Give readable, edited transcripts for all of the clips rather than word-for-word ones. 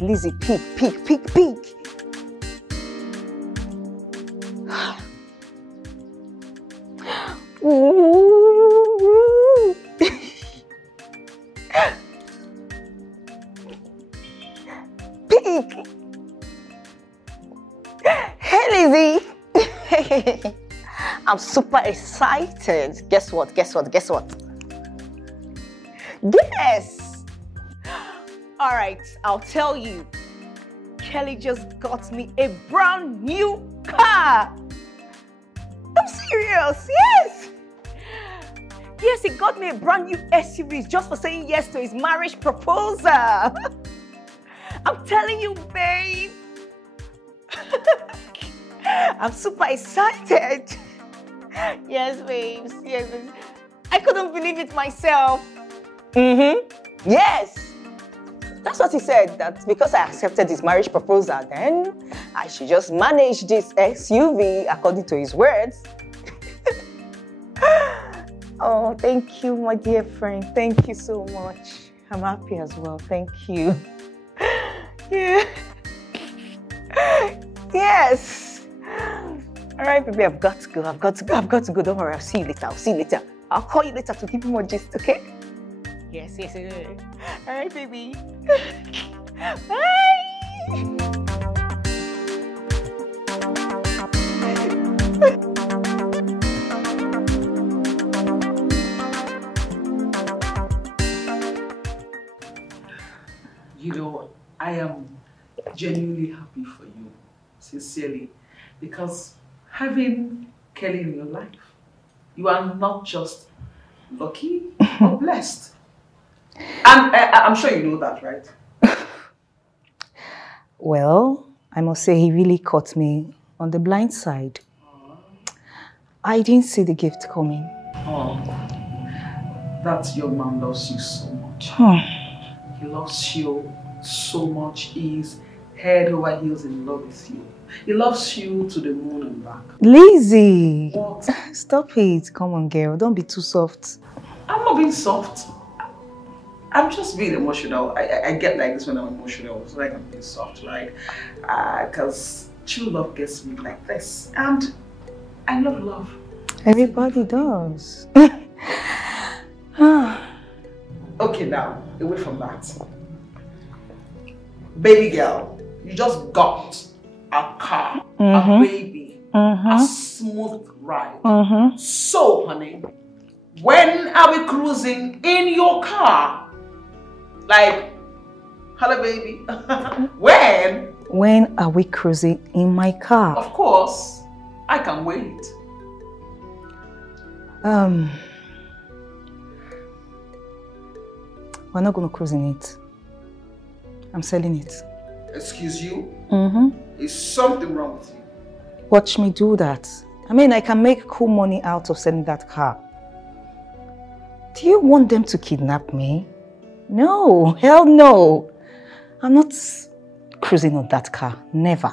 Lizzie, peek, peek, peek, peek. Ooh. Peek. Hey, Lizzie. I'm super excited. Guess what? Guess what? Guess what? Guess. All right, I'll tell you. Kelly just got me a brand new car. I'm serious, yes. Yes, he got me a brand new SUV just for saying yes to his marriage proposal. I'm telling you, babe. I'm super excited. Yes, babes. Yes, babes. I couldn't believe it myself. Yes. That's what he said, that because I accepted his marriage proposal, then I should just manage this SUV according to his words. Oh, thank you, my dear friend. Thank you so much. I'm happy as well. Thank you. Yeah. Yes. All right, baby, I've got to go. I've got to go. Don't worry, I'll see you later. I'll call you later to give you more gist, okay? Yes. All right, baby. Bye. You know, I am genuinely happy for you, sincerely, because having Kelly in your life, you are not just lucky or blessed. And I'm sure you know that, right? Well, I must say he really caught me on the blind side. I didn't see the gift coming. Oh, that young man loves you so much. He loves you so much. He's head over heels in love with you. He loves you to the moon and back. Lizzie! What? Stop it. Come on, girl. Don't be too soft. I'm not being soft. I'm just being emotional. I get like this when I'm emotional. It's like I'm being soft, right? Because true love gets me like this. And I love love. Everybody does. Okay, now, away from that. Baby girl, you just got a car, a baby, a smooth ride. So, honey, when are we cruising in your car? Like, hello, baby. When? When are we cruising in my car? Of course, I can wait. We're not going to cruise in it. I'm selling it. Excuse you? Is something wrong with you? Watch me do that. I mean, I can make cool money out of selling that car. Do you want them to kidnap me? No, hell no. I'm not cruising on that car. Never.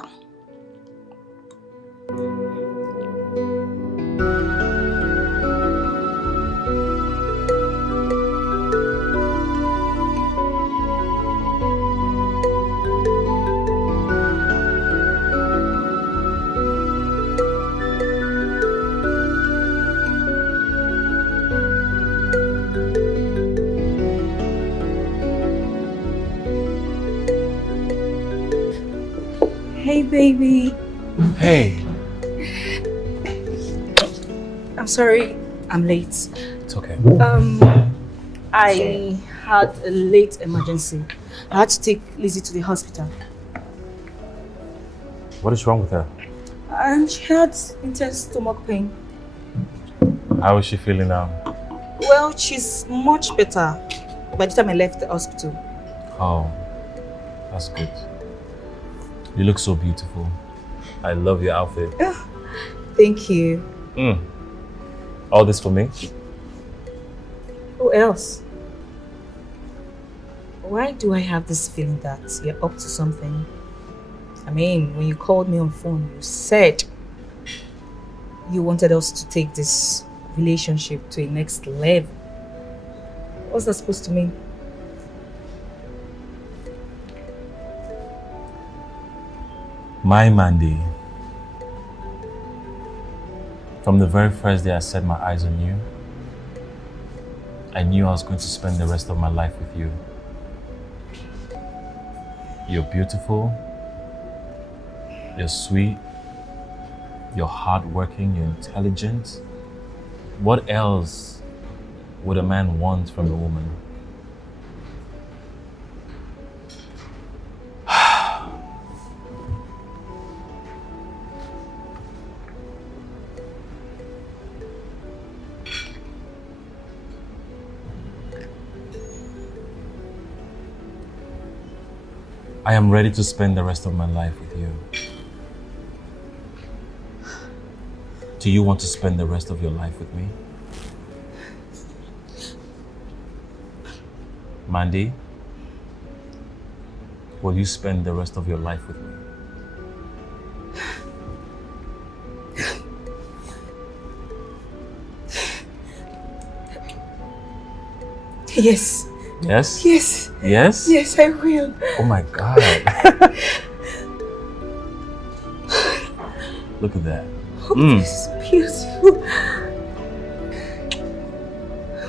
Hey, baby. Hey. I'm sorry, I'm late. It's okay. I had a late emergency. I had to take Lizzie to the hospital. What is wrong with her? And she had intense stomach pain. How is she feeling now? Well, she's much better by the time I left the hospital. Oh, that's good. You look so beautiful. I love your outfit. Thank you. All this for me? Who else? Why do I have this feeling that you're up to something? I mean, when you called me on phone, you said you wanted us to take this relationship to a next level. What's that supposed to mean? My Mandy, from the very first day I set my eyes on you, I knew I was going to spend the rest of my life with you. You're beautiful, you're sweet, you're hardworking, you're intelligent. What else would a man want from a woman? I am ready to spend the rest of my life with you. Do you want to spend the rest of your life with me? Mandy, will you spend the rest of your life with me? Yes. Yes? Yes. Yes? Yes, I will. Oh my God. Look at that. Oh, this is beautiful.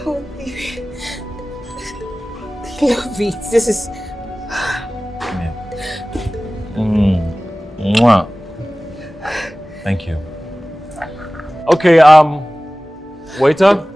Oh, baby. I love it. This is... Come here. Mwah. Thank you. Okay, waiter.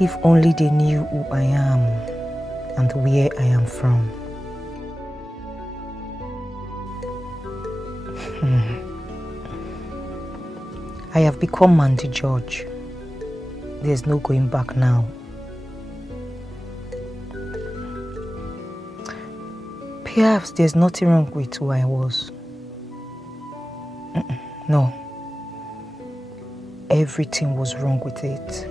If only they knew who I am and where I am from. I have become Mandy George. There's no going back now. Perhaps there's nothing wrong with who I was. No. Everything was wrong with it.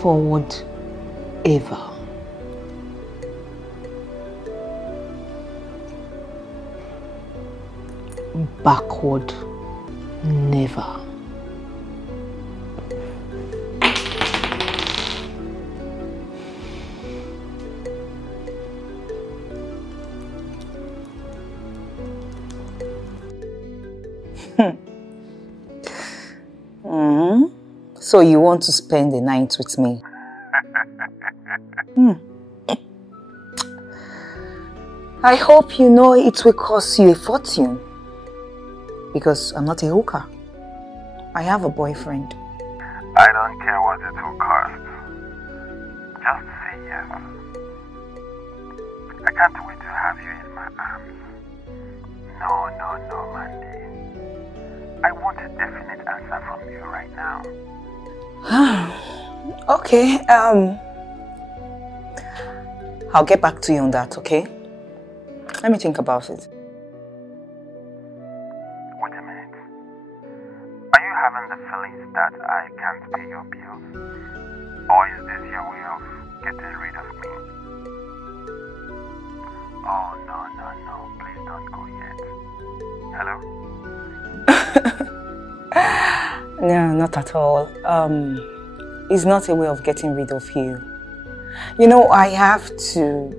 Forward ever. Backward never. So you want to spend the night with me? I hope you know it will cost you a fortune. Because I'm not a hooker. I have a boyfriend. I don't care what it will cost. Just say yes. I can't wait to have you in my arms. No, Mandy. I want a definite answer from you right now. Okay, I'll get back to you on that, okay? Let me think about it. Wait a minute. Are you having the feelings that I can't pay your bills? Or is this your way of getting rid of me? Oh, no. Please don't go yet. Hello? No, not at all. It's not a way of getting rid of you. You know, I have to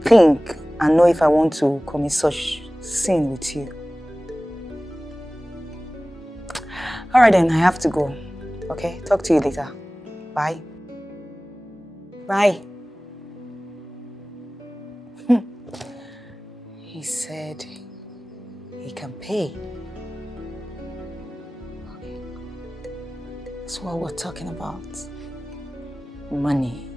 think and know if I want to commit such sin with you. All right then, I have to go. Okay, talk to you later. Bye. Bye. He said he can pay. Okay. That's what we're talking about. Money.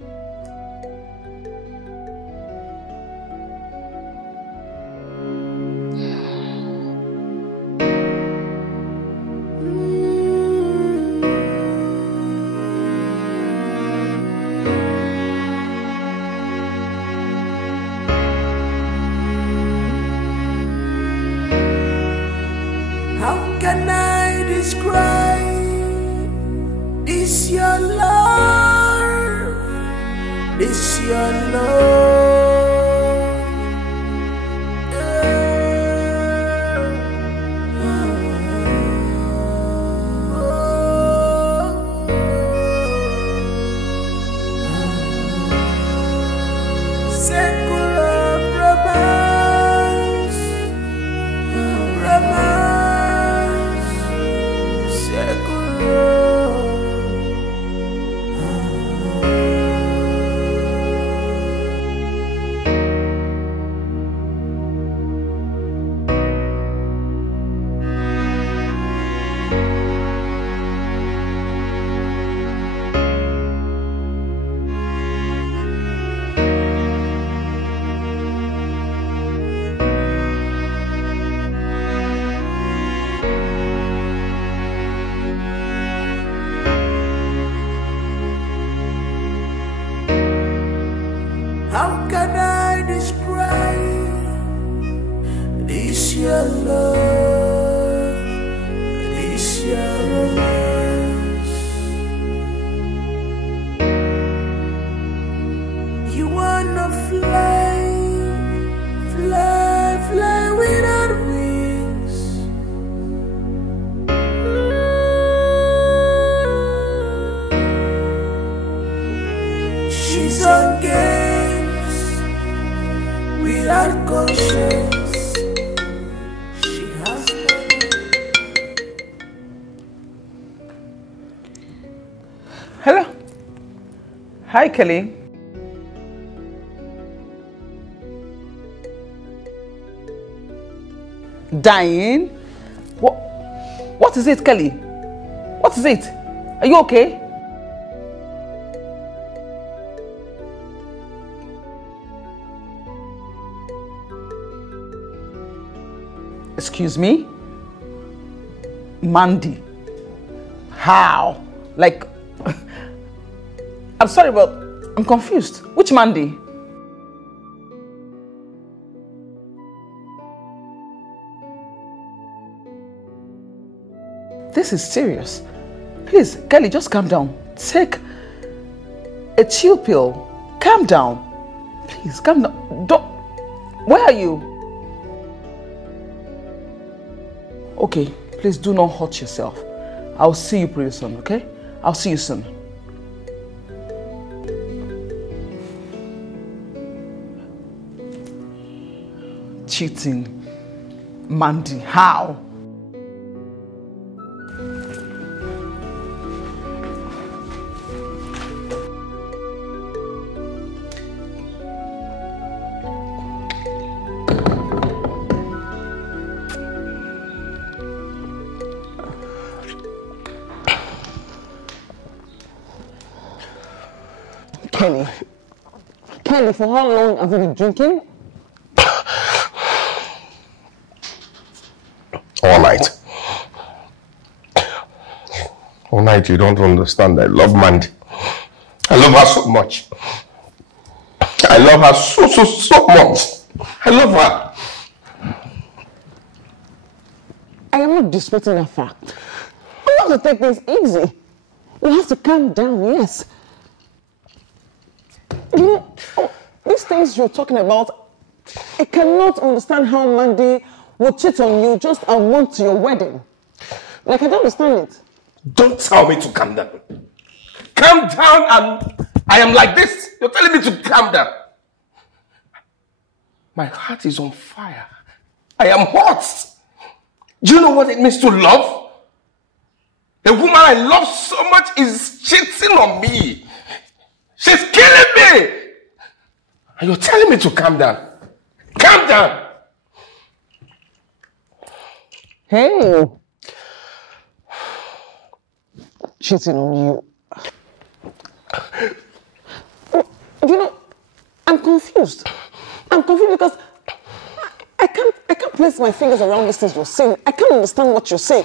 Hi, Kelly. Dying? What is it, Kelly? What is it? Are you okay? Excuse me? Mandy? How? Like... I'm sorry, but I'm confused. Which Mandy? This is serious. Please, Kelly, just calm down. Take a chill pill. Calm down. Please, calm down. Don't... Where are you? Okay, please do not hurt yourself. I'll see you pretty soon, okay? I'll see you soon. Cheating. Mandy, how? Kelly, for how long have you been drinking? All night. All night, you don't understand. I love Mandy. I love her so much. I love her so much. I love her. I am not disputing that fact. You have to take things easy. You have to calm down, yes. You know, these things you're talking about, I cannot understand how Mandy would cheat on you just a month to your wedding. Like, I don't understand it. Don't tell me to calm down. Calm down and I am like this. You're telling me to calm down. My heart is on fire. I am hot. Do you know what it means to love? The woman I love so much is cheating on me. She's killing me. And you're telling me to calm down. Calm down. Hey. Cheating on you. You know, I'm confused. I'm confused because I can't place my fingers around these things you're saying. I can't understand what you're saying.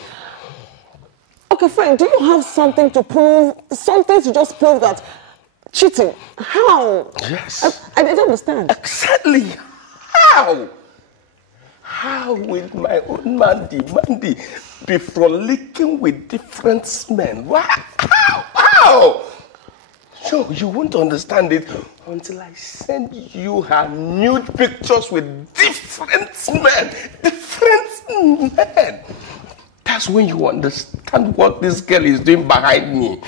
Okay, fine. Do you have something to prove? Something to just prove that cheating? How? Yes. I didn't understand. Exactly. How? How will my own Mandy be frolicking with different men? How? Sure, you won't understand it until I send you her nude pictures with different men. That's when you understand what this girl is doing behind me.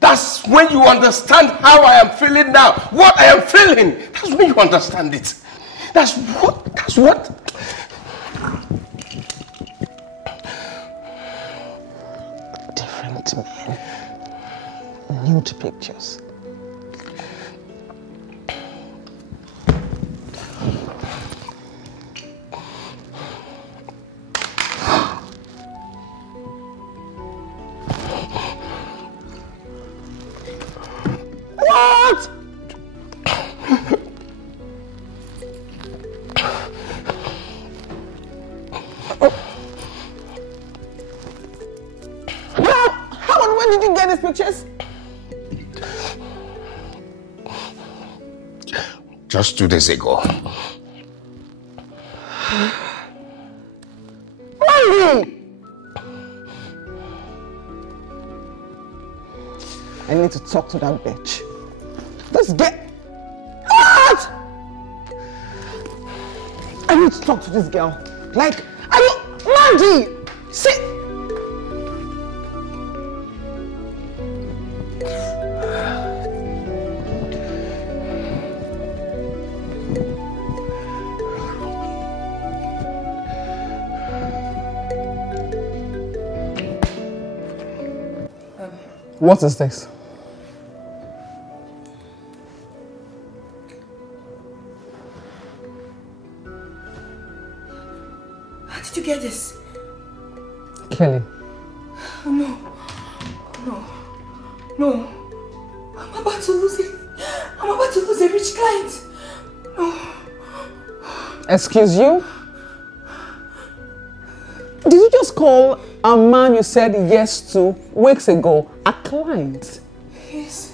That's when you understand how I am feeling now. What I am feeling. That's when you understand it. That's what. Different men. Nude pictures. What? How and when did you get these pictures? Just 2 days ago. Mandy! I need to talk to that bitch. This girl. What? I need to talk to this girl. Like, are you Mandy? See. What is this? How did you get this? Kelly. Oh, no. I'm about to lose it. I'm about to lose a rich client. No. Excuse you? Did you just call a man you said yes to weeks ago a client? Yes.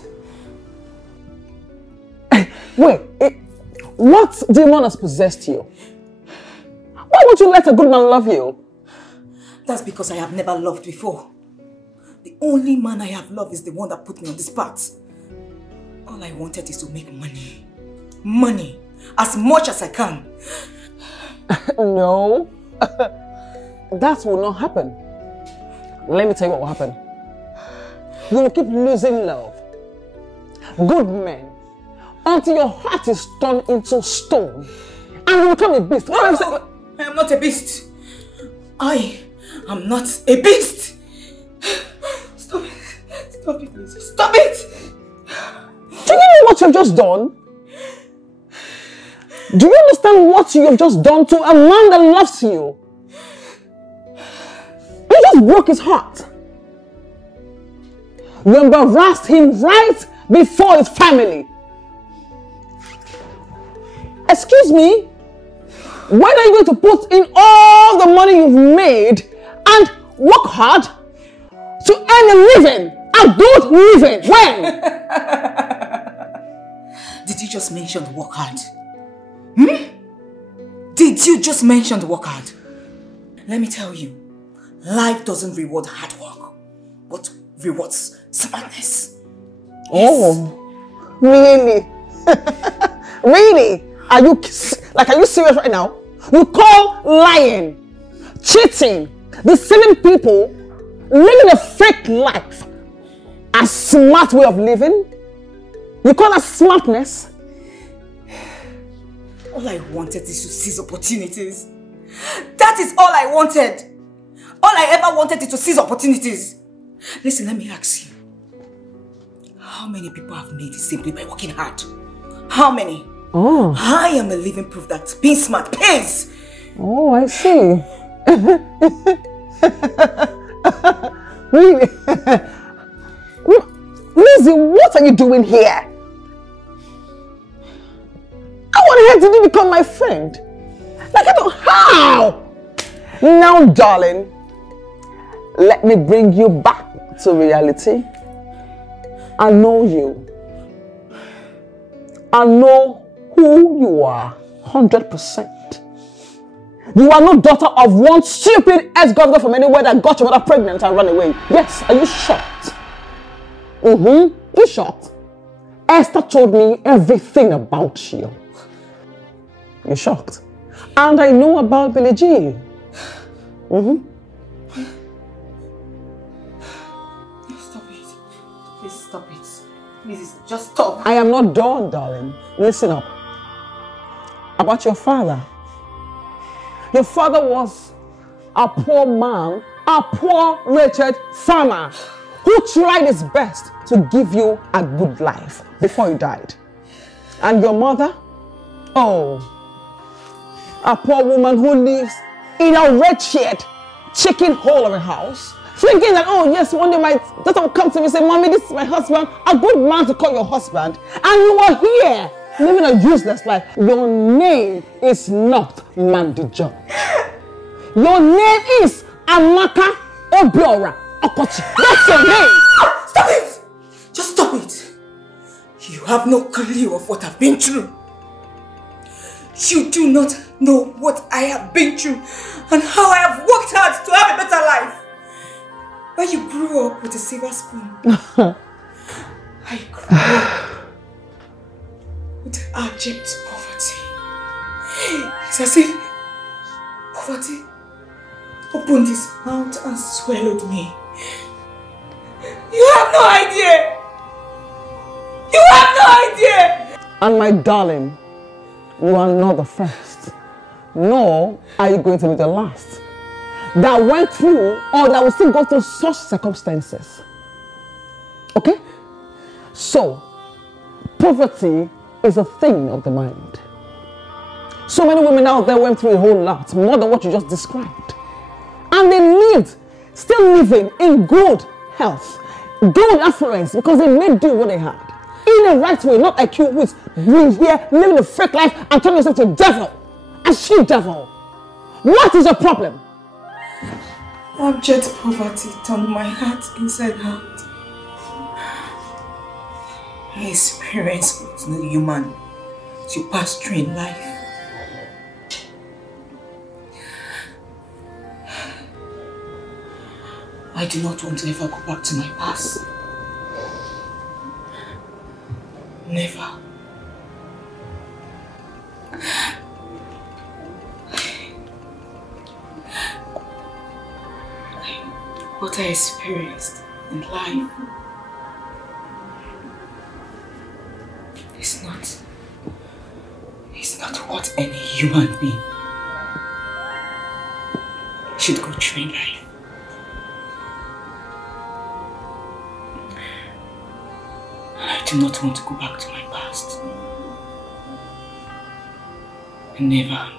Wait, what demon has possessed you? Why would you let a good man love you? That's because I have never loved before. The only man I have loved is the one that put me on this path. All I wanted is to make money. Money. As much as I can. No. That will not happen. Let me tell you what will happen. You will keep losing love. Good men. Until your heart is turned into stone. And you become a beast. What am I saying? I am not a beast. I am not a beast. Stop it. Stop it, Lizzie. Stop it. Do you know what you've just done? Do you understand what you have just done to a man that loves you? You just broke his heart. You embarrassed him right before his family. Excuse me? When are you going to put in all the money you've made and work hard to earn a living? A good living? When? Did you just mention the work hard? Did you just mention the work hard? Let me tell you, life doesn't reward hard work, but rewards smartness. Oh, really? Really? Are you serious right now? You call lying, cheating, deceiving people, living a fake life a smart way of living? You call that smartness? All I wanted is to seize opportunities. That is all I wanted. All I ever wanted is to seize opportunities. Listen, let me ask you. How many people have made it simply by working hard? How many? Oh. I am a living proof that being smart pays. Oh, I see. Really? Lizzie, what are you doing here? I want her to become my friend. Like, I don't, how? Now, darling, let me bring you back to reality. I know you. I know who you are, 100%. You are not daughter of one stupid ex-governor from anywhere that got your mother pregnant and ran away. Yes, are you shocked? You shocked? Esther told me everything about you. You're shocked? And I know about Billie G. Stop it. Please stop it. Please, just stop. I am not done, darling. Listen up. About your father. Your father was a poor man, a poor, wretched farmer who tried his best to give you a good life before he died. And your mother? Oh, a poor woman who lives in a wretched chicken hole of a house, thinking that, oh yes, one day my daughter will come to me and say, Mommy, this is my husband, a good man to call your husband. And you are here, living a useless life. Your name is not Mandy John. Your name is Amaka Obiora Okochi. That's your name. Stop it! Just stop it. You have no clue of what I've been through. You do not know what I have been through and how I have worked hard to have a better life. When you grew up with a silver spoon, I grew up with abject poverty. It's as if poverty opened his mouth and swallowed me. You have no idea! You have no idea! And my darling, you are not the first, nor are you going to be the last that went through or that will still go through such circumstances. Okay? So, poverty is a thing of the mind. So many women out there went through a whole lot, more than what you just described. And they lived, still living in good health, good affluence, because they made do what they had. In the right way, not like you who is here, living a fake life and turning yourself to a devil, a she devil. What is your problem? Abject poverty turned my heart inside out. I experienced what no human should pass through in life. I do not want to ever go back to my past. Never. What I experienced in life is not what any human being should go through in life. I do not want to go back to my past. Never.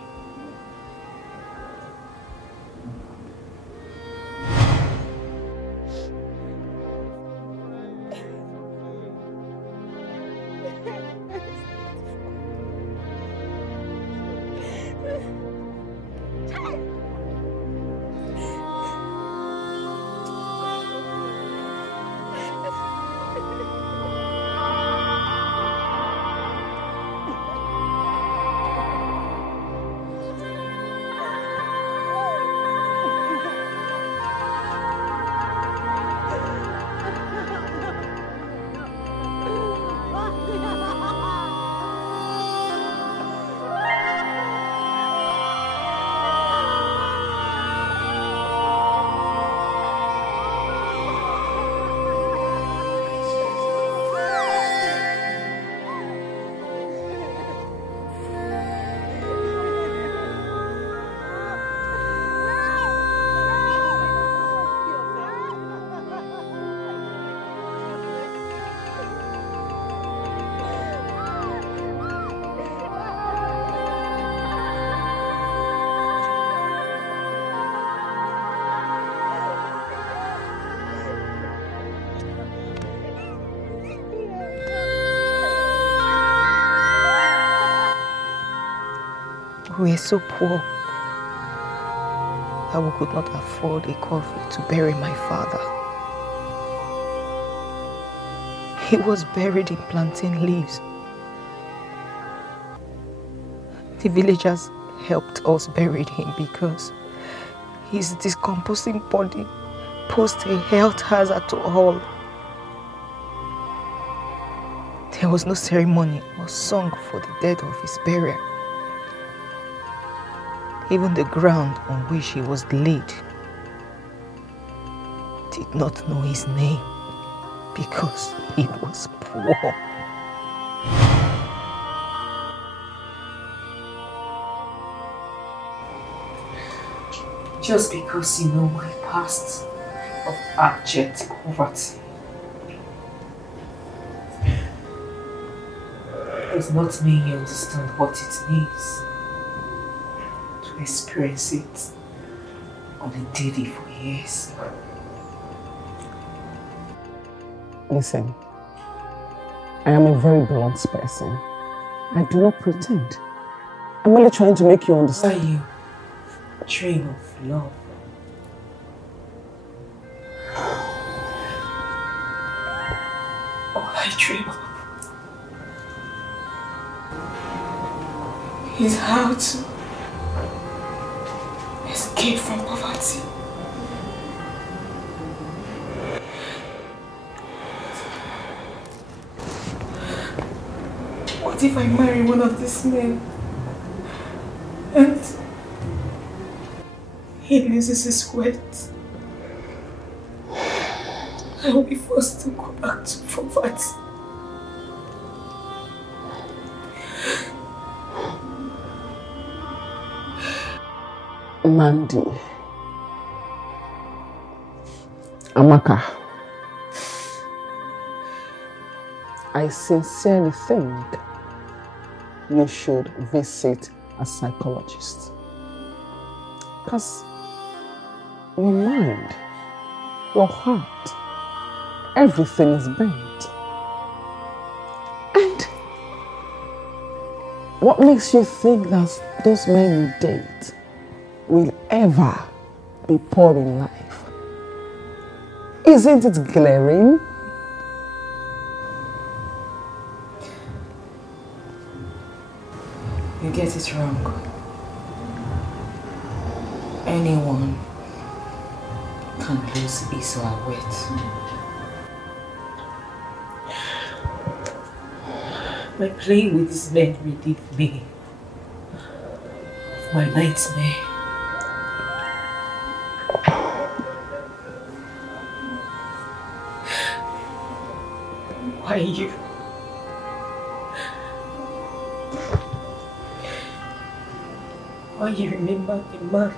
We were so poor that we could not afford a coffin to bury my father. He was buried in plantain leaves. The villagers helped us bury him because his decomposing body posed a health hazard to all. There was no ceremony or song for the death of his burial. Even the ground on which he was laid did not know his name because he was poor. Just because you know my past of abject poverty does not mean you understand what it means to experience it on a daily for years. Listen, I am a very blunt person. I do not pretend. I'm only trying to make you understand. Why you dream of love? All I dream of is how to escape from poverty. What if I marry one of these men and he loses his weight? I will be forced to go back to poverty. Mandy, Amaka, I sincerely think you should visit a psychologist. Because your mind, your heart, everything is bent. And what makes you think that those men you date will ever be poor in life? Isn't it glaring? You get it wrong. Anyone can lose his or her weight. My playing with these men relieved me of my nightmare. Why you? Why you remember the man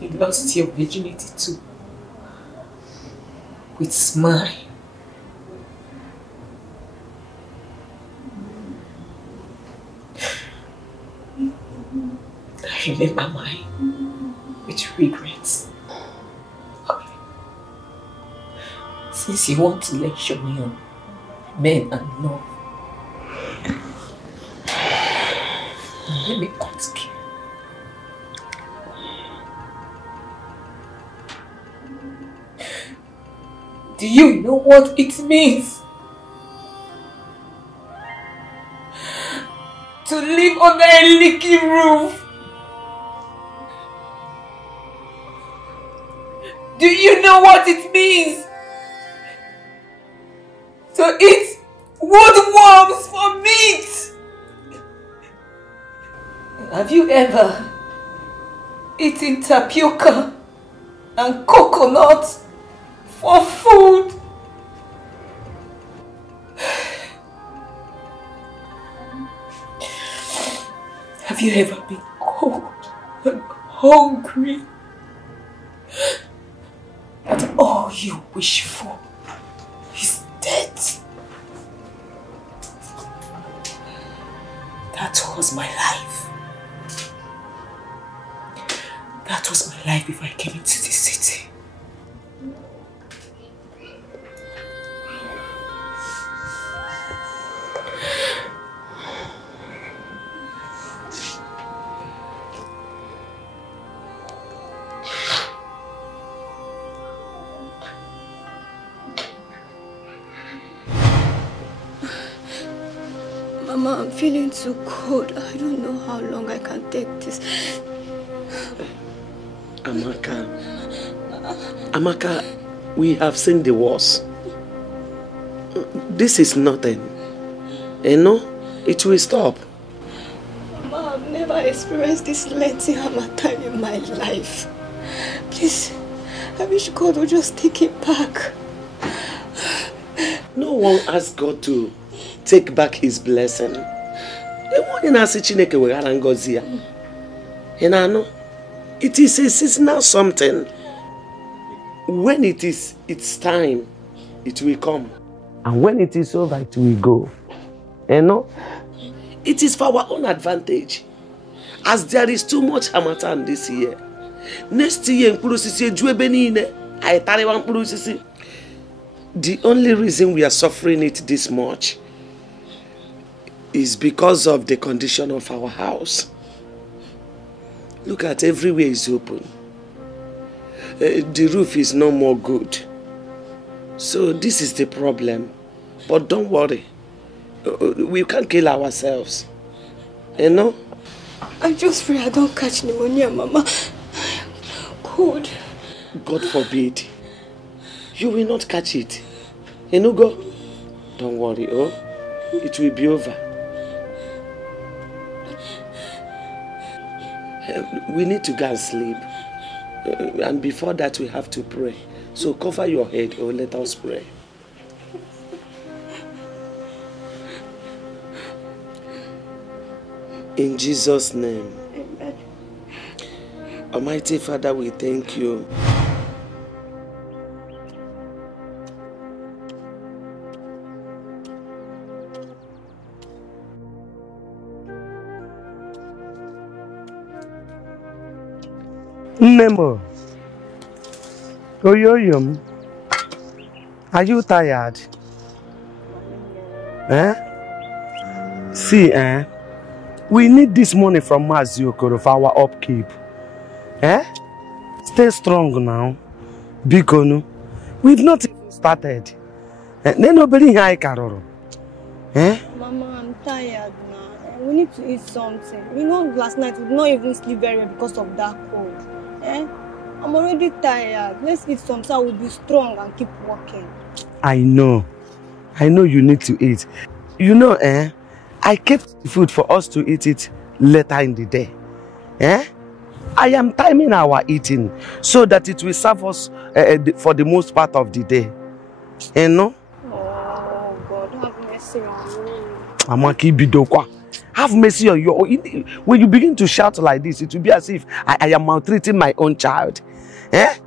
you lost your virginity to with smile? I remember mine with regrets. Okay. Since you want to lecture me on men and love, let me ask you. Do you know what it means to live under a leaky roof? Do you know what it means to eat woodworms for meat? Have you ever eaten tapioca and coconut for food? Have you ever been cold and hungry that all you wish for is death? That was my life. That was my life before I came into this city. Mama, I'm feeling too cold. I don't know how long I can take this. Amaka, we have seen the worst. This is nothing. You know, it will stop. Mama, I've never experienced this lengthy time in my life. Please, I wish God would just take it back. No one asked God to take back his blessing. It is a seasonal something. When it is its time, it will come. And when it is over, it will go. You know? It is for our own advantage. As there is too much harmattan this year. Next year, the only reason we are suffering it this much is because of the condition of our house. Look at everywhere is open. The roof is no more good. So this is the problem. But don't worry. We can't kill ourselves. You know? I just pray I don't catch pneumonia, Mama. Cold. God forbid. You will not catch it. You know, go. Don't worry, oh. It will be over. We need to go and sleep. And before that, we have to pray. So cover your head, or let us pray. In Jesus' name. Amen. Almighty Father, we thank you. Nemo, Oyoyum, are you tired? See, we need this money from Maziokoro for our upkeep. Stay strong now. Bikonu, we've not even started. Nobody here, Karoro. Mama, I'm tired now. We need to eat something. You know, last night we did not even sleep very well because of that cold. I'm already tired. Let's eat some so we'll be strong and keep working. I know you need to eat. You know, I kept food for us to eat it later in the day. I am timing our eating so that it will serve us for the most part of the day. You know? Oh, God, have mercy on me. Amaki Bidokwa. Have mercy on you. When you begin to shout like this, it will be as if I am maltreating my own child. I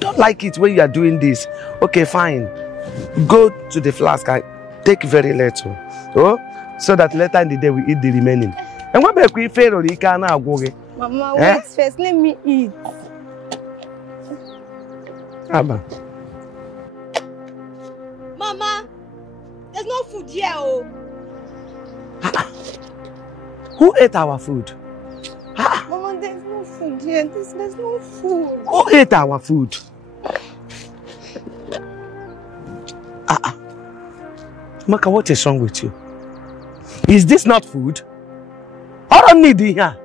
don't like it when you are doing this. Okay, fine. Go to the flask and take very little. Oh, so that later in the day we eat the remaining. And what make we fail or you can now go? Mama, wait first. Let me eat. Abba. Mama, there's no food here. Oh. Who ate our food? Mama, there's no food here. There's no food. Who ate our food? Maka, what is wrong with you? Is this not food? I don't need it here.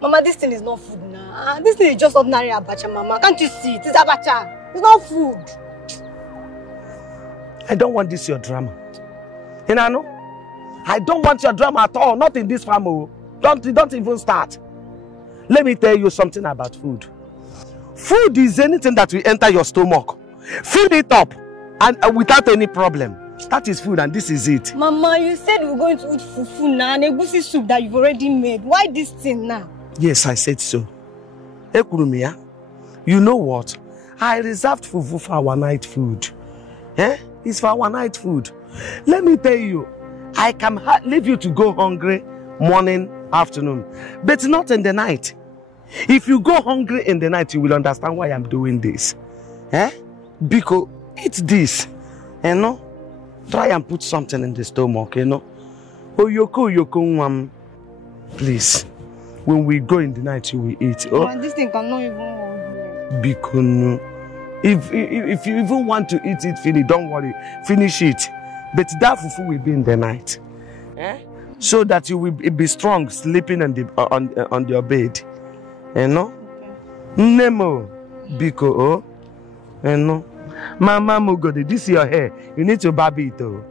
Mama, this thing is not food now. This thing is just ordinary abacha, Mama. Can't you see? It's abacha. It's not food. I don't want this your drama. You know? I don't want your drama at all. Not in this family. Don't even start. Let me tell you something about food. Food is anything that will enter your stomach. Fill it up and without any problem. That is food and this is it. Mama, you said we were going to eat fufu now and egusi soup that you've already made. Why this thing now? Yes, I said so. Ekurumiya, you know what? I reserved fufu for our night food. It's for our night food. Let me tell you, I can leave you to go hungry morning, afternoon, but not in the night. If you go hungry in the night, you will understand why I'm doing this. Because eat this, you know. Try and put something in the stomach, you know. Oyoko, please. When we go in the night, you will eat. Oh, Man, this thing cannot even hold me. Bikonu, If you even want to eat it, finish, don't worry, finish it. But that fufu will be in the night. So that you will be strong sleeping on your bed. You know? Nemo, Biko, you know? Mama Mugode, this is your hair. You need to barb it, though.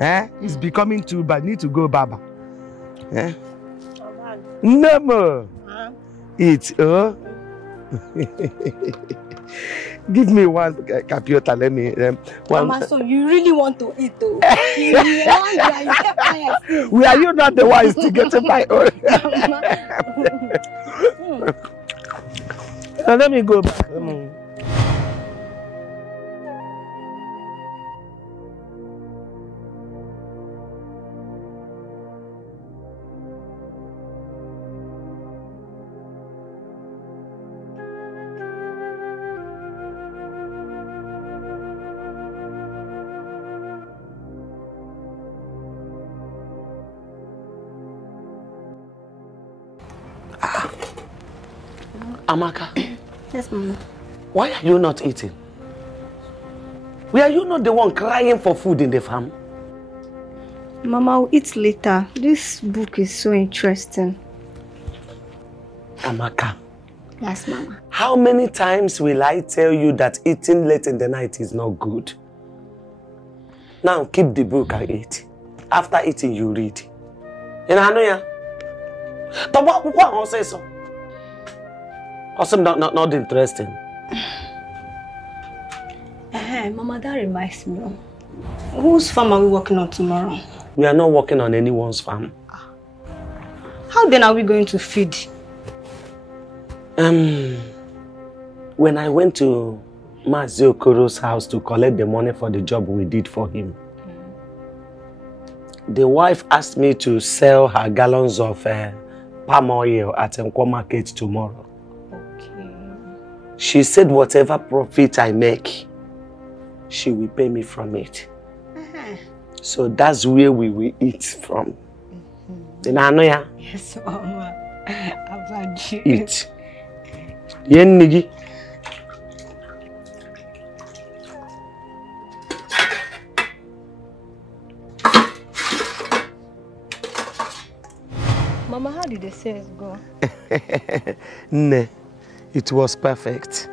It's becoming too bad. You need to go barber. Nemo, eat, oh. Give me one capiota, let me. One. Mama, so you really want to eat, though? You want Were you not the ones to get my own? Now let me go back. Amaka. Yes, Mama. Why are you not eating? Were you not the one crying for food in the farm? Mama, I'll eat later. This book is so interesting. Amaka. Yes, Mama. How many times will I tell you that eating late in the night is not good? Now keep the book and eat. After eating, you read. You know, what say so? Also not interesting. Mama, that reminds me. Whose farm are we working on tomorrow? We are not working on anyone's farm. How then are we going to feed? When I went to Mazi Okoro's house to collect the money for the job we did for him, the wife asked me to sell her gallons of palm oil at ANAEKWE market tomorrow. She said whatever profit I make, she will pay me from it. So that's where we will eat from. Yes, Mama. Eat. Yen nigi. Mama, how did the sales go? Ne. It was perfect.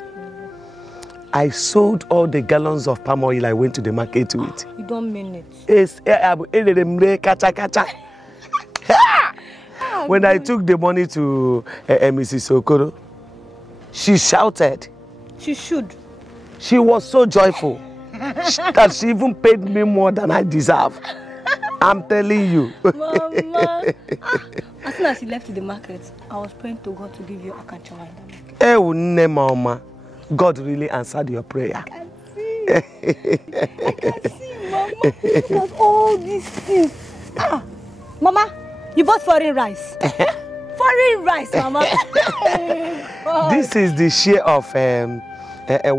I sold all the gallons of palm oil I went to the market with. You don't mean it. When I took the money to Mrs. Okoro, she shouted. She should. She was so joyful that she even paid me more than I deserve. I'm telling you. Mama. As soon as she left the market, I was praying to God to give you a catch in the market. Mama. God really answered your prayer. I can see. I can see, Mama. Look at all these things. Mama, you bought foreign rice. Foreign rice, Mama. This is the share of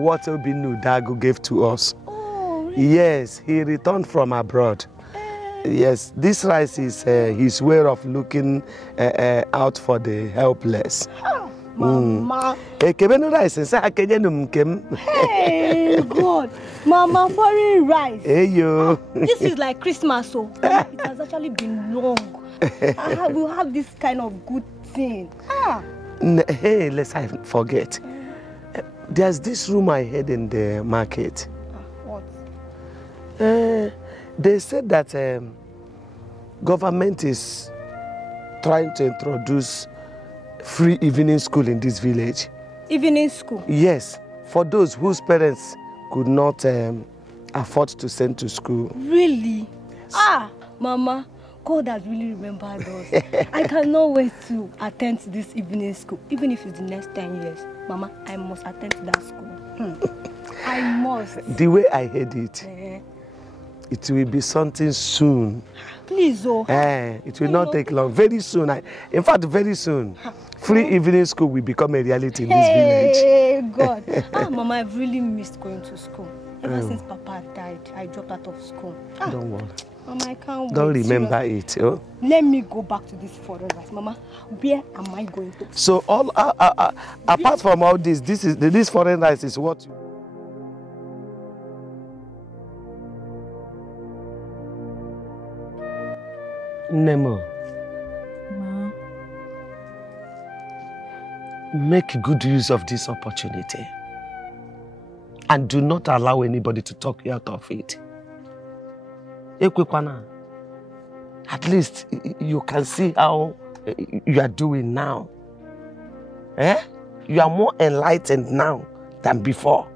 what Obinu Dago gave to us. Oh, really? Yes, he returned from abroad. Yes, this rice is his way of looking out for the helpless. Mama. Hey, God. Mama, foreign rice. Hey, yo. This is like Christmas, so it has actually been long. We'll have this kind of good thing. Hey, let's not forget. There's this room I heard in the market. What? They said that government is trying to introduce free evening school in this village. Evening school? Yes, for those whose parents could not afford to send to school. Really? Yes. Mama, God has really remembered us. I cannot wait to attend to this evening school, even if it's the next 10 years. Mama, I must attend to that school. I must. The way I heard it, it will be something soon. Please, oh. It will not take long. Very soon. In fact, very soon. Free evening school will become a reality in this village. Hey, God. Mama, I've really missed going to school. Ever since Papa died, I dropped out of school. Don't worry. Mama, I can't wait. Don't remember it. Oh? Let me go back to this foreign rice. Mama, where am I going to? So, all apart from all this, this foreign rice is what you... Nemo. Ma. Make good use of this opportunity. And do not allow anybody to talk you out of it. Ekwekwana. At least you can see how you are doing now. You are more enlightened now than before.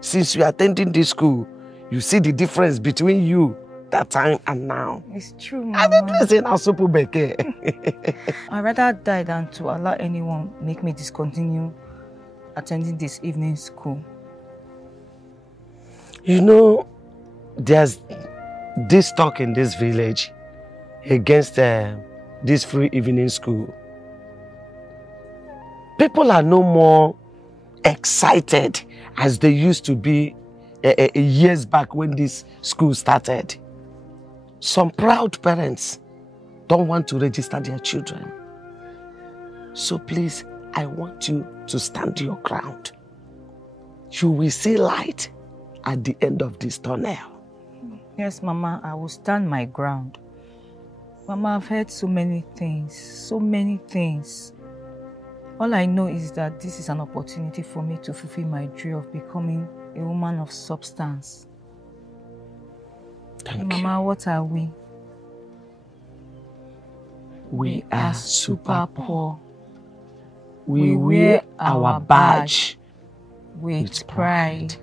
Since you are attending this school, you see the difference between you that time and now. It's true, Mama. I'd rather die than to allow anyone make me discontinue attending this evening school. You know, there's this talk in this village against this free evening school. People are no more excited as they used to be years back when this school started. Some proud parents don't want to register their children. So please, I want you to stand your ground. You will see light at the end of this tunnel. Yes, Mama, I will stand my ground. Mama, I've heard so many things, so many things. All I know is that this is an opportunity for me to fulfill my dream of becoming a woman of substance. Thank you. Mama, what are we? We are super poor. We wear our badge with pride.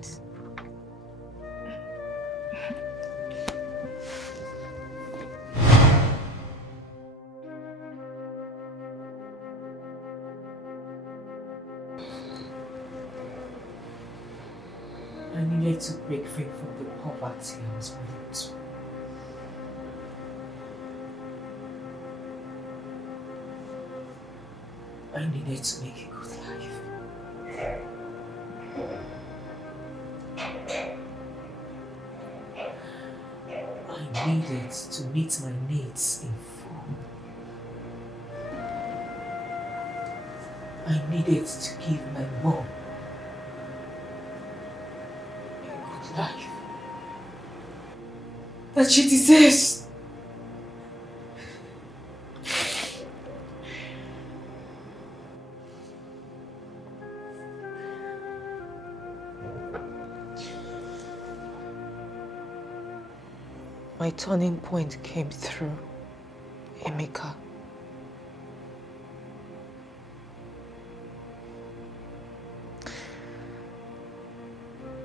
I needed to break free from the poverty I was put into. I needed to make a good life. I needed to meet my needs in full. I needed to give my mom a good life that she deserves. My turning point came through Emeka.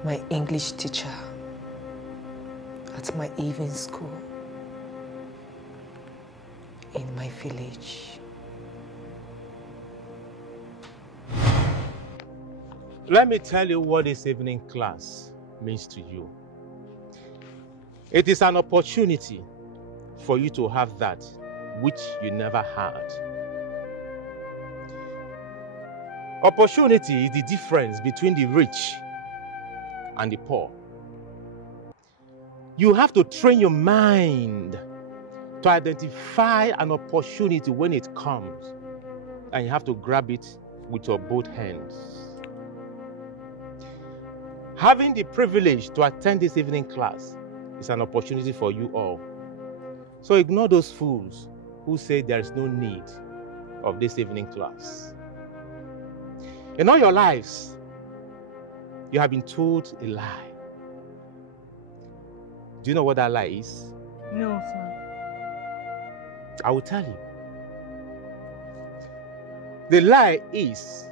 My English teacher at my evening school in my village. Let me tell you what this evening class means to you. It is an opportunity for you to have that which you never had. Opportunity is the difference between the rich and the poor. You have to train your mind to identify an opportunity when it comes, and you have to grab it with your both hands. Having the privilege to attend this evening class is an opportunity for you all. So ignore those fools who say there is no need of this evening class. In all your lives, you have been told a lie. Do you know what that lie is? No, sir. I will tell you. The lie is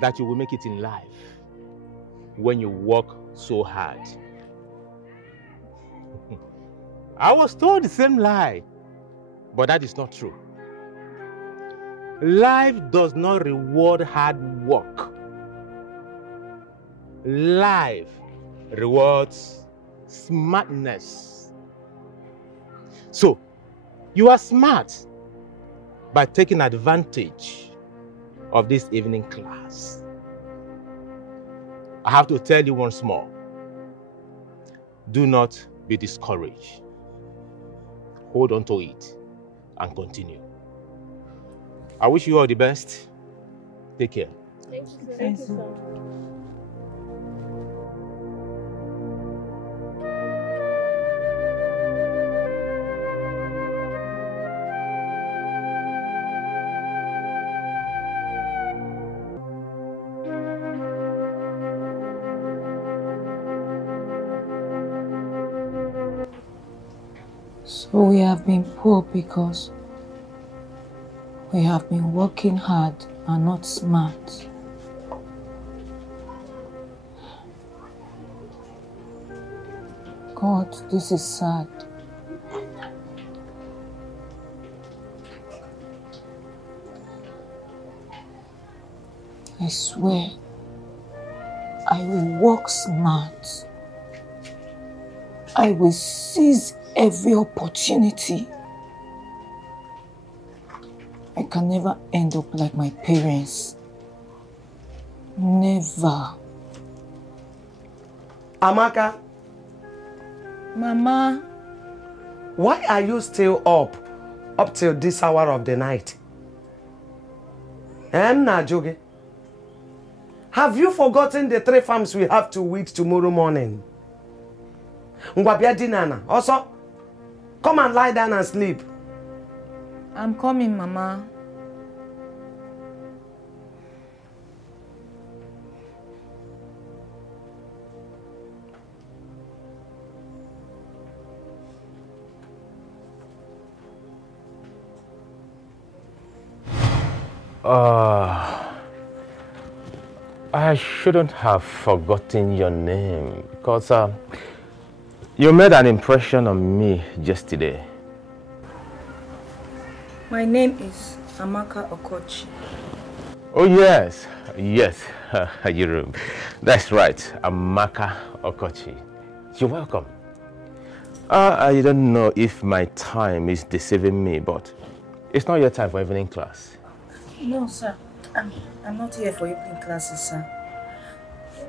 that you will make it in life when you work so hard. I was told the same lie, but that is not true. Life does not reward hard work. Life rewards smartness. So, you are smart by taking advantage of this evening class. I have to tell you once more, do not be discouraged. Hold on to it and continue. I wish you all the best. Take care. Thank you, sir. Thank you, sir. So we have been poor because we have been working hard and not smart. God, this is sad. I swear, I will work smart. I will seize every opportunity. I can never end up like my parents. Never. Amaka. Mama. Why are you still up till this hour of the night? Najoge. Have you forgotten the 3 farms we have to weed tomorrow morning? Ngwabia dinana. Also, come and lie down and sleep. I'm coming, Mama. I shouldn't have forgotten your name because you made an impression on me yesterday. My name is Amaka Okochi. Oh yes, that's right, Amaka Okochi. You're welcome. I don't know if my time is deceiving me, but it's not your time for evening class. No, sir. I'm not here for evening classes, sir.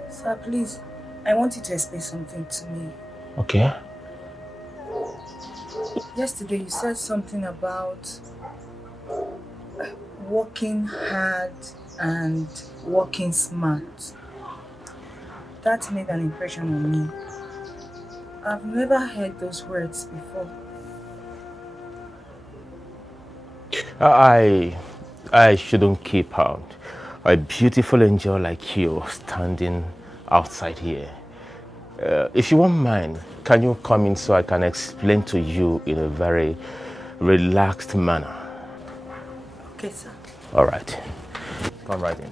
Sir, please, I want you to explain something to me. Okay. Yesterday you said something about working hard and working smart. That made an impression on me. I've never heard those words before. I shouldn't keep out a beautiful angel like you standing outside here. If you won't mind, can you come in so I can explain to you in a very relaxed manner? Okay, sir. All right. Come right in.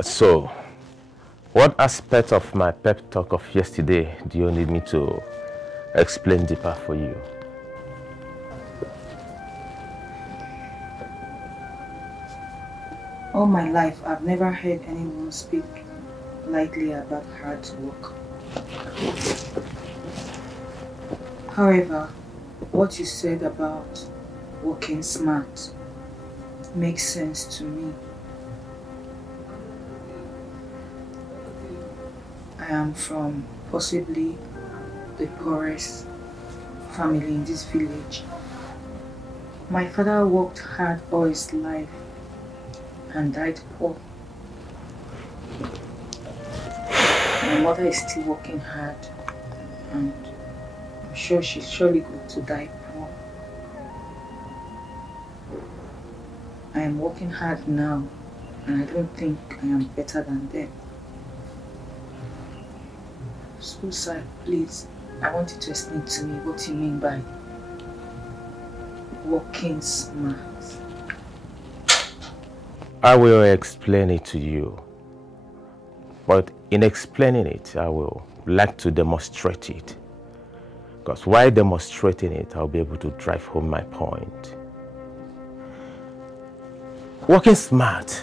So, what aspect of my pep talk of yesterday do you need me to explain deeper for you? All my life, I've never heard anyone speak lightly about hard work. However, what you said about working smart makes sense to me. I am from possibly the poorest family in this village. My father worked hard all his life and died poor. My mother is still working hard and I'm sure she's surely going to die poor. I am working hard now and I don't think I am better than them. So, sir, please, I want you to explain to me what you mean by working smart. I will explain it to you, but in explaining it, I will like to demonstrate it. Because while demonstrating it, I'll be able to drive home my point. Working smart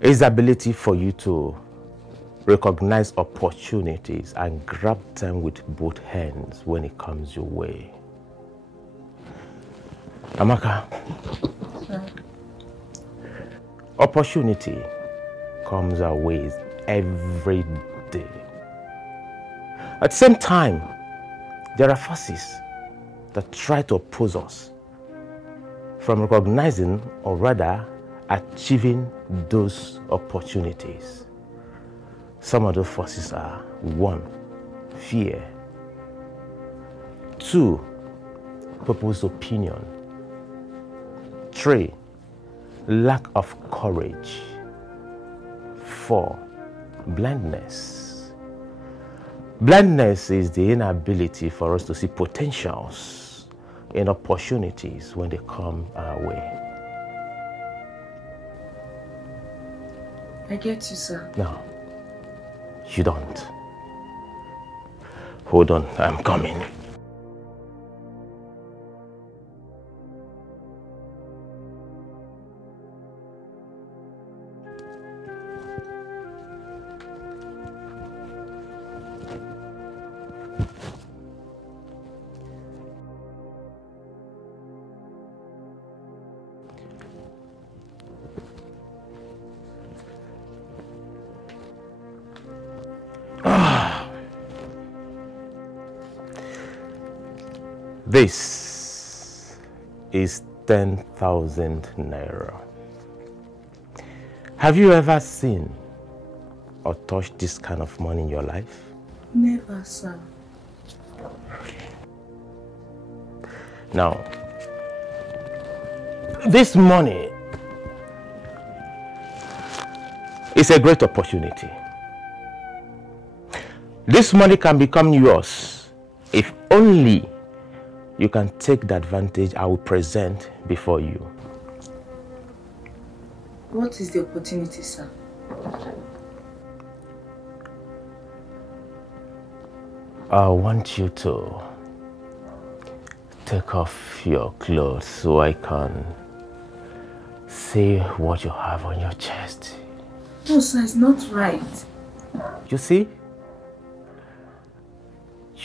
is the ability for you to recognize opportunities and grab them with both hands when it comes your way. Amaka, opportunity comes our ways every day. At the same time, there are forces that try to oppose us from recognizing or rather achieving those opportunities. Some of those forces are 1, fear, 2, people's opinion, 3, lack of courage, 4, blindness. Blindness is the inability for us to see potentials in opportunities when they come our way. I get you, sir. No, you don't. Hold on, I'm coming. This is 10,000 naira. Have you ever seen or touched this kind of money in your life? Never, sir. Now, this money is a great opportunity. This money can become yours if only you can take the advantage I will present before you. What is the opportunity, sir? I want you to take off your clothes so I can see what you have on your chest. No, sir, it's not right. You see?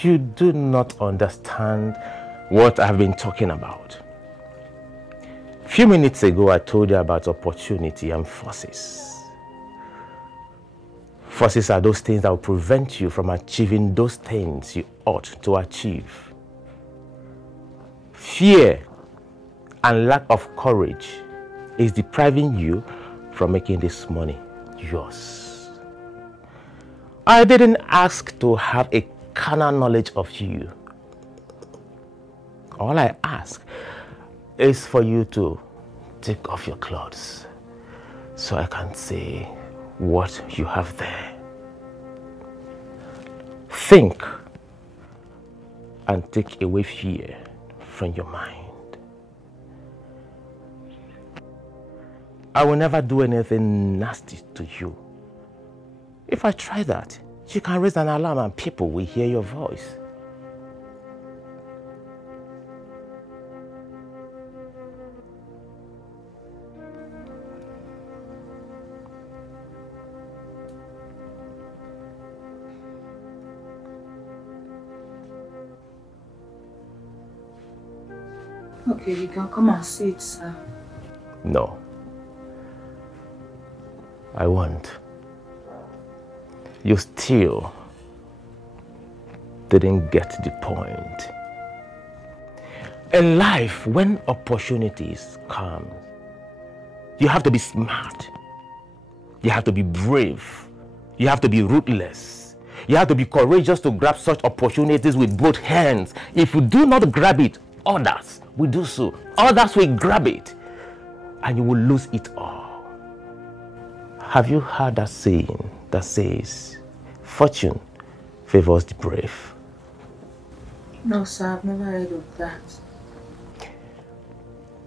You do not understand what I've been talking about. A few minutes ago, I told you about opportunity and forces. Forces are those things that will prevent you from achieving those things you ought to achieve. Fear and lack of courage is depriving you from making this money yours. I didn't ask to have a carnal knowledge of you. All I ask is for you to take off your clothes so I can see what you have there. Think and take away fear from your mind. I will never do anything nasty to you. If I try that, you can raise an alarm and people will hear your voice. Okay, you can come and sit, sir. No. I won't. You still didn't get the point. In life, when opportunities come, you have to be smart. You have to be brave. You have to be ruthless. You have to be courageous to grab such opportunities with both hands. If you do not grab it, others will do so. Others will grab it, and you will lose it all. Have you heard that saying that says, fortune favors the brave? No, sir, I've never heard of that.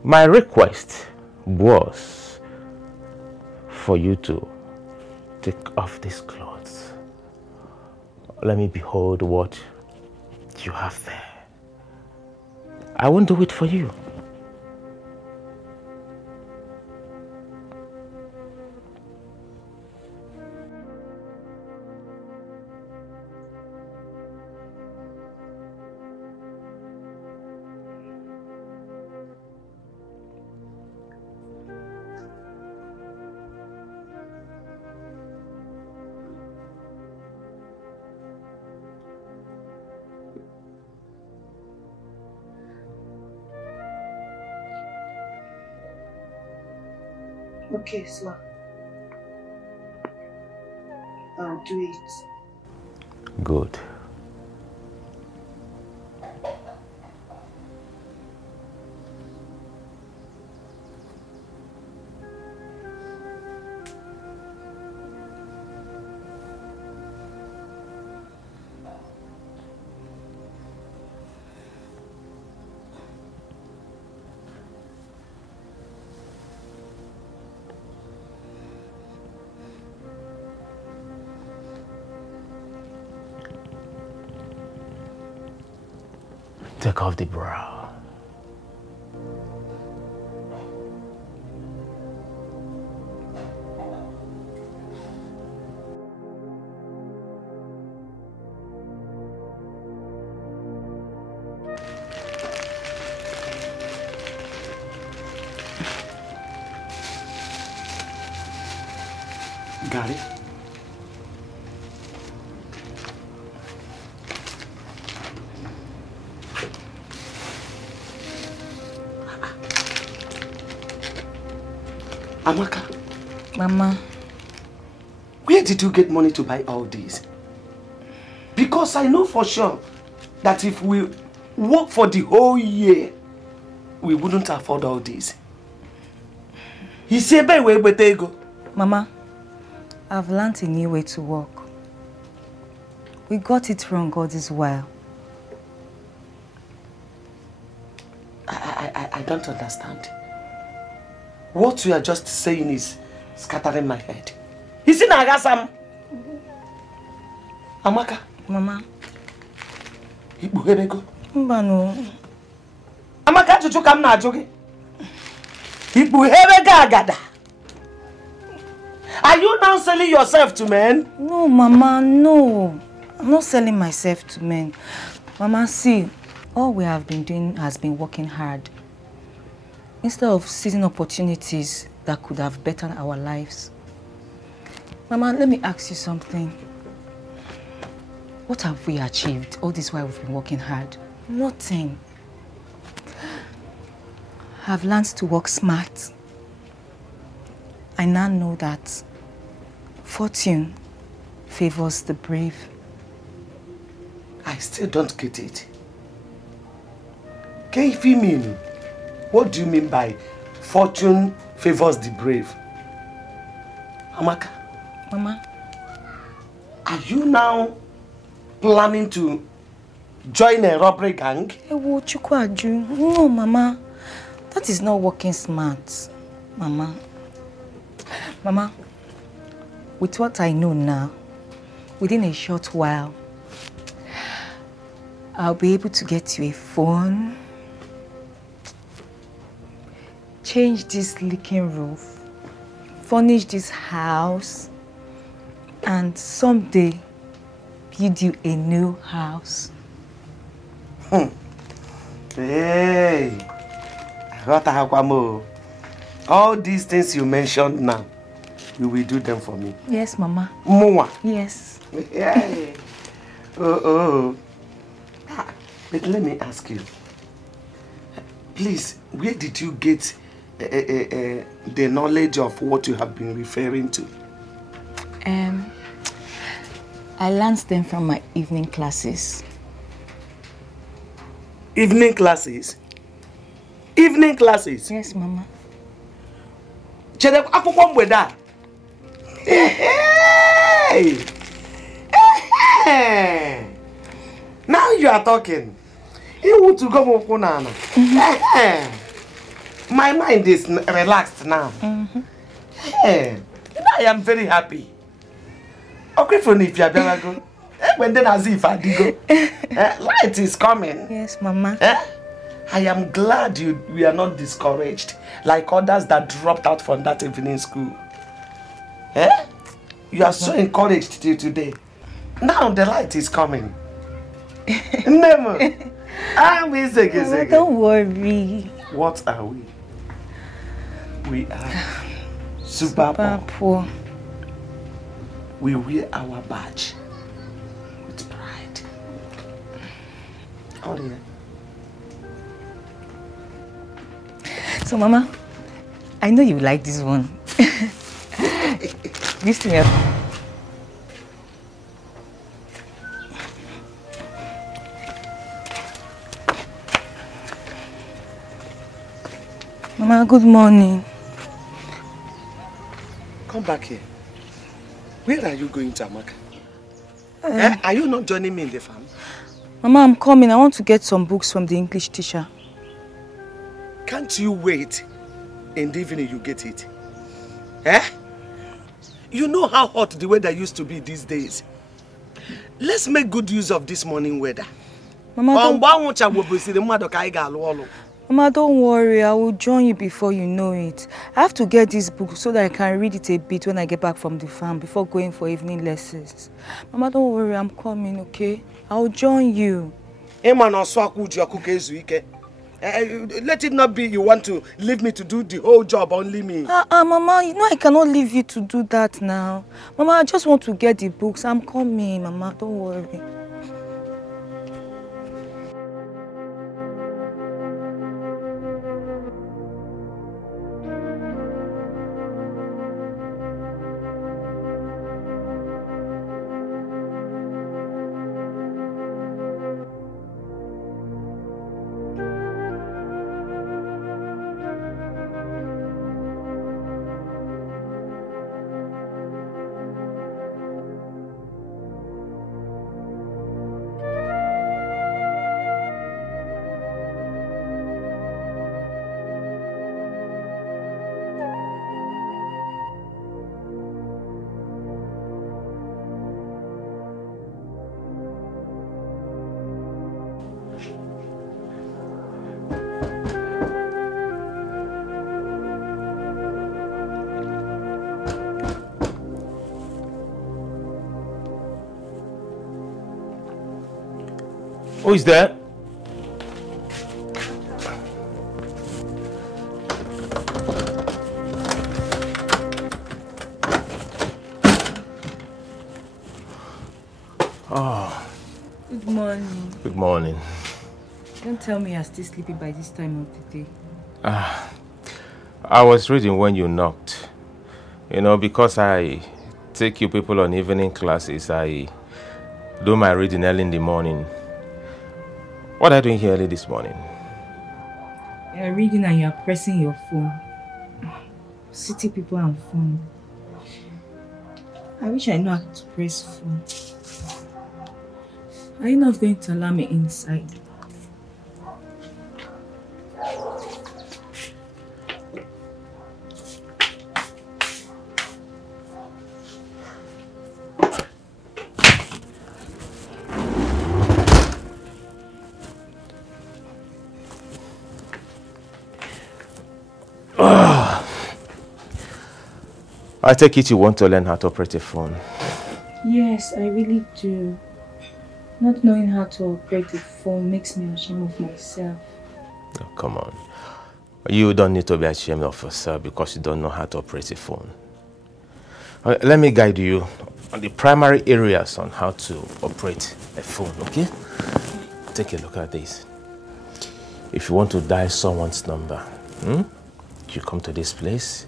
My request was for you to take off these clothes. Let me behold what you have there. I won't do it for you. Okay, sir. I'll do it. Good. Take off the bra. Got it? Amaka. Mama. Where did you get money to buy all these? Because I know for sure that if we work for the whole year, we wouldn't afford all these. He said, go. Mama, I've learned a new way to work. We got it wrong all this while. I don't understand. What you are just saying is scattering my head. Is it Nagasam? Amaka? Mama. Ibuhebego? Mbano. Amaka chuchu kam na ajoge? Ibuhebega agada? Are you now selling yourself to men? No, Mama, no. I'm not selling myself to men. Mama, see, all we have been doing has been working hard. Instead of seizing opportunities that could have bettered our lives. Mama, let me ask you something. What have we achieved all this while we've been working hard? Nothing. I've learned to work smart. I now know that fortune favors the brave. I still don't get it. Mean? What do you mean by fortune favors the brave? Amaka? Mama? Are you now planning to join a robbery gang? No, Mama. That is not working smart, Mama. Mama, with what I know now, within a short while, I'll be able to get you a phone, change this leaking roof, furnish this house, and someday build you a new house. Hey, all these things you mentioned now, you will do them for me. Yes, Mama. Mua. Yes. Yeah. Oh. But let me ask you, please, where did you get the knowledge of what you have been referring to? I learned them from my evening classes. Evening classes? Evening classes? Yes, Mama. Hey! Now you are talking. You want to go more banana. My mind is relaxed now. Hey, I am very happy. Okay, for if you are go. When then as if I did go. Light is coming. Yes, Mama. I am glad we are not discouraged like others that dropped out from that evening school. You are so encouraged till today. Now the light is coming. Never. Don't worry. What are we? We are super poor. We wear our badge with pride. Oh dear. So, Mama, I know you like this one. This thing. Mama, good morning. Come back here. Where are you going to, Amaka? Are you not joining me in the farm? Mama, I'm coming. I want to get some books from the English teacher. Can't you wait? In the evening you get it. You know how hot the weather used to be these days. Let's make good use of this morning weather. Mama, don't worry. I will join you before you know it. I have to get this book so that I can read it a bit when I get back from the farm before going for evening lessons. Mama, don't worry. I'm coming, okay? I'll join you. Let it not be you want to leave me to do the whole job, only me. Mama, you know I cannot leave you to do that now. Mama, I just want to get the books. I'm coming, Mama. Don't worry. Who is there? Oh. Good morning. Good morning. Don't tell me you're still sleeping by this time of the day. I was reading when you knocked. You know, because I take you people on evening classes, I do my reading early in the morning. What are you doing here early this morning? You're reading and you're pressing your phone. City people and phone. I wish I knew how to press phone. Are you not going to allow me inside? I take it you want to learn how to operate a phone. Yes, I really do. Not knowing how to operate a phone makes me ashamed of myself. Oh, come on. You don't need to be ashamed of yourself because you don't know how to operate a phone. Let me guide you on the primary areas on how to operate a phone, okay? Take a look at this. If you want to dial someone's number, you come to this place.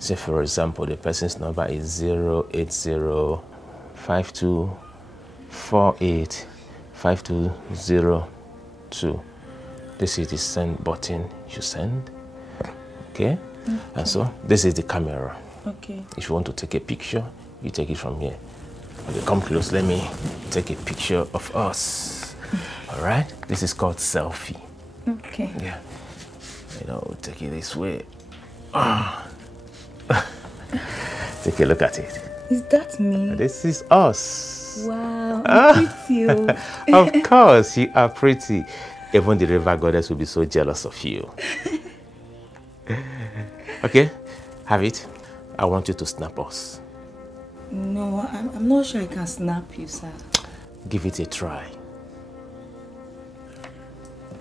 Say, for example, the person's number is 08052485202. This is the send button you send. Okay? And so, this is the camera. Okay. If you want to take a picture, you take it from here. Okay, come close. Let me take a picture of us. All right? This is called selfie. Okay. Yeah. You know, take it this way. Take a look at it. Is that me? This is us. Wow, I'm pretty. Of course, you are pretty. Even the river goddess will be so jealous of you. Okay, have it. I want you to snap us. No, I'm not sure I can snap you, sir. Give it a try.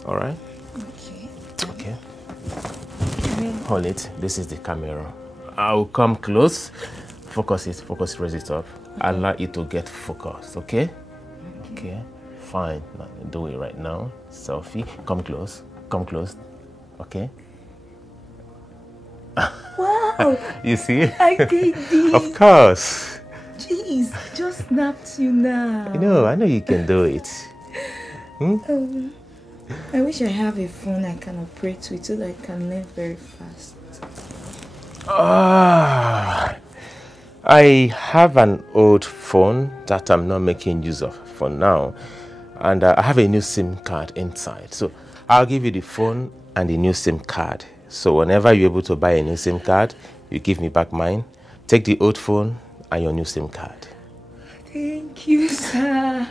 All right? Okay. Okay. Hold it. This is the camera. I'll come close. Focus it. Raise it up. Allow it to get focused. Okay? Okay. Fine. Now, do it right now. Selfie. Come close. Okay? Wow. You see? I did this. Of course. Jeez, just snapped you now. You know, I know you can do it. I wish I have a phone I can operate with so that I can learn very fast. I have an old phone that I'm not making use of for now. And I have a new SIM card inside. So I'll give you the phone and the new SIM card. So whenever you're able to buy a new SIM card, you give me back mine. Take the old phone and your new SIM card. Thank you, sir.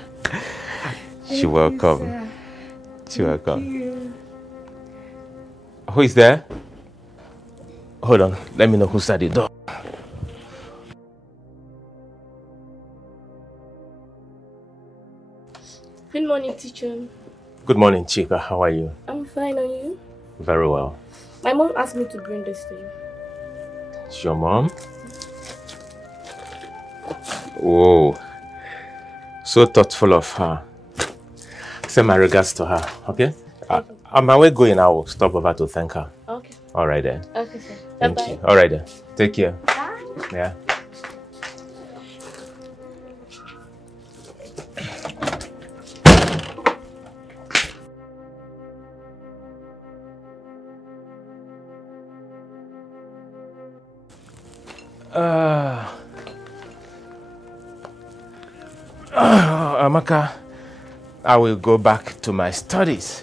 You're welcome. You're welcome. Who is there? Hold on, let me know who's at the door. Good morning, teacher. Good morning, Chika. How are you? I'm fine, and you? Very well. My mom asked me to bring this to you. It's your mom? Whoa. So thoughtful of her. Send my regards to her, okay? On my way going, I will stop over to thank her. Okay. All right then. Okay, sir. Thank Bye-bye. you. All right then. Take care. Bye. Yeah. Amaka, I will go back to my studies.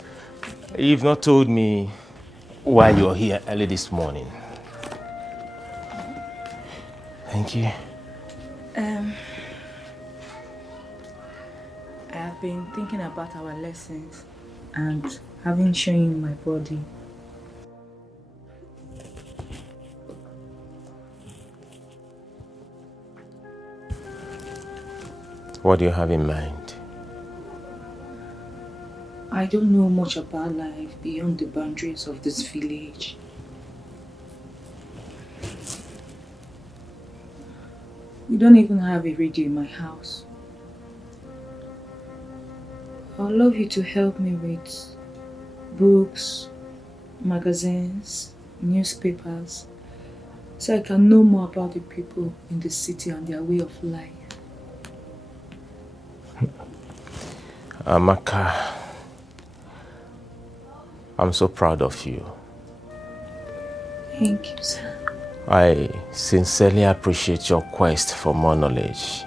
You've not told me why you're here early this morning. Thank you. I have been thinking about our lessons and having shown you my body. What do you have in mind? I don't know much about life beyond the boundaries of this village. We don't even have a radio in my house. I'd love you to help me with books, magazines, newspapers, so I can know more about the people in the city and their way of life. Amaka, I'm so proud of you. Thank you, sir. I sincerely appreciate your quest for more knowledge.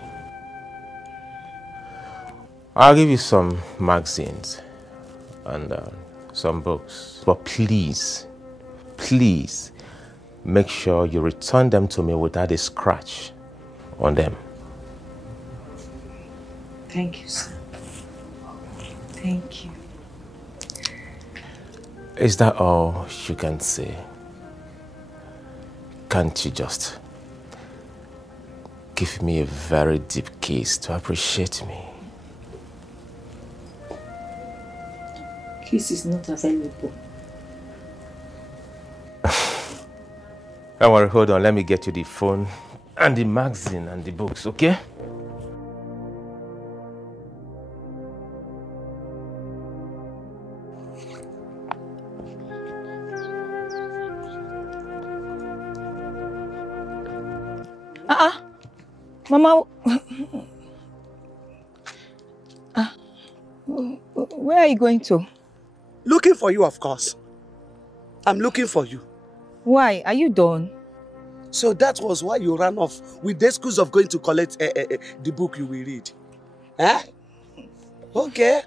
I'll give you some magazines and some books. But please, please, make sure you return them to me without a scratch on them. Thank you, sir. Thank you. Is that all you can say? Can't you just give me a very deep kiss to appreciate me? Kiss is not available. Don't worry, hold on. Let me get you the phone and the magazine and the books, okay? Mama, where are you going to? Looking for you, of course. I'm looking for you. Why? Are you done? So that was why you ran off with the excuse of going to collect the book you will read. Eh? Okay.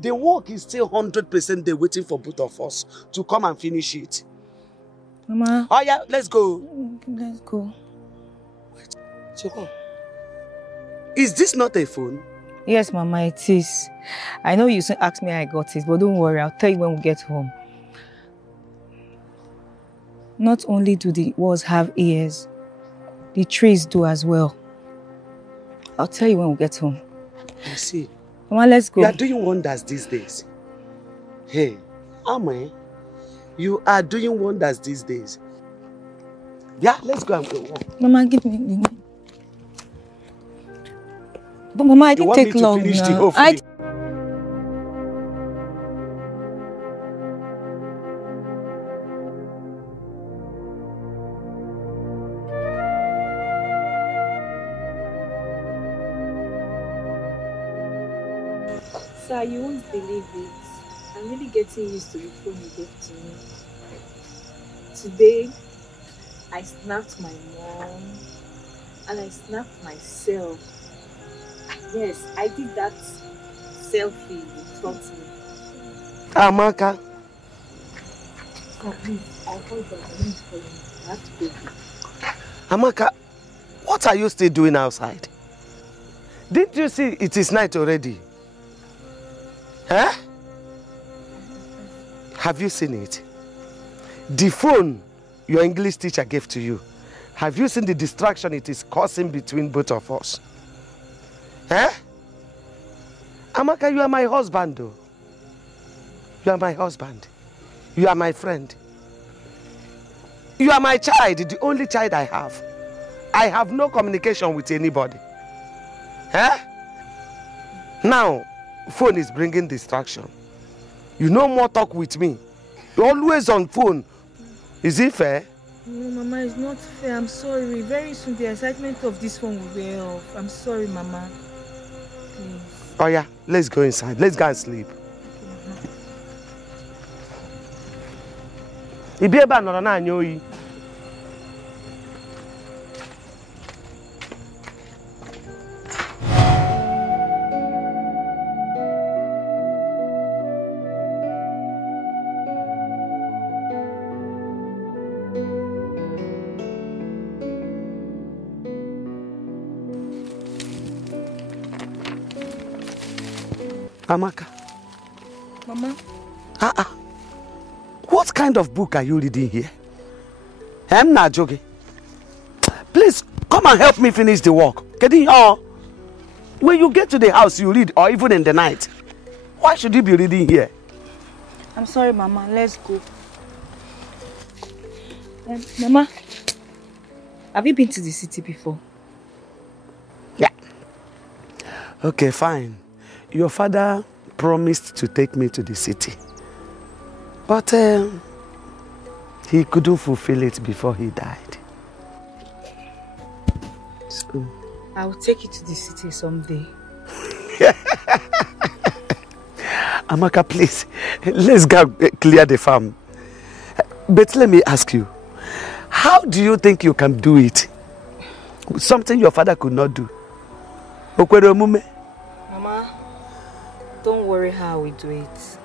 The work is still 100% there waiting for both of us to come and finish it. Mama. Oh yeah, let's go. Let's go. Choko, is this not a phone? Yes, Mama, it is. I know you soon asked me how I got it, but don't worry, I'll tell you when we get home. Not only do the walls have ears, the trees do as well. I'll tell you when we get home. I see. Mama, let's go. You are doing wonders these days. Hey, Ame, you are doing wonders these days. Yeah, let's go and go. Mama, give me. But Mama, I didn't take long now. Sir, you won't believe it. I'm really getting used to the phone you gave to me. Today, I snapped my mom and I snapped myself. Yes, I did that selfie in front of me. Amaka. Oh, please, I hold on. I need to call you. I have to go. Amaka, what are you still doing outside? Didn't you see it is night already? Huh? Have you seen it? The phone your English teacher gave to you. Have you seen the distraction it is causing between both of us? Huh? Amaka, you are my husband though. You are my husband. You are my friend. You are my child, the only child I have. I have no communication with anybody. Huh? Now, phone is bringing distraction. You no more talk with me. You're always on phone. Is it fair? No, Mama, it's not fair. I'm sorry. Very soon the excitement of this phone will wear off. I'm sorry, Mama. Please. Oh yeah, let's go inside. Let's go and sleep. Ibieba nọrọ na-anya oyi. Amaka. Mama. What kind of book are you reading here? I'm not joking. Please come and help me finish the work. When you get to the house, you read, or even in the night. Why should you be reading here? I'm sorry, Mama. Let's go. Mama, have you been to the city before? Yeah. Okay, fine. Your father promised to take me to the city. But he couldn't fulfill it before he died. So I'll take you to the city someday. Amaka, please, let's go clear the farm. But let me ask you, how do you think you can do it? Something your father could not do. Mama, don't worry how we do it.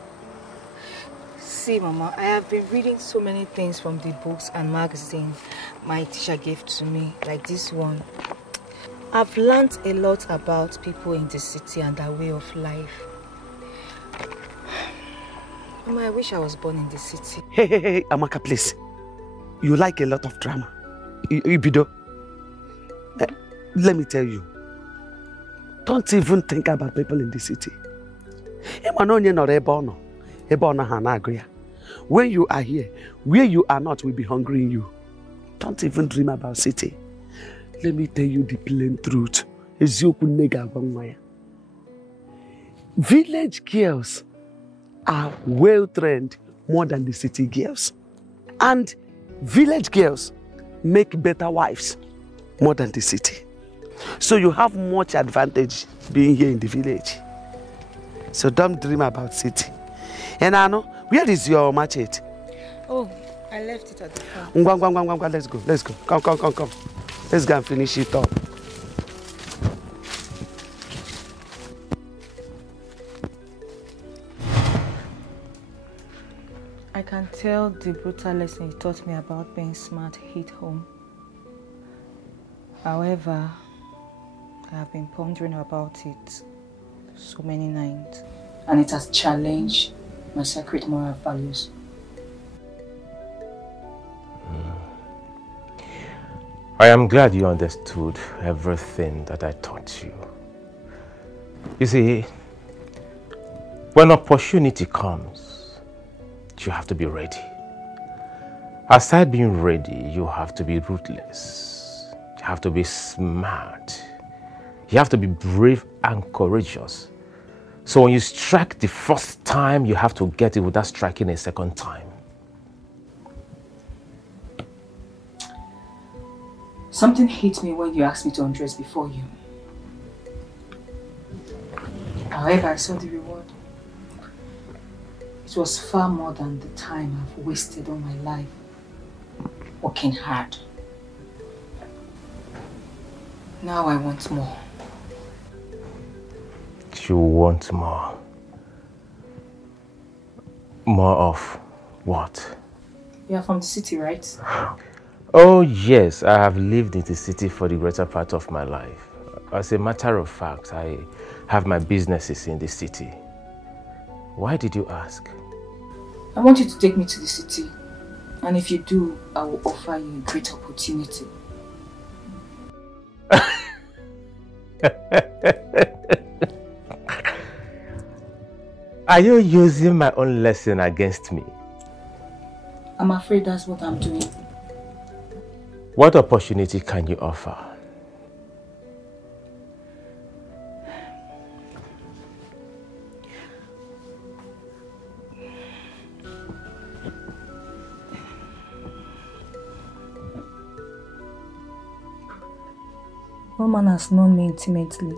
See, Mama, I have been reading so many things from the books and magazines my teacher gave to me, like this one. I've learned a lot about people in the city and their way of life. Mama, I wish I was born in the city. Hey, Amaka, please. You like a lot of drama. Ibido. Let me tell you. Don't even think about people in the city. When you are here, where you are not will be hungry in you. Don't even dream about city. Let me tell you the plain truth. Village girls are well trained more than the city girls. And village girls make better wives more than the city. So you have much advantage being here in the village. So don't dream about city. And I know, where is your machete? Oh, I left it at the farm. Let's go, let's go. Come. Let's go and finish it up. I can tell the brutal lesson you taught me about being smart hit home. However, I have been pondering about it so many nights. And it has challenged my sacred moral values. I am glad you understood everything that I taught you. You see, when opportunity comes, you have to be ready. Aside being ready, you have to be ruthless. You have to be smart. You have to be brave and courageous. So when you strike the first time, you have to get it without striking a second time. Something hit me when you asked me to undress before you. However, I saw the reward. It was far more than the time I've wasted on my life working hard. Now I want more. You want more? More of what? You are from the city, right? Oh yes, I have lived in the city for the greater part of my life. As a matter of fact, I have my businesses in the city. Why did you ask? I want you to take me to the city. And if you do, I will offer you a great opportunity. Are you using my own lesson against me? I'm afraid that's what I'm doing. What opportunity can you offer? No man has known me intimately.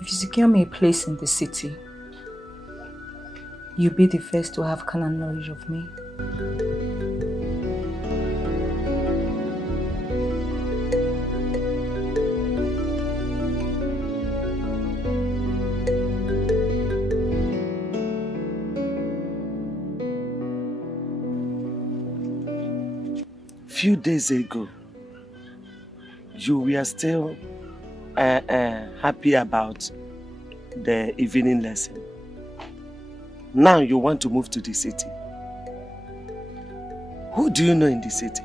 If you secure me a place in the city, you'll be the first to have carnal knowledge of me. Few days ago, you were still happy about the evening lesson. Now you want to move to the city. Who do you know in the city?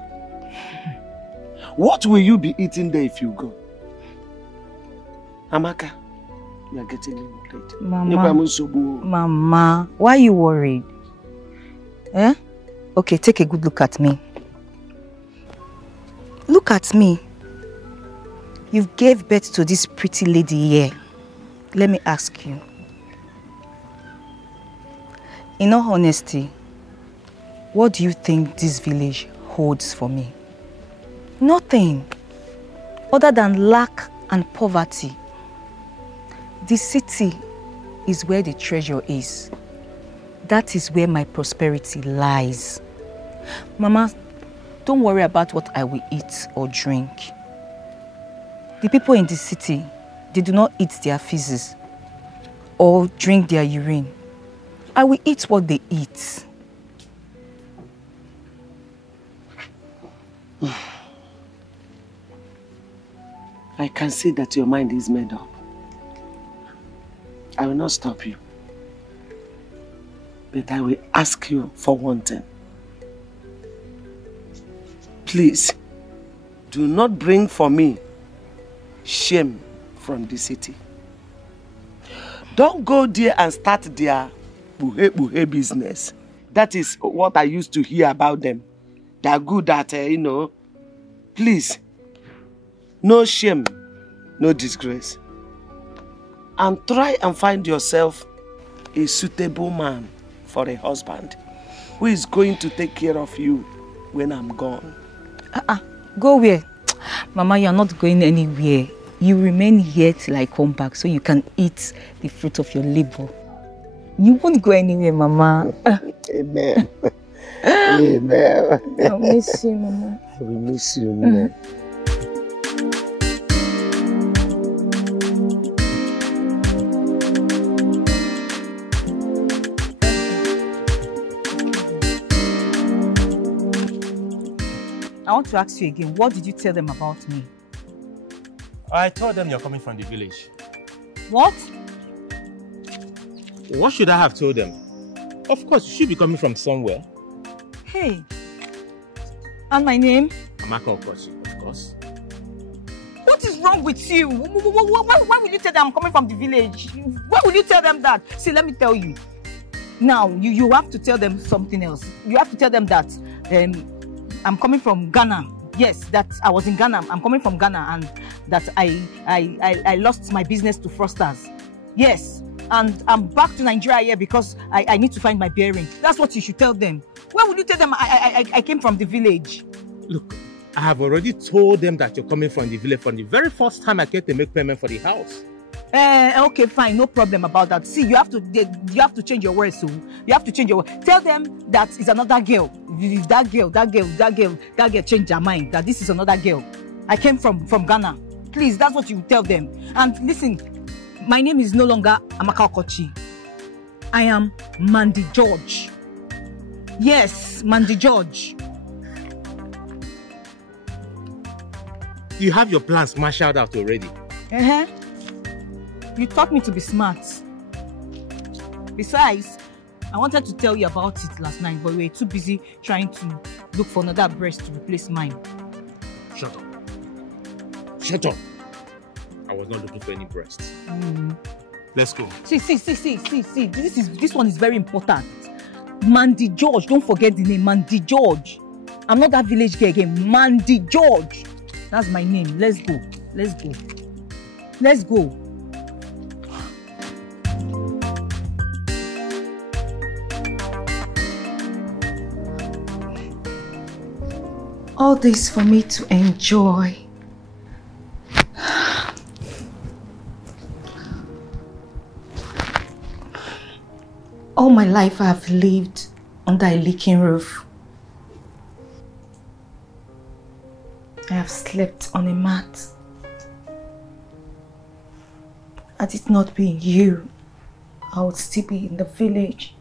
What will you be eating there if you go? Amaka, you are getting late. Mama, why are you worried? Eh? Okay, take a good look at me. Look at me. You gave birth to this pretty lady here. Let me ask you. In all honesty, what do you think this village holds for me? Nothing other than lack and poverty. The city is where the treasure is. That is where my prosperity lies. Mama, don't worry about what I will eat or drink. The people in the city, they do not eat their feces or drink their urine. I will eat what they eat. I can see that your mind is made up. I will not stop you. But I will ask you for one thing. Please, do not bring for me shame from the city. Don't go there and start their buhe business. That is what I used to hear about them. They are good at, Please, no shame, no disgrace. And try and find yourself a suitable man for a husband who is going to take care of you when I'm gone. Go where? Mama, you're not going anywhere. You remain here till I come back so you can eat the fruit of your labor. You won't go anywhere, Mama. Amen. Amen. I'll miss you, Mama. I will miss you, Mama. I want to ask you again, what did you tell them about me? I told them you're coming from the village. What? What should I have told them? Of course, you should be coming from somewhere. Hey. And my name? Amaka, of course. What is wrong with you? Why will you tell them I'm coming from the village? Why will you tell them that? See, let me tell you. Now, you have to tell them something else. You have to tell them that I'm coming from Ghana. Yes, that I was in Ghana. I'm coming from Ghana, and that I lost my business to fraudsters. Yes, and I'm back to Nigeria here because I need to find my bearings. That's what you should tell them. Why would you tell them I came from the village? Look, I have already told them that you're coming from the village from the very first time I came to make payment for the house. Okay, fine, no problem about that. See, you have to change your words, so you have to change your words. Tell them that it's another girl. That girl changed their mind. That this is another girl. I came from Ghana. Please, that's what you tell them. And listen, my name is no longer Amaka Okochi. I am Mandy George. Yes, Mandy George. You have your plans marshaled out already. You taught me to be smart. Besides, I wanted to tell you about it last night, but we were too busy trying to look for another breast to replace mine. Shut up. Shut up. I was not looking for any breasts. Let's go. See. This one is very important. Mandy George, don't forget the name, Mandy George. I'm not that village girl again. Mandy George. That's my name. Let's go. Let's go. All this for me to enjoy. All my life I have lived under a leaking roof. I have slept on a mat. Had it not been you, I would still be in the village,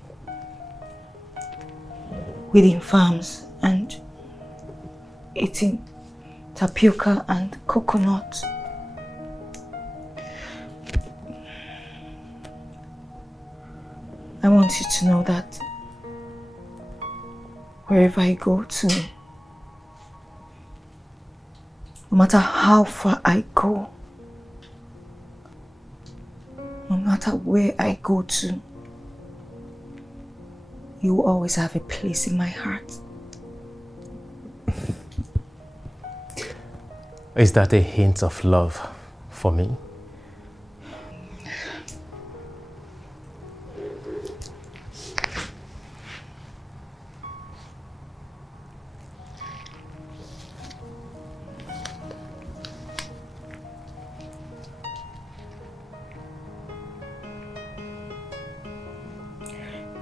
weeding farms and eating tapioca and coconut. I want you to know that wherever I go to, no matter how far I go, no matter where I go to, you will always have a place in my heart. Is that a hint of love for me?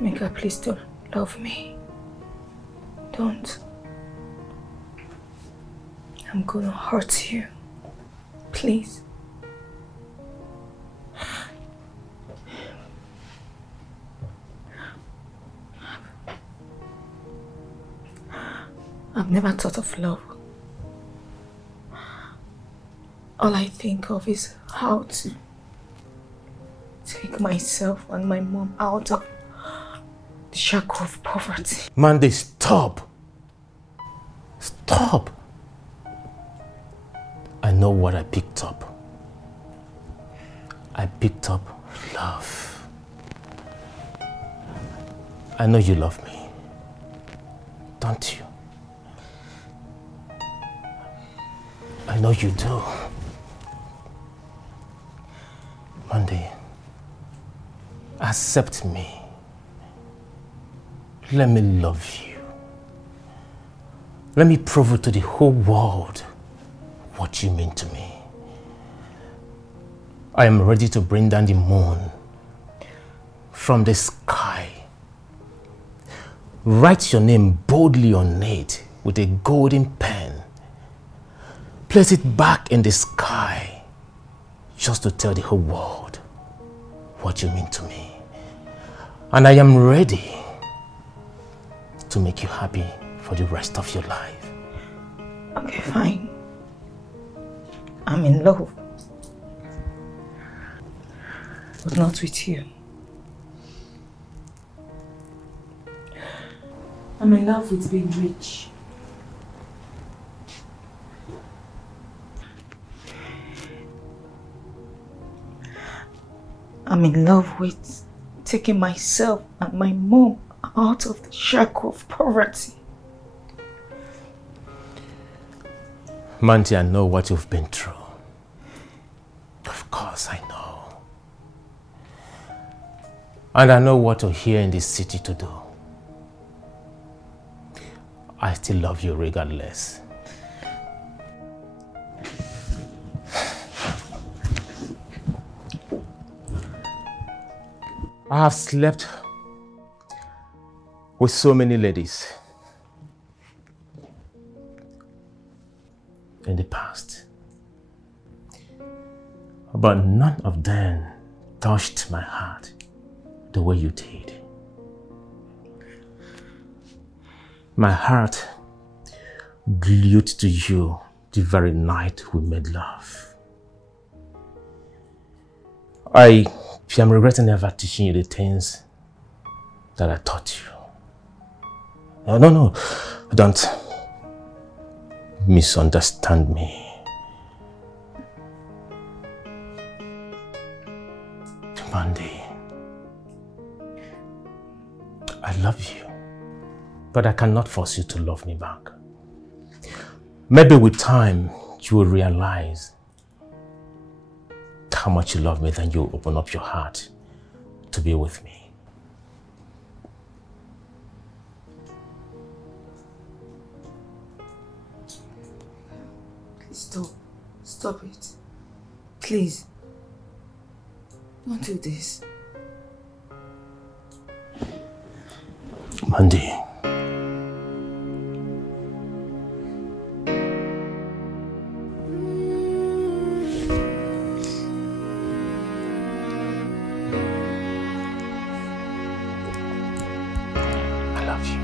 Mika, please don't love me. Don't. I'm gonna hurt you. Please. I've never thought of love. All I think of is how to take myself and my mom out of the shackle of poverty. Mandy, stop. Stop. I know what I picked up. I picked up love. I know you love me. Don't you? I know you do. Mandy, accept me. Let me love you. Let me prove it to the whole world what you mean to me. I am ready to bring down the moon from the sky. Write your name boldly on it with a golden pen. Place it back in the sky just to tell the whole world what you mean to me. And I am ready to make you happy for the rest of your life. Okay, fine. I'm in love. But not with you. I'm in love with being rich. I'm in love with taking myself and my mom out of the shackle of poverty. Mandy, I know what you've been through. Of course I know. And I know what you're here in this city to do. I still love you regardless. I have slept with so many ladies in the past, but none of them touched my heart the way you did. My heart glued to you the very night we made love. I am regretting never teaching you the things that I taught you. No, don't misunderstand me. Mandy, I love you, but I cannot force you to love me back. Maybe with time, you will realize how much you love me, then you'll open up your heart to be with me. Please stop it. Please. Don't do this. Mandy. I love you.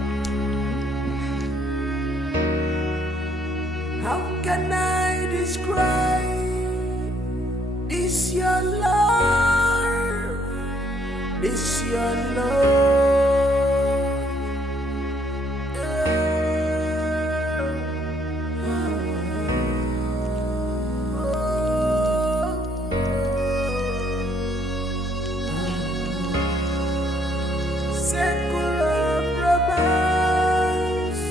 How can I describe this your love? This your love. Secular romance,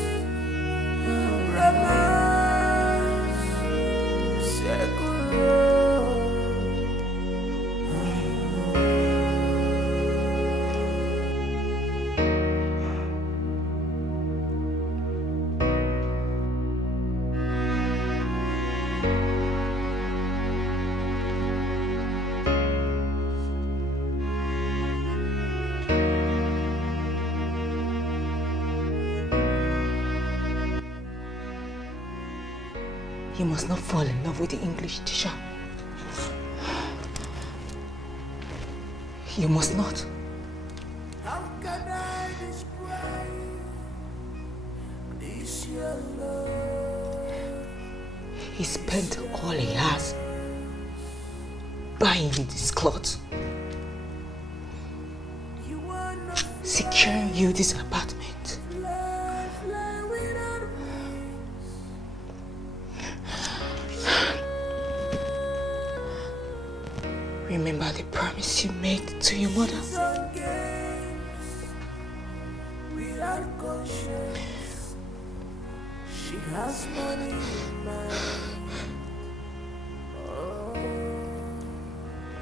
secular. You must not fall in love with the English teacher. You must not. How can I describe this your love? He spent all he has buying you this clothes, securing you this apartment. Remember the promise you made to your mother? Without conscience, she has money in mind.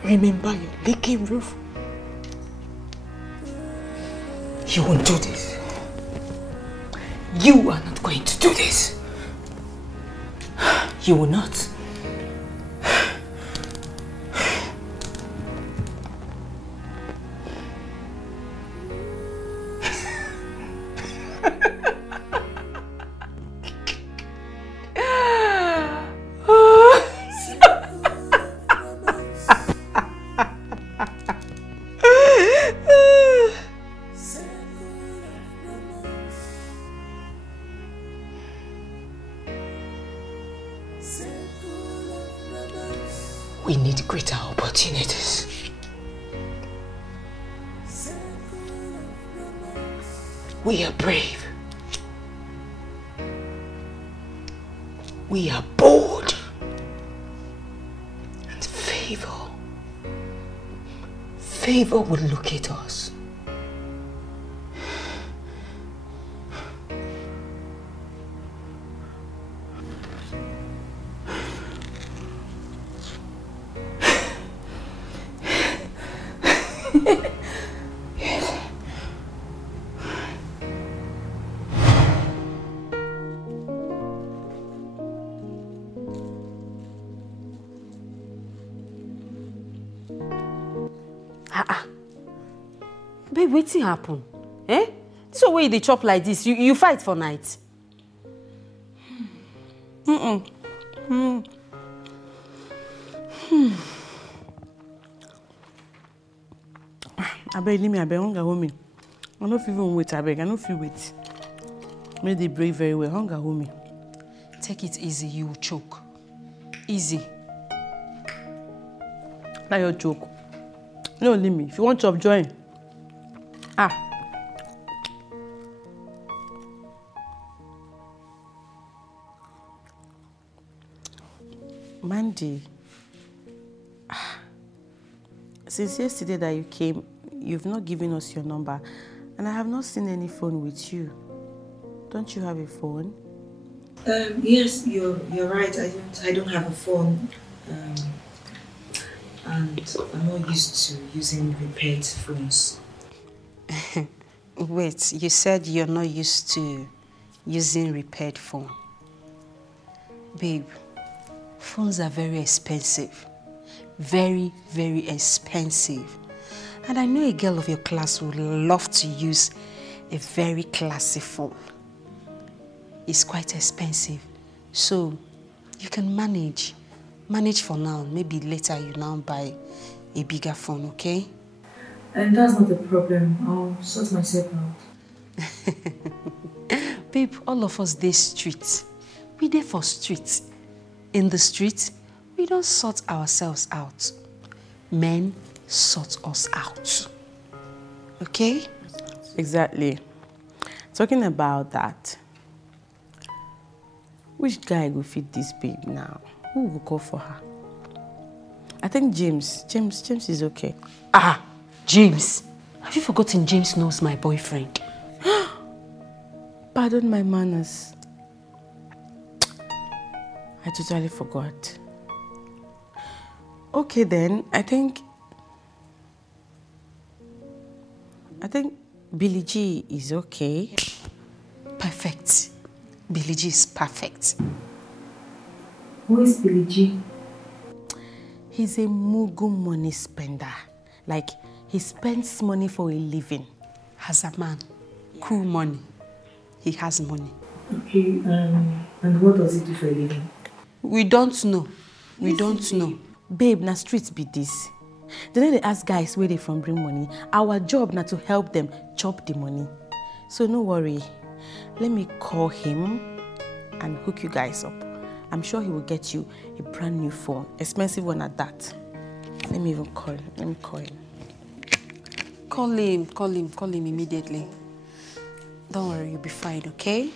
Remember your leaking roof? You won't do this. You are not going to do this. You will not. We need greater opportunities. We are brave. We are bold. And favor will locate us. Babe, wetin happen? Eh? This one wey you dey chop like this, you fight for night? Abeg, leave me, abeg, hunger hold me. I no fit even wait, abeg, I no fit wait. Make dey break very well, hunger hold me. take it easy, you will choke. Easy. Now you choke. No, leave me. If you want to join. Ah. Mandy. Since yesterday that you came, you've not given us your number, and I have not seen any phone with you. Don't you have a phone? Yes, you're right. I don't have a phone, and I'm not used to using repaired phones. Wait, you said you're not used to using repaired phone. Babe, phones are very expensive. Very, very expensive. And I know a girl of your class would love to use a very classy phone. It's quite expensive. So you can manage. Manage for now. Maybe later you now buy a bigger phone, okay? And that's not the problem. I'll sort myself out. Babe, all of us dey street. We dey for street. In the street, we don't sort ourselves out. Men sort us out. Okay? Exactly. Talking about that, which guy will fit this babe now? Who will go for her? I think James. James is okay. Ah, James. Have you forgotten James knows my boyfriend? Pardon my manners. I totally forgot. Okay then, I think Billy G is okay. Perfect. Billy G is perfect. Who is Billy G? He's a mugu money spender. Like, he spends money for a living. As a man, cool money. He has money. Okay, and what does he do for a living? We don't know. We don't know. Babe, na streets be this. Then they ask guys where they from bring money. Our job na to help them chop the money. So no worry. Let me call him and hook you guys up. I'm sure he will get you a brand new phone. Expensive one at that. Let me even call him. Let me call him. Call him immediately. Don't worry, you'll be fine, okay?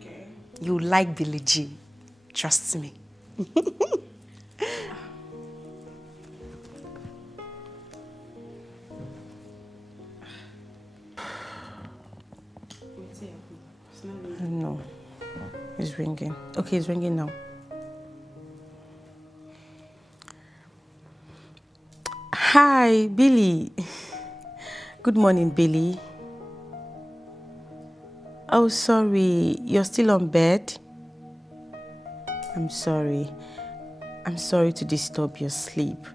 Okay. You like Billy G. Trust me. No. It's ringing. Okay, it's ringing now. Hi, Billy. Good morning, Billy. Oh, sorry. You're still on bed? I'm sorry. I'm sorry to disturb your sleep.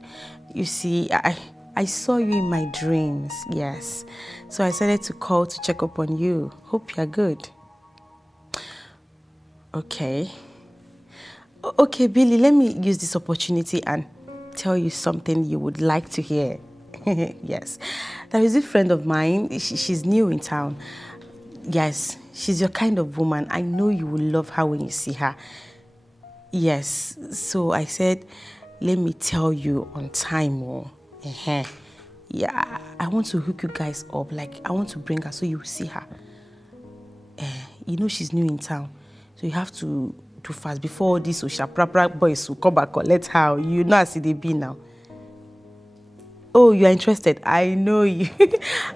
You see, I saw you in my dreams, yes. So I decided to call to check up on you. Hope you're good. Okay. Okay, Billy, let me use this opportunity and tell you something you would like to hear. Yes. There is a friend of mine. She's new in town. Yes, she's your kind of woman. I know you will love her when you see her. Yes. So I said, let me tell you on time. Yeah, I want to hook you guys up. Like, I want to bring her so you will see her. You know she's new in town. So you have to do fast before these Oshaprapra boys will come back and let her. You know as they be now. Oh, you are interested? I know you.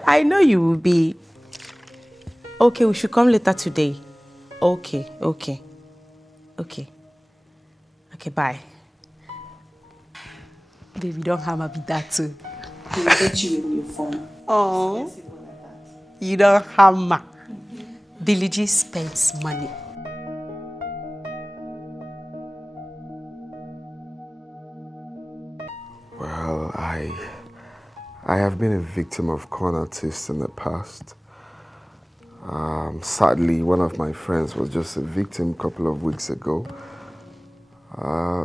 I know you will be. Okay, we should come later today. Okay. Okay, bye. Baby, don't hammer me that too. He'll get you a new phone. Oh, you don't hammer. Billy G spends money. Well, I have been a victim of con artists in the past. Sadly, one of my friends was just a victim a couple of weeks ago.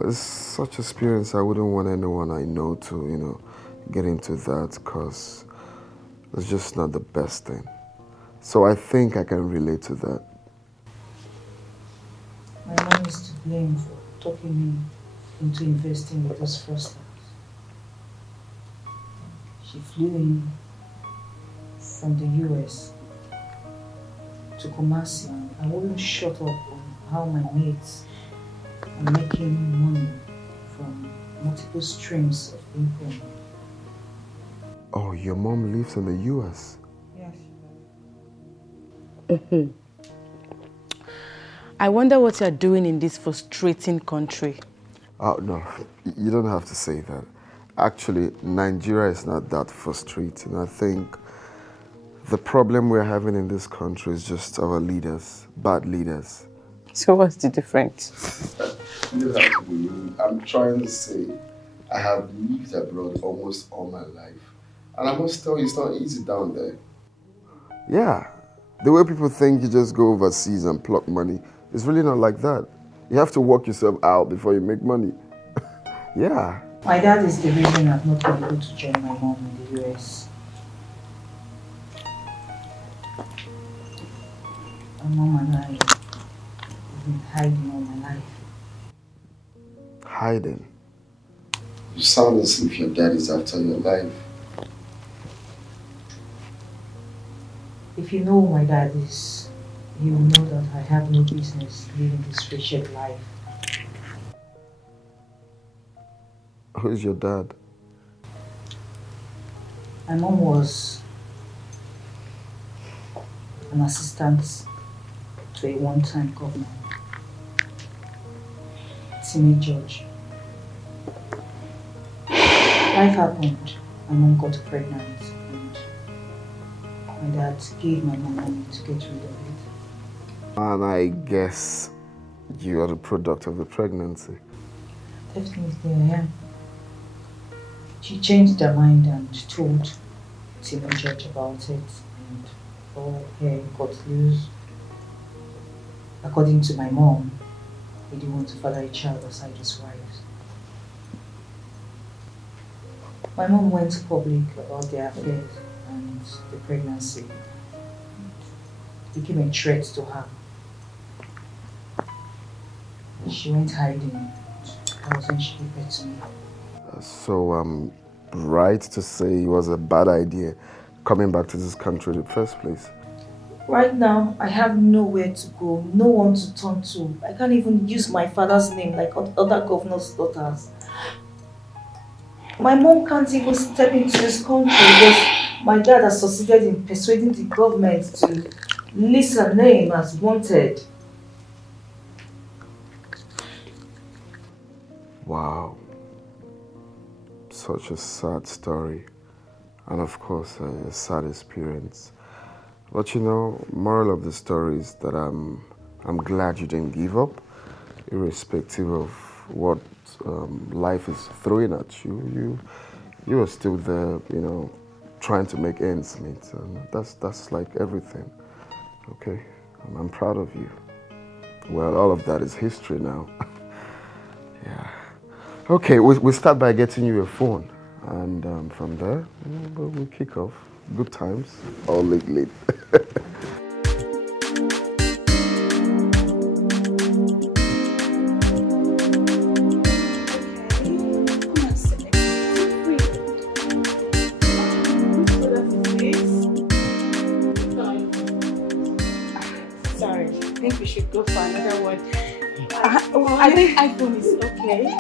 It's such experience I wouldn't want anyone I know to, get into that because it's just not the best thing. So I think I can relate to that. My mom used to blame for talking me into investing with us first. She flew in from the US to Kumasi, and I wouldn't shut up on how my mates are making money from multiple streams of income. Oh, your mom lives in the US? Yes. I wonder what you're doing in this frustrating country. Oh, no, you don't have to say that. Actually, Nigeria is not that frustrating. I think the problem we're having in this country is just our leaders, bad leaders. So what's the difference? You don't have to be rude. I'm trying to say I have lived abroad almost all my life. And I must tell you, it's not easy down there. Yeah, the way people think you just go overseas and pluck money, it's really not like that. You have to work yourself out before you make money. Yeah. My dad is the reason I've not been able to join my mom in the US. My mom and I have been hiding all my life. Hiding? You sound as if your dad is after your life. If you know who my dad is, you will know that I have no business living this wretched life. Who's your dad? My mom was an assistant to a one-time governor, Timmy George. Life happened. My mom got pregnant and my dad gave my mom money to get rid of it. And I guess you are the product of the pregnancy. Definitely I am. She changed her mind and told Timmy George about it, and all hair got loose. According to my mom, he didn't want to father a child aside his wives. My mom went public about their affair and the pregnancy. It became a threat to her. She went hiding. That was when she gave birth to me. So I'm right to say it was a bad idea coming back to this country in the first place? Right now, I have nowhere to go, no one to turn to. I can't even use my father's name like other governors' daughters. My mom can't even step into this country because my dad has succeeded in persuading the government to list her name as wanted. Wow. Such a sad story. And of course, a sad experience. But you know, moral of the story is that I'm glad you didn't give up, irrespective of what life is throwing at you. You are still there, you know, trying to make ends meet, and that's like everything. Okay, I'm proud of you. Well, all of that is history now. Yeah. Okay, we'll start by getting you a phone, and from there we'll kick off. Good times, all late. Sorry, I think we should go for another one. I think iPhone is okay.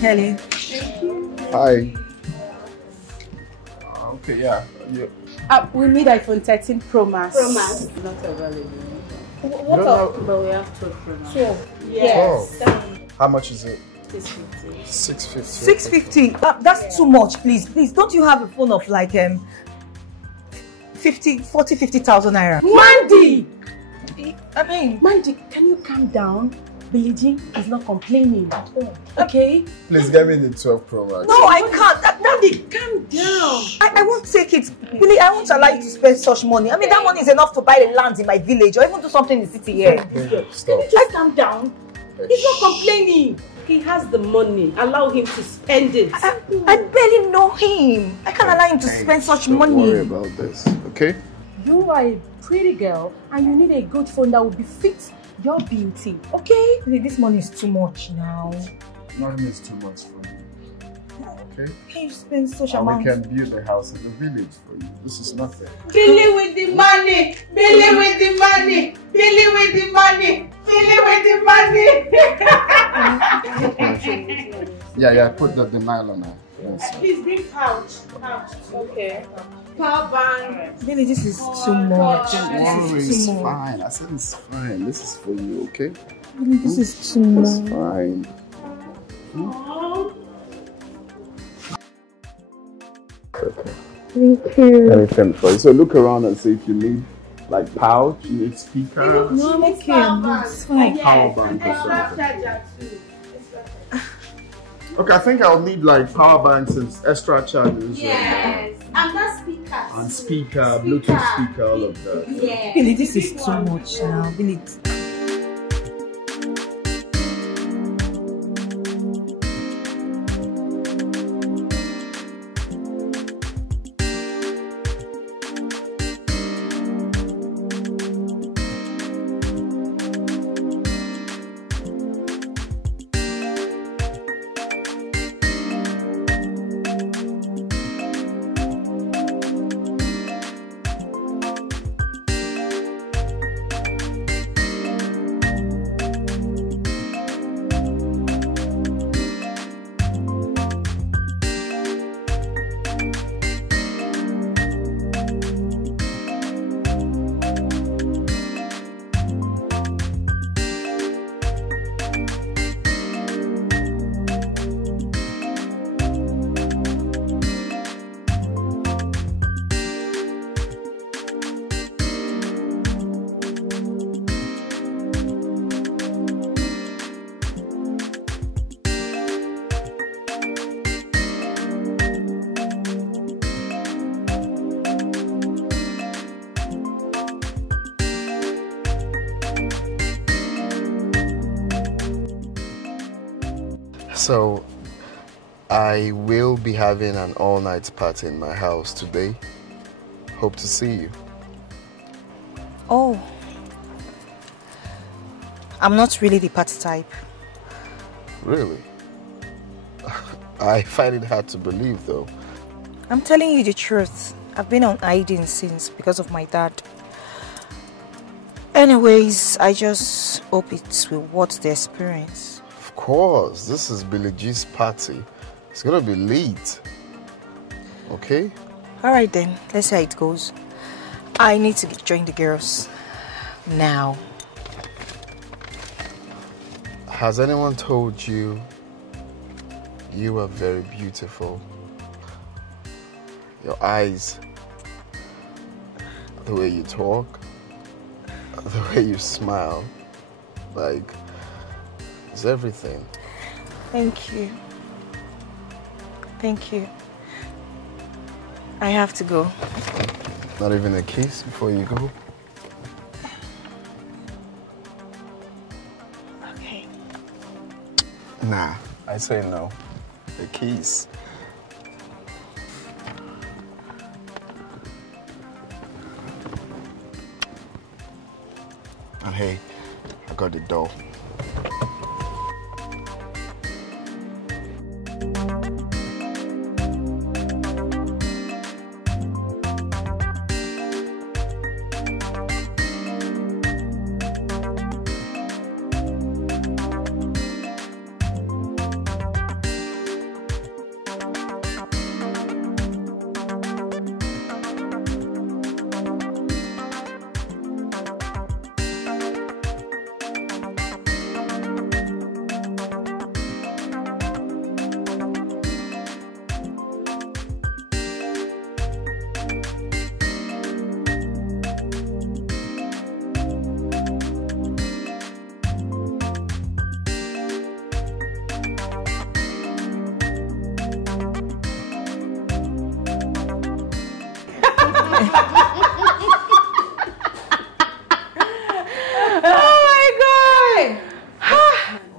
Hello. Hi. Okay, yeah. We need iPhone 13 Pro Max. Pro Max. Not available. What else? But we have 12 Pro Max. 12. Yes. How much is it? 650. 650. 650. That's too much, please. Please, don't you have a phone of like 50,000 naira? Mandy! I mean, Mandy, can you calm down? Billie Jean is not complaining at all. Okay? Please get me the 12 Pro Max. no, I can't. Mandy, calm down. I won't take it. Really, I won't allow you to spend such money. I mean, that money is enough to buy the land in my village or even do something in the city here. Stop. Can you just calm down? He's not complaining. He has the money. Allow him to spend it. I barely know him. I can't allow him to spend such money. Don't worry about this, okay? You are a pretty girl and you need a good phone that will befit your beauty. Okay? This money is too much now. Nothing is too much for you. Okay? Can you spend such And amount? we can build a house in the village for you. This is nothing. Billy with the money! Billy with the money! Billy with the money! Billy with the money! Yeah, put the nylon on. Yes. Please bring pouch. Okay. Power bank. Billy, this is too much. It's fine. I said it's fine. This is for you, okay? Billy, this is too much. It's fine. Okay. Thank you. Anything for you. So look around and see if you need like pouch, you need speaker. No, I'm okay. It's fine. Power bank or something. Okay, I think I'll need like power banks and extra chargers. Yes. And that speaker. And speaker, Bluetooth speaker, all of that. Yeah. Billy, this is too much now. Billy. So, I will be having an all-night party in my house today. Hope to see you. Oh. I'm not really the party type. Really? I find it hard to believe though. I'm telling you the truth. I've been on hiding since because of my dad. Anyways, I just hope it's worth the experience. Of course, this is Billy G's party. It's gonna be lit. Okay? Alright then, let's see how it goes. I need to join the girls now. Has anyone told you you are very beautiful? Your eyes, the way you talk, the way you smile, like, it's everything. Thank you. Thank you. I have to go. Not even a kiss before you go? Okay. Nah, I say no. A kiss. And hey, I got the door.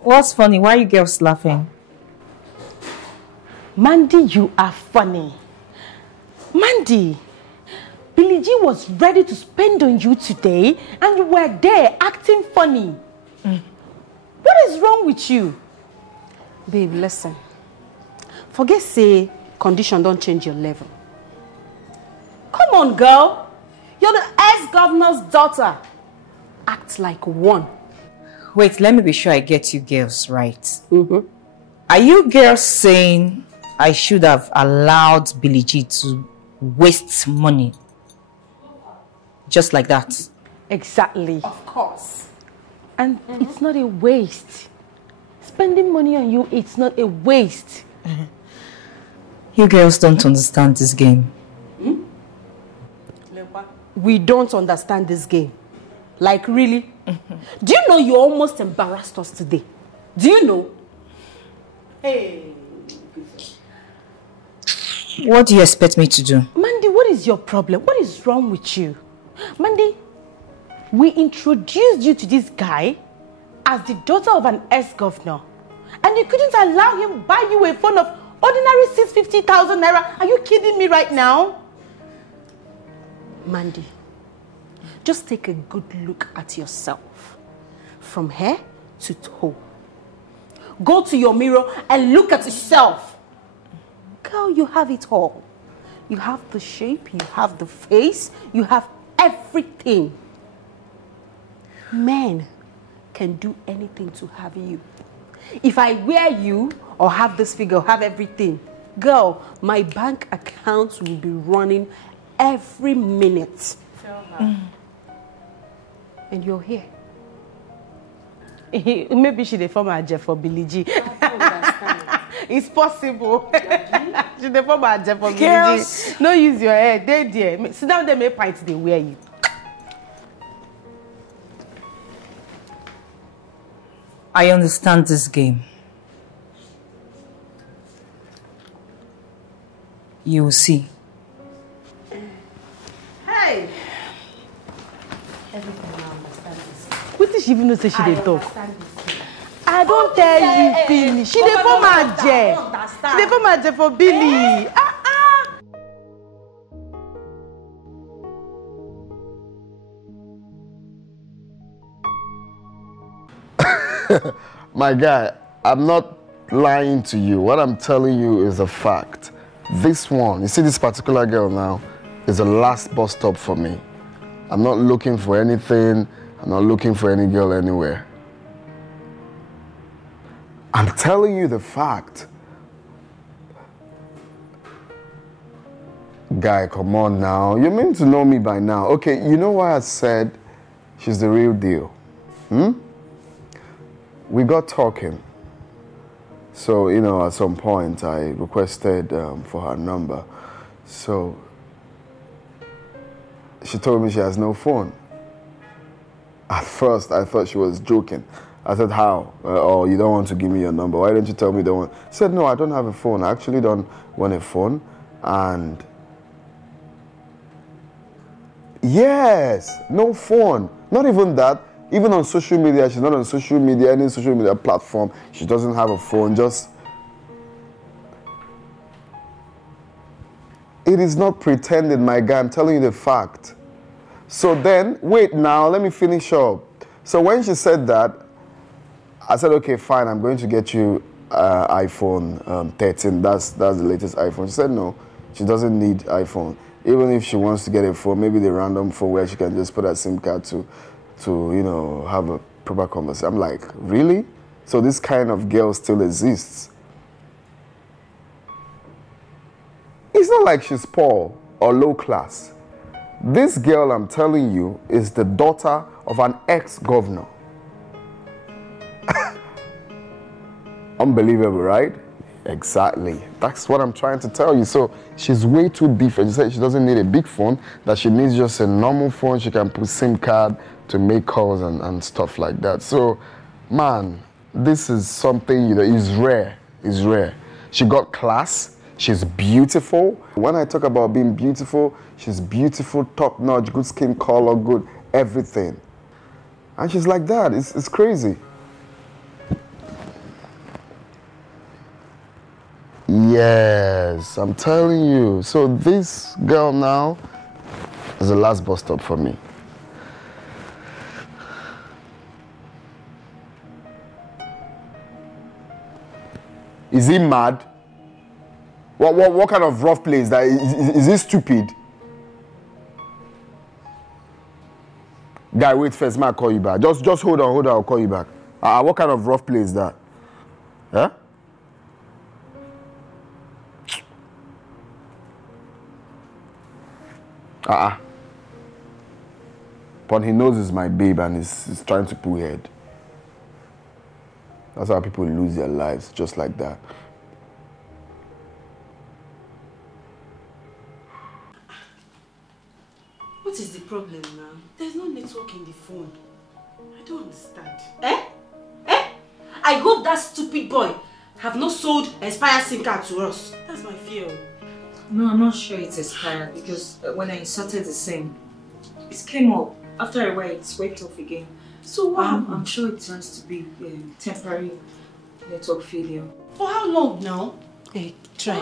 What's funny? Why are you girls laughing? Mandy, you are funny. Mandy, Billy Billy G was ready to spend on you today and you were there acting funny. What is wrong with you? Babe, listen. Forget say condition don't change your level. Come on, girl. You're the ex-governor's daughter. Act like one. Wait, let me be sure I get you girls right. Are you girls saying I should have allowed Billy G to waste money? Just like that? Exactly. Of course. And it's not a waste. Spending money on you, it's not a waste. You girls don't understand this game. We don't understand this game. Like, really? Do you know you almost embarrassed us today? Do you know? Hey. What do you expect me to do? Mandy, what is your problem? What is wrong with you? Mandy, we introduced you to this guy as the daughter of an ex-governor. And you couldn't allow him buy you a phone of ordinary 650,000 naira. Are you kidding me right now? Mandy, just take a good look at yourself. From head to toe. Go to your mirror and look at yourself. Girl, you have it all. You have the shape, you have the face, you have everything. Men can do anything to have you. If I wear you or have this figure, have everything, girl, my bank account will be running every minute. And you're here. Maybe she dey form a for Billy G. It's possible. She dey form a for Billy G. No use your head. They there. Sit down there, make pints they wear you. I understand this game. You will see. Hey! What did she even know say she dey talk? I don't tell you, Billy. She dey form a She dey form a for Billy. My guy, I'm not lying to you. What I'm telling you is a fact. This one, you see this particular girl now, is the last bus stop for me. I'm not looking for anything. I'm not looking for any girl anywhere. I'm telling you the fact. Guy, come on now. You're meant to know me by now. Okay, you know why I said she's the real deal? We got talking. So, you know, at some point I requested for her number. So, she told me she has no phone. At first, I thought she was joking. I said, how? Oh, you don't want to give me your number. Why don't you tell me you don't want? She said, no, I don't have a phone. I actually don't want a phone. And yes, no phone. Not even that. Even on social media, she's not on social media, any social media platform. She doesn't have a phone, just... It is not pretending, my guy. I'm telling you the fact. So then, wait now, let me finish up. So when she said that, I said, okay, fine, I'm going to get you iPhone 13. That's the latest iPhone. She said no, she doesn't need iPhone. Even if she wants to get a phone, maybe the random phone where she can just put a SIM card to you know, have a proper conversation. I'm like, really? So this kind of girl still exists. It's not like she's poor or low class. This girl, I'm telling you, is the daughter of an ex-governor. Unbelievable, right? Exactly. That's what I'm trying to tell you. So she's way too different. She said she doesn't need a big phone, that she needs just a normal phone. She can put SIM card to make calls and stuff like that. So, man, this is something, you know, is rare. It's rare. She got class. She's beautiful. When I talk about being beautiful, she's beautiful, top-notch, good skin color, good everything. And she's like that. It's crazy. Yes, I'm telling you. So this girl now, It's the last bus stop for me. Is he mad? What kind of rough place that is he stupid? Guy, wait first, I'll call you back. Just hold on, I'll call you back. What kind of rough place is that? Huh? But he knows it's my babe and he's trying to pull head. That's how people lose their lives, just like that. What is the problem now? There's no network in the phone. I don't understand. I hope that stupid boy have not sold expired SIM card to us. That's my fear. No, I'm not sure it's expired because when I inserted the SIM, it came up. After a while, it swiped off again. So what happened? I'm sure it turns to be temporary network failure. For how long now? Hey, Try.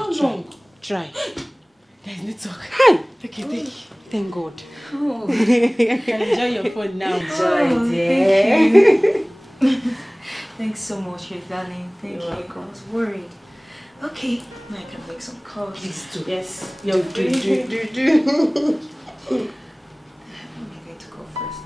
There's network. Hey! Okay, thank God. Oh. You can enjoy your phone now. Enjoy, dear. Thanks so much, your darling. Thank you. I was worried. Okay, now I can make some calls. Please do. Yes. Yo, do. I'm going to go first.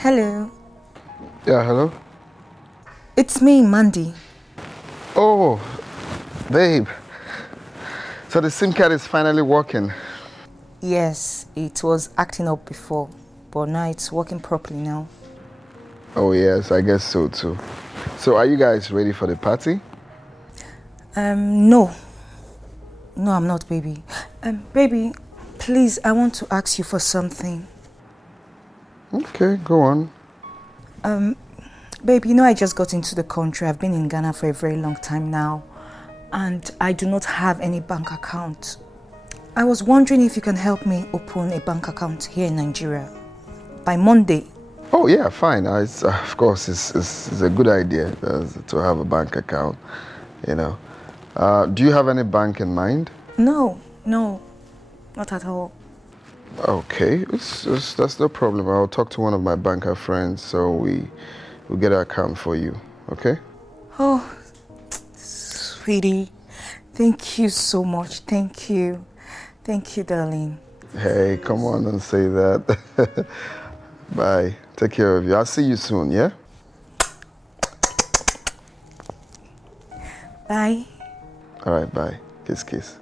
Hello. Yeah, hello? It's me, Mandy. Oh, babe. So the SIM card is finally working. Yes, it was acting up before, but now it's working properly now. Oh yes, I guess so too. So are you guys ready for the party? No. No, I'm not, baby. Baby, please, I want to ask you for something. Okay, go on. Baby, you know I just got into the country. I've been in Ghana for a very long time now, and I do not have any bank account. I was wondering if you can help me open a bank account here in Nigeria by Monday. Oh yeah, fine. Of course, it's a good idea to have a bank account, you know. Do you have any bank in mind? No, not at all. Okay, that's no problem. I'll talk to one of my banker friends so we'll get an account for you, okay? Oh, sweetie, thank you so much. Thank you, darling. Hey, come on, don't say that. Bye. Take care of you. I'll see you soon, yeah? Bye. All right, bye. Kiss, kiss.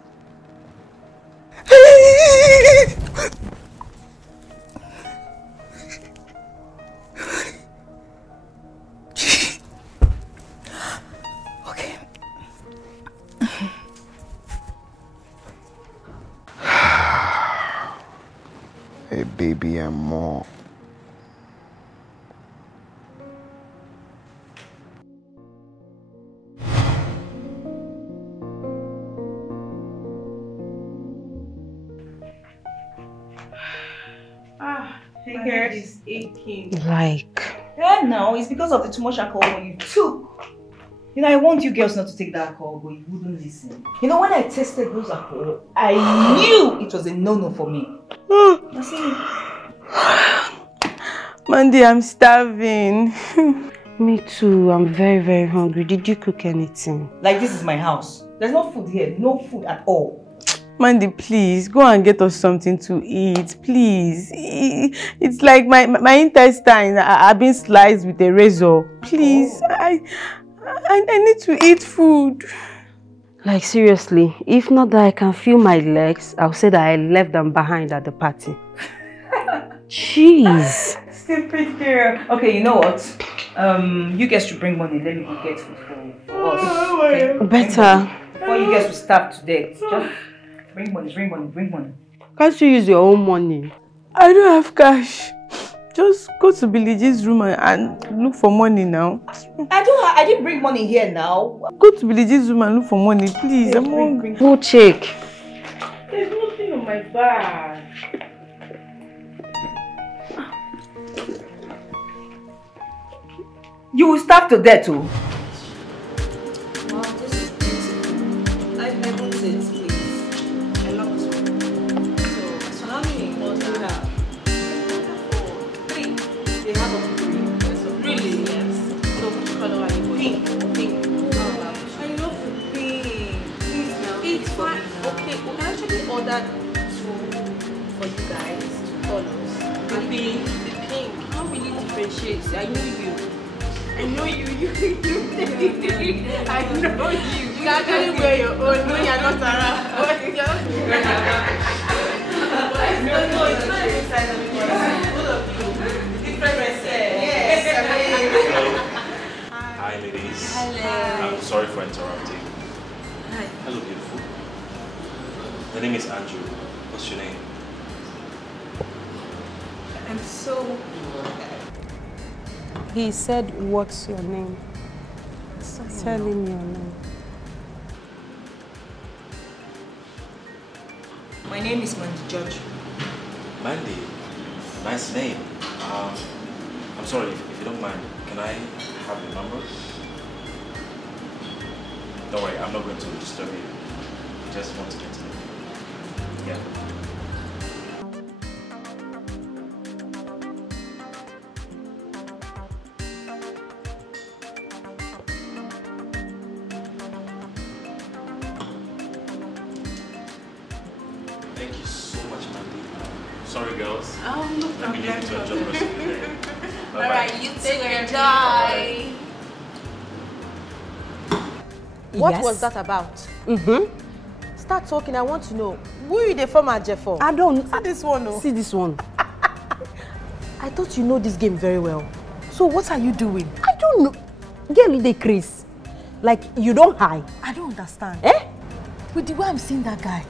Okay. Hey, baby, and more. My head is aching. Like? Yeah, no, it's because of the too much alcohol you took. You know, I want you girls not to take that alcohol, but you wouldn't listen. You know, when I tested those alcohol, I knew it was a no-no for me. That's it. Mandy, I'm starving. Me too. I'm very, very hungry. Did you cook anything? Like, this is my house. There's no food here. No food at all. Mandy, please, go and get us something to eat, please. It's like my intestines are being sliced with a razor. Please, I need to eat food. Like, seriously, if not that I can feel my legs, I'll say that I left them behind at the party. Jeez. Stupid girl. Okay, you know what? You guys should bring money. Let me go get food for us. Okay? Better. Before you guys will starve to death. Just bring money. Can't you use your own money? I don't have cash. Just go to Biliji's room and look for money now. I didn't bring money here now. Go to Biliji's room and look for money, please. I'm hungry. Go check. There's no Bye. You will starve to death too. Wow, this is beautiful. I never said please. I love this one. So how many balls do you have? 3. They have a 3. Really? Yes. So which color are you going? Pink. I love the pink. Please now. It's fine. Okay, we actually ordered 2 for you guys, 2 colors. The pink. How will you differentiate? I know you. I know you. I know you. You actually wear your own when you're not around. No, it's not inside of me. All of you. Different dresses. Yes. Hi, ladies. Hello. I'm sorry for interrupting. Hi. Hello, beautiful. The name is Andrew. What's your name? I'm so... He said, what's your name? Tell him your name. My name is Mandy George. Mandy. Nice name. I'm sorry, if you don't mind, can I have your number? Don't worry, I'm not going to disturb you. I just want to get to know you. Yeah. Thank you so much, Mandy. Sorry, girls. Oh, no Let me leave you to enjoy the rest of the day. Bye-bye. Alright, you too, enjoy. What Yes. was that about? Start talking, I want to know. Who you the former Jeff for? I don't. See this one, no? See this one. I thought you know this game very well. So what are you doing? I don't know. Girl, they Chris. Like, you don't hide. I don't understand. Eh? With the way I'm seeing that guy,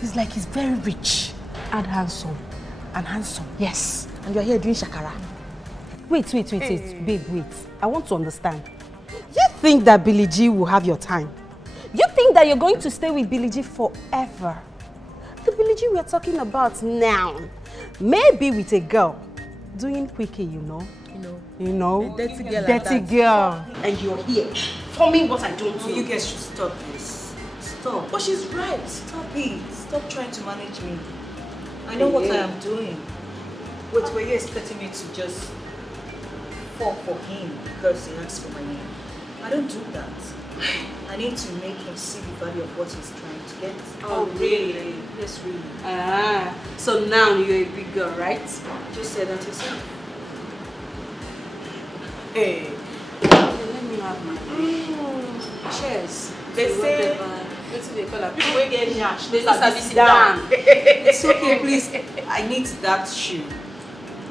he's like he's very rich And handsome. and handsome. Yes. And you're here doing shakara. Wait. Babe, wait. I want to understand. You think that Billie G will have your time? You think that you're going to stay with Billie G forever? The Billie G we're talking about now, maybe with a girl doing quickie, you know? You know? A dirty girl like Dirty that. girl. And you're here forming what I don't No, do. you guys should stop this. Stop. But she's right. Stop it. Stop trying to manage me. I know what I am doing. Wait, were you expecting me to just fall for him because he asked for my name? I don't do that. I need to make him see the value of what he's trying to get. Oh, really? Yes, really. Ah, so now you're a big girl, right? Just say that yourself. Hey. Let me have my Cheers. They To say, whatever. what's they call it? People will get nyash. They Please, just sit down. down. It's okay, please. I need that shoe.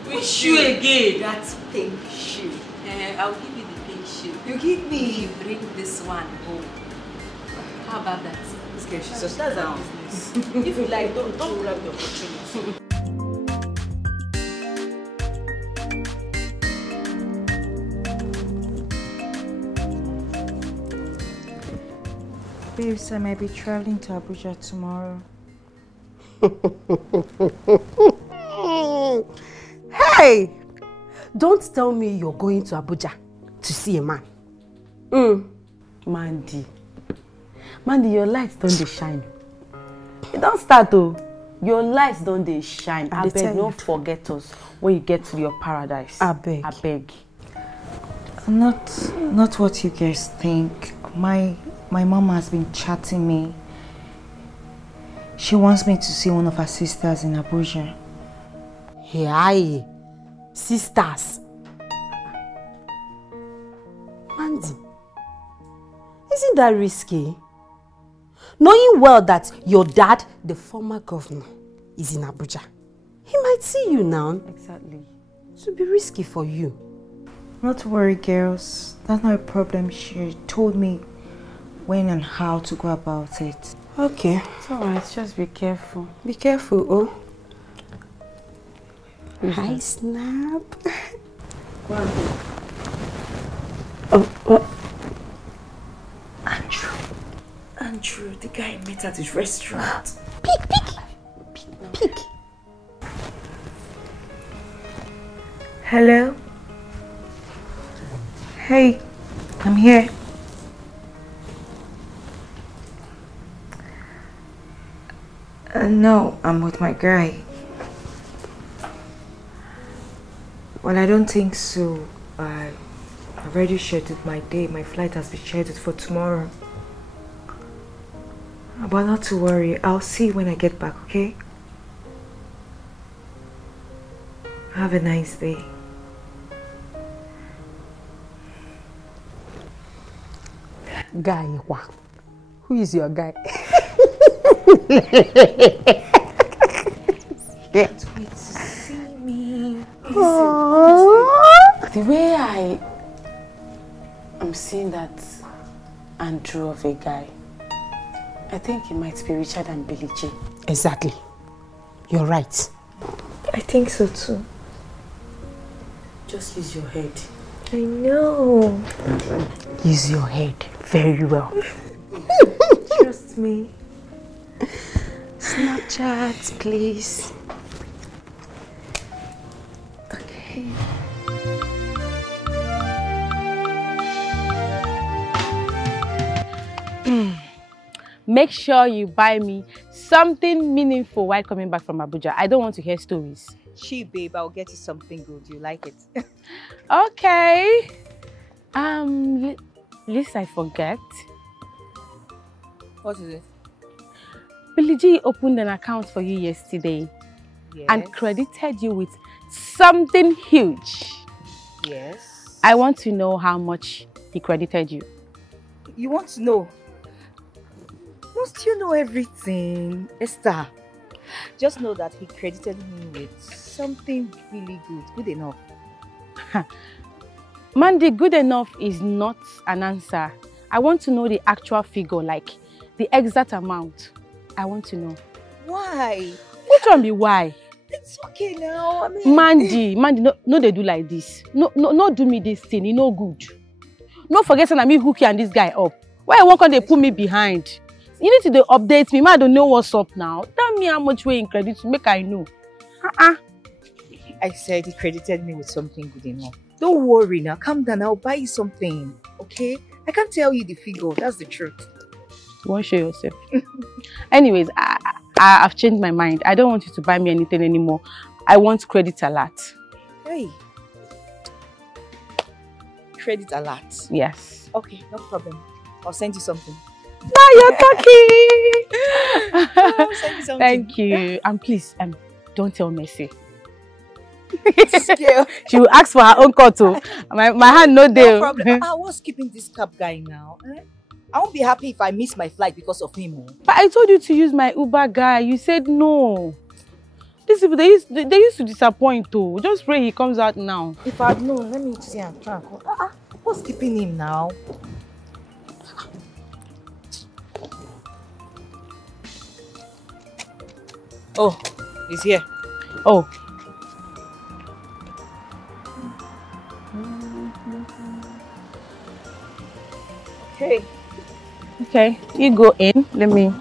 Which shoe again? That pink shoe. I'll give you the pink shoe. You give me. If you bring this one home. How about that? This girl, she's just down. If you like, don't grab the opportunity. Babes, I might be traveling to Abuja tomorrow. Hey! Don't tell me you're going to Abuja to see a man. Mandy. Mandy, your lights don't they shine. You don't start though. Your lights don't they shine. I beg, don't forget us when you get to your paradise. I beg. Not what you guys think. My mom has been chatting me. She wants me to see one of her sisters in Abuja. Hey, sisters. Mandy, isn't that risky? Knowing well that your dad, the former governor, is in Abuja. He might see you now. Exactly. It will be risky for you. Not to worry, girls. That's not a problem. She told me when and how to go about it. Okay. It's alright. Just be careful. Be careful, oh. Hi, Snap. Go on. Oh. Andrew, the guy I met at his restaurant. Pick. Pick. Hello? Hey, I'm here. No, I'm with my guy. Well, I don't think so. I've already scheduled my day. My flight has been scheduled for tomorrow. But not to worry. I'll see you when I get back, okay? Have a nice day. Guy, who is your guy? Can't wait to see me. The way I am seeing that Andrew of a guy, I think he might be richer than Billy J. Exactly. You're right. I think so too. Just use your head. I know. Use your head very well. Trust me. Snapchat, please. Okay. Make sure you buy me something meaningful while coming back from Abuja. I don't want to hear stories. She, babe, I'll get you something good. You like it? Okay. Least I forget. What is it? Billy G opened an account for you yesterday. Yes. And credited you with something huge. Yes. I want to know how much he credited you. You want to know? Must you know everything, Esther? Just know that he credited me with something really good. Good enough. Mandy, good enough is not an answer. I want to know the actual figure, like the exact amount. I want to know. Why? Which one be why? It's okay now. I mean, Mandy, no, they do like this. No, do me this thing. It's no good. No forget that me hook you and this guy up. Why you won't they put me behind? You need to update me. I don't know what's up now. Tell me how much we in credit to make I know. I said he credited me with something good enough. Don't worry now. Calm down. I'll buy you something. Okay? I can't tell you the figure. That's the truth. You won't show yourself. Anyways, I've changed my mind. I don't want you to buy me anything anymore. I want credit alert. Hey. Credit alert? Yes. Okay, no problem. I'll send you something. Now you're talking. I'll send you something. Thank you. And please, don't tell Mercy. She will ask for her own cut too. My hand no deal. No problem. What's keeping this cab guy now? I won't be happy if I miss my flight because of him. But I told you to use my Uber guy. You said no. These people, they used to disappoint too. Just pray he comes out now. If I'd known, let me see and try. What's keeping him now? Oh, he's here. Oh. Okay. Okay, you go in. Let me.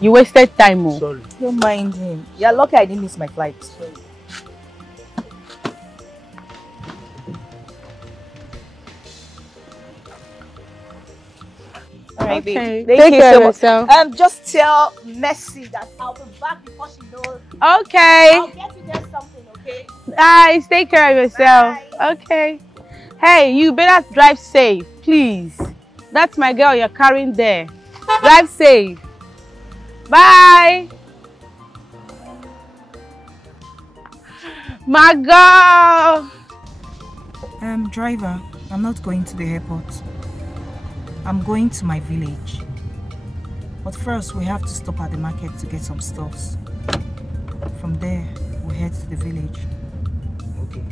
You wasted time, oh. Sorry. Don't mind him. You're lucky I didn't miss my flight. Sorry. Alright, Okay. babe. Take care so of much. yourself. Just tell Mercy that I'll be back before she knows. Okay. I'll get you there something, okay? Nice. Take care of yourself. Bye. Okay. Hey, you better drive safe, please. That's my girl you're carrying there. Drive safe. Bye. My girl. Driver, I'm not going to the airport. I'm going to my village. But first, we have to stop at the market to get some stuffs. From there, we'll head to the village. Okay.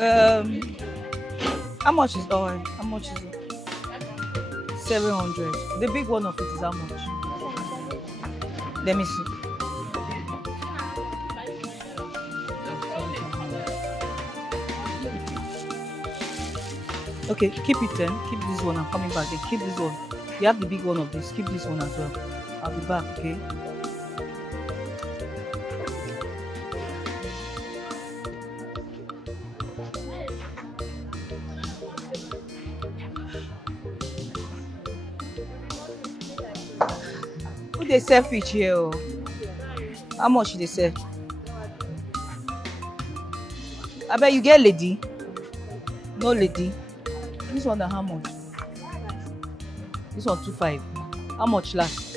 How much is oil? How much is it? 700. The big one of it is how much? Let me see. Okay, keep it then. Keep this one. I'm coming back. Then keep this one. You have the big one of this. Keep this one as well. I'll be back, okay? Who they sell fish here? Oh? How much they sell? I bet you get lady. No lady. This one how much? This one 2.5. How much last?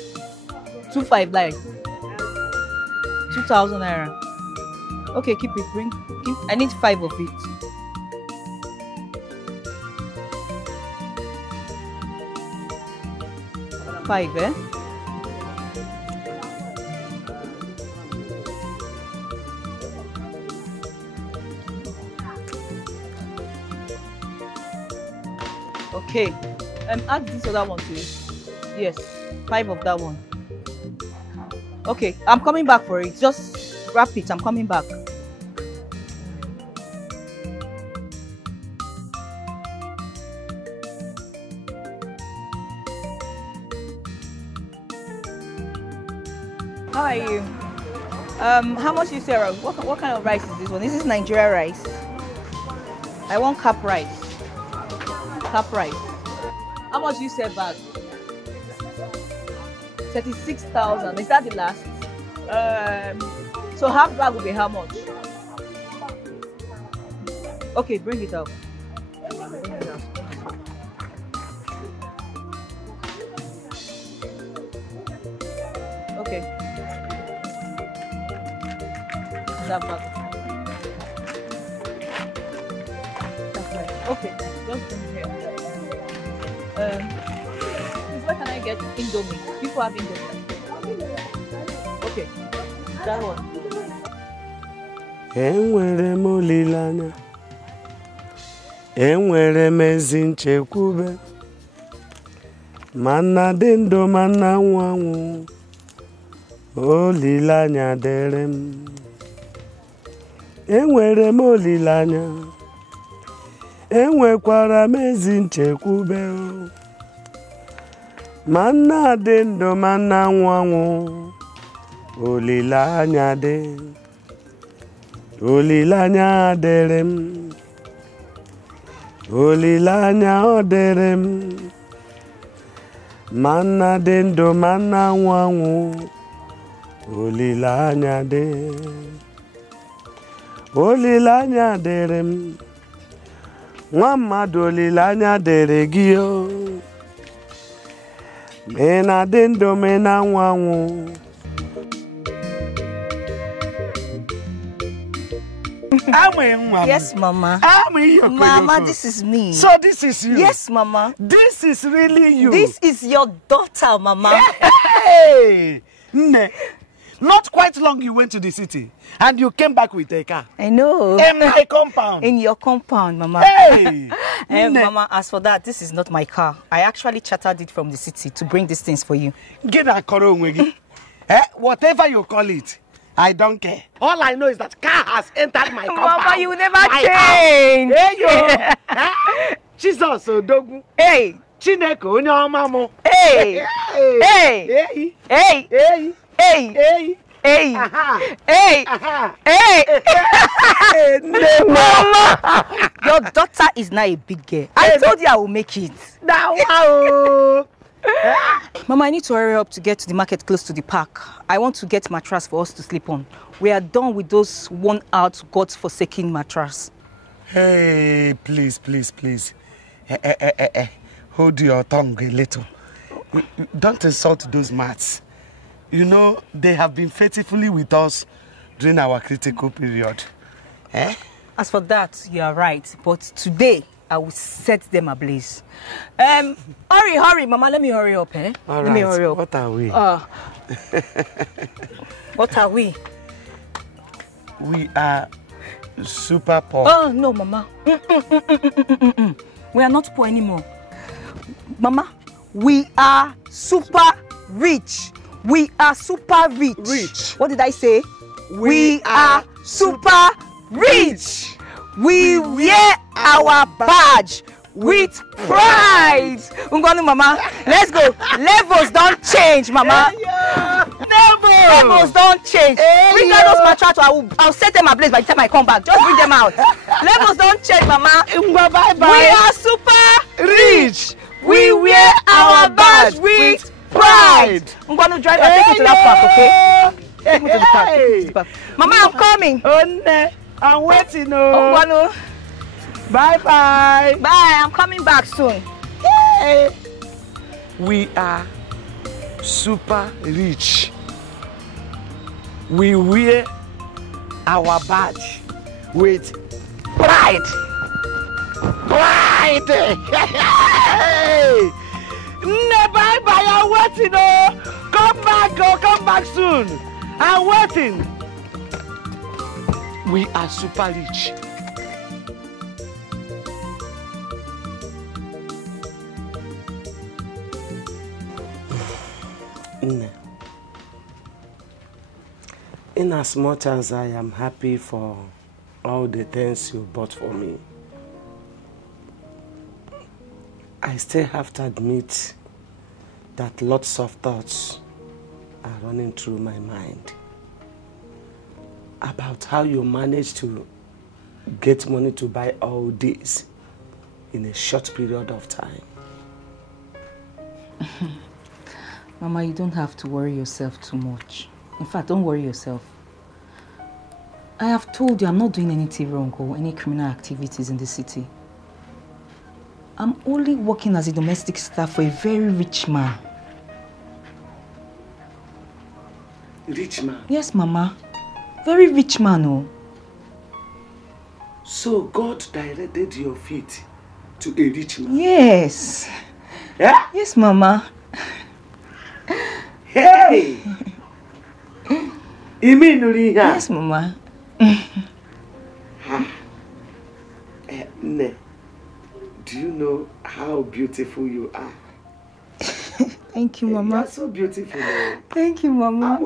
2.5 like 2,000 naira. Okay, keep it. Keep. I need 5 of it. Five, eh? Okay, add this other one to it. Yes, 5 of that one. Okay, I'm coming back for it. Just wrap it. I'm coming back. How are you? How much is Sarah? What kind of rice is this one? This is Nigerian rice. I want cap rice. Cap rice. How much you said back? 36,000. Is that the last? So half bag will be how much? Okay, bring it up. Okay. That bag. Okay, just bring it here. Where can I get Indomie? People have Indomie. Okay, that one. Enwere m olileanya, enwere m ezi nchekwube, mana dị ndụ mana anwụ anwụ, olileanya dịrị m. Enwere m olileanya, enwekwara m ezi nchekwube, mana dị ndụ mana anwụ anwụ, olileanya dị. Olileanya dịrị m, olileanya ọ dịrị m, mana dị ndụ mana anwụ anwụ, olileanya dị. Olileanya dịrị m, nwa mmadụ olileanya dịrị gị o, ị na-adị ndụ ma ị na-anwụ anwụ. Yes, Mama. Mama, this is me. So this is you? Yes, Mama. This is really you? This is your daughter, Mama. Hey! Not quite long you went to the city and you came back with a car. I know. In my compound. In your compound, Mama. Hey! Mama, as for that, this is not my car. I actually chartered it from the city to bring these things for you. Get that car, whatever you call it. I don't care. All I know is that car has entered my compound. Mama, you never change. Hey, yo. Jesus, Odogu. Hey. Chineke, onye ọma mụ. Hey. Hey. Hey. Hey. Hey. Hey. Hey. Hey. Aha. Hey. Aha. Hey. Mama. Your daughter is not a big girl. I told you I will make it. Wow. Mama, I need to hurry up to get to the market close to the park. I want to get mattress for us to sleep on. We are done with those worn-out, God-forsaken mattress. Hey, please, please, please. Hold your tongue a little. Don't insult those mats. You know, they have been faithfully with us during our critical period. As for that, you are right. But today, I will set them ablaze. Hurry, Mama. Let me hurry up, eh? All Let me right. hurry up. What are we? What are we? We are super poor. Oh, no, Mama. We are not poor anymore. Mama, we are super rich. We are super rich. Rich. What did I say? We are super rich. We wear our badge with pride. Ungonu, Mama. Let's go. Levels don't change, Mama. Levels don't change. Bring out those matrato. I'll set them ablaze by the time I come back. Just bring them out. Levels don't change, Mama. Bye-bye. We are super rich. We wear our badge with pride. Ungonu, drive and take me to that park, okay? Take me to the park. Take me to the park. Mama, I'm coming. I'm waiting. Ungonu. Bye-bye. Bye. I'm coming back soon. Hey. We are super rich. We wear our badge with pride. Pride. Bye-bye. I'm waiting. Come back soon. I'm waiting. We are super rich. In as much as I am happy for all the things you bought for me, I still have to admit that lots of thoughts are running through my mind about how you managed to get money to buy all this in a short period of time. Mama, you don't have to worry yourself too much. In fact, don't worry yourself. I have told you I'm not doing anything wrong or any criminal activities in the city. I'm only working as a domestic staff for a very rich man. Rich man? Yes, Mama. Very rich man, oh. So God directed your feet to a rich man? Yes. Yeah? Yes, Mama. Hey! You mean Nuriya? Yes, Mama. Ne, do you know how beautiful you are? Thank you, Mama. You're so beautiful. Thank you, Mama.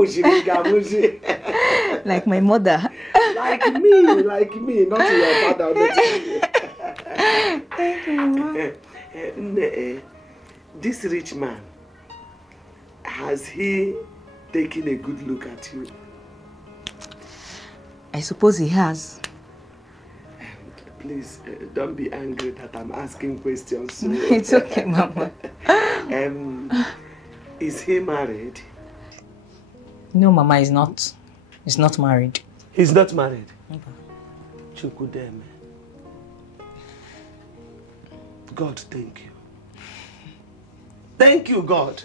Like my mother. Like me, not your father. Thank you, Mama. Ne, this rich man, has he taken a good look at you? I suppose he has. Please, don't be angry that I'm asking questions. So. It's okay, Mama. Is he married? No, Mama, he's not. He's not married. He's not married? Chukudeme. God, thank you. Thank you, God.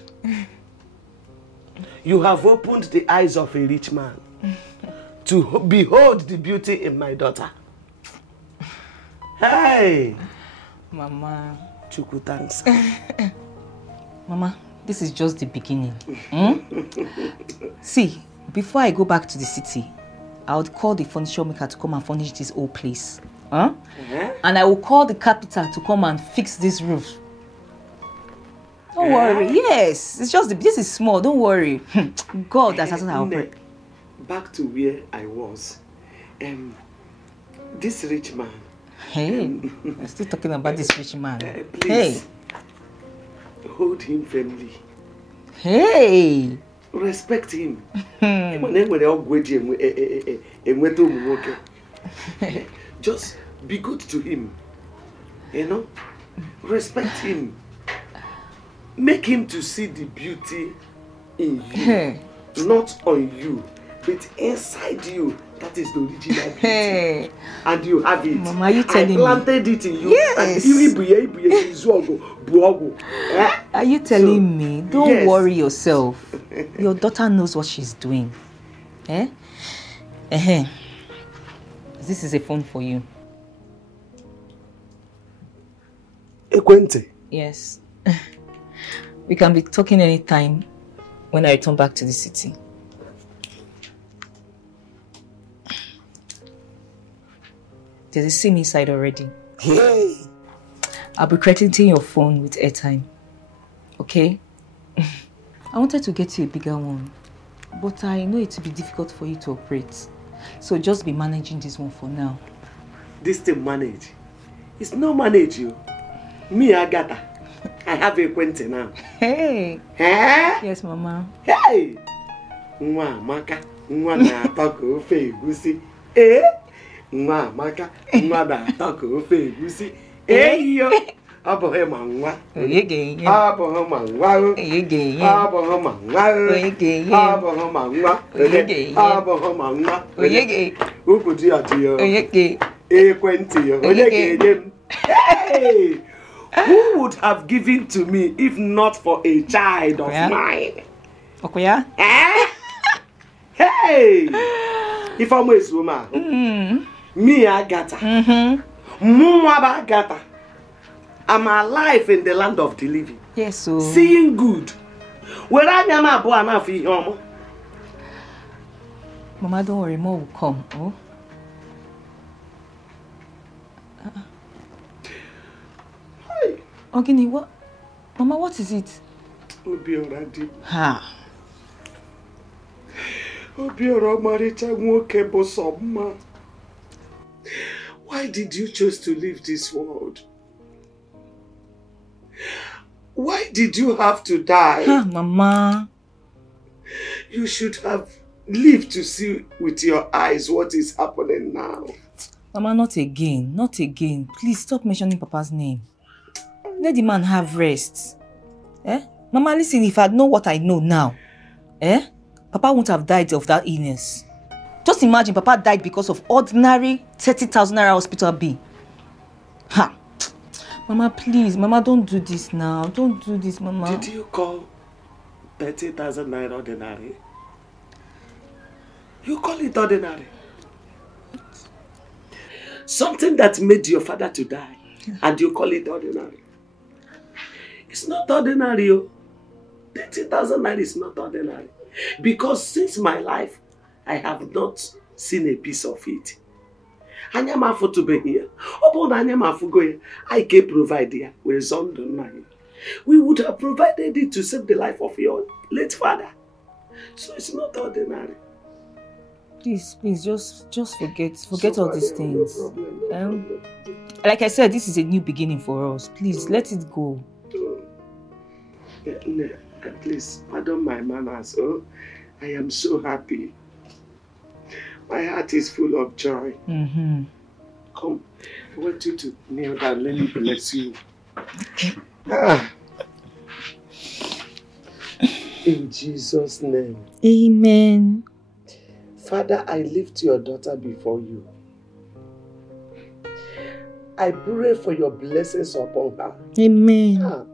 You have opened the eyes of a rich man to behold the beauty in my daughter. Hey! Mama. Chuku, thanks. Mama, this is just the beginning. See, before I go back to the city, I would call the furniture maker to come and furnish this old place. And I will call the carpenter to come and fix this roof. Don't worry. Yes, it's just this is small. Don't worry. God, that's how I operate. Back to where I was. This rich man. Hey, I'm still talking about this rich man. Please, hold him firmly. Hey, respect him. Just be good to him. You know, respect him. Make him to see the beauty in you, not on you, but inside you. That is the original beauty. And you have it. Mama, you telling me? I planted it in you. Yes. Are you telling me? Don't worry yourself. Your daughter knows what she's doing. This is a phone for you. Ekwente? Yes. We can be talking anytime when I return back to the city. There's a SIM inside already. Hey! I'll be crediting your phone with airtime. Okay? I wanted to get you a bigger one, but I know it will be difficult for you to operate. So just be managing this one for now. This thing manage? It's not manage you. Me, Agatha. I have a Quentin now. Hey! Eh? Yes, Mama. Hey! Nwa maka, nwa na-atọ ka ofe egusi. Eh? Nwa maka, nwa na-atọ ka ofe egusi. Eh yo! Abụghị ma nwa. Abụghị ma nwa. Abụghị ma nwa. Abụghị ma nwa. Abụghị ma nwa. Ukwu di ati yo. Ekwentị yo. Onye ga-enye m. Hey! Who would have given to me if not for a child of mine? Okoya? Eh? Hey! If I'm a woman, me Agatha, Mumaba Agatha, I'm alive in the land of the living. Yes, so seeing good. Where I am a boy enough here. Mama, don't worry, more will come. Oh. Ogini, what? Mama, what is it? Obiora. Ha. Obiora Maricha nwoke bụ sọmma. Why did you choose to leave this world? Why did you have to die? Mama. You should have lived to see with your eyes what is happening now. Mama, not again. Not again. Please stop mentioning Papa's name. Let the man have rest. Eh? Mama, listen, if I know what I know now, Papa wouldn't have died of that illness. Just imagine Papa died because of ordinary 30,000 naira hospital bill. Ha! Mama, please. Mama, don't do this now. Don't do this, Mama. Did you call 30,000 naira ordinary? You call it ordinary? Something that made your father to die, and you call it ordinary. It's not ordinary. 30,000 naira is not ordinary. Because since my life, I have not seen a piece of it. Anyamafu to be here. Upon Anyamafu go here, I can provide here with Zondo. We would have provided it to save the life of your late father. So it's not ordinary. Please, just forget all these things. Like I said, this is a new beginning for us. Please, let it go. Please, pardon my manners. Oh, I am so happy. My heart is full of joy. Come, I want you to kneel down. Let me bless you. In Jesus' name. Amen. Father, I lift your daughter before you. I pray for your blessings upon her. Amen.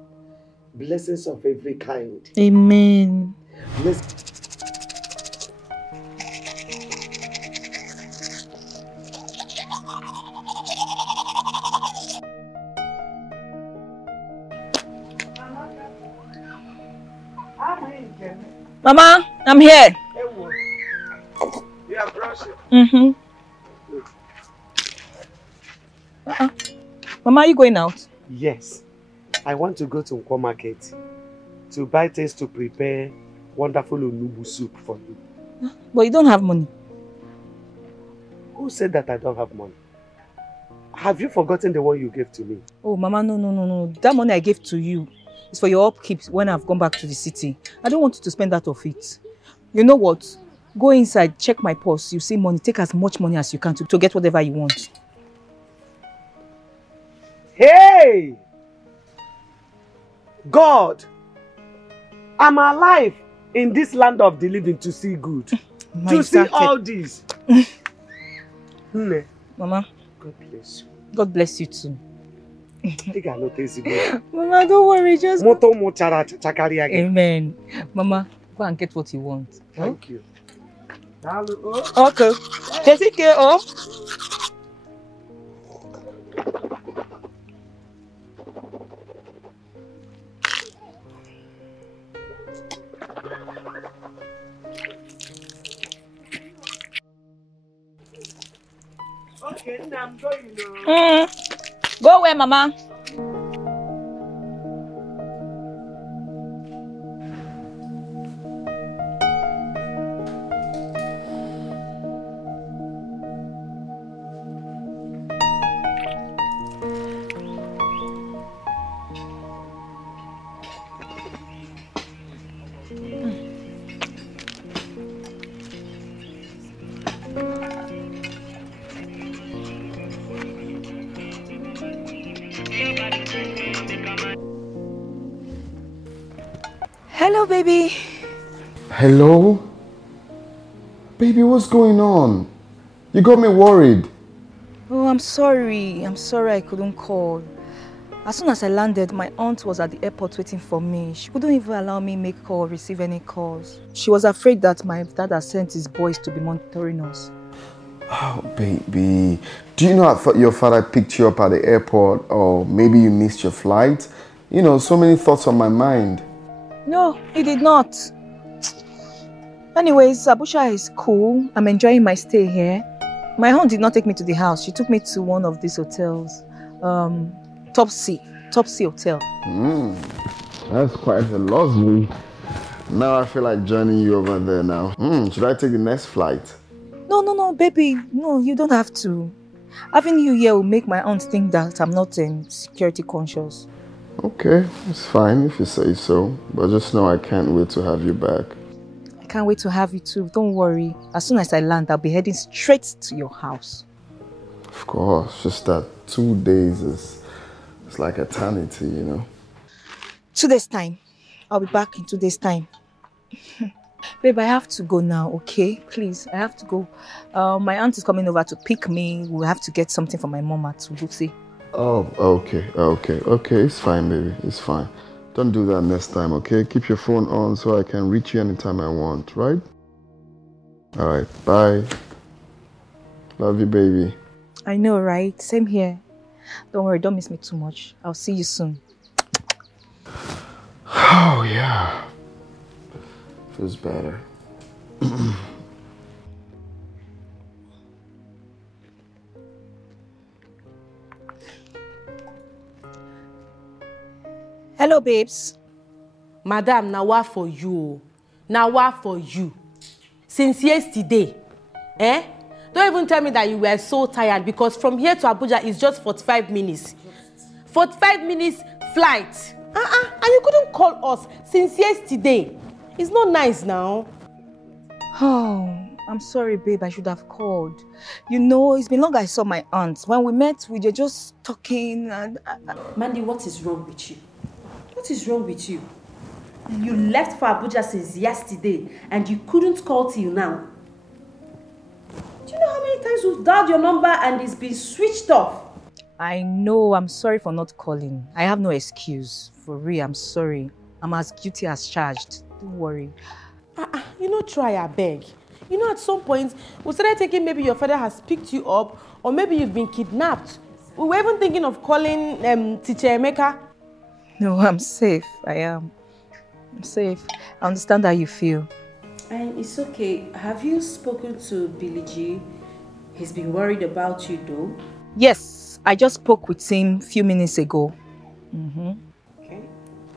Blessings of every kind. Amen. Mama, I'm here. You are brushing. Mama, are you going out? Yes. I want to go to Nkwo Market to buy things to prepare wonderful onubu soup for you. But you don't have money. Who said that I don't have money? Have you forgotten the one you gave to me? Oh, Mama, no. That money I gave to you is for your upkeep when I've gone back to the city. I don't want you to spend that of it. You know what? Go inside, check my purse. You see money, take as much money as you can to get whatever you want. Hey! God, I'm alive in this land of the living to see good. To see all this. Mama, God bless you. God bless you too. Mama, Mama, don't worry, just Amen. Mama, go and get what you want. Thank you. Okay. Take care of. Okay, I'm going. Go where, Mama? Hello, baby. Hello? Baby, what's going on? You got me worried. Oh, I'm sorry. I'm sorry I couldn't call. As soon as I landed, my aunt was at the airport waiting for me. She couldn't even allow me make call, receive any calls. She was afraid that my dad had sent his boys to be monitoring us. Oh, baby. Do you know I thought your father picked you up at the airport, or maybe you missed your flight? You know, so many thoughts on my mind. No, he did not. Anyways, Abuja is cool. I'm enjoying my stay here. My aunt did not take me to the house. She took me to one of these hotels. Top C Hotel. That's quite a lovely. Now I feel like joining you over there now. Should I take the next flight? No, baby. No, you don't have to. Having you here will make my aunt think that I'm not security conscious. Okay, it's fine if you say so. But just know I can't wait to have you back. I can't wait to have you too. Don't worry. As soon as I land, I'll be heading straight to your house. Of course, just that 2 days it's like eternity, you know. 2 days time. I'll be back in 2 days time. Babe, I have to go now, okay? Please, I have to go. My aunt is coming over to pick me. We'll have to get something for my mom at Buxi. Oh, okay. It's fine, baby. It's fine. Don't do that next time, okay? Keep your phone on so I can reach you anytime I want, right? All right, bye. Love you, baby. I know, right? Same here. Don't worry, don't miss me too much. I'll see you soon. Oh, yeah. Feels better. Hello, babes. Madam, now what for you? Now what for you? Since yesterday, eh? Don't even tell me that you were so tired, because from here to Abuja is just 45 minutes. 45 minutes flight. And you couldn't call us since yesterday. It's not nice now. Oh, I'm sorry, babe. I should have called. You know, it's been long I saw my aunt. When we met, we were just talking and... Mandy, what is wrong with you? What is wrong with you? You left for Abuja since yesterday and you couldn't call till now. Do you know how many times we've dialed your number and it's been switched off? I know. I'm sorry for not calling. I have no excuse. For real, I'm sorry. I'm as guilty as charged. Don't worry. You know, try, I beg. You know, at some point, we started thinking maybe your father has picked you up, or maybe you've been kidnapped. We were even thinking of calling Teacher Emeka. No, I'm safe. I am. I'm safe. I understand how you feel. And it's okay. Have you spoken to Billy G? He's been worried about you, though. Yes, I just spoke with him a few minutes ago. Okay.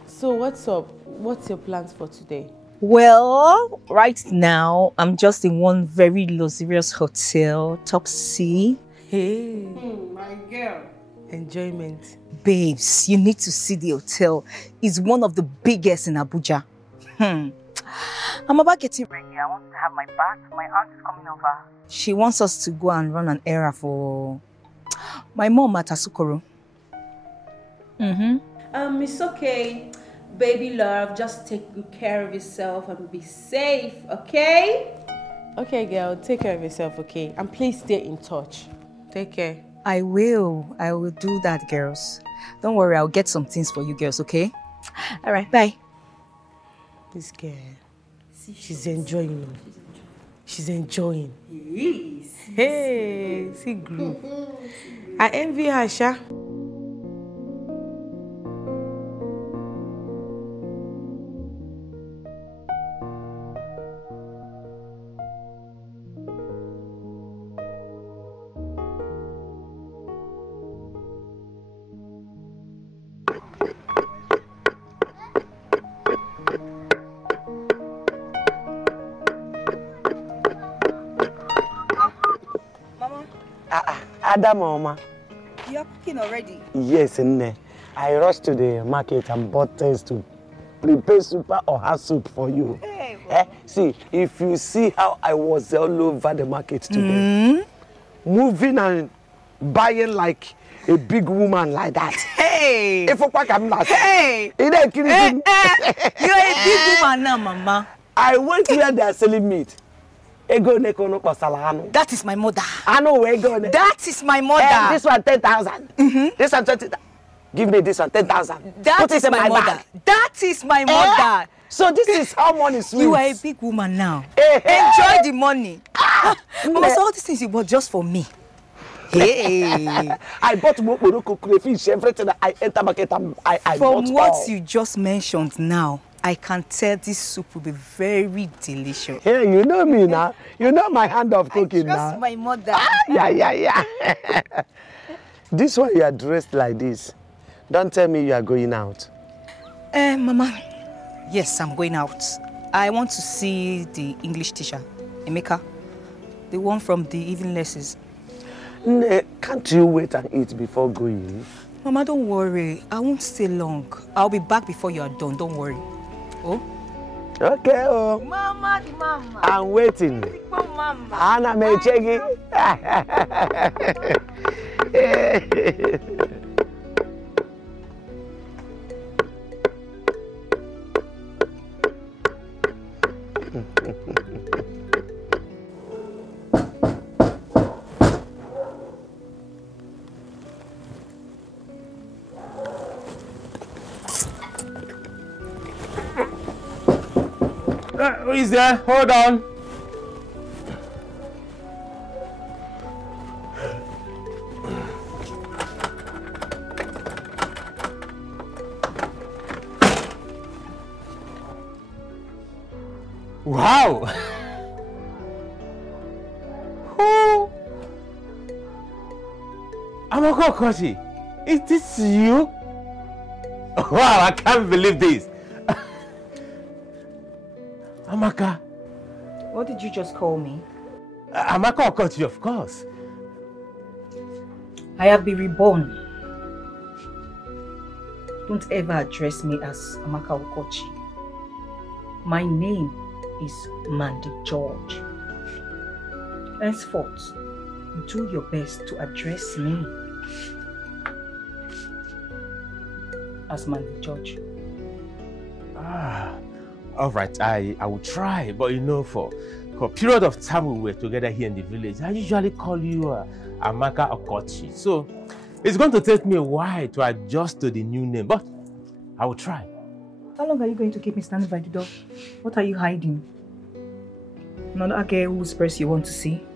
So what's up? What's your plans for today? Well, right now, I'm just in one very luxurious hotel, Top C. Hey, my girl. Enjoyment. Babes, you need to see the hotel. It's one of the biggest in Abuja. I'm about getting ready. I want to have my bath. My aunt is coming over. She wants us to go and run an errand for my mom at Asukoro. It's okay. Baby love, just take good care of yourself and be safe, okay? Okay, girl, take care of yourself, okay? And please stay in touch. Take care. I will do that, girls. Don't worry, I'll get some things for you girls, okay? All right, bye. This girl, she's enjoying. She's enjoying. Yes. Hey, see group. I envy her, Sha. Adam Mama. You are cooking already? Yes, Nne. I rushed to the market and bought things to prepare super or have soup for you. Hey, see, if you see how I was all over the market today, moving and buying like a big woman like that. Hey! If I'm not, hey! You're a big woman now, Mama. I went where they are selling meat. That is my mother. I know where go. That is my mother. This one 10,000. This one 20,000. Give me this one 10,000. That is my mother. Bag. That is my mother. So this is how money sweets. You are a big woman now. Enjoy the money. Mama, so all these things you bought just for me. Hey. I bought Morocco crayfish, everything. I enter market. I From bought what all. you just mentioned now, I can tell this soup will be very delicious. Hey, you know me now. You know my hand of cooking now. Trust my mother. Yeah. This one you are dressed like this. Don't tell me you are going out. Mama, yes, I'm going out. I want to see the English teacher, Emeka, the one from the evening lessons. Can't you wait and eat before going? Mama, don't worry. I won't stay long. I'll be back before you are done. Don't worry. Oh? Okay, oh. Mama, the mama. I'm waiting. Mama. ANAEKWE. Who is there? Hold on. Wow! Who? AMAECHI, is this you? Wow, I can't believe this. Amaka. What did you just call me? AMAECHI, of course. I have been reborn. Don't ever address me as Amaka Okochi. My name is Mandy George. Henceforth, do your best to address me as Mandy George. All right, I will try, but you know, for a period of time we were together here in the village, I usually call you Amaka Okochi. So it's going to take me a while to adjust to the new name, but I will try. How long are you going to keep me standing by the door? What are you hiding? Another girl whose purse you want to see?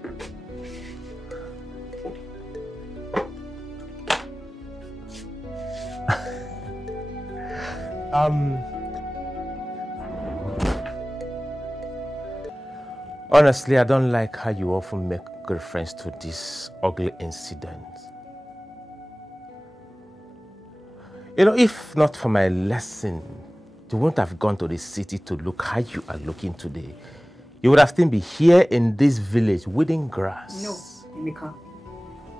Honestly, I don't like how you often make reference to this ugly incident. You know, if not for my lesson, you wouldn't have gone to the city to look how you are looking today. You would have still been here in this village weeding grass. No, Emeka.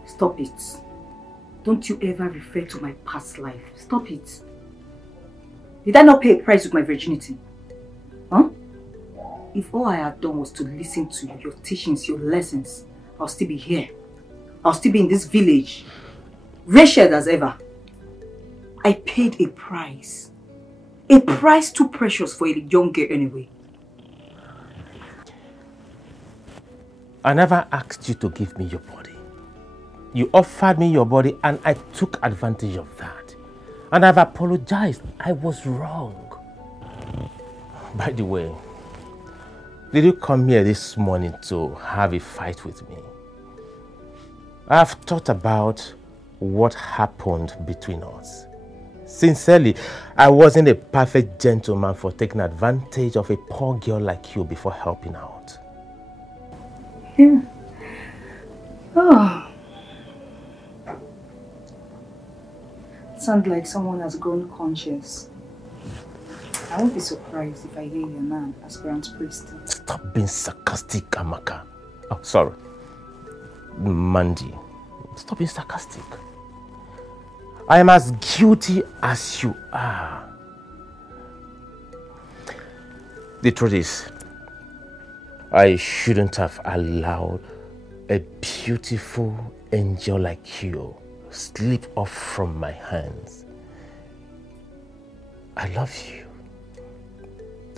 Stop it. Don't you ever refer to my past life. Stop it. Did I not pay a price with my virginity? Huh? If all I had done was to listen to your teachings, your lessons, I'll still be here. I'll still be in this village. Wretched as ever. I paid a price. A price too precious for a young girl anyway. I never asked you to give me your body. You offered me your body and I took advantage of that. And I've apologized. I was wrong. By the way, did you come here this morning to have a fight with me? I've thought about what happened between us. Sincerely, I wasn't a perfect gentleman for taking advantage of a poor girl like you before helping out. Yeah. Oh. Sounds like someone has grown conscious. I won't be surprised if I hear your name as Grand Priest. Stop being sarcastic, Amaka. Oh, sorry. Mandy. Stop being sarcastic. I am as guilty as you are. The truth is, I shouldn't have allowed a beautiful angel like you slip off from my hands. I love you.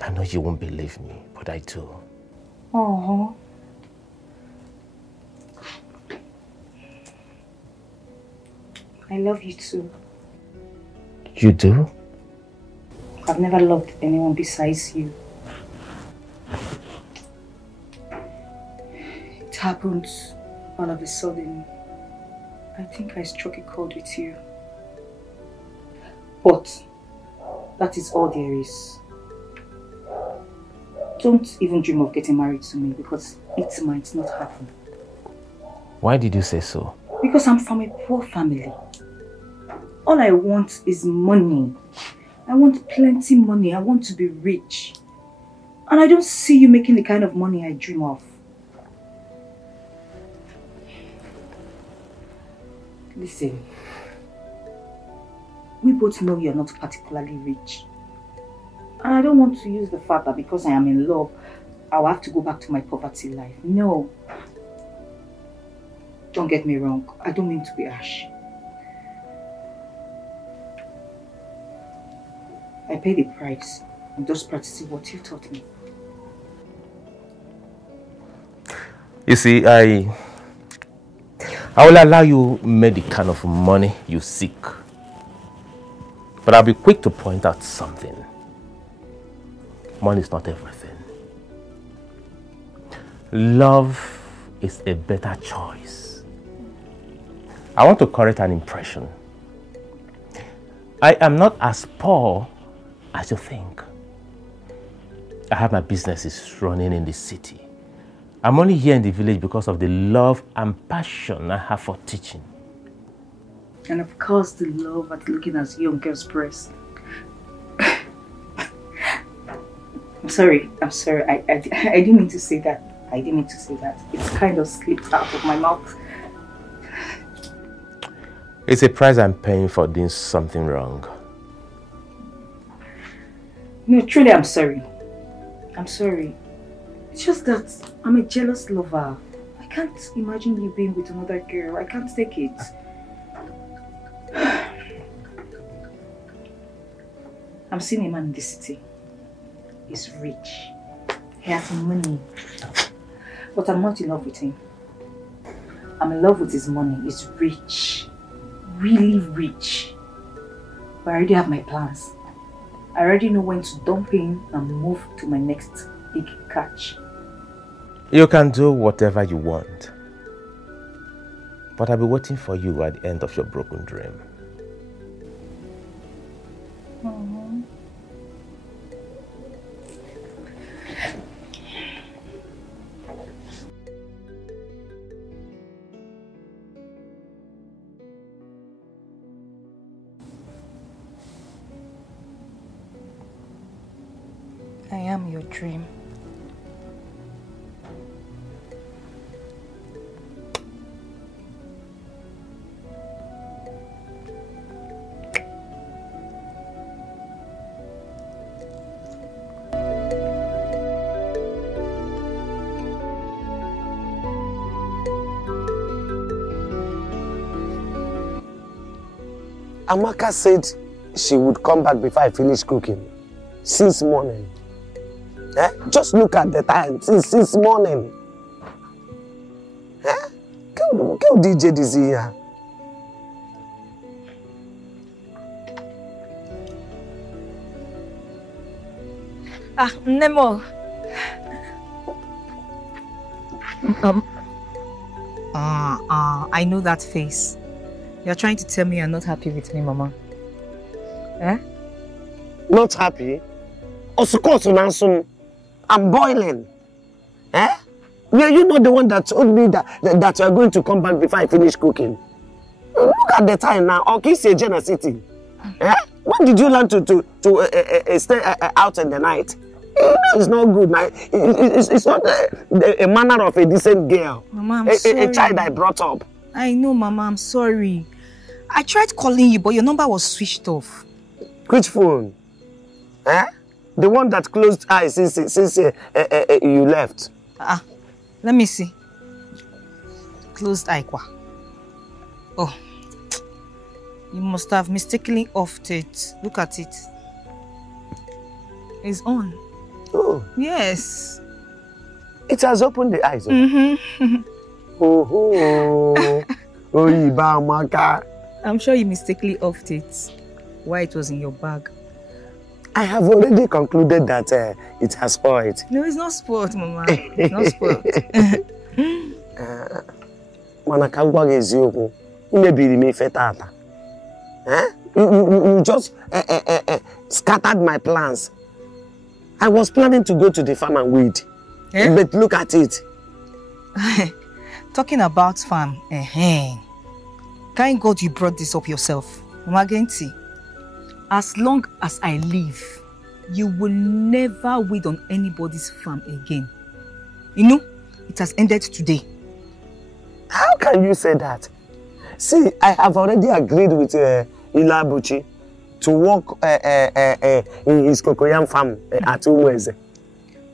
I know you won't believe me, but I do. Oh. I love you too. You do? I've never loved anyone besides you. It happened all of a sudden. I think I struck a chord with you. But that is all there is. Don't even dream of getting married to me because it might not happen. Why did you say so? Because I'm from a poor family. All I want is money. I want plenty money. I want to be rich. And I don't see you making the kind of money I dream of. Listen. We both know you're not particularly rich. And I don't want to use the fact that because I am in love, I'll have to go back to my poverty life. No. Don't get me wrong. I don't mean to be harsh. I pay the price. I'm just practicing what you taught me. You see, I will allow you make the kind of money you seek. But I'll be quick to point out something. Money is not everything. Love is a better choice. I want to correct an impression. I am not as poor as you think. I have my businesses running in the city. I'm only here in the village because of the love and passion I have for teaching. And of course the love at looking at young girls' breasts. I'm sorry. I didn't mean to say that. It's kind of slipped out of my mouth. It's a price I'm paying for doing something wrong. No, truly I'm sorry. It's just that I'm a jealous lover. I can't imagine you being with another girl. I can't take it. I'm seeing a man in the city. He's rich. He has money. But I'm not in love with him. I'm in love with his money. He's rich. Really rich. But I already have my plans. I already know when to dump him and move to my next big catch. You can do whatever you want. But I'll be waiting for you at the end of your broken dream. I am your dream. Amaka said she would come back before I finish cooking. Since morning. Eh? Just look at the time. Since morning. Eh? Que o DJ dizia? Nemo. I know that face. You're trying to tell me you're not happy with me, Mama. Eh? Not happy? I'm boiling. Eh? Were you not the one that told me that you're going to come back before I finish cooking? Look at the time now. Okay, say Jenna City. Eh? When did you learn to stay out in the night? It's not good. It's not a manner of a decent girl. Mama, I'm sorry. A child I brought up. I know, Mama, I'm sorry. I tried calling you, but your number was switched off. Which phone? Eh? The one that closed eyes since you left. Let me see. Closed eye. Oh. You must have mistakenly offed it. Look at it. It's on. Oh. Yes. It has opened the eyes. Mm-hmm. I'm sure you mistakenly offed it while it was in your bag. I have already concluded that it has spoiled. No, it's not spoiled, Mama. It's not spoiled. You just scattered my plans. I was planning to go to the farm and weed. But look at it. Talking about farm, thank God you brought this up yourself. Mama Genti, as long as I live, you will never weed on anybody's farm again. You know, it has ended today. How can you say that? See, I have already agreed with Ilabuchi to work in his cocoyam farm at UGEZU.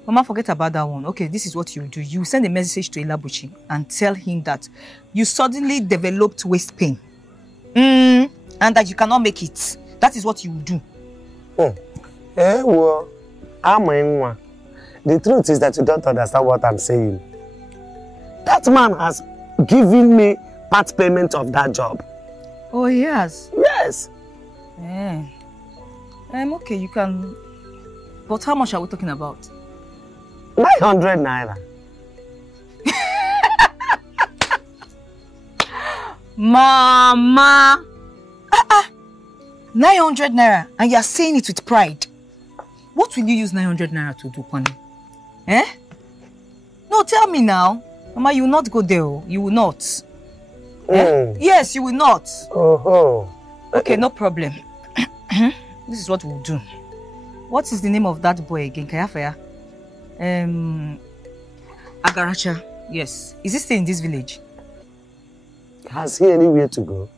Mama, forget about that one. Okay, this is what you do. You send a message to Ilabuchi and tell him that you suddenly developed waist pain. And that you cannot make it. That is what you do. Well, the truth is that you don't understand what I'm saying. That man has given me part payment of that job. Oh, yes? Yes. Okay, you can... But how much are we talking about? 900 naira. Mama! 900 naira, and you are saying it with pride. What will you use 900 naira to do, Kwani? No, tell me now. Mama, you will not go there. You will not. Yes, you will not. Okay, no problem. This is what we'll do. What is the name of that boy again? Kayafaya? Agaracha. Yes. Is he still in this village? Has he anywhere to go?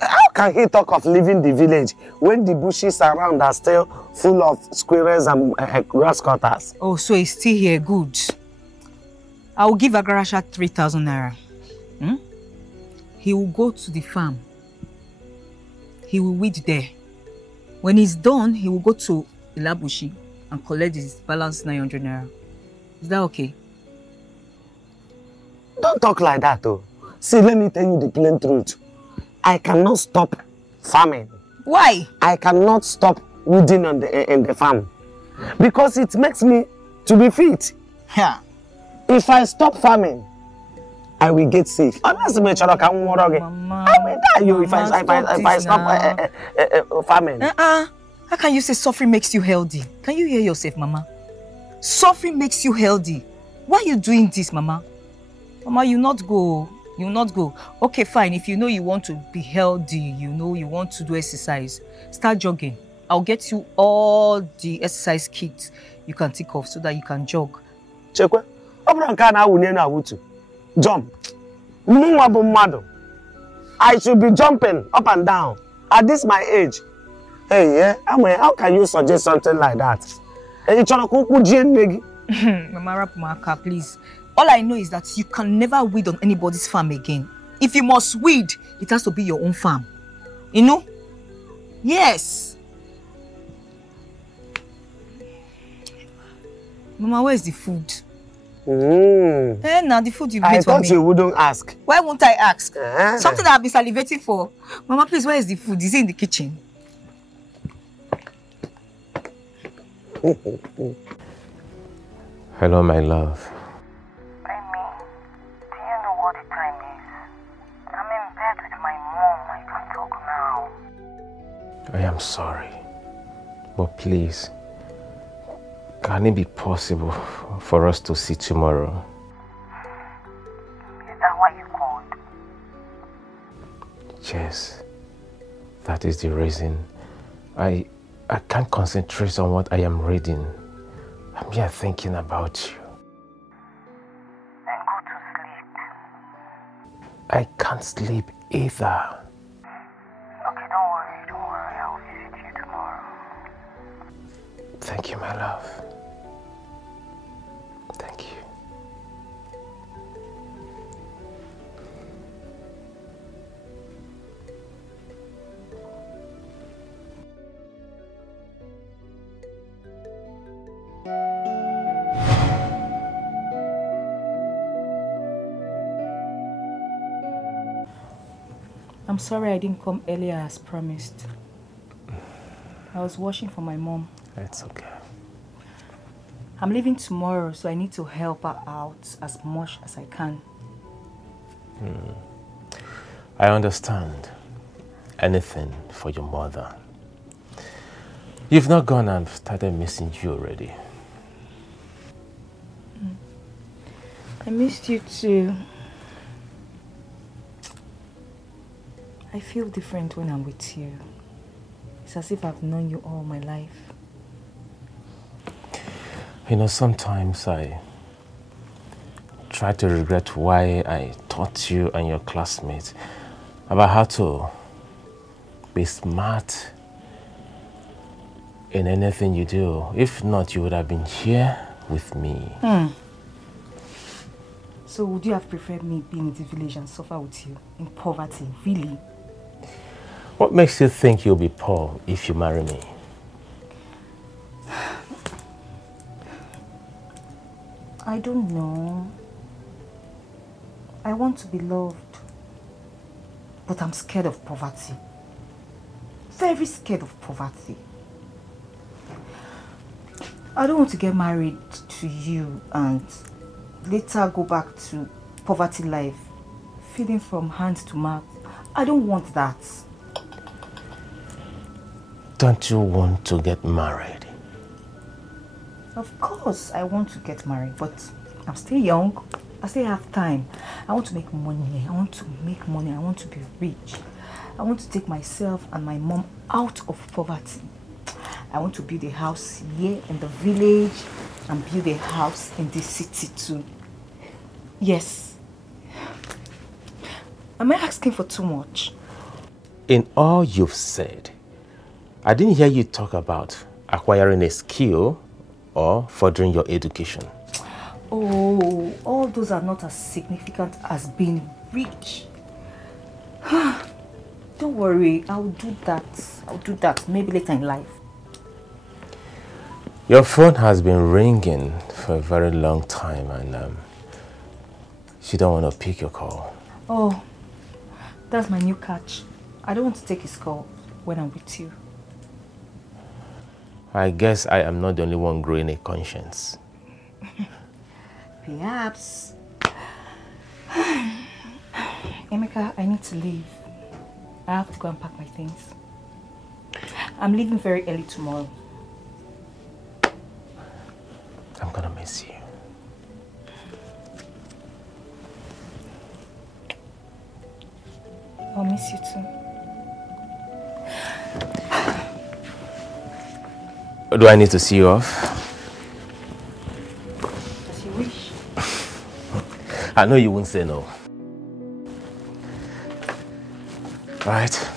How can he talk of leaving the village when the bushes around are still full of squirrels and grass cutters? Oh, so he's still here. Good. I will give Agaracha 3,000 naira. He will go to the farm. He will weed there. When he's done, he will go to Ilabushi and collect his balance 900 naira. Is that okay? Don't talk like that, though. See, let me tell you the plain truth. I cannot stop farming. Why? I cannot stop weeding on in the farm. Because it makes me to be fit. Yeah. If I stop farming, I will get sick. Honestly, I will die if I stop farming. How can you say suffering makes you healthy? Can you hear yourself, Mama? Suffering makes you healthy. Why are you doing this, Mama? Mama, you not go. You not go. Okay, fine. If you know you want to be healthy, you know you want to do exercise, start jogging. I'll get you all the exercise kits you can take off so that you can jog. Chekwe, jump. I should be jumping up and down at this my age. Hey, how can you suggest something like that? Mama Rapumaka, please. All I know is that you can never weed on anybody's farm again. If you must weed, it has to be your own farm. You know? Yes. Mama, where's the food? Now the food you made for me. I thought you wouldn't ask. Why won't I ask? Something that I've been salivating for. Mama, please, where is the food? Is it in the kitchen? Hello, my love. I am sorry, but please, can it be possible for us to see tomorrow? Is that why you called? Yes, that is the reason. I can't concentrate on what I am reading. I'm here thinking about you. Then go to sleep. I can't sleep either. Okay, don't worry. I'll visit you tomorrow. Thank you, my love. Thank you. I'm sorry I didn't come earlier as promised. I was washing for my mom. It's okay. I'm leaving tomorrow, so I need to help her out as much as I can. I understand. Anything for your mother. You've not gone and started missing you already. I missed you too. I feel different when I'm with you. It's as if I've known you all my life. You know, sometimes I try to regret why I taught you and your classmates about how to be smart in anything you do. If not, you would have been here with me. So would you have preferred me being in the village and suffer with you in poverty, really? What makes you think you'll be poor if you marry me? I don't know. I want to be loved. But I'm scared of poverty. Very scared of poverty. I don't want to get married to you and later go back to poverty life, feeding from hand to mouth. I don't want that. Don't you want to get married? Of course, I want to get married, but I'm still young. I still have time. I want to make money. I want to make money. I want to be rich. I want to take myself and my mom out of poverty. I want to build a house here in the village and build a house in the city too. Yes. Am I asking for too much? In all you've said, I didn't hear you talk about acquiring a skill or furthering your education. Oh, all those are not as significant as being rich. Don't worry, I'll do that. I'll do that, maybe later in life. Your phone has been ringing for a very long time and you don't want to pick your call. Oh, that's my new catch. I don't want to take his call when I'm with you. I guess I am not the only one growing a conscience. Perhaps. Emeka, I need to leave. I have to go and pack my things. I'm leaving very early tomorrow. I'm gonna miss you. I'll miss you too. Do I need to see you off? As you wish. I know you won't say no. Right?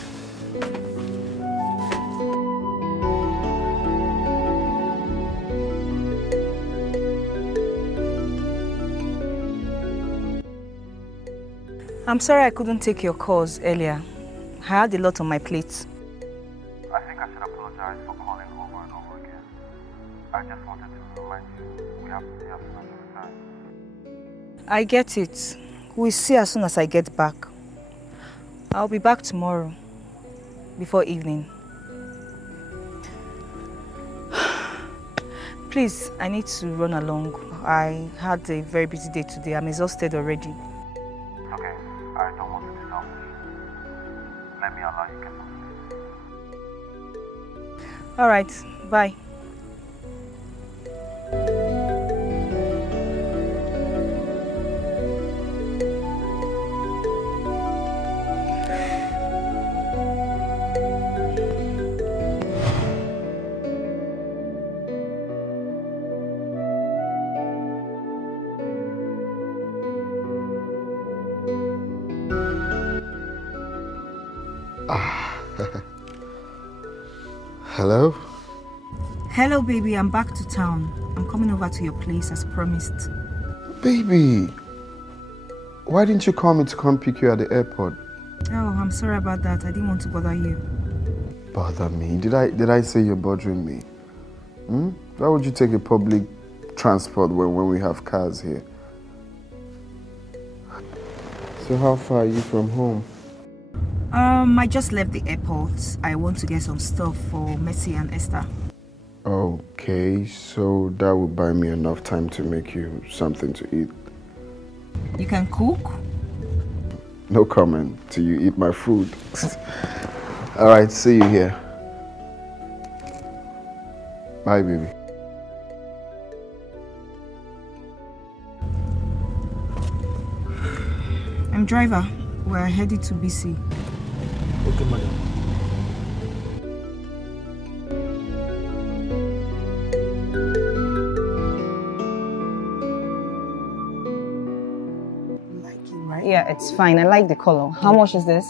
I'm sorry I couldn't take your calls earlier. I had a lot on my plate. I think I should apologize for calling over and over again. I just wanted to remind you, we have to see as soon as you return. I get it. We'll see as soon as I get back. I'll be back tomorrow, before evening. Please, I need to run along. I had a very busy day today. I'm exhausted already. It's okay. I don't want to be selfish. Let me allow you to get some sleep. All right, bye. Hello? Hello, baby. I'm back to town. I'm coming over to your place as promised. Baby, why didn't you call me to come pick you at the airport? Oh, I'm sorry about that. I didn't want to bother you. Bother me? Did I say you're bothering me? Why would you take a public transport when we have cars here? So how far are you from home? I just left the airport. I want to get some stuff for Mercy and Esther. Okay, so that will buy me enough time to make you something to eat. You can cook? No comment till you eat my food. Alright, see you here. Bye, baby. I'm driver. We're headed to BC. Okay, madam. Yeah, it's fine. I like the color. How much is this?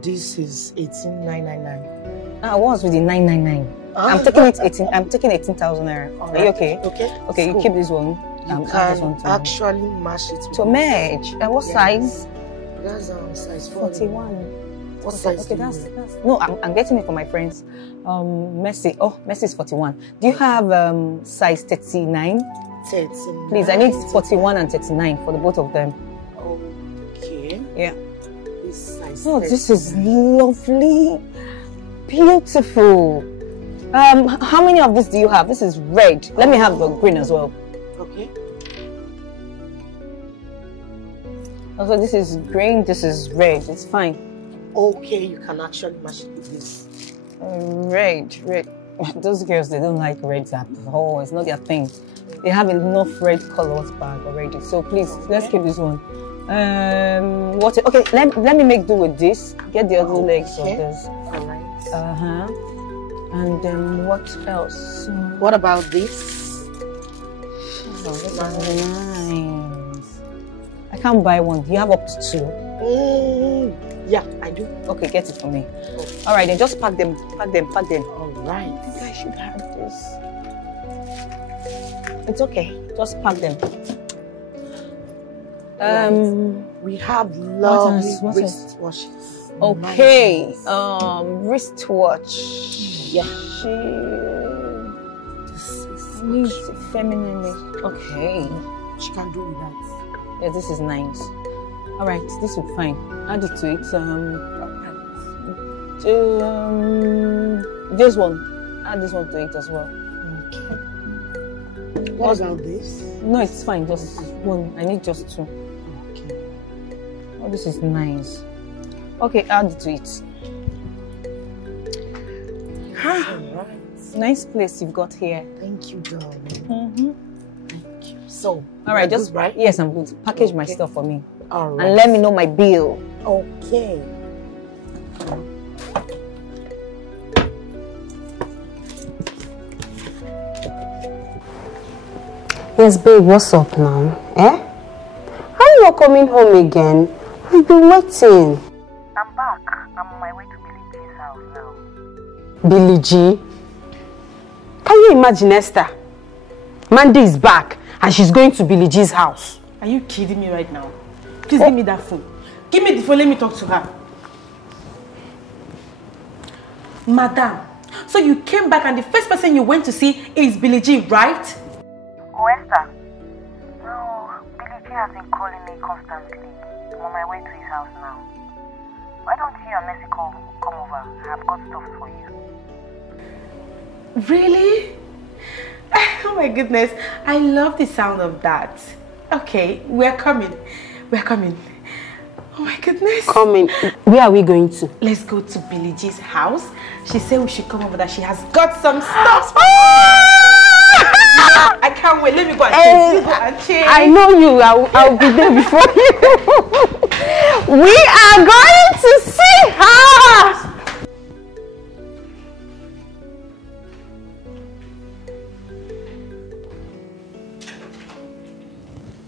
This is 18,999. What's with the 999? I'm taking 18,000 naira. Are you okay? Okay, you keep this one. You can actually mash it. To merge. What size? That's size 41. What size? Okay, that's no. I'm getting it for my friends. Mercy. Oh, Mercy is 41. Do you have size 39? 39. Please, I need 41 and 39 for the both of them. Okay. Yeah. This size. Oh, this is lovely, beautiful. How many of this do you have? This is red. Let me have the green as well. Okay. Also, this is green. This is red. It's fine. Okay, you can actually match it with this. Red. Those girls, they don't like reds at all. It's not their thing. They have enough red colors bag already. So please, let's keep this one. What? Okay, let me make do with this. Get the other legs of this. All right. And then what else? What about this? Oh, this is nice. I can't buy one. You have up to 2. Yeah, I do. Okay, get it for me. All right, then just pack them. All right. I think I should have this. It's okay. Just pack them. We have lovely wristwatches. Okay. Nice. Wristwatch. Yeah. This is neat, femininely. Okay. She can do with that. Yeah, this is nice. All right, this will be fine. Add it to it. This one. Add this one to it as well. Okay. What about this? No, it's fine. Just one. I need just 2. Okay. Oh, this is nice. Okay, add it to it. Alright. Nice place you've got here. Thank you, darling. Thank you. So, all right, just right. Yes, I'm good. Package my stuff for me. All right. And let me know my bill. Okay. Yes, babe, what's up now? How are you not coming home again? I've been waiting. I'm back. I'm on my way to Billy G's house now. Billy G? Can you imagine, Esther? Mandy is back and she's going to Billy G's house. Are you kidding me right now? Please give me that phone. Give me the phone, let me talk to her. Madam, so you came back and the first person you went to see is Billy G, right? Oh, Esther. No, Billy G has been calling me constantly. I'm on my way to his house now. Why don't you and Mercy come over? I've got stuff for you. Really? Oh my goodness, I love the sound of that. Okay, we're coming. We're coming. Oh my goodness. Coming. Where are we going to? Let's go to Billy G's house. She said we should come over, that she has got some stuff. I can't wait. Let me go and change. You go and change. I know you. I'll be there before you. We are going to see her.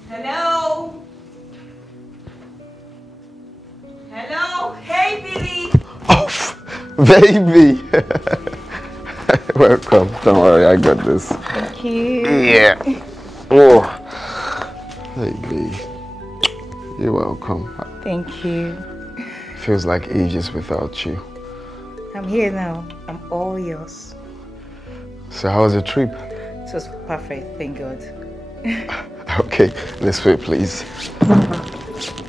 Hello? Hello? Hey, Billy. Baby. Welcome. Don't worry, I got this. Thank you. Yeah. Oh. Baby. You're welcome. Thank you. Feels like ages without you. I'm here now. I'm all yours. So how was your trip? It was perfect, thank God. Okay, this way please.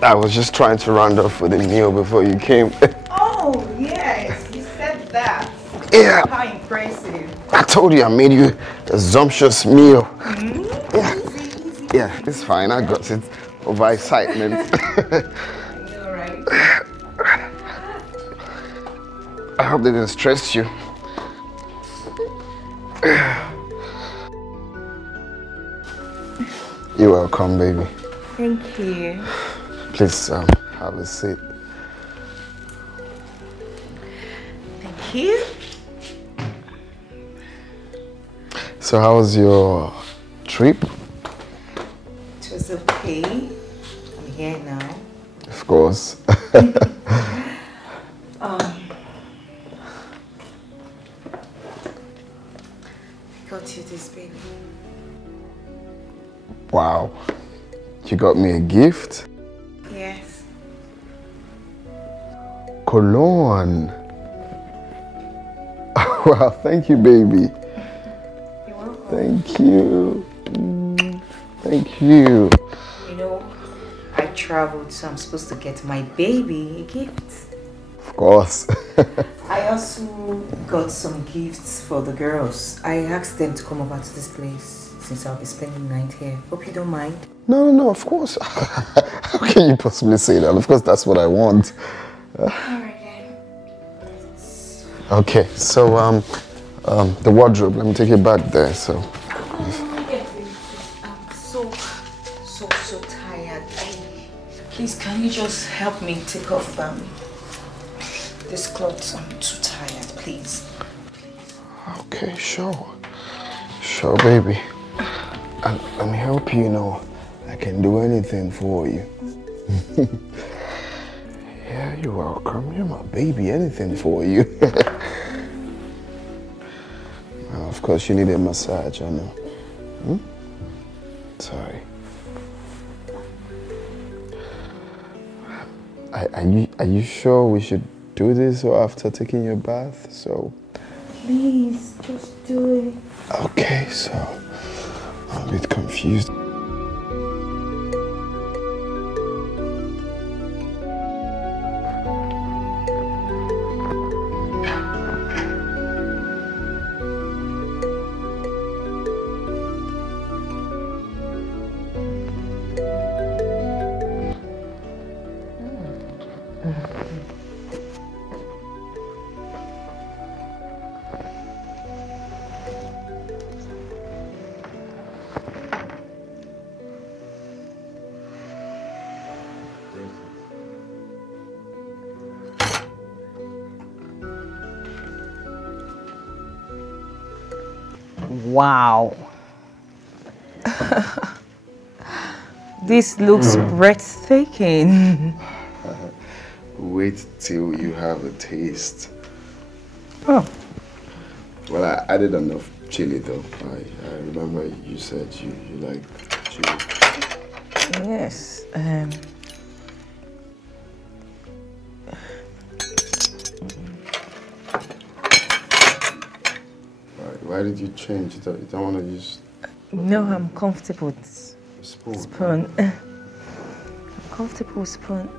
I was just trying to round off with a meal before you came. Oh, yes, you said that. Yeah. How impressive. I told you I made you a sumptuous meal. Yeah. Easy. Yeah, it's fine. I got it over excitement. Alright. I hope they didn't stress you. You're welcome, baby. Thank you. Please have a seat. Thank you. So how was your trip? It was okay. I'm here now. Of course. I got you this, baby. Wow. You got me a gift? Yes. Cologne. Wow, thank you, baby. You're welcome. Thank you. Thank you. You know, I traveled, so I'm supposed to get my baby a gift. Of course. I also got some gifts for the girls. I asked them to come over to this place since I'll be spending the night here. Hope you don't mind. No, of course. How can you possibly say that? Of course, that's what I want. Alright then. Okay, so the wardrobe, let me take it back there, so. I'm so tired. Please, can you just help me take off this clothes? I'm too tired, please. Okay, sure. Sure, baby. And let me help you, I can do anything for you. Yeah, you're welcome. You're my baby. Anything for you. Well, of course, you need a massage, I know. Sorry. Are you sure we should do this or after taking your bath? So. Please, just do it. Okay, so I'm a bit confused. Wow. This looks breathtaking. Wait till you have a taste. Oh. Well, I added enough chili though. I remember you said you like chili. Yes. Why did you change? You don't want to use... No, I'm comfortable with spoon. I'm comfortable with spoon.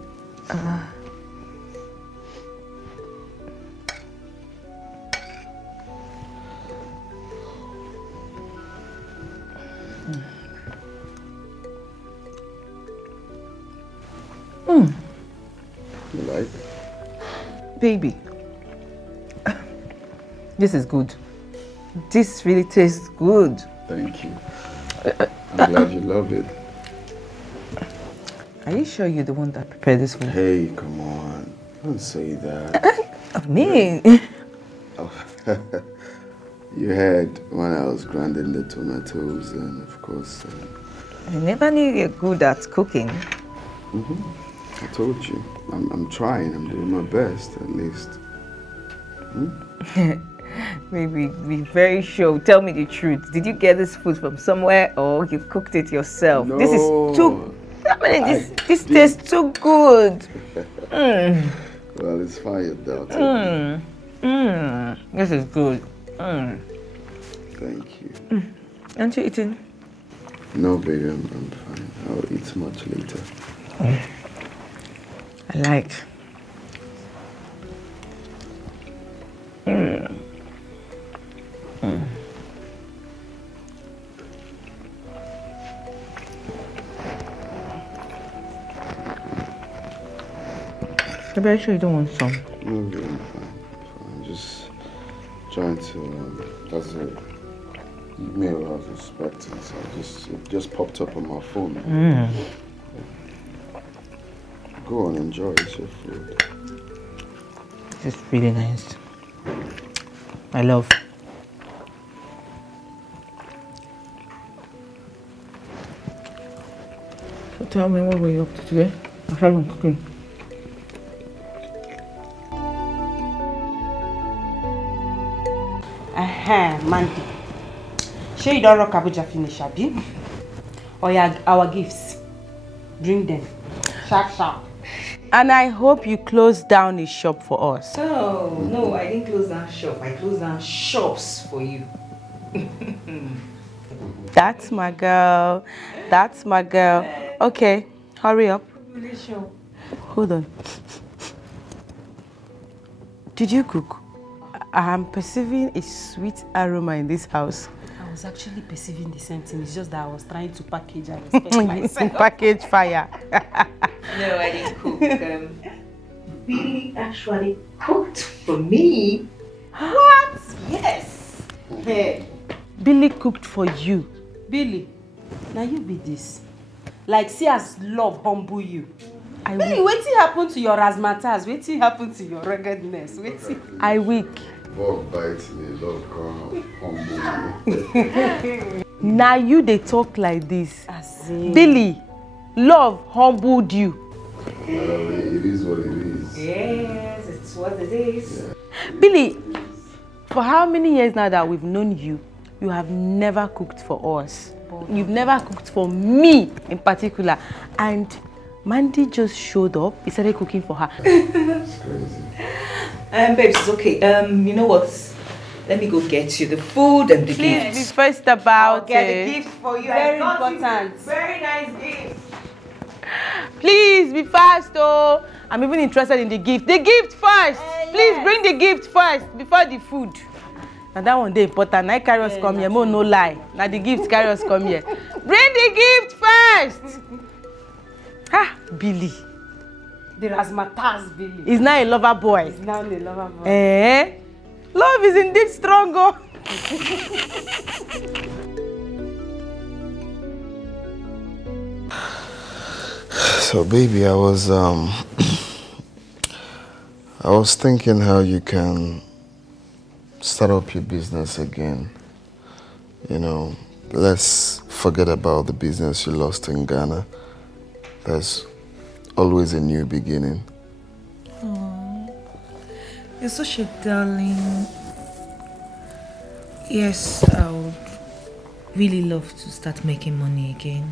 You like? Baby, this is good. This really tastes good. Thank you. I'm glad you love it. Are you sure you're the one that prepared this one? Hey, come on. Don't say that. I mean... You heard when I was grinding the tomatoes and of course... I never knew you're good at cooking. I told you. I'm trying. I'm doing my best, at least. Maybe be very sure. Tell me the truth. Did you get this food from somewhere or you cooked it yourself? No. This is too. I mean, this tastes too good. Well, it's fire though. This is good. Thank you. Aren't you eating? No, baby, I'm fine. I'll eat much later. I like. Maybe I sure you don't want some. No, baby, I'm fine. I'm just trying to. That's a email I was expecting, so it just popped up on my phone. Go on, enjoy. It's your food. It's really nice. I love. So tell me, what were you up to today? I started cooking. Mandy. Sure you don't rock Abuja finish, abi? Or our gifts. Bring them. Sharp. And I hope you close down a shop for us. Oh, no, I didn't close down shop. I closed down shops for you. That's my girl. That's my girl. Okay, hurry up. Hold on. Did you cook? I'm perceiving a sweet aroma in this house. I was actually perceiving the same thing. It's just that I was trying to package and respect myself. Package fire. No, I didn't cook. Billy actually cooked for me. What? Yes. Hey. Billy cooked for you. Billy, now you be this. Like, see as love humble you. Billy, wetin happen to your razzmatazz? Wetin happen to your ruggedness? I weak. Bog bites me, love come humble. Now you they talk like this. Billy, love humbled you. It is what it is. Yes, it's what it is. Yeah. Billy, for how many years now that we've known you, you have never cooked for us. You've never cooked for me in particular. And Mandy just showed up. He started cooking for her. It's crazy. Babes, it's okay. You know what? Let me go get you the food and the Please gifts. be first about I'll get it. the gift for you. Very I got important. you very nice gift. Please be fast, oh. I'm even interested in the gift. The gift first. Please bring the gift first before the food. Now that one day important. Now carry us come here. No lie. Now the gift carry us come here. Bring the gift first. Ah, Billy. The razzmatazz Billy. He's now a lover boy. He's now a lover boy. Eh? Love is indeed strong, oh. So, baby, I was thinking how you can start up your business again. You know, let's forget about the business you lost in Ghana. There's always a new beginning. Oh, you're such a darling. Yes, I would really love to start making money again.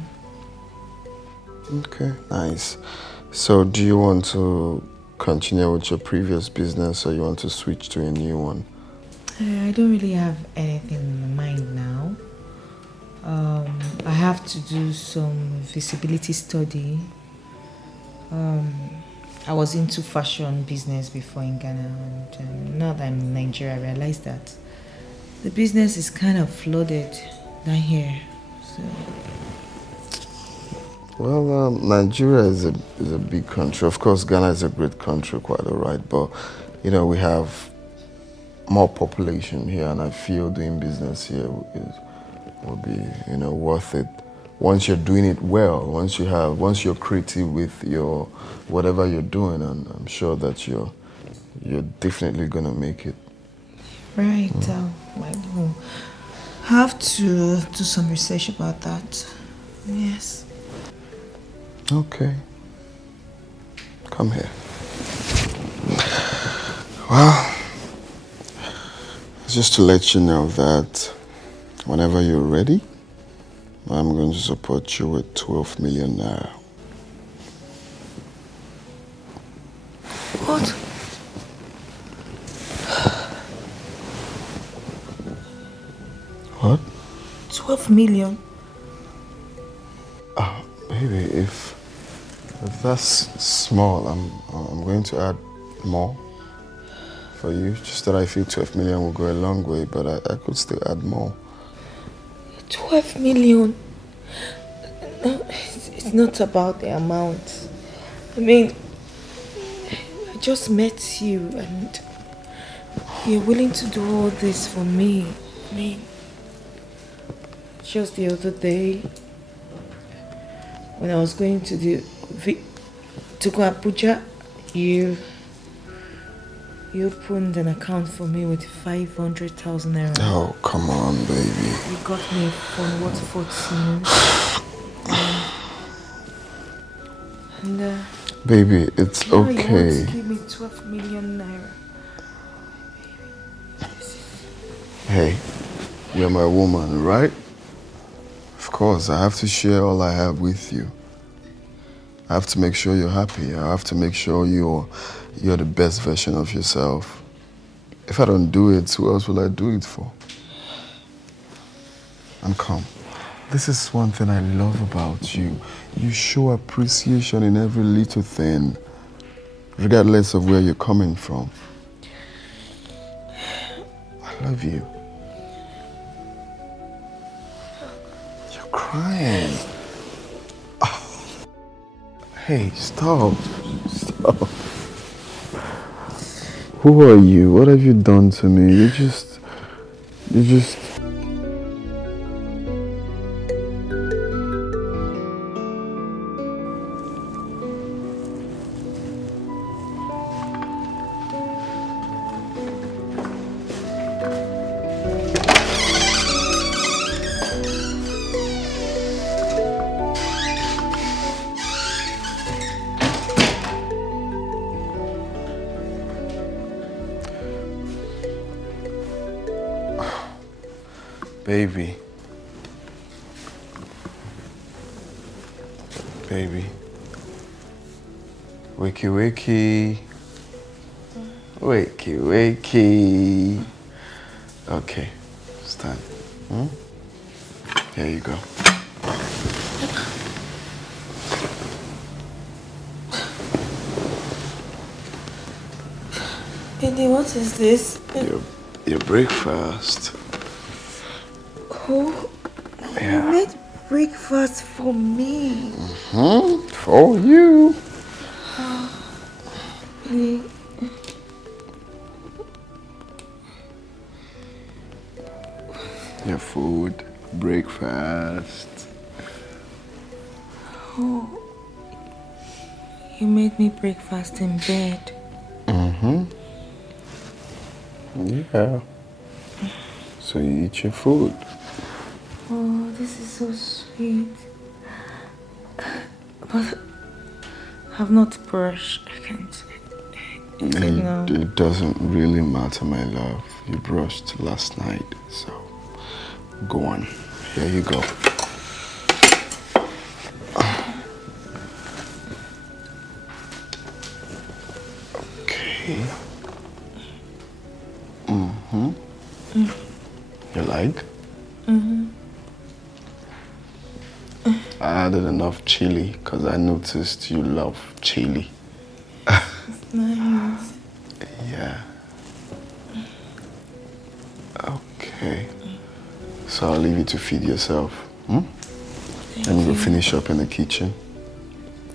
Okay, nice. So do you want to continue with your previous business or you want to switch to a new one? I don't really have anything in my mind now. I have to do some visibility study. I was into fashion business before in Ghana, and now that I'm in Nigeria, I realized that the business is kind of flooded down here. So. Well, Nigeria is a big country. Of course, Ghana is a great country, quite all right. But, you know, we have more population here, and I feel doing business here will be, you know, worth it. Once you're doing it well, once you're creative with your whatever you're doing, and I'm sure that you're definitely gonna make it. Right. I will have to do some research about that. Yes. Okay. Come here. Well, Just to let you know that whenever you're ready, I'm going to support you with 12 million naira. What? What? 12 million? Baby, if that's small, I'm going to add more for you. Just that I feel 12 million will go a long way, but I could still add more. 12 million? No, it's not about the amount. I mean, I just met you and you're willing to do all this for me. I mean, just the other day, when I was going to go Abuja, you opened an account for me with 500,000 naira. Oh, come on, baby. You got me a phone, what, 14? And Baby, it's now okay. You want to give me 12 million naira. Hey, you're my woman, right? Of course, I have to share all I have with you. I have to make sure you're happy. I have to make sure you're the best version of yourself. If I don't do it, who else will I do it for? And come. This is one thing I love about you. You show appreciation in every little thing, regardless of where you're coming from. I love you. You're crying. Oh. Hey, stop. Stop. Who are you? What have you done to me? You just... Baby. Baby. Wakey, wakey. Wakey, wakey. Okay, stand. Here you go. Eddie, what is this? Your breakfast. Oh, you made breakfast for me. For you. Really? Your food, breakfast. Oh, you made me breakfast in bed. Yeah. So you eat your food. Oh, this is so sweet. But I've not brushed. I can't. It doesn't really matter, my love. You brushed last night, so go on. Here you go. Okay. You like? I added enough chili because I noticed you love chili. It's nice. Yeah. Okay. So I'll leave you to feed yourself. And we'll finish up in the kitchen.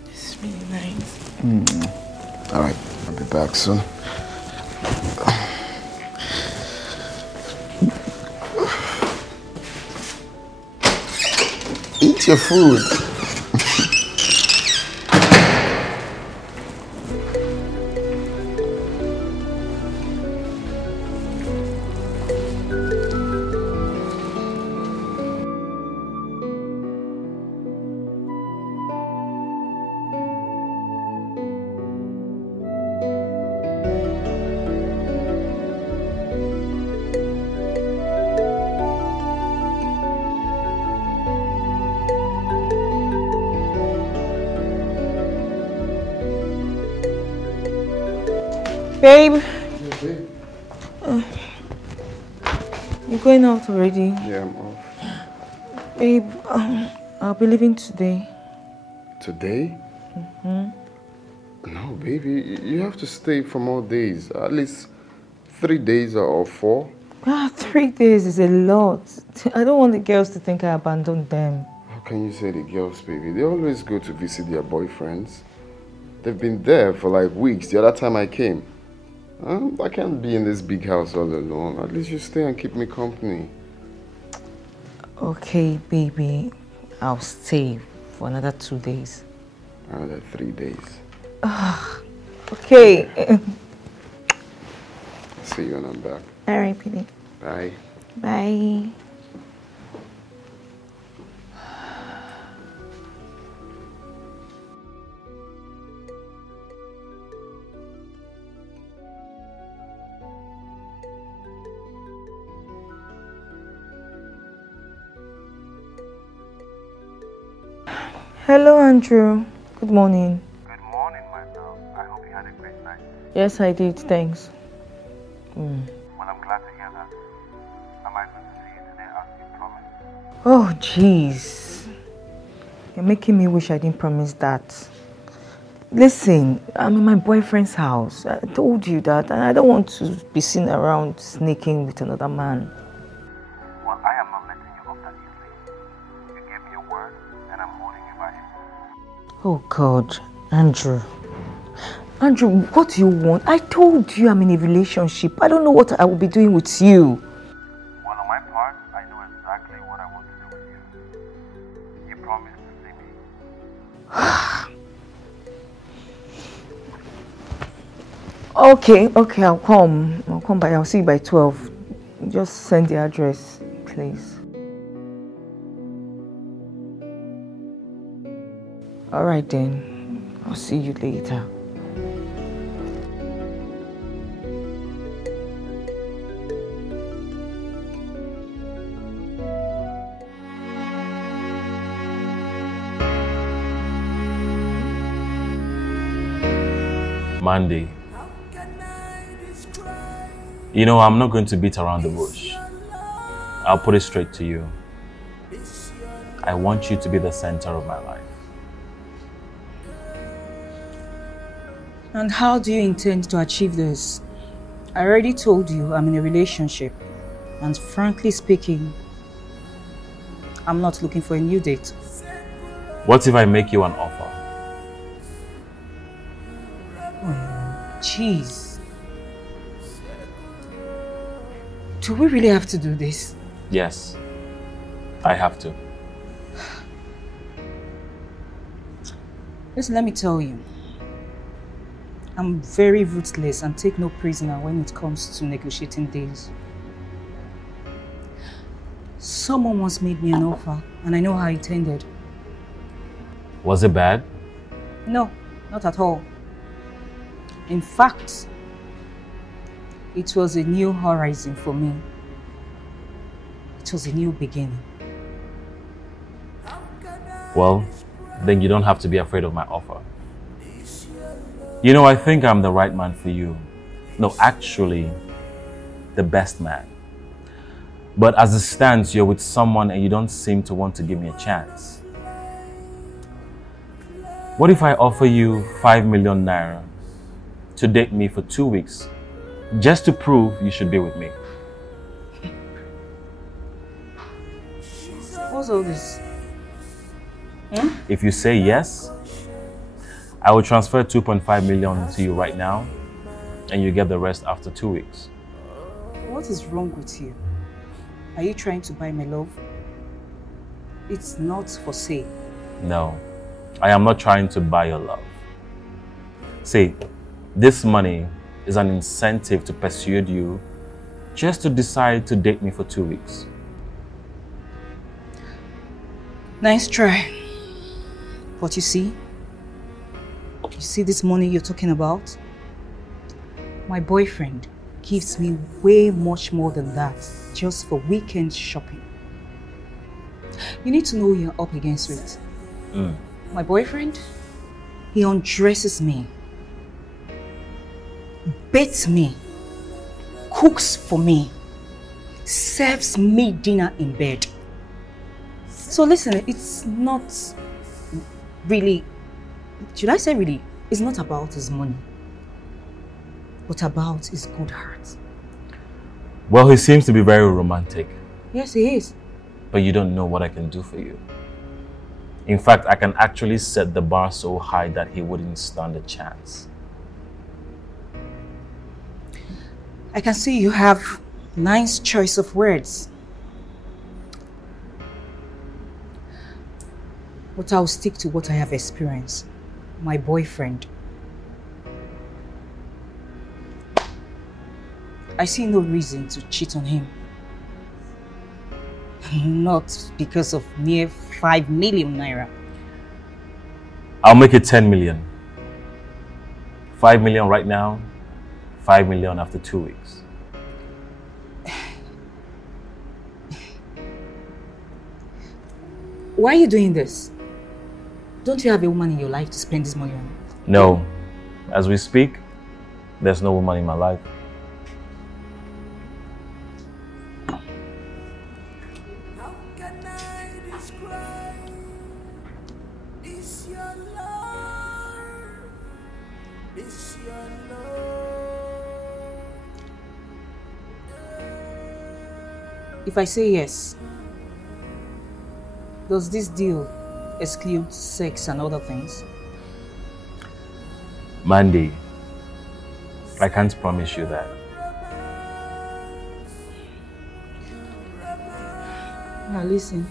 It's really nice. All right. I'll be back soon. Eat your food. Babe. You're going out already? Yeah, I'm off. Babe, I'll be leaving today. Today? Mm-hmm. No, baby, you have to stay for more days. At least 3 days or 4. 3 days is a lot. I don't want the girls to think I abandoned them. How can you say the girls, baby? They always go to visit their boyfriends. They've been there for like weeks. The other time I came. I can't be in this big house all alone. At least you stay and keep me company. Okay, baby. I'll stay for another 2 days. Another 3 days. Okay. See you when I'm back. All right, baby. Bye. Bye. Hello, Andrew. Good morning. Good morning, my love. I hope you had a great night. Yes, I did. Thanks. Well, I'm glad to hear that. Am I going to see you today as you promised? Oh, jeez. You're making me wish I didn't promise that. Listen, I'm in my boyfriend's house. I told you that, and I don't want to be seen around sneaking with another man. Well, I am not letting you off that easily. You gave me a word, and I'm holding you by it. Oh, God. Andrew. Andrew, what do you want? I told you I'm in a relationship. I don't know what I will be doing with you. Well, on my part, I know exactly what I want to do with you. You promised to see me. Okay, I'll come. I'll come by. I'll see you by 12. Just send the address, please. All right then. I'll see you later. Mandy. You know, I'm not going to beat around the bush. I'll put it straight to you. I want you to be the center of my life. And how do you intend to achieve this? I already told you I'm in a relationship. And frankly speaking, I'm not looking for a new date. What if I make you an offer? Oh, jeez. Do we really have to do this? Yes, I have to. Listen, let me tell you. I'm very ruthless and take no prisoner when it comes to negotiating deals. Someone once made me an offer and I know how it ended. Was it bad? No, not at all. In fact, it was a new horizon for me. It was a new beginning. Well, then you don't have to be afraid of my offer. You know, I think I'm the right man for you. No, actually, the best man. But as it stands, you're with someone and you don't seem to want to give me a chance. What if I offer you 5 million naira to date me for 2 weeks, just to prove you should be with me? What's all this? If you say yes, I will transfer 2.5 million to you right now, and you get the rest after 2 weeks. What is wrong with you? Are you trying to buy my love? It's not for sale. No, I am not trying to buy your love. See, this money is an incentive to persuade you just to decide to date me for 2 weeks. Nice try. But you see this money you're talking about? My boyfriend gives me way much more than that just for weekend shopping. You need to know you're up against it. My boyfriend, he undresses me, bathes me, cooks for me, serves me dinner in bed. So listen, it's not really, should I say really, it's not about his money, but about his good heart. Well, he seems to be very romantic. Yes, he is. But you don't know what I can do for you. In fact, I can actually set the bar so high that he wouldn't stand a chance. I can see you have nice choice of words. But I'll stick to what I have experienced. My boyfriend. I see no reason to cheat on him. Not because of mere 5 million naira. I'll make it 10 million. 5 million right now, 5 million after 2 weeks. Why are you doing this? Don't you have a woman in your life to spend this money on? No. As we speak, there's no woman in my life. If I say yes, does this deal exclude sex and other things? Mandy, I can't promise you that. Now listen.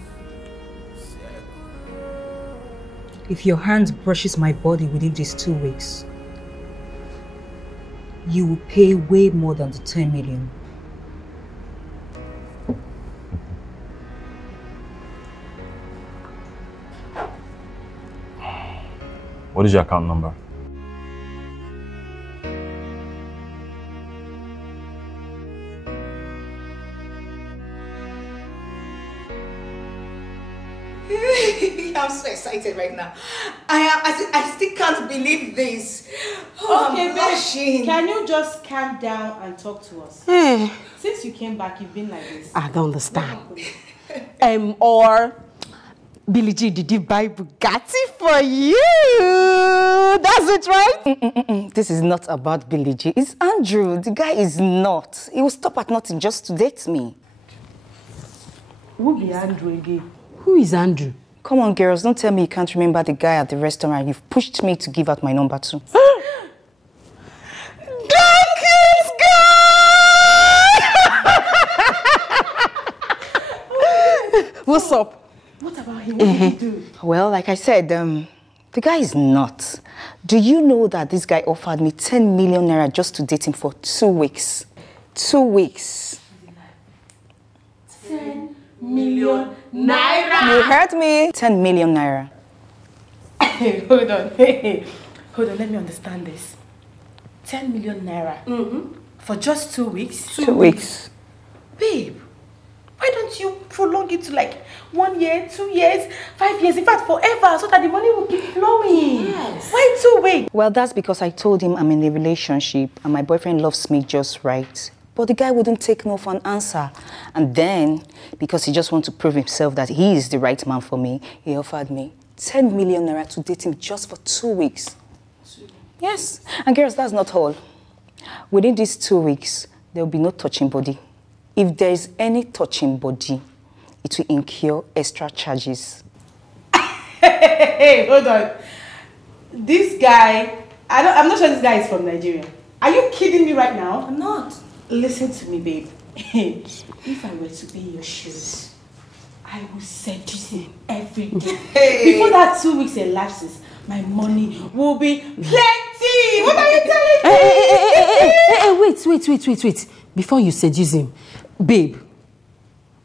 If your hand brushes my body within these 2 weeks, you will pay way more than the 10 million. What is your account number? I'm so excited right now. I still can't believe this. Oh, Okay, I'm babe, blushing. can you just calm down and talk to us? Eh. Since you came back, you've been like this. I don't understand. Or Billie G, did he buy Bugatti for you? That's it, right? This is not about Billie G. It's Andrew. The guy is not. He will stop at nothing just to date me. Who be Andrew again? Who is Andrew? Come on, girls. Don't tell me you can't remember the guy at the restaurant you've pushed me to give out my number to. What's up? What about him? What did he do? Well, like I said, the guy is not. Do you know that this guy offered me 10 million naira just to date him for 2 weeks? 2 weeks. 10 million naira. You heard me? 10 million naira. Hey, hold on. Hey, hold on. Let me understand this. 10 million naira. For just 2 weeks? 2 weeks. Babe, why don't you prolong it to like 1 year, 2 years, 5 years, in fact forever, so that the money will keep flowing? Yes. Why 2 weeks? Well, that's because I told him I'm in a relationship and my boyfriend loves me just right. But the guy wouldn't take no for an answer. And then, because he just wants to prove himself that he is the right man for me, he offered me 10 million naira to date him just for 2 weeks. Yes. And girls, that's not all. Within these 2 weeks, there will be no touching body. If there is any touching body, it will incur extra charges. Hey, hold on. This guy, I'm not sure this guy is from Nigeria. Are you kidding me right now? I'm not. Listen to me, babe. If I were to be in your shoes, I would seduce him every day. Before that 2 weeks elapses, my money will be plenty. What are you telling me? Wait. Before you seduce him, babe,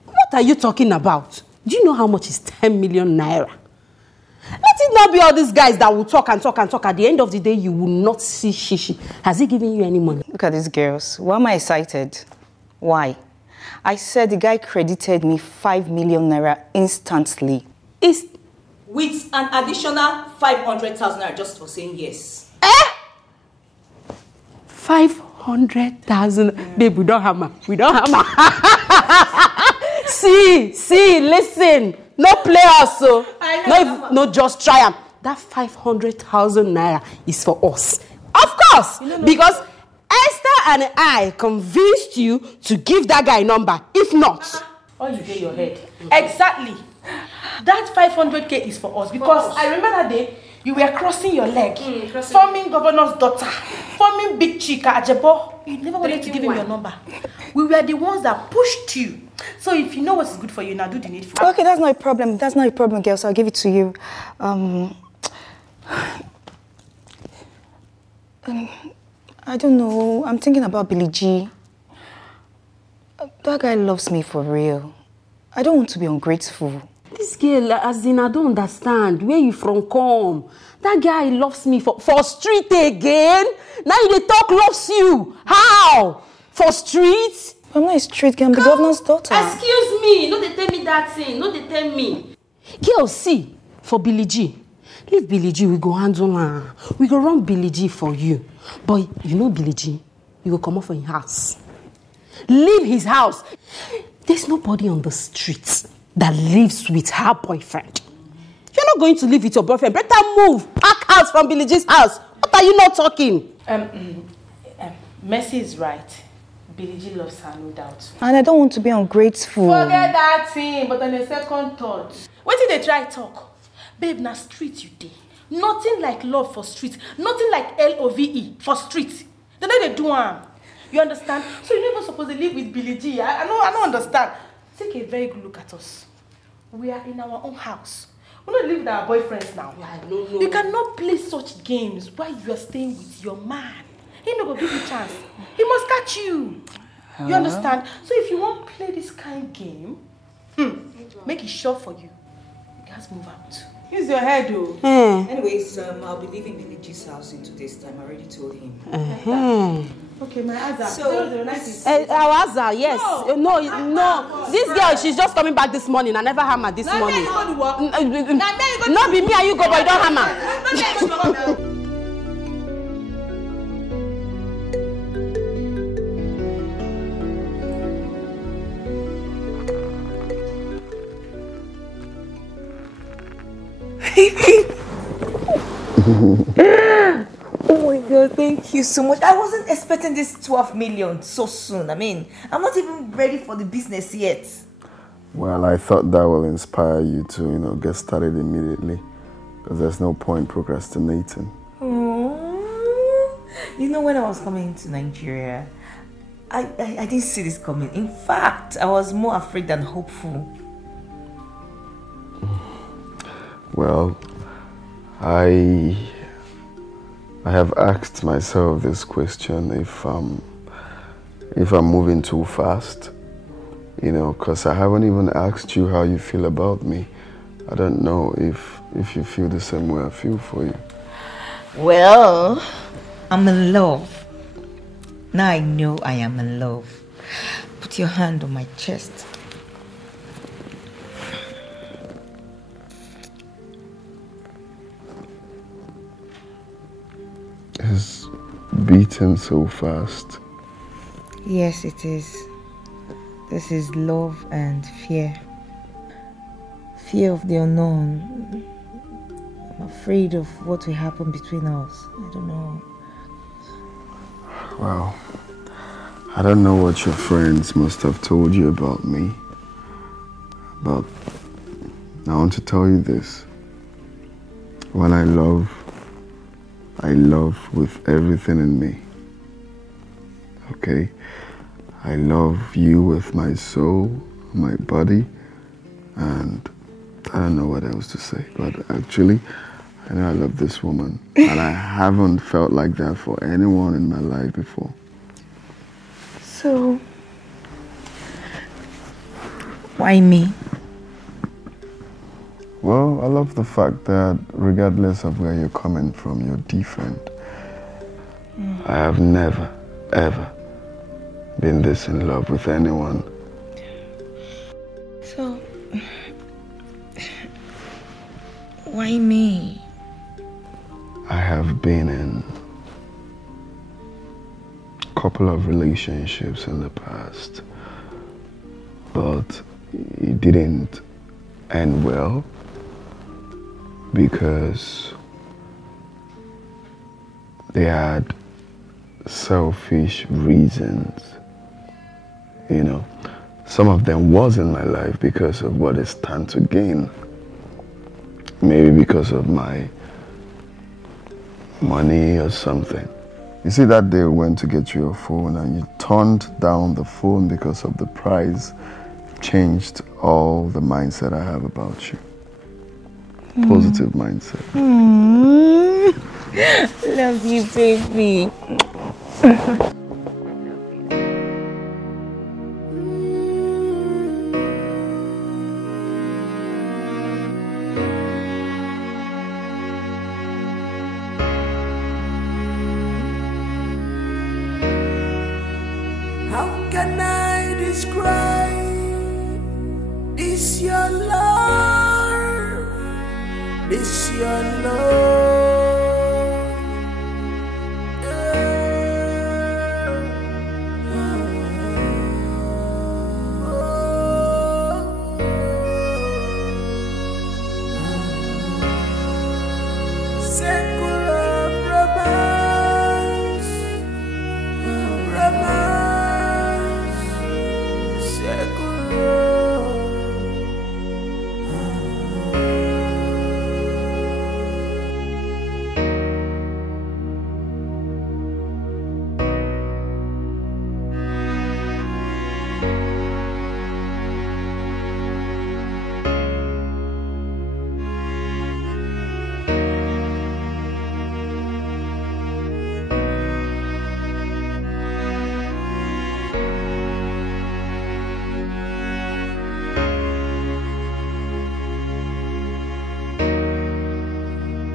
what are you talking about? Do you know how much is 10 million naira? Let it not be all these guys that will talk and talk and talk. At the end of the day, you will not see shishi. Has he given you any money? Look at these girls. Why am I excited? Why? I said the guy credited me 5 million naira instantly. With an additional 500,000 naira just for saying yes. 500,000 100,000. Babe, we don't hammer. We don't hammer. See, listen. No play us, so. No, just try them. That 500,000 naira is for us. Of course, because Esther and I convinced you to give that guy a number. If not, all you get your head. Exactly. That 500k is for us because I remember that day you were crossing your leg, forming governor's daughter, forming big chica Ajebo. You never wanted to give him your number. We were the ones that pushed you. So if you know what is good for you, now do the needful. Okay, that's not a problem. That's not a problem, girls. I'll give it to you. I don't know. I'm thinking about Billy G. That guy loves me for real. I don't want to be ungrateful. This girl, as in, I don't understand. Where you from come? That guy loves me for street again? Now they talk loves you. How? For street? I'm not a street girl. I'm the governor's daughter. Excuse me. No, they tell me that thing. No, they tell me. Girl, see, for Billy G. Leave Billy G, we go handle her. We go run Billy G for you. But you know Billy G, you go come up from his house. Leave his house. There's nobody on the streets that lives with her boyfriend. You're not going to live with your boyfriend. Better move. Pack out from Billy G's house. What are you not talking? Mercy is right. Billy G loves her, no doubt. And I don't want to be ungrateful. Forget that thing, but on a second thought. What did they try talk? Babe, na street you dey. Nothing like love for street. Nothing like LOVE for street. They know they do one. You understand? So you're never supposed to live with Billy G. I don't understand. Take a very good look at us. We are in our own house. We don't live with our boyfriends now. No. You cannot play such games while you are staying with your man. He not gonna give you a chance. He must catch you. You understand? So if you want to play this kind of game, make it short for you. You guys move out. Use your head, though. Anyways, I'll be leaving Billy G's house in 2 days' time. I already told him. Okay, my Azza. So, our Azza, yes. No. This girl, she's just coming back this morning. I never hammer this morning. Not be me and you go, but you don't hammer. Oh my God, thank you so much. I wasn't expecting this 12 million so soon. I mean, I'm not even ready for the business yet. Well, I thought that will inspire you to, get started immediately. Because there's no point procrastinating. When I was coming to Nigeria, I didn't see this coming. In fact, I was more afraid than hopeful. Well, I have asked myself this question if I'm moving too fast, because I haven't even asked you how you feel about me. I don't know if you feel the same way I feel for you. Well, I'm in love. Now I know I am in love. Put your hand on my chest. It's beating so fast. Yes, it is. This is love and fear. Fear of the unknown. I'm afraid of what will happen between us. I don't know. Well, I don't know what your friends must have told you about me, but I want to tell you this. When I love with everything in me. Okay? I love you with my soul, my body, and I don't know what else to say, but actually, I know I love this woman, and I haven't felt like that for anyone in my life before. So, why me? Well, I love the fact that regardless of where you're coming from, you're different. I have never, ever been this in love with anyone. So, why me? I have been in couple of relationships in the past, but it didn't end well because they had selfish reasons. You know, some of them was in my life because of what they stand to gain. Maybe because of my money or something. You see, that day we went to get you a phone and you turned down the phone because of the price. Changed all the mindset I have about you. Positive mindset. Love you, baby. How can I describe this your love? This your love. Secular romance, romance, secular.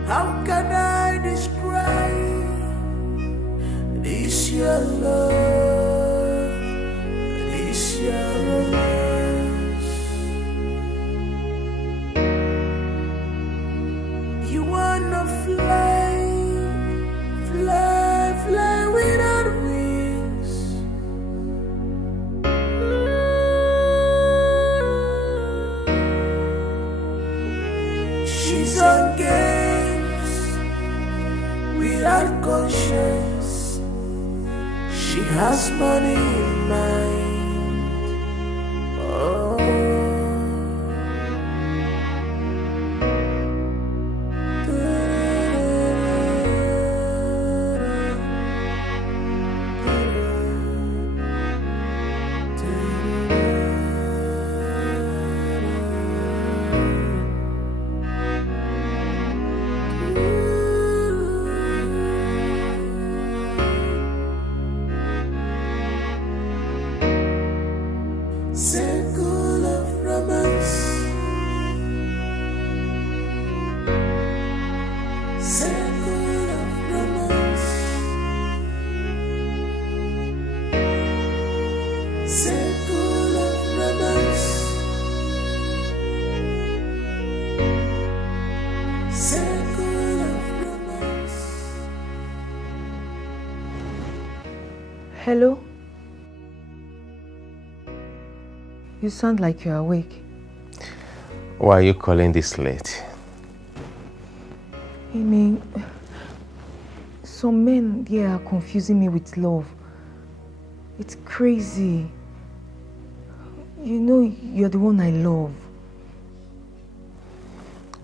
How can I describe this your love, this your romance? You wanna fly, fly, fly without wings. She's on games without conscience. She has money in mind. Oh. Circle of romance, circle of romance, circle of romance, circle of romance. Hello? You sound like you're awake. Why are you calling this late? I mean, some men here are confusing me with love. It's crazy. You know you're the one I love.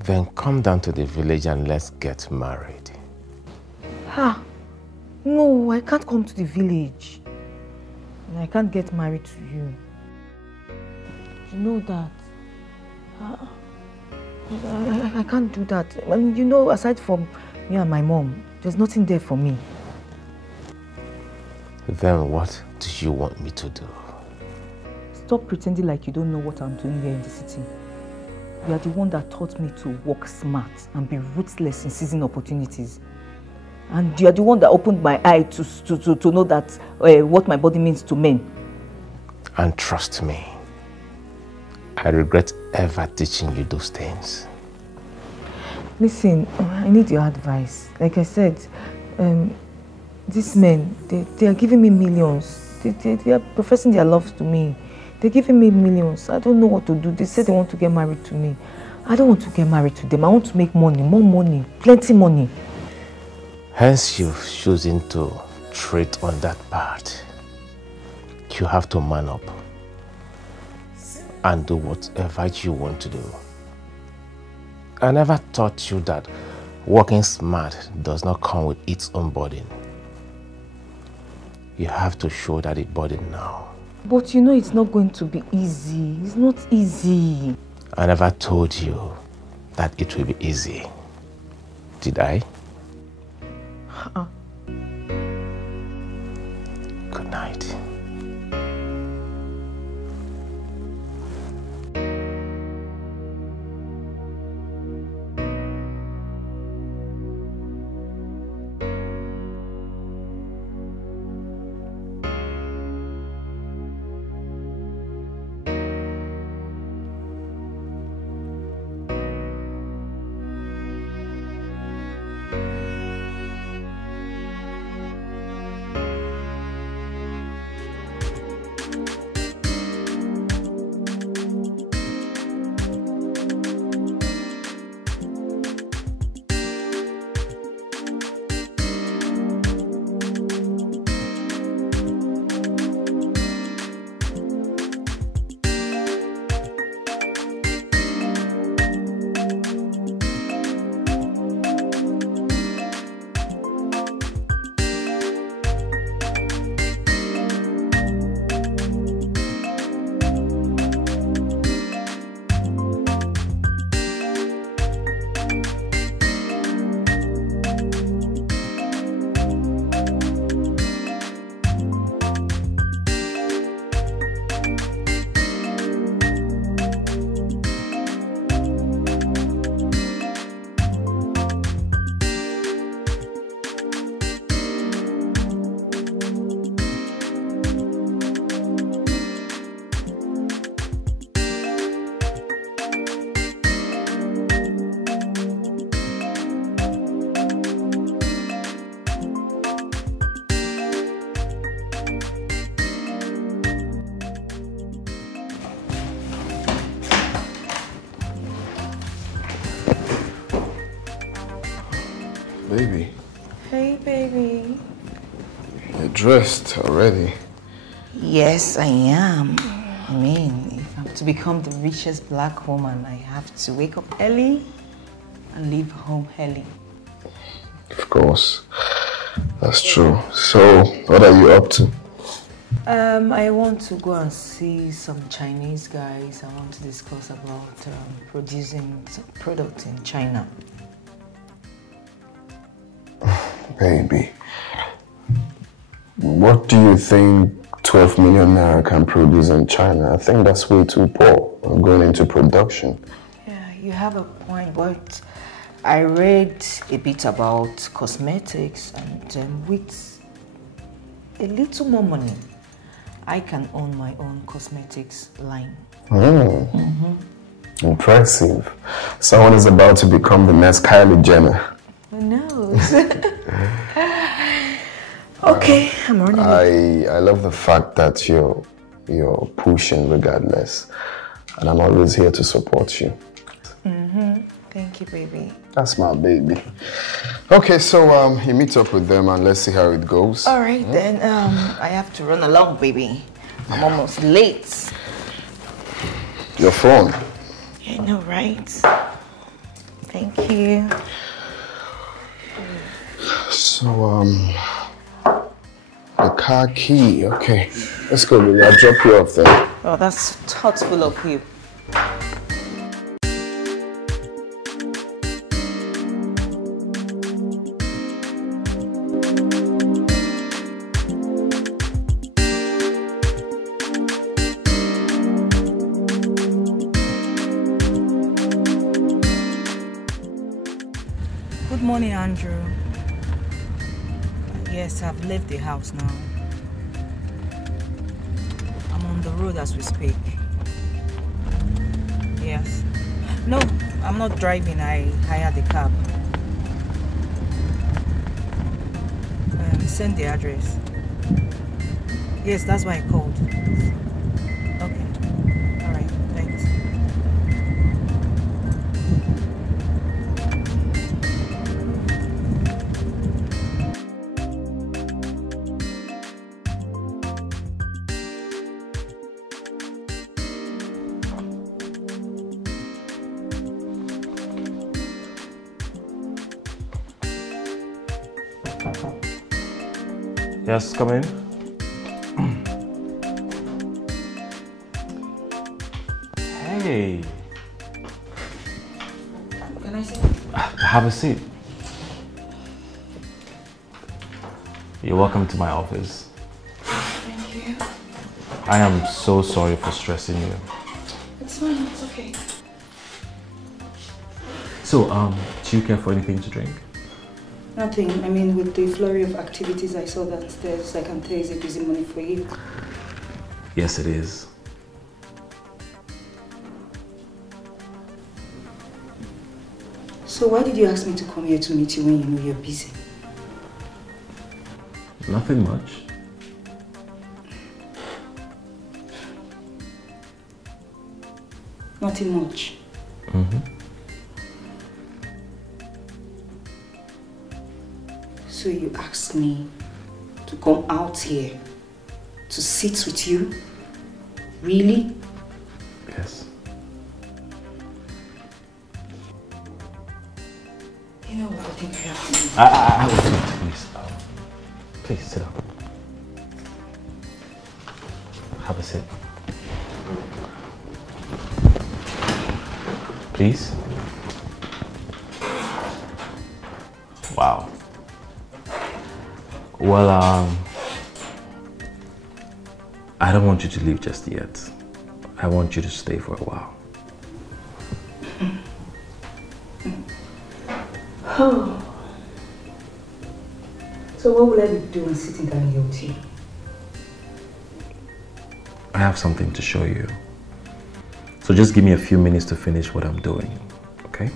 Then come down to the village and let's get married. Ha! No, I can't come to the village. And I can't get married to you. You know that. I can't do that. I mean, you know, aside from me and my mom, there's nothing there for me. Then what do you want me to do? Stop pretending like you don't know what I'm doing here in the city. You are the one that taught me to work smart and be ruthless in seizing opportunities. And you are the one that opened my eye to know that what my body means to men. And trust me, I regret ever teaching you those things. Listen, I need your advice. Like I said, These men, they are giving me millions. They are professing their love to me. They're giving me millions. I don't know what to do. They say they want to get married to me. I don't want to get married to them. I want to make money, more money, plenty money. Hence you've chosen to tread on that part. You have to man up and do whatever you want to do. I never taught you that working smart does not come with its own burden. You have to show that it burden now. But you know it's not going to be easy. It's not easy. I never told you that it will be easy. Did I? Good night. Baby. Hey, baby. You're dressed already. Yes, I am. I mean, if I'm to become the richest black woman, I have to wake up early and leave home early. Of course. That's true. So, what are you up to? I want to go and see some Chinese guys. I want to discuss about producing some product in China. Baby, what do you think 12 million naira can produce in China? I think that's way too poor. I'm going into production. Yeah, you have a point, but I read a bit about cosmetics, and with a little more money, I can own my own cosmetics line. Impressive. Someone is about to become the next Kylie Jenner. Who knows? Okay, I'm running. I love the fact that you're pushing regardless, and I'm always here to support you. Thank you, baby. That's my baby. Okay, so you meet up with them and let's see how it goes. All right, then I have to run along, baby. I'm almost late. Your phone. I know, right? Thank you. So, the car key. Okay, let's go, baby. I'll drop you off there. Oh, that's thoughtful of you. Good morning, Andrew. Yes, I've left the house now. I'm on the road as we speak. Yes. No, I'm not driving. I hired a cab. sent the address. Yes, that's why I called. Okay. All right. Thanks. Yes, come in. Hey. Can I sit? Have a seat. You're welcome to my office. Thank you. I am so sorry for stressing you. It's fine. It's okay. So, do you care for anything to drink? Nothing. I mean, with the flurry of activities I saw downstairs, I can tell it's a busy morning for you. Yes, it is. So why did you ask me to come here to meet you when you know you're busy? Nothing much. Nothing much. Mm-hmm. So you asked me to come out here to sit with you? Really? Yes. You know what, I think I have to do. I will do it, please. Please sit down. Have a seat. Please. Wow. Well, I don't want you to leave just yet. I want you to stay for a while. Oh. So what will I be doing sitting down here with you? I have something to show you. So just give me a few minutes to finish what I'm doing, okay?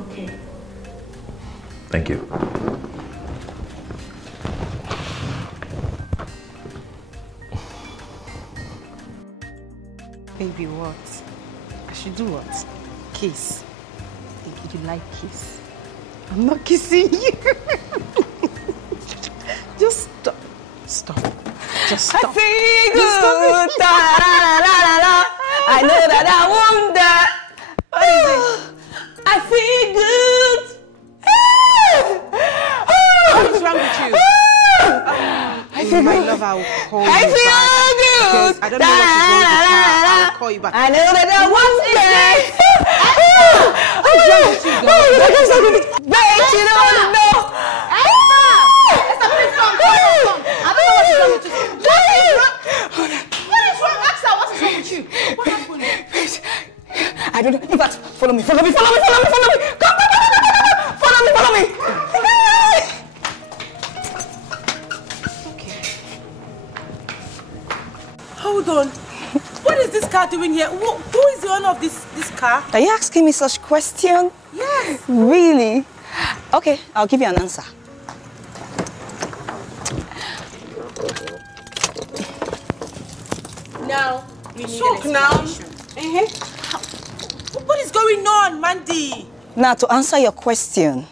Okay. Thank you. Baby, what? I should do what? Kiss. You like kiss? I'm not kissing you. Just stop. Stop. Just stop. I feel good. Da, da, da, da, da. I know that I wonder. What is it? I feel good. What's wrong with you? I feel my good. love, I will call you I back. feel good. I don't know what is wrong with her. I'll call you back. I know that I wonder. What's wrong with you, girl? Wait, you don't know. Esther, please come. I don't know what is wrong with you. What is wrong? Ask her what is wrong with you. What happened? I don't know. In fact, follow me. Follow me. Follow me. Follow me. Follow me. Come. Follow me. Follow me. Hold on. What is this car doing here? Who is the owner of this car? Are you asking me such question? Yes. Really? Okay, I'll give you an answer. Now, you need talk now. What is going on, Mandy? Now, to answer your question,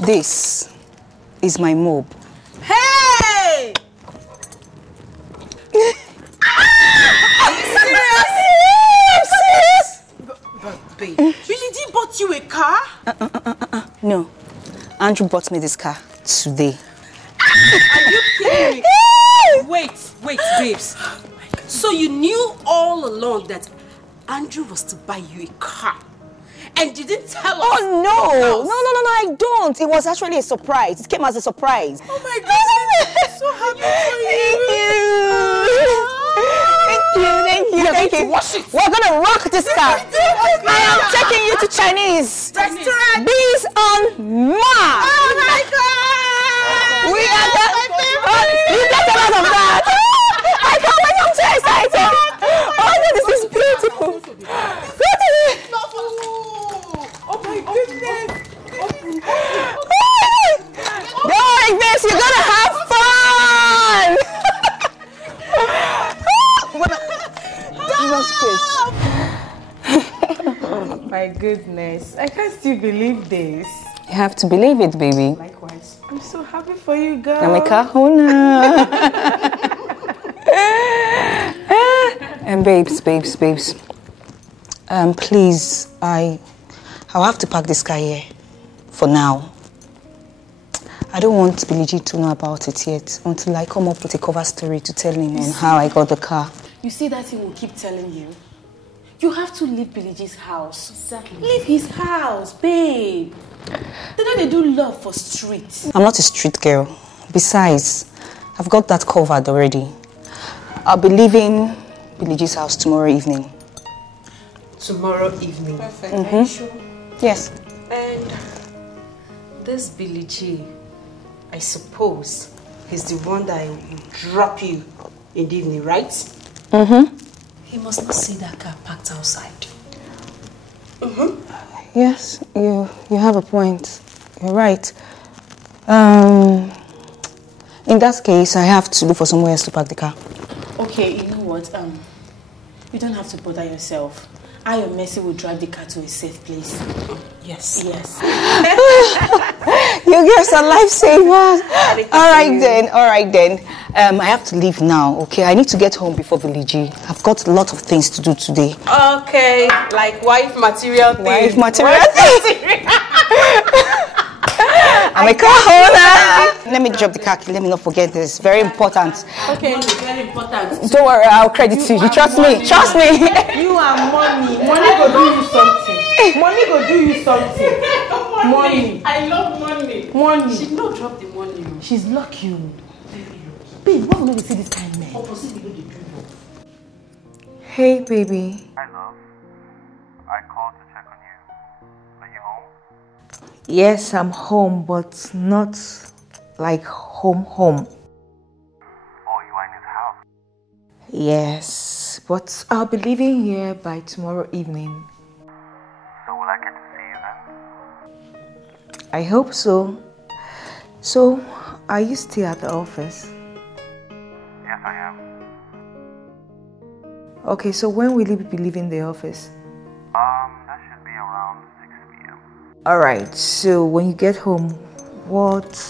this is my mob. Hey! But babe, Billy D bought you a car? No, Andrew bought me this car today. Are you kidding me? Wait, babes. So you knew all along that Andrew was to buy you a car? And you didn't tell us? Oh, no, I don't. It was actually a surprise. It came as a surprise. Oh my goodness, I'm so happy for you. Thank you. We're gonna rock this car. I am taking you to Chinese. Restaurant. Bees on Mars. Oh my God. We are the... You get a lot of that. I can't wait. I'm so excited. Oh, no, this is beautiful. Not Yes, you're gonna have fun! My goodness, I can't still believe this. You have to believe it, baby. Likewise. I'm so happy for you, girl. AMAECHI. And babes. Please, I'll have to park this car here for now. I don't want Billy G to know about it yet until I come up with a cover story to tell him on how I got the car. You see that he will keep telling you? You have to leave Billy G's house. Exactly. Leave his house, babe. They know they do love for streets. I'm not a street girl. Besides, I've got that covered already. I'll be leaving Billy G's house tomorrow evening. Tomorrow evening? Perfect. Mm-hmm. Are you sure? Yes. And this Billy G, I suppose, is the one that will drop you in the evening, right? Mm-hmm. He must not see that car parked outside. Mm-hmm. Yes, you have a point. You're right. In that case, I have to look for somewhere else to park the car. Okay, you know what? You don't have to bother yourself. I or Mercy will drive the car to a safe place. Yes. Yes. You girls are lifesavers. All right then. I have to leave now, okay? I need to get home before Billy G. I've got a lot of things to do today. Okay, like wife material things. Wife material things. I'm a car holder. Let me drop the car key. Let me not forget this. Very important. Okay, very important. Don't worry, I'll credit you. Trust me. Trust me. You and money. Money go do you something. Money go do you something. Money. I love money. Money. She not drop the money. She's lucky. Babe, why would we see this kind of man? Opposite we go to do. Hey, baby. Hi, love. I called to check on you. Are you home? Yes, I'm home, but not like home. Oh, you are in his house? Yes, but I'll be leaving here by tomorrow evening. So will I get to see you then? I hope so. So, are you still at the office? Yes, I am. Okay, so when will you be leaving the office? That should be around 6 p.m. Alright, so when you get home, what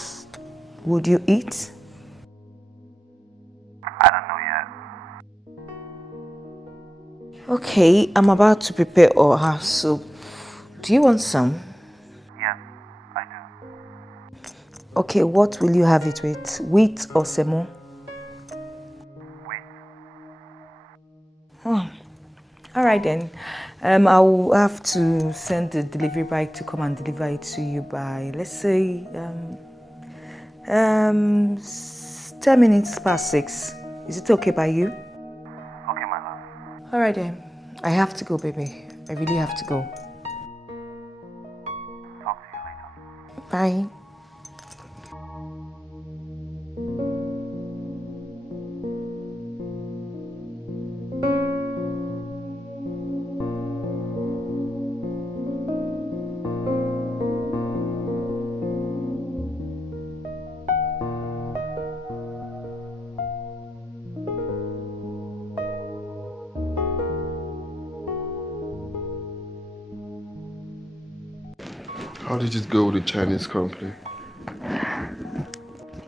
would you eat? I don't know yet. Okay, I'm about to prepare our soup. Do you want some? Yes, I do. Okay, what will you have it with? Wheat or semo? Wheat. Oh. Alright then. I will have to send the delivery bike to come and deliver it to you by, let's say, 10 minutes past 6. Is it okay by you? Okay, my love. Alright then. I have to go, baby. I really have to go. Talk to you later. Bye. How did it go with the Chinese company?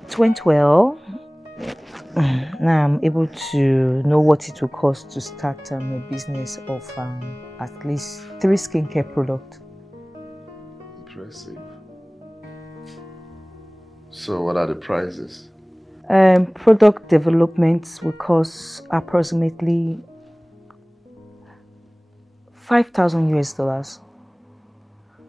It went well. Now I'm able to know what it will cost to start a business of at least 3 skincare products. Impressive. So what are the prices? Product development will cost approximately $5,000 US.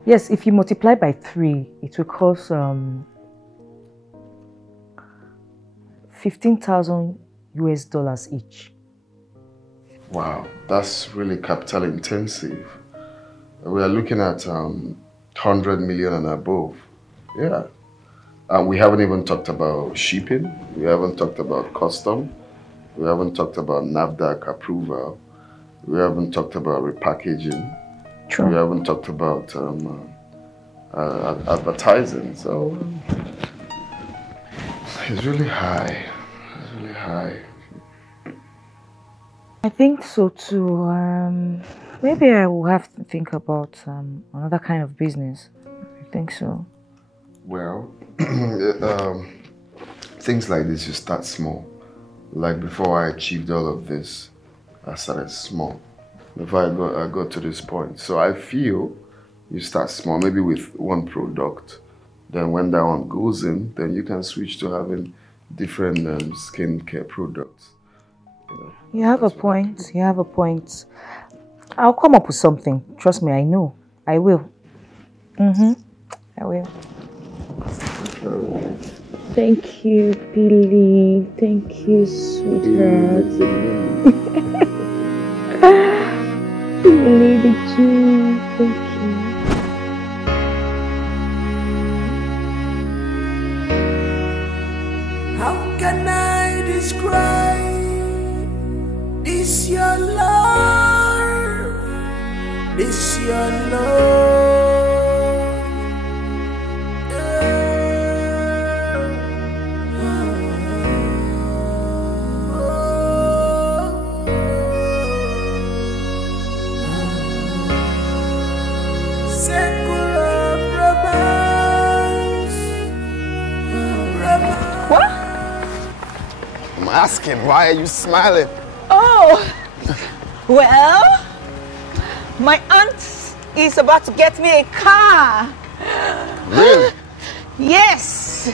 Yes, if you multiply by 3, it will cost $15,000 US each. Wow, that's really capital intensive. We are looking at 100 million and above. Yeah. And we haven't even talked about shipping. We haven't talked about custom. We haven't talked about NAFDAC approval. We haven't talked about repackaging. True. We haven't talked about advertising. So It's really high. It's really high. I think so too. Maybe I will have to think about another kind of business. I think so. Well, things like this, you start small. Like before I achieved all of this, I started small. Before I got to this point. So I feel you start small, maybe with one product. Then when that one goes in, then you can switch to having different skincare products. You have a point. You have a point. I'll come up with something. Trust me, I know. I will. I will. Thank you, Billy. Thank you, sweetheart. Lady G. Thank you. How can I describe this your love? This your love. What? I'm asking, why are you smiling? Oh, well, my aunt is about to get me a car. Really? Yes.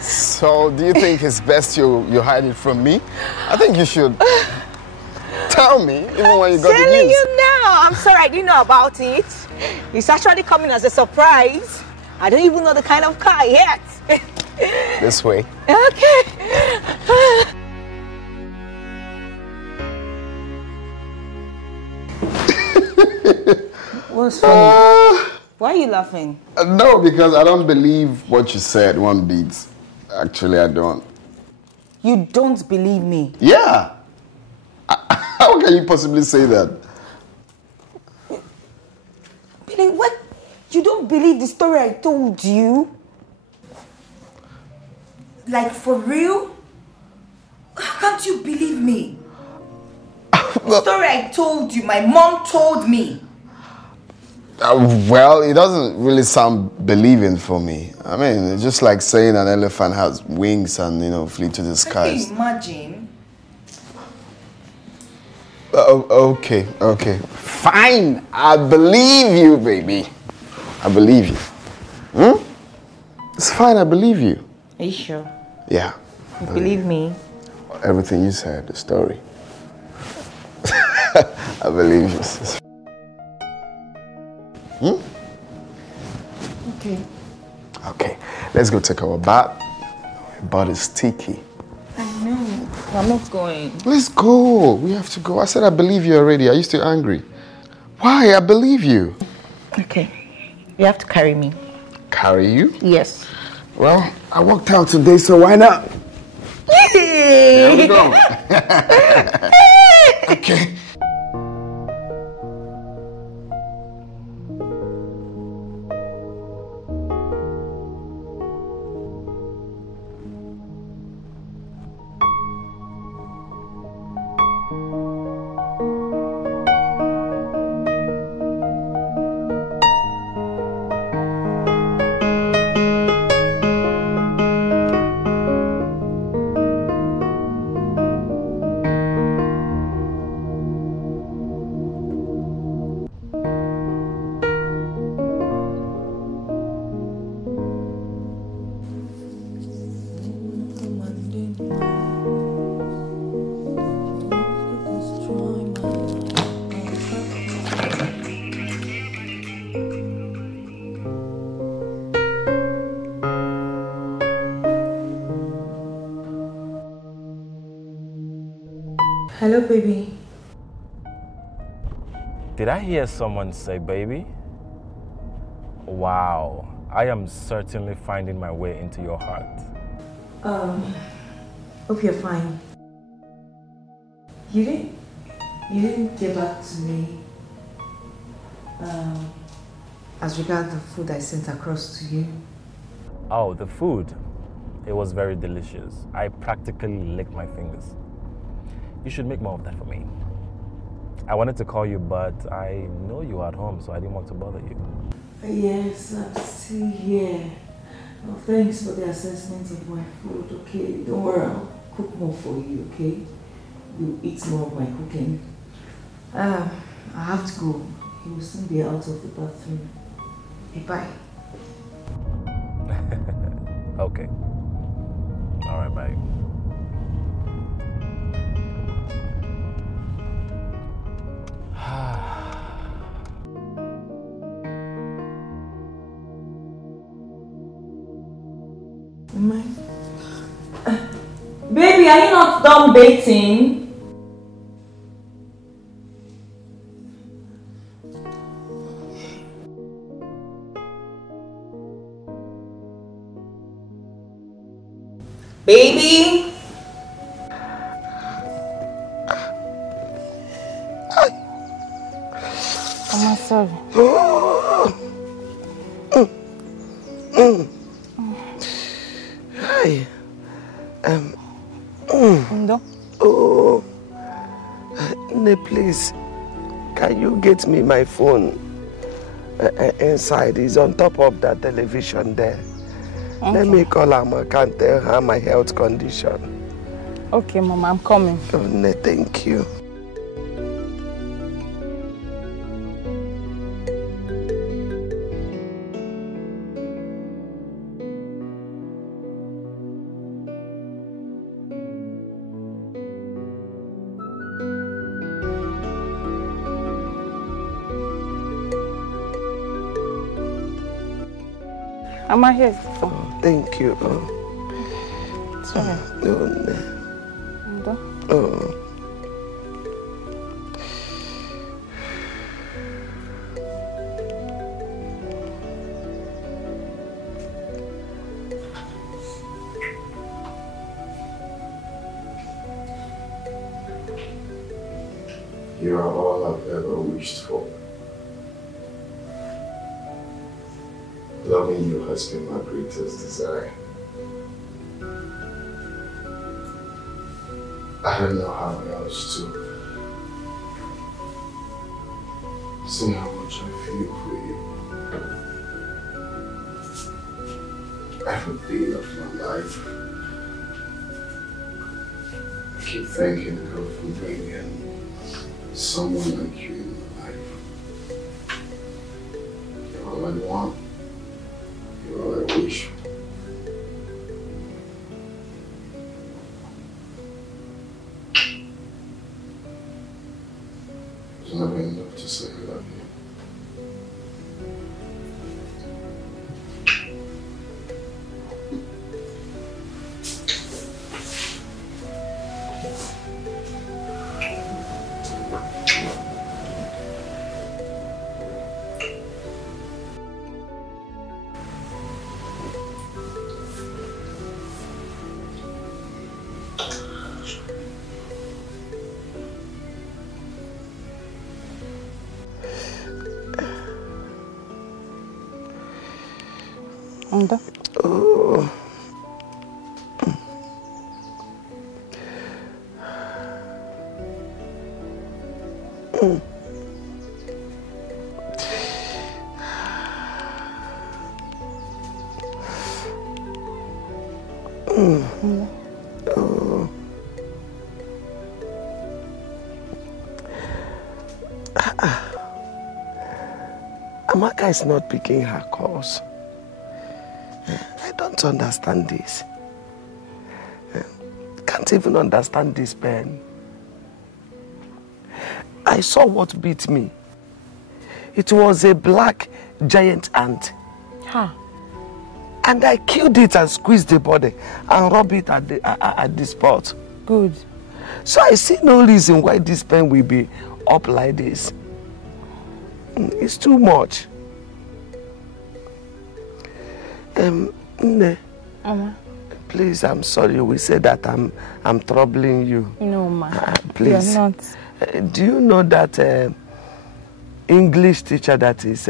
So, do you think it's best you hide it from me? I think you should tell me, even when you got the Telling news. you now. I'm sorry I didn't know about it. It's actually coming as a surprise. I don't even know the kind of car yet. This way. Okay. What's funny? Why are you laughing? No, because I don't believe what you said one bit. Actually, I don't. You don't believe me? Yeah. How can you possibly say that? Billy, what? You don't believe the story I told you? Like, for real? How can't you believe me? The story I told you, my mom told me. Well, it doesn't really sound believing for me. I mean, it's just like saying an elephant has wings and, flee to the skies. Can you imagine? Okay. Fine. I believe you, baby. I believe you. It's fine, I believe you. Are you sure? Yeah. You believe me? Everything you said, the story. I believe you, sis. Okay, let's go take our bath. My butt is sticky. I know. I'm not going. Let's go. We have to go. I said I believe you already. Are you still angry? Why? I believe you. Okay. You have to carry me. Carry you? Yes. Well, I walked out today, so why not? There we go. Okay. Hello, baby. Did I hear someone say baby? Wow, I am certainly finding my way into your heart. Hope you're fine. You didn't get back to me as regards the food I sent across to you. Oh, the food. It was very delicious. I practically licked my fingers. You should make more of that for me. I wanted to call you, but I know you were at home, so I didn't want to bother you. Yes, I'm still here. Oh, thanks for the assessment of my food, okay? Don't worry, I'll cook more for you, okay? You'll eat more of my cooking. I have to go. He will soon be out of the bathroom. Okay, bye. Okay. All right, bye. Baby, are you not done bathing? Baby? I'm sorry. Hi. Ndo? Oh. Please, can you get me my phone? Inside, it's on top of that television there. Okay. Let me call Amaka and tell her my health condition. Okay, Mama, I'm coming. Oh, thank you. Am I here? Oh, thank you. It's alright. Oh. You are all I've ever wished for. Loving you has been my greatest desire. I don't know how else to say how much I feel for you. Every day of my life, I keep thanking God for bringing someone like you in my life. You're all I want. You're all I wish. It's never enough to say I love you. Oh. Oh. Amaka is not picking her calls. I don't understand this. Can't even understand this pen. I saw what beat me. It was a black giant ant. Huh. And I killed it and squeezed the body and rubbed it at the spot. Good. So I see no reason why this pen will be up like this. It's too much. Nne, please, I'm sorry. We said that I'm troubling you. No, ma. Please. You're not. Do you know that English teacher that is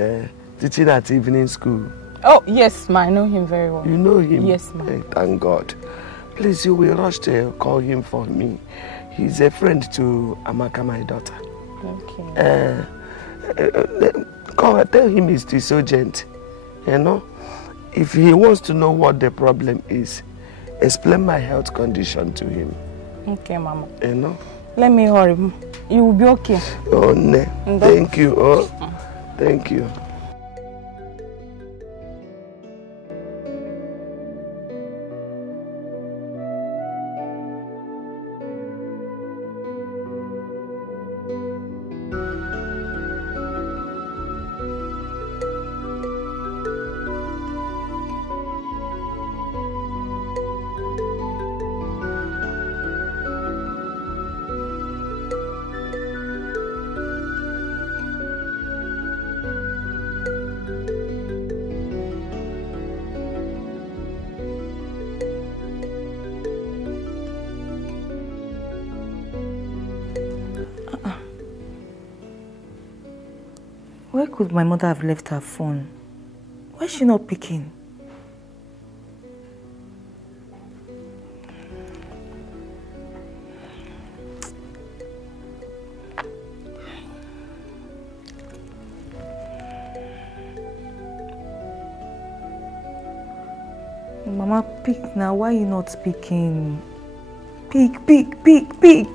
teaching at evening school? Oh, yes, ma. I know him very well. You know him? Yes, ma. Hey, thank God. Please, you will rush to call him for me. He's a friend to Amaka, my daughter. Okay. Tell him he's this urgent. You know? If he wants to know what the problem is, explain my health condition to him. Okay, Mama. You know? Let me hurry. You will be okay. Oh, no. Thank you. Oh, thank you. Where could my mother have left her phone? Why is she not picking? Mama, pick now. Why are you not speaking? Pick, pick, pick, pick.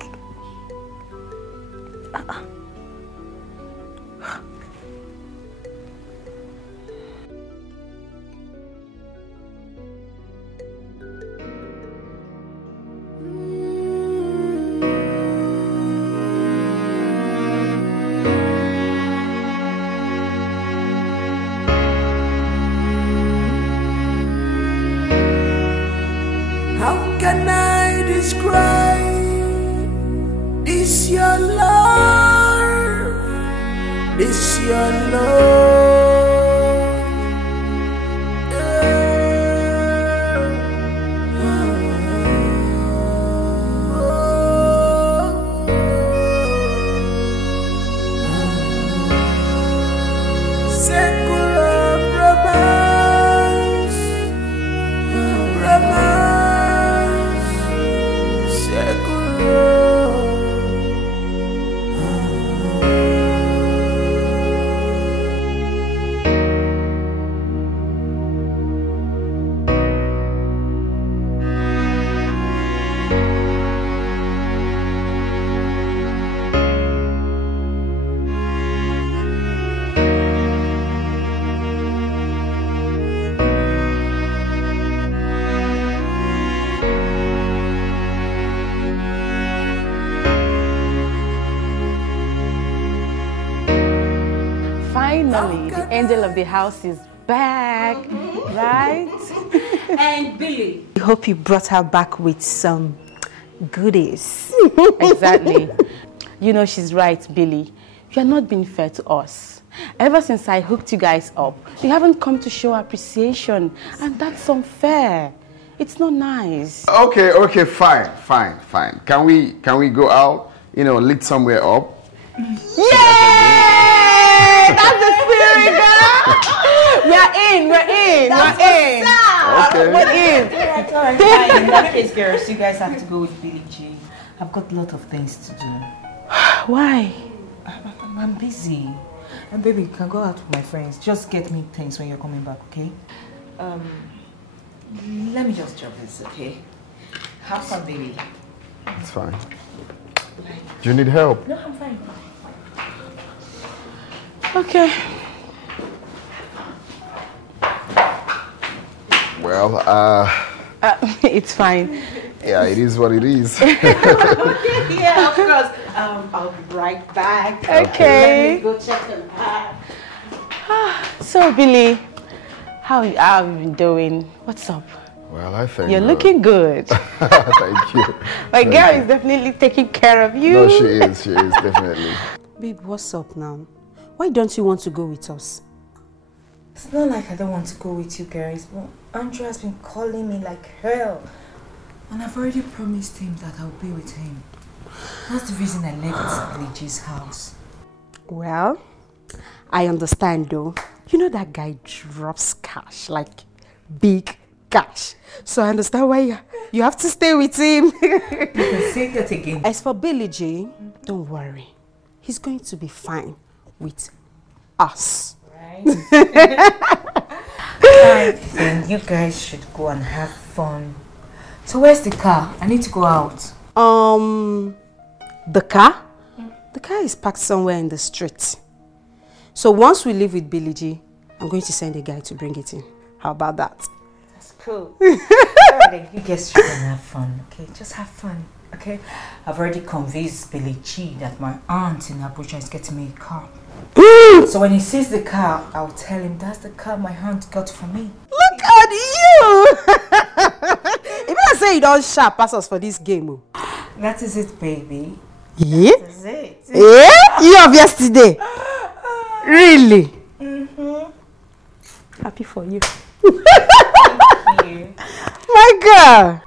How can I describe this your love? This your love. Secular romance, romance, secular. Finally, the angel of the house is back, right? And Billy, I hope you brought her back with some goodies. Exactly. You know she's right, Billy. You are not being fair to us. Ever since I hooked you guys up, you haven't come to show appreciation, and that's unfair. It's not nice. Okay, fine. Can we go out? You know, lit somewhere up. That's the spirit, girl. We're in. Okay. We're in. It's all right. In that case, girls, you guys have to go with Billy G. I've got a lot of things to do. Why? I'm busy. And baby, you can go out with my friends. Just get me things when you're coming back, okay? Let me just drop this, okay? Have fun, baby. It's fine. Do you need help? No, I'm fine. Okay. Well, it's fine. Yeah, it is what it is. Yeah, of course. I'll be right back. Okay. Let me go check on her. So, Billy, how have you been doing? What's up? Well, I think you're looking good. Thank you. My girl is definitely taking care of you. No, she is definitely. Babe, what's up now? Why don't you want to go with us? It's not like I don't want to go with you guys, but Andrew has been calling me like hell. And I've already promised him that I'll be with him. That's the reason I left Billy G's house. Well, I understand though. You know that guy drops cash, like big cash. So I understand why you have to stay with him. Say that again. As for Billy J, don't worry. He's going to be fine with us. Right. I think you guys should go and have fun. So where's the car? I need to go out. The car? The car is parked somewhere in the street. So once we leave with Billy G, I'm going to send a guy to bring it in. How about that? That's cool. Alright, you guys should go and have fun, okay? Just have fun, okay? I've already convinced Billy G that my aunt in Abuja is getting me a car. So when he sees the car, I'll tell him that's the car my aunt got for me. Look at you! If I say you don't sharp pass us for this game. That is it, baby. Yeah? That is it. Yeah? You of yesterday? Really? Happy for you. Thank you. My girl.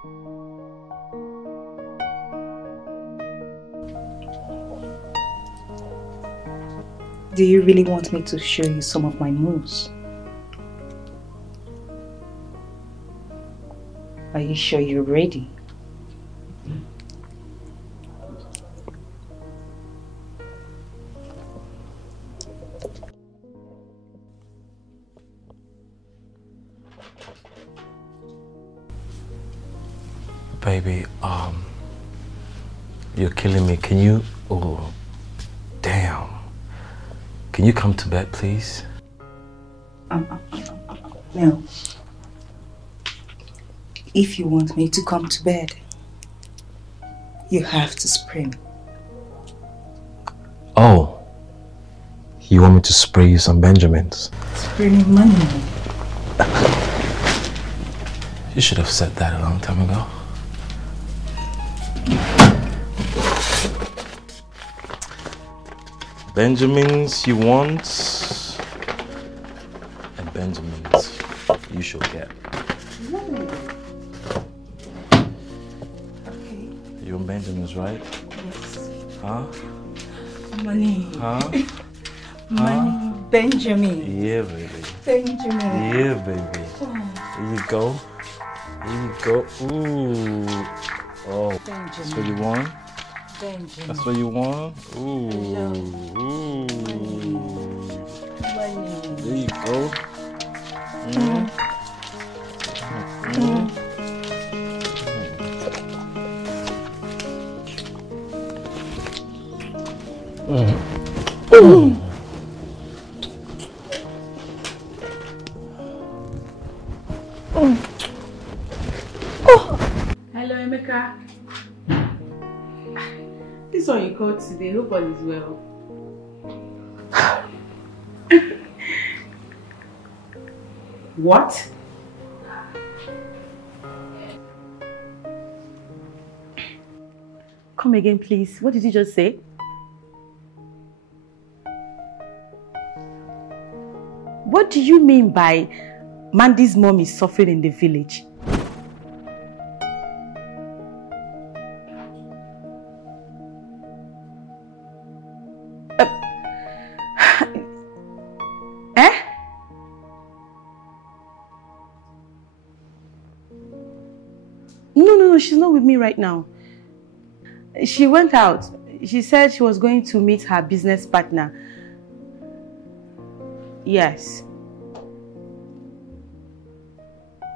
Do you really want me to show you some of my moves? Are you sure you're ready? Baby, you're killing me. Can you, oh, damn. Can you come to bed, please? No. If you want me to come to bed, you have to spring. Oh, you want me to spray you some Benjamins? Spring money. You should have said that a long time ago. Benjamins you want, and Benjamins you shall get. Okay. You want Benjamins, right? Yes. Huh? Money. Huh? Money. Benjamin. Yeah, baby. Benjamin. Yeah, baby. Here you go. Here you go. Ooh. Oh, Benjamin. that's what you want? Benjamin. That's what you want? Ooh. Ooh. Money. There you go. Hello, Emeka. This one you called today. Hope all is well. What? Come again, please. What did you just say? What do you mean by Mandy's mom is suffering in the village? No, she's not with me right now. She went out. She said she was going to meet her business partner. Yes.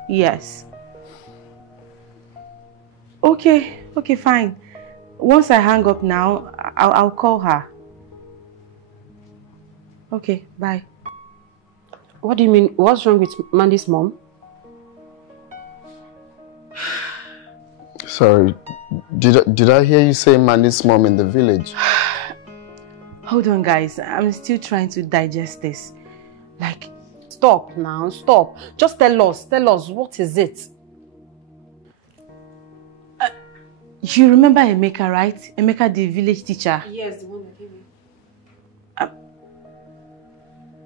Yes. Okay, fine. Once I hang up now, I'll call her. Okay, bye. What do you mean? What's wrong with Mandy's mom? Sorry, did I hear you say Mandy's mom in the village? Hold on, guys. I'm still trying to digest this. Like, stop now, stop. Just tell us, what is it? You remember Emeka, right? Emeka, the village teacher. Yes, the one that gave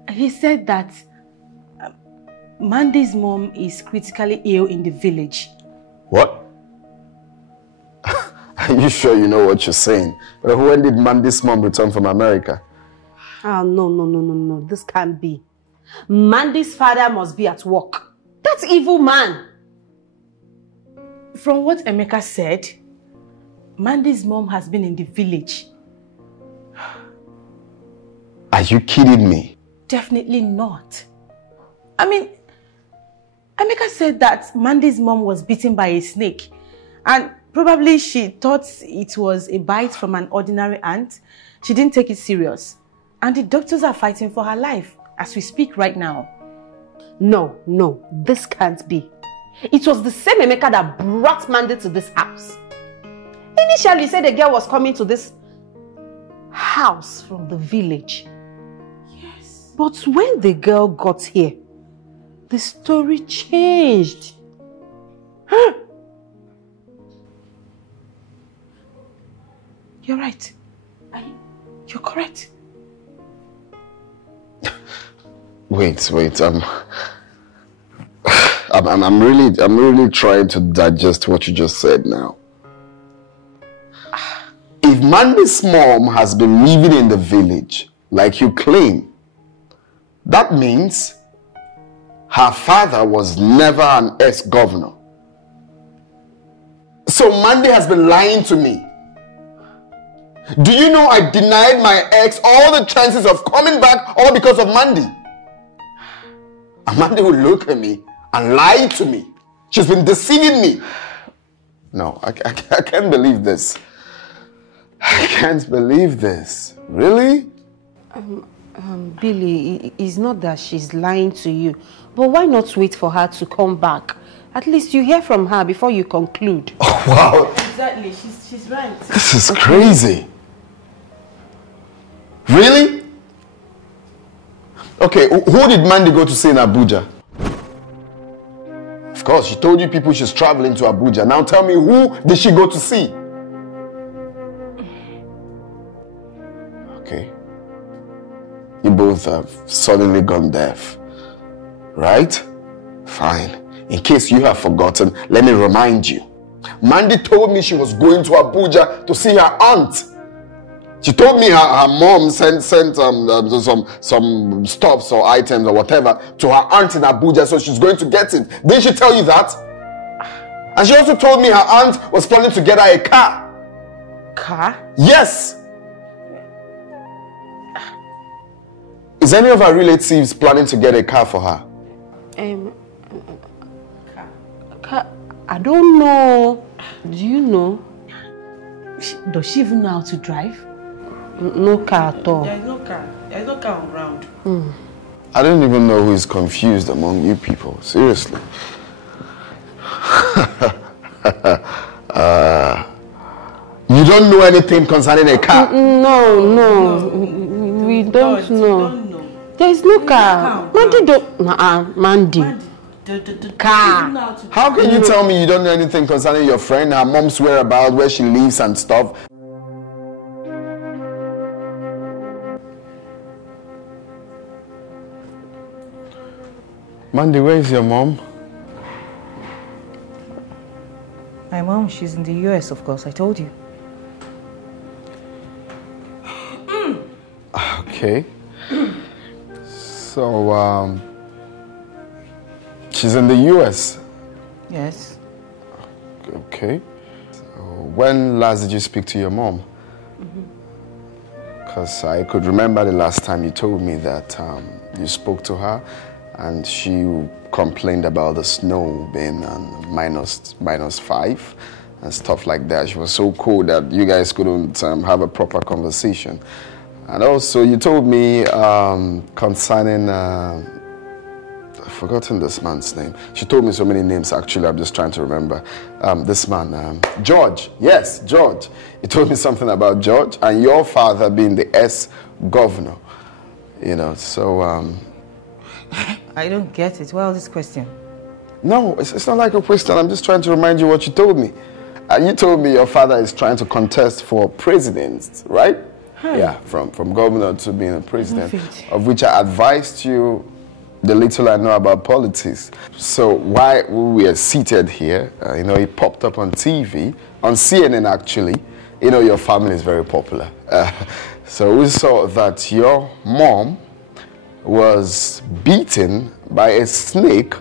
me. He said that Mandy's mom is critically ill in the village. What? Are you sure you know what you're saying? When did Mandy's mom return from America? No. This can't be. Mandy's father must be at work. That evil man. From what Emeka said, Mandy's mom has been in the village. Are you kidding me? Definitely not. I mean, Emeka said that Mandy's mom was bitten by a snake, and probably she thought it was a bite from an ordinary ant. She didn't take it serious. And the doctors are fighting for her life as we speak right now. No, this can't be. It was the same Emeka that brought Mandy to this house. Initially, he said the girl was coming to this house from the village. Yes. But when the girl got here, the story changed. You're right. You're correct. Wait. I'm really trying to digest what you just said now. If Mandy's mom has been living in the village, like you claim, that means her father was never an ex-governor. So Mandy has been lying to me. Do you know I denied my ex all the chances of coming back all because of Mandy? And Mandy will look at me and lie to me. She's been deceiving me. No, I can't believe this. I can't believe this. Really? Billy, it's not that she's lying to you, but why not wait for her to come back? At least you hear from her before you conclude. Oh, wow. Exactly, she's right. This is crazy. Really? Okay, who did Mandy go to see in Abuja? Of course, she told you people she's traveling to Abuja. Now tell me, who did she go to see? Okay. You both have suddenly gone deaf. Right? Fine. In case you have forgotten, let me remind you. Mandy told me she was going to Abuja to see her aunt. She told me her mom sent some stuffs or items or whatever to her aunt in Abuja, so she's going to get it. Didn't she tell you that? And she also told me her aunt was planning to get her a car. Car? Yes. Is any of her relatives planning to get a car for her? I don't know. Do you know? Does she even know how to drive? No car at all. There's no car. There's no car around. I don't even know who is confused among you people. Seriously. You don't know anything concerning a car? No. We don't know. There is no car. Mandy don't. Mandy. Car. How can you tell me you don't know anything concerning your friend, her mom's whereabouts, where she lives and stuff? Mandy, where is your mom? My mom, she's in the US, of course, I told you. Okay. So, she's in the US? Yes. Okay. So when last did you speak to your mom? Because I could remember the last time you told me that you spoke to her and she complained about the snow being -5 and stuff like that. She was so cold that you guys couldn't have a proper conversation. And also you told me concerning, I've forgotten this man's name. She told me so many names actually, I'm just trying to remember. This man, George, yes, George. You told me something about George and your father being the ex-governor. You know, so... I don't get it. Why all this question? No, it's not like a question. I'm just trying to remind you what you told me. You told me your father is trying to contest for president, right? Yeah, from governor to being a president, of which I advised you the little I know about politics. So while we are seated here, you know, it popped up on TV, on CNN actually. You know, your family is very popular. So we saw that your mom was beaten by a snake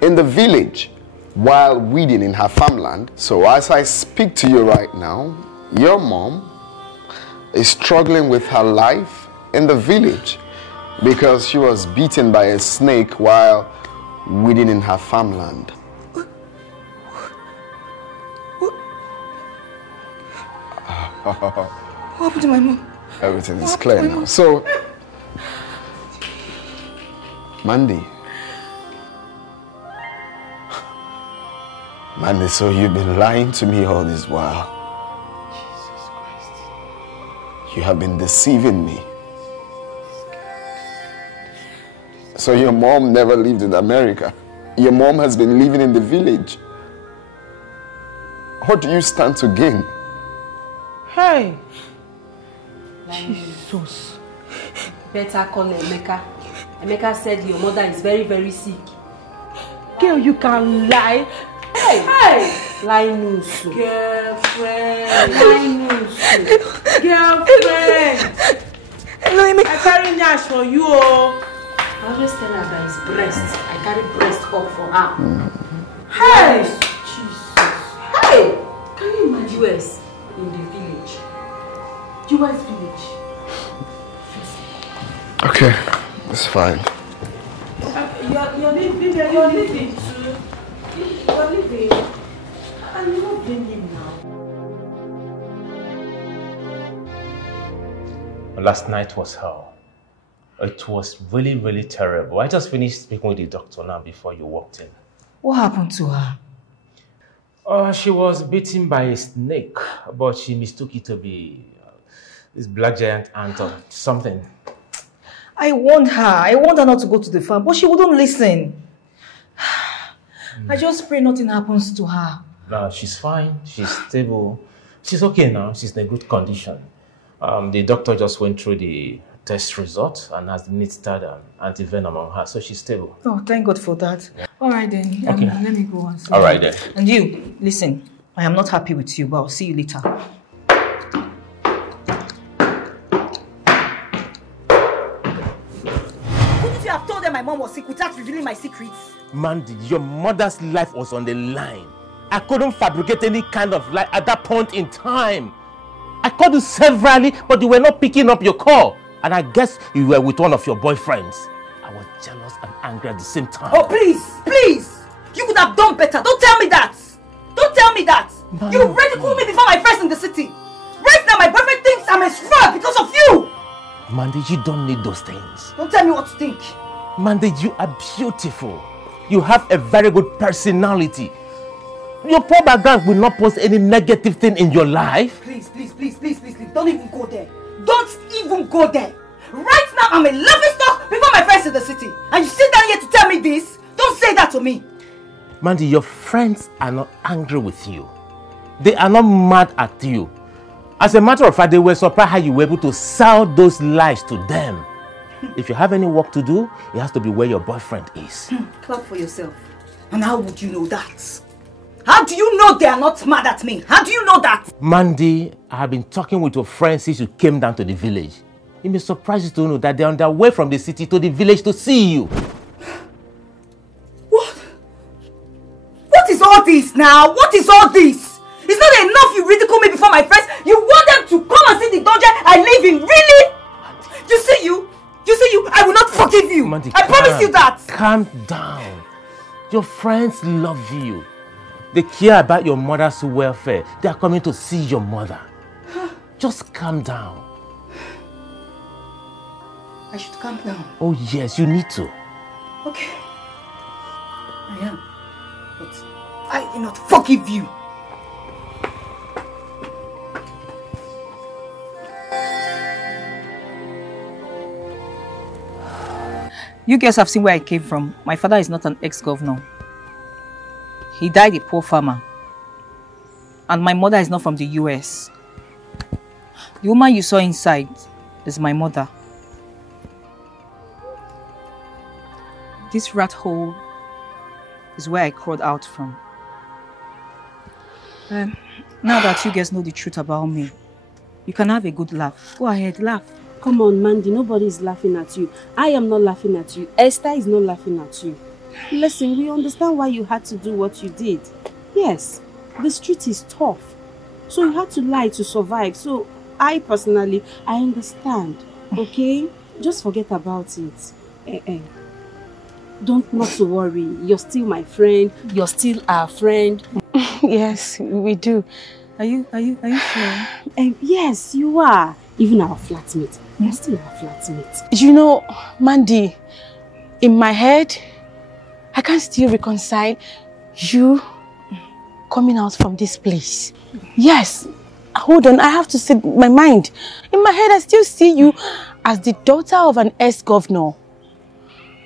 in the village while weeding in her farmland. So as I speak to you right now, your mom is struggling with her life in the village because she was beaten by a snake while weeding in her farmland. What happened to my mom? Everything is clear now. So, Mandy, so you've been lying to me all this while. Jesus Christ. You have been deceiving me. So your mom never lived in America. Your mom has been living in the village. What do you stand to gain? Hey! Jesus. Better call Emeka. Emeka said your mother is very, very sick. Girl, you can lie. Hey! Hey! Lie news. Girlfriend. Lie news. Girlfriend. Hello, Emeka. I carry Nash for you. I always tell her that it's breast. I carry breast up for her. Hey! Jesus. Hey! Can you imagine US in the village? US village. Okay, it's fine. You're leaving too. You're leaving. And you're not blaming him now. Last night was hell. It was really, really terrible. I just finished speaking with the doctor now before you walked in. What happened to her? She was bitten by a snake, but she mistook it to be this black giant ant or something. I warned her not to go to the farm, but she wouldn't listen. I just pray nothing happens to her. No, she's fine. She's stable. She's okay now. She's in a good condition. The doctor just went through the test result and has administered an antivenom on her, so she's stable. Oh, thank God for that. Yeah. All right then, Okay. Let me go and see. All right then. And you, listen, I am not happy with you, but I'll see you later. Couldn't you have told them my mom was sick without revealing my secrets? Mandy, your mother's life was on the line. I couldn't fabricate any kind of lie at that point in time. I called you severally, but you were not picking up your call. And I guess you were with one of your boyfriends. I was jealous and angry at the same time. Oh, please, please! You could have done better. Don't tell me that! Don't tell me that! Man, You ridiculed me before my friends in the city. Right now, my boyfriend thinks I'm a fraud because of you! Mandy, you don't need those things. Don't tell me what to think. Mandy, you are beautiful. You have a very good personality. Your poor background will not pose any negative thing in your life. Please, please, please, please, please, please. Don't even go there. Don't even go there. Right now, I'm a laughingstock before my friends in the city. And you sit down here to tell me this? Don't say that to me. Mandy, your friends are not angry with you. They are not mad at you. As a matter of fact, they were surprised how you were able to sell those lies to them. If you have any work to do, it has to be where your boyfriend is. Clap for yourself. And how would you know that? How do you know they are not mad at me? How do you know that? Mandy, I have been talking with your friends since you came down to the village. It may surprise you to know that they are on their way from the city to the village to see you. What is all this now? What is all this? It's not enough you ridicule me before my friends. You want them to come and see the dungeon I live in, really? You see you? I will not forgive you. Mandy, I promise you that. Calm down. Your friends love you. They care about your mother's welfare. They are coming to see your mother. Just calm down. I should calm down. Oh yes, you need to. Okay. I am. But I will not forgive you. You guys have seen where I came from. My father is not an ex-governor. He died a poor farmer. And my mother is not from the US. The woman you saw inside is my mother. This rat hole is where I crawled out from. Now that you guys know the truth about me, you can have a good laugh. Go ahead, laugh. Come on, Mandy, nobody is laughing at you. I am not laughing at you. Esther is not laughing at you. Listen, we understand why you had to do what you did. Yes, the street is tough. So you had to lie to survive. So I personally, I understand. Okay? Just forget about it. Not to worry. You're still my friend. You're still our friend. Yes, we do. Are you sure? Yes, you are. Even our flatmate. You're still our flatmate. You know, Mandy, in my head, I can't still reconcile you coming out from this place. Yes. Hold on, I have to set my mind. In my head, I still see you as the daughter of an ex-governor.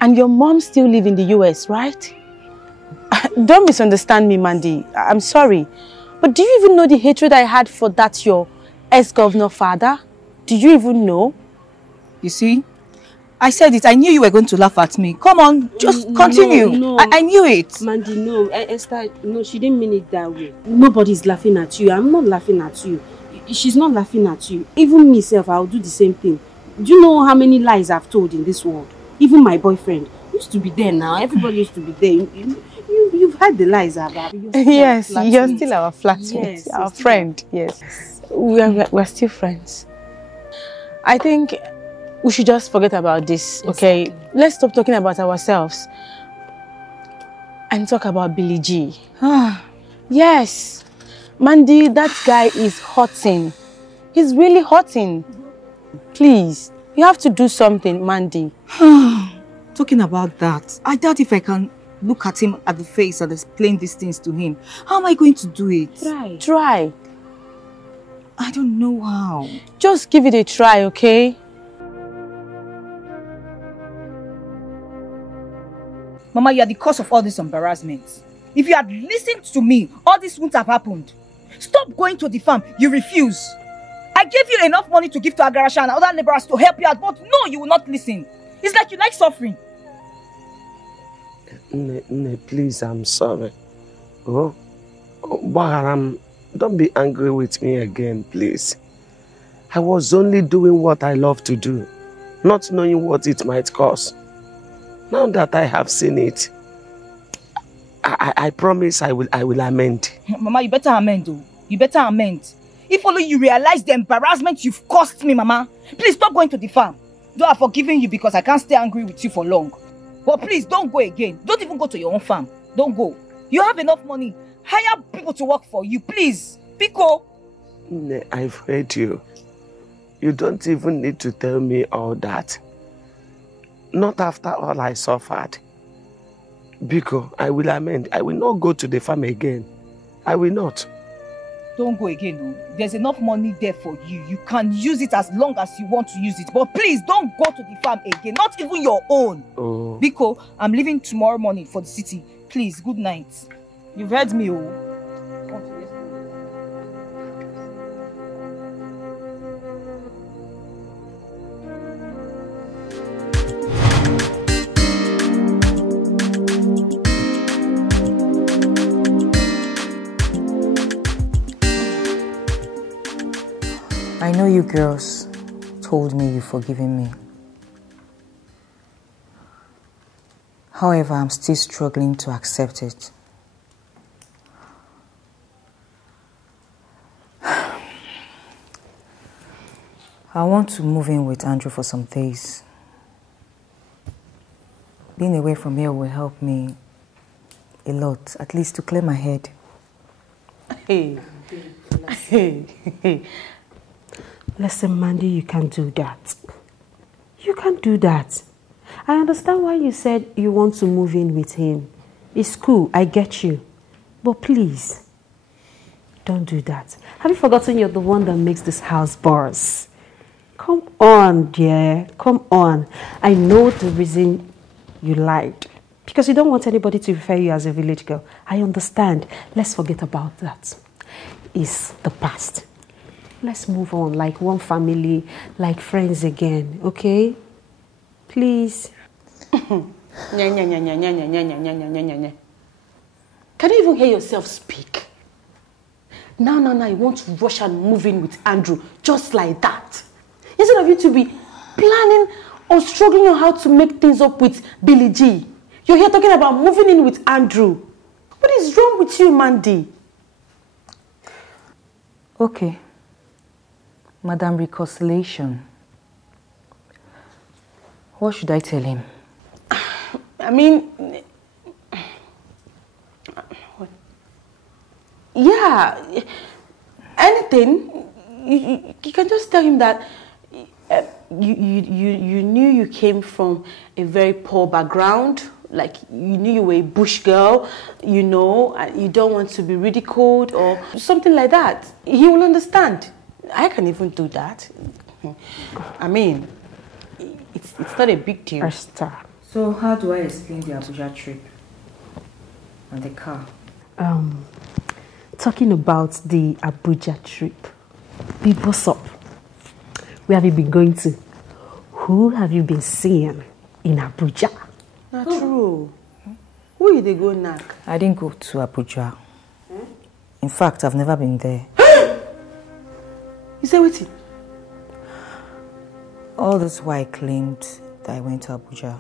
And your mom still live in the US, right? Don't misunderstand me, Mandy. I'm sorry. But do you even know the hatred I had for that your ex-governor father? Do you even know? You see? I said it. I knew you were going to laugh at me. Come on, just continue. No. I knew it. Mandy, no. Esther, no, she didn't mean it that way. Nobody's laughing at you. I'm not laughing at you. She's not laughing at you. Even myself, I'll do the same thing. Do you know how many lies I've told in this world? Even my boyfriend used to be there now. Everybody used to be there. You've heard the lies about. Yes, you're still our flatmate, yes, our friend. Yes, we're still friends. I think we should just forget about this, okay? Exactly. Let's stop talking about ourselves and talk about Billy G. Yes, Mandy, that guy is hurting. He's really hurting. Please, you have to do something, Mandy. Talking about that, I doubt if I can look at him at the face and explain these things to him. How am I going to do it? Try. I don't know how. Just give it a try, okay? Mama, you are the cause of all this embarrassment. If you had listened to me, all this wouldn't have happened. Stop going to the farm. You refuse. I gave you enough money to give to Agarasha and other laborers to help you out, but no, you will not listen. It's like you like suffering. Please, I'm sorry. Baharam, don't be angry with me again, please. I was only doing what I love to do, not knowing what it might cost. Now that I have seen it, I promise I will amend. Mama, you better amend, though. You better amend. If only you realize the embarrassment you've caused me, Mama. Please stop going to the farm. Though I've forgiven you because I can't stay angry with you for long. But please, don't go again. Don't even go to your own farm. Don't go. You have enough money. Hire people to work for you, please. Pico. I've heard you. You don't even need to tell me all that. Not after all I suffered. Biko, I will amend. I will not go to the farm again. I will not. Don't go again, though. There's enough money there for you. You can use it as long as you want to use it. But please, don't go to the farm again. Not even your own. Oh. Biko, I'm leaving tomorrow morning for the city. Please, good night. You've heard me, oh. I know you girls told me you've forgiven me. However, I'm still struggling to accept it. I want to move in with Andrew for some days. Being away from here will help me a lot, at least to clear my head. Hey. Listen, Mandy, you can't do that. You can't do that. I understand why you said you want to move in with him. It's cool, I get you. But please, don't do that. Have you forgotten you're the one that makes this house buzz? Come on, dear. Come on. I know the reason you lied. Because you don't want anybody to refer you as a village girl. I understand. Let's forget about that. It's the past. Let's move on like one family, like friends again, okay? Please. Can you even hear yourself speak? Now, you want to rush and move in with Andrew just like that. Instead of you to be planning or struggling on how to make things up with Billy G. You're here talking about moving in with Andrew. What is wrong with you, Mandy? Okay. Madam Reconciliation. What should I tell him? I mean... Yeah, anything. You can just tell him that you knew you came from a very poor background. Like, you knew you were a bush girl, you know, and you don't want to be ridiculed or something like that. He will understand. I can even do that. I mean, it's not a big deal. Esther. So how do I explain the Abuja trip and the car? Talking about the Abuja trip. Babe, what's up? Where have you been going to? Who have you been seeing in Abuja? Not true. Where did they go now? I didn't go to Abuja. In fact, I've never been there. You say what? All this while I claimed that I went to Abuja.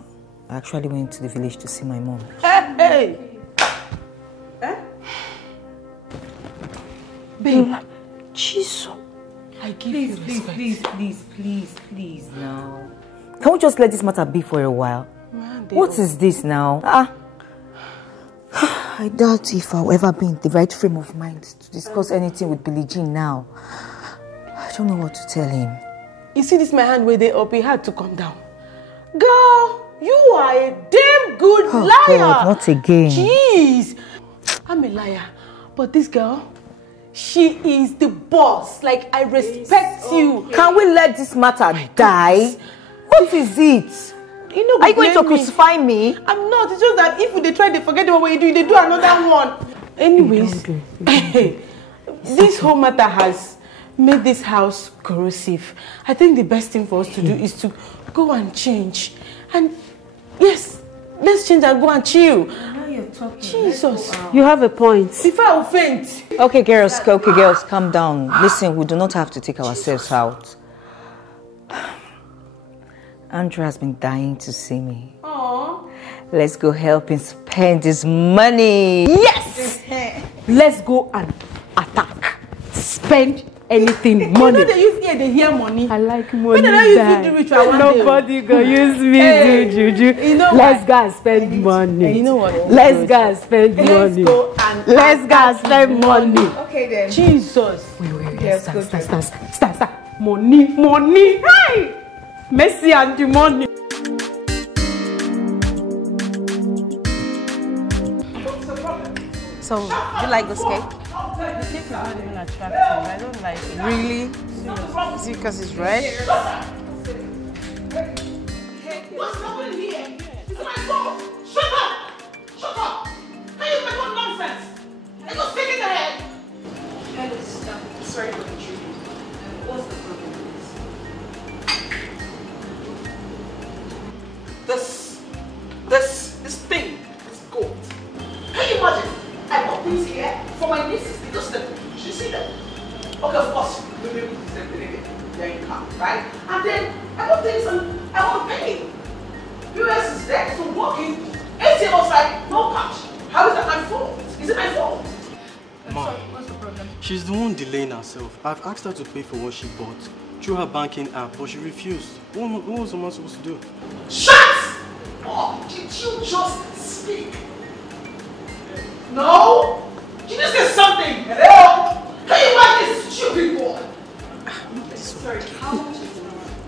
I actually went to the village to see my mom. Hey! Babe, Jesus. I give you respect. Please now. Can we just let this matter be for a while? What is this now? I doubt if I'll ever be in the right frame of mind to discuss anything with Billy G now. I don't know what to tell him. You see this my hand where they up, he had to come down. Girl, you are a damn good liar. God, not again. Jeez. I'm a liar. But this girl, she is the boss. Like, I respect you. Can we let this matter die? What is it? You know, are you going to crucify me? I'm not. It's just that if they try to forget what you do, they do another one. Anyways, this whole matter has made this house corrosive. I think the best thing for us to do is to go and change. And yes, let's change and go and chill. Now you're talking. Jesus. You have a point. If I will faint. Okay, girls, calm down. Listen, we do not have to take ourselves out. Andrew has been dying to see me. Aww. Let's go help him spend his money. Yes! Let's go and attack. Spend anything, money. You know they use here, they hear money. I like money. When they use do ritual one nobody go use me do juju. You know let's go and spend money. You know what? Let's go and spend money. Let's go and spend money. Okay then. Jesus. Wait. Start. Money. Hey! Mercy and the money. So, you like this cake? The cake is not even attractive. I don't like it. Really? Is it because it's red? What's happening here? It's my fault. Shut up! How you make one nonsense? I just take it ahead. Hello, sister. Sorry for intruding. What's the problem, please? This thing is gold. Can you imagine? I bought things here for my nieces because you see them. Okay, of course, the baby is their income, right? And then I bought things and I want to pay. US is there, so walking. ATM was like, no cash. How is that my fault? Is it my fault? Mom, what's the problem? she's the one delaying herself. I've asked her to pay for what she bought through her banking app, but she refused. What was the man supposed to do? Shut up! Did you just speak? No? Did you say something? Hello? Can you imagine this stupid boy? Sorry, how much is it?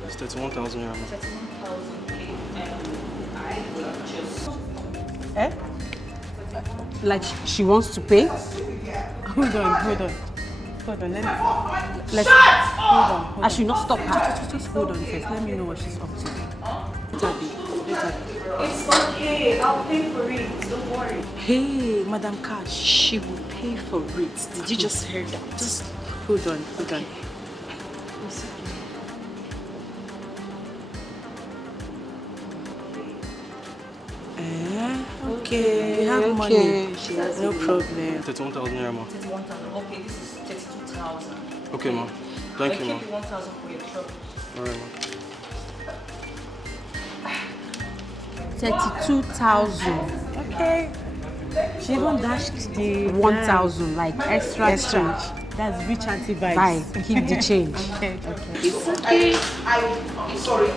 It's 31,000 Naira. 31,000. I will just... Eh? Like she wants to pay? Hold on. Let's hold on. I should not stop her. Just hold on first. Let me know what she's up to. It's okay. I'll pay for it. Don't worry. Hey, Madam Cash, she will pay for it. Did you just hear that? Just hold on. Okay, you have money. She has no problem. 31,000 Naira, ma. 31,000. Okay, this is 32,000. Okay, ma. Thank you, ma. I keep 1,000 for your trouble. Alright, ma. 32,000. Okay. She even dashed the 1,000, like extra change. That's rich auntie vibes. Vibe. Keep the change. Okay. It's okay. I'm sorry.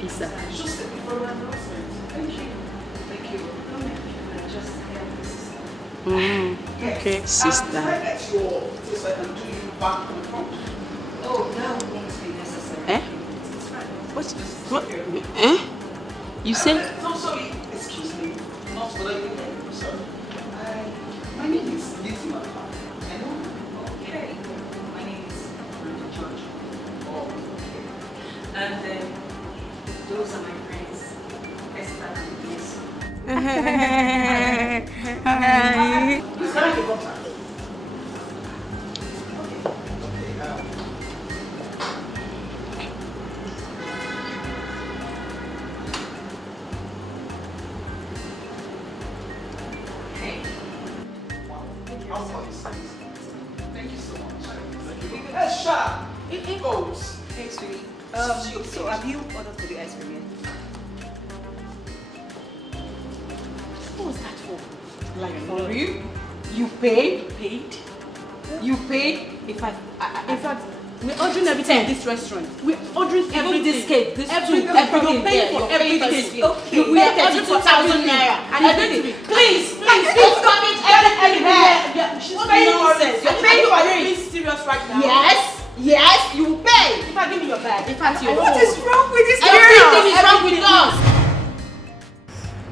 Pizza. Okay. Sister. Eh? What? Eh? You said? No, sorry. Excuse me. Not what I mean. Sorry. My name is Lizzie. I know. Okay. My name is George. Oh, okay. And those are my friends, Esther and Yes. Hi. Thank you so much. Hey, shut up. It goes. Hey, sweetie. So have you ordered for the ice cream yet? What was that for? Like for real? You paid? You paid? In fact, we're ordering everything in this restaurant. We're ordering everything. This cake, this food, everything. You're paying for everything. Okay. We are 32,000 naira. And everything. Please, don't stop it everywhere. She's paying nonsense. You're paying for it. Being serious right now. Yes, you will pay. If I give me your bag. In fact, what is wrong with this girl? Everything is wrong with us.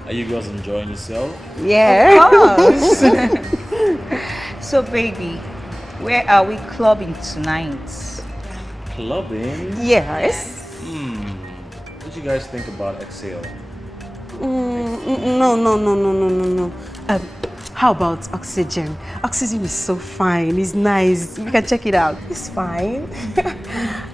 Are you girls enjoying yourself? Yeah, of course. So, baby, where are we clubbing tonight? Clubbing? Yes. What did you guys think about Exhale? No. How about Oxygen? Oxygen is so fine. It's nice. You can check it out. It's fine.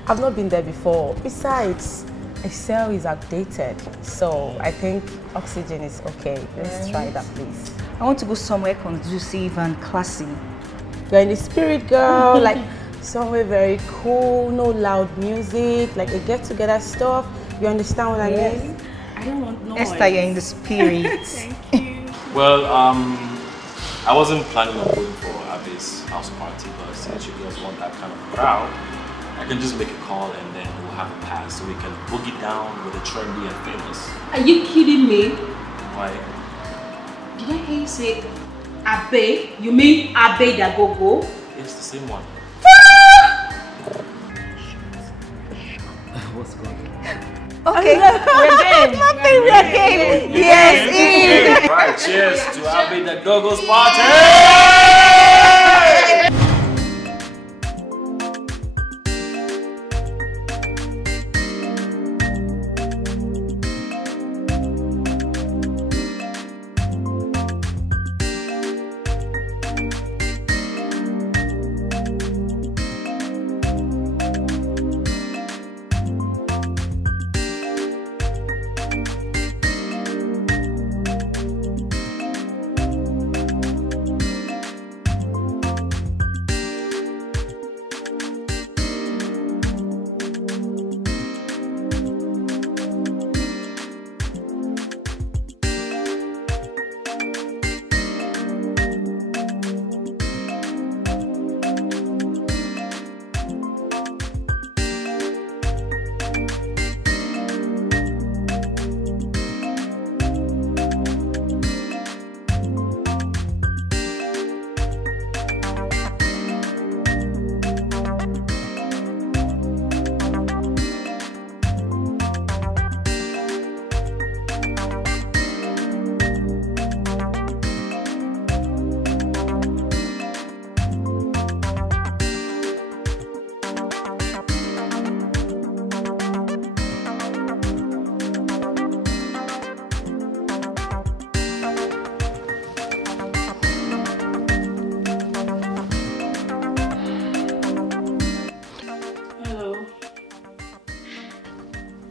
I've not been there before. Besides, Excel is outdated, so I think Oxygen is okay. Let's try that, please. I want to go somewhere conducive and classy. You're in the spirit, girl. Like somewhere very cool, no loud music, like a get-together stuff. You understand what I mean? I don't want noise. Esther, you're in the spirit. Thank you. Well, I wasn't planning on going for Abby's house party, but since you girls want that kind of crowd, I can just make a call and then we'll have a pass so we can boogie down with the trendy and famous. Are you kidding me? Why? Did I hear you say Abe? You mean Abe Dagogo? It's the same one. What's going on? Okay, we're game. Nothing, we're game. Yes, Right, cheers to Abe Dagogo's party!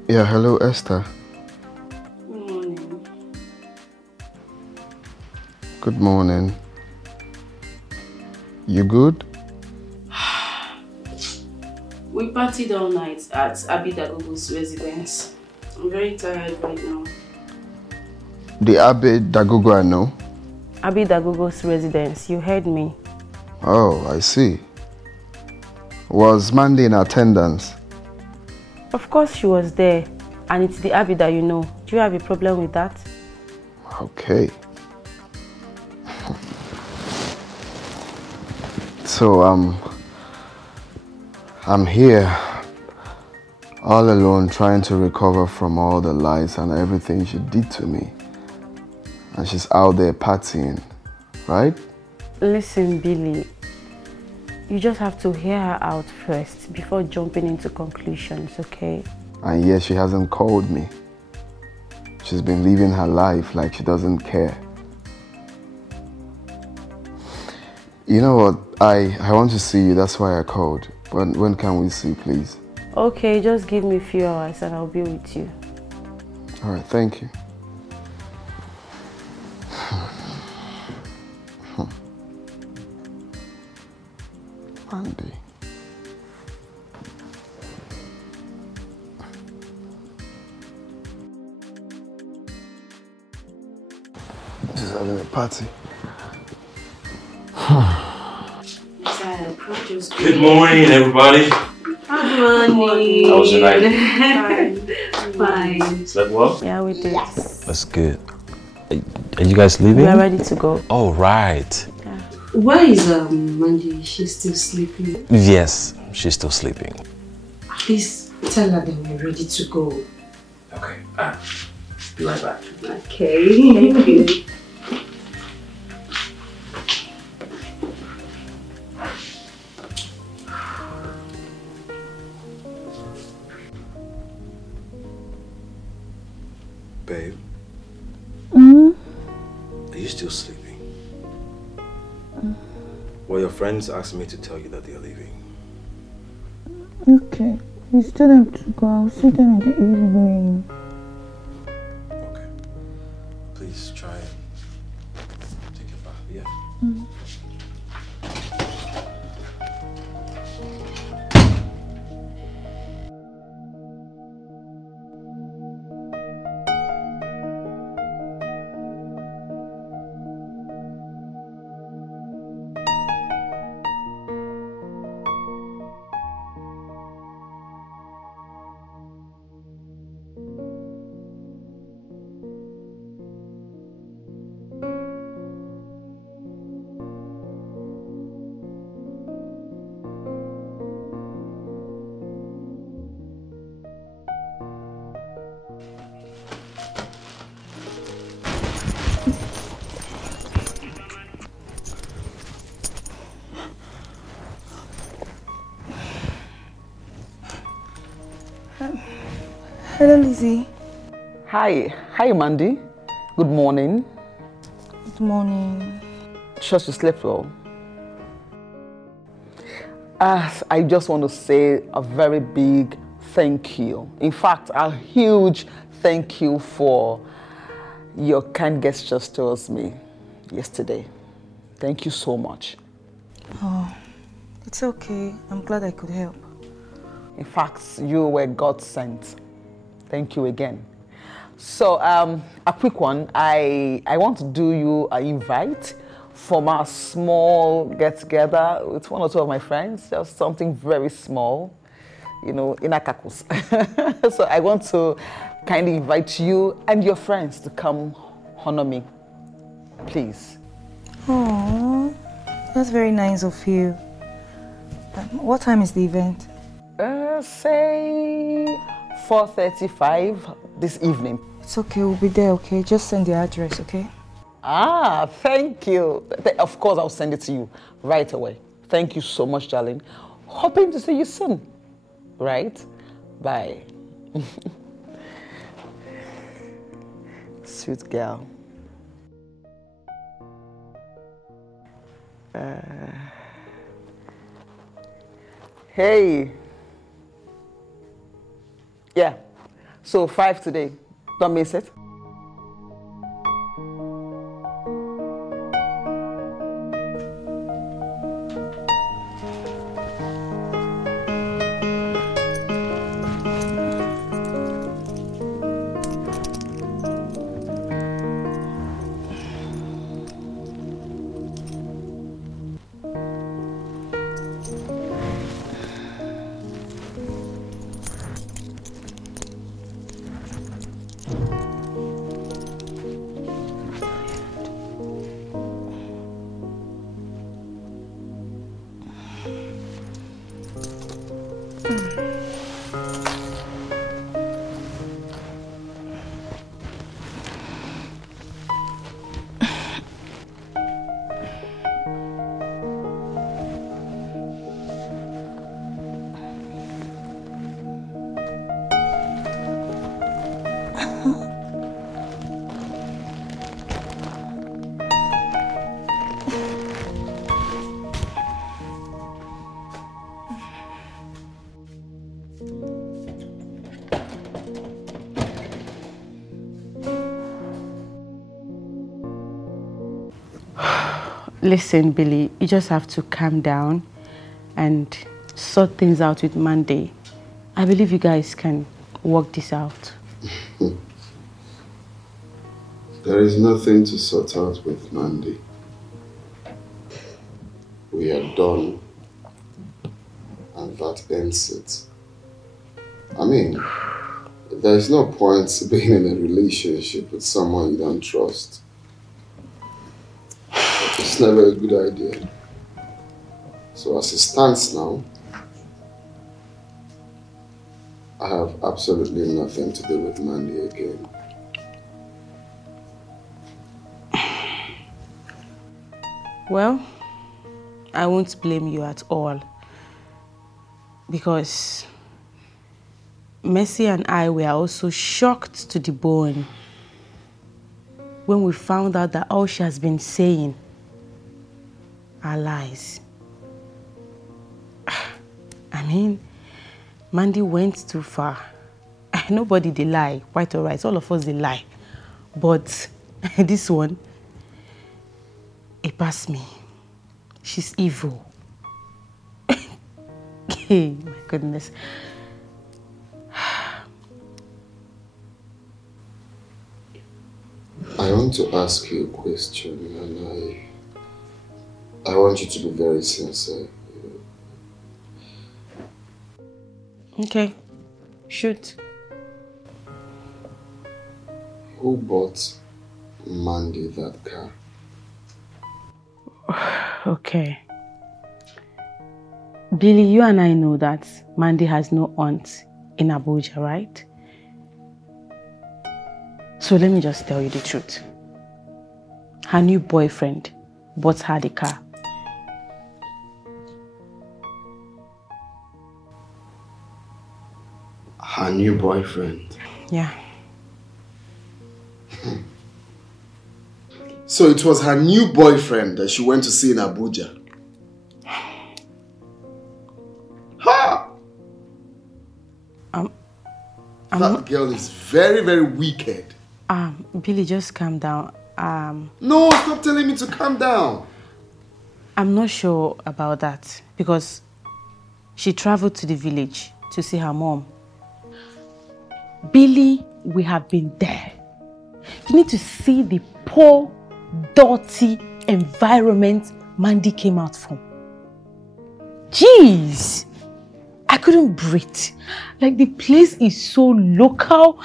Yeah, hello Esther. Good morning. Good morning. You good? We partied all night at Abi Dagogo's residence. I'm very tired right now. The Abe Dagogo I know? Abi Dagogo's residence. You heard me. Oh, I see. Was Mandy in attendance? Of course she was there. And it's the Abi that you know. Do you have a problem with that? Okay. So, I'm here all alone trying to recover from all the lies and everything she did to me. And she's out there partying, right? Listen, Billy. You just have to hear her out first before jumping into conclusions, okay? And yet she hasn't called me. She's been living her life like she doesn't care. You know what? I want to see you. That's why I called. When can we see, please? Okay, just give me a few hours and I'll be with you. All right, thank you. Andy. She's having a party. Good morning, everybody. Good morning. How was your night? Fine. Slept well? Yeah, we did. That's good. Are you guys leaving? We are ready to go. Oh, right. Why is Mandy? She's still sleeping. Yes, she's still sleeping. Please tell her that we're ready to go. Okay. Be right back. Okay. Thank you. Babe, are you still sleeping? Well, your friends asked me to tell you that they're leaving. Okay. You tell them to go. I'll see them in the evening. Okay. Please try and take a bath, yeah? Hello, Lizzie. Hi, Mandy. Good morning. Good morning. Trust you slept well. I just want to say a very big thank you. In fact, a huge thank you for your kind gestures towards me yesterday. Thank you so much. Oh, it's okay. I'm glad I could help. In fact, you were God sent. Thank you again. So, a quick one. I want to do you an invite from a small get-together with one or two of my friends. Just something very small, you know, in Akakus. So I want to kindly invite you and your friends to come honor me, please. Oh, that's very nice of you. What time is the event? Say 4:35 this evening. It's okay, we'll be there, okay? Just send the address, okay? Ah, thank you. Of course, I'll send it to you right away. Thank you so much, darling. Hoping to see you soon. Right? Bye. Sweet girl. Hey. Yeah. So 5 today. Don't miss it. Listen, Billy, you just have to calm down and sort things out with Monday. I believe you guys can work this out. There is nothing to sort out with Monday. We are done. And that ends it. I mean, there's no point being in a relationship with someone you don't trust. It's never a good idea. So as it stands now, I have absolutely nothing to do with Mandy again. Well, I won't blame you at all. Because Mercy and I were also shocked to the bone when we found out that all she has been saying are lies. I mean, Mandy went too far. Nobody they lie, quite alright. All of us they lie. But this one, it passed me. She's evil. Hey, my goodness. I want to ask you a question, and I want you to be very sincere. Okay, shoot. Who bought Mandy that car? Okay. Billy, you and I know that Mandy has no aunt in Abuja, right? So let me just tell you the truth. Her new boyfriend bought her the car. Her new boyfriend? Yeah. So it was her new boyfriend that she went to see in Abuja? Ha! That girl is very, very wicked. Billy, just calm down. No, stop telling me to calm down. I'm not sure about that because she traveled to the village to see her mom. Billy, we have been there. You need to see the poor, dirty environment Mandy came out from. Jeez! I couldn't breathe. Like, the place is so local.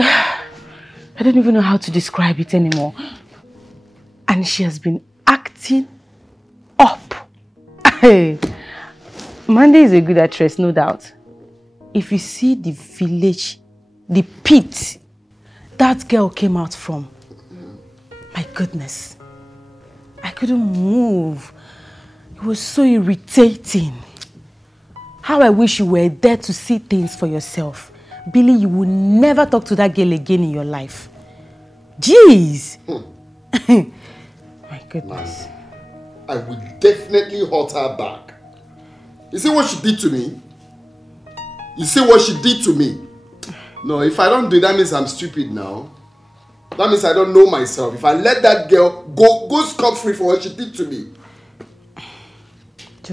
I don't even know how to describe it anymore. And she has been acting up. Mandy is a good actress, no doubt. If you see the village, the pit that girl came out from, my goodness, I couldn't move. It was so irritating. How I wish you were there to see things for yourself. Billy, you will never talk to that girl again in your life. Jeez. My goodness. Man, I would definitely hurt her back. You see what she did to me? You see what she did to me? No, if I don't do it, that means I'm stupid now. That means I don't know myself. If I let that girl go scot-free for what she did to me.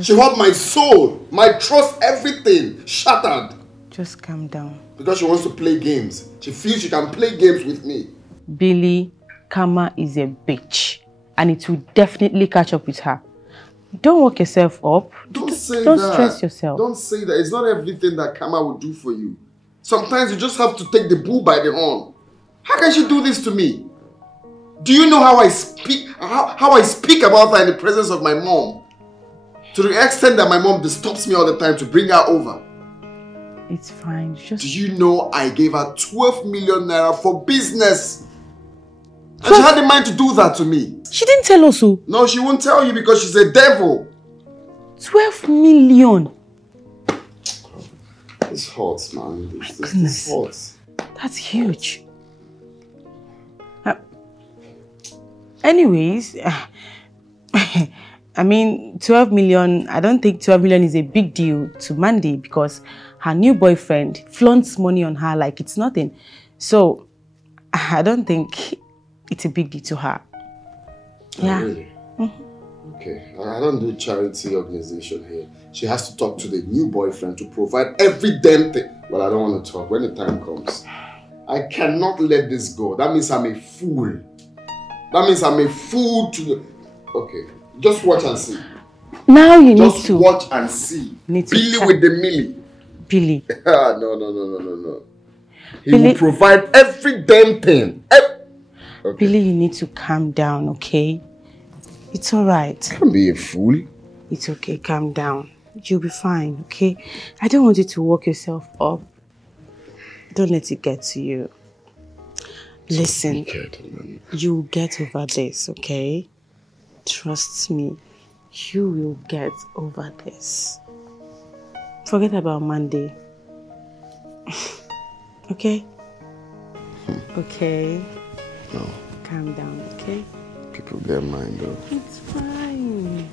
She hurt my soul, my trust, everything shattered. Just calm down. Because she wants to play games. She feels she can play games with me. Billy, Karma is a bitch. And it will definitely catch up with her. Don't work yourself up. Don't stress yourself. Don't say that. It's not everything that Karma will do for you. Sometimes you just have to take the bull by the horn. How can she do this to me? Do you know how I speak? How I speak about her in the presence of my mom? To the extent that my mom disturbs me all the time to bring her over. It's fine. Do you know I gave her 12 million naira for business? And she had the mind to do that to me. She didn't tell us so. No, she won't tell you because she's a devil. 12 million. It's hot, man. It's hot. That's huge. Anyways, I mean, 12 million, I don't think 12 million is a big deal to Mandy because her new boyfriend flaunts money on her like it's nothing. So, I don't think it's a big deal to her. Yeah. Oh, really? Okay. I don't do charity organization here. She has to talk to the new boyfriend to provide every damn thing. Well, I don't want to talk when the time comes. I cannot let this go. That means I'm a fool. That means I'm a fool to... Okay. Just watch and see. Now you just need to... watch and see. Billy with the millie. Billy. No. He will provide every damn thing. Okay. Billy, you need to calm down, okay? It's alright. Can't be a fool. It's okay, calm down. You'll be fine, okay? I don't want you to work yourself up. Don't let it get to you. Listen, you'll get over this, okay? Trust me, you will get over this. Forget about Monday. Okay? Okay? No. Calm down, okay? People get mine though. It's fine.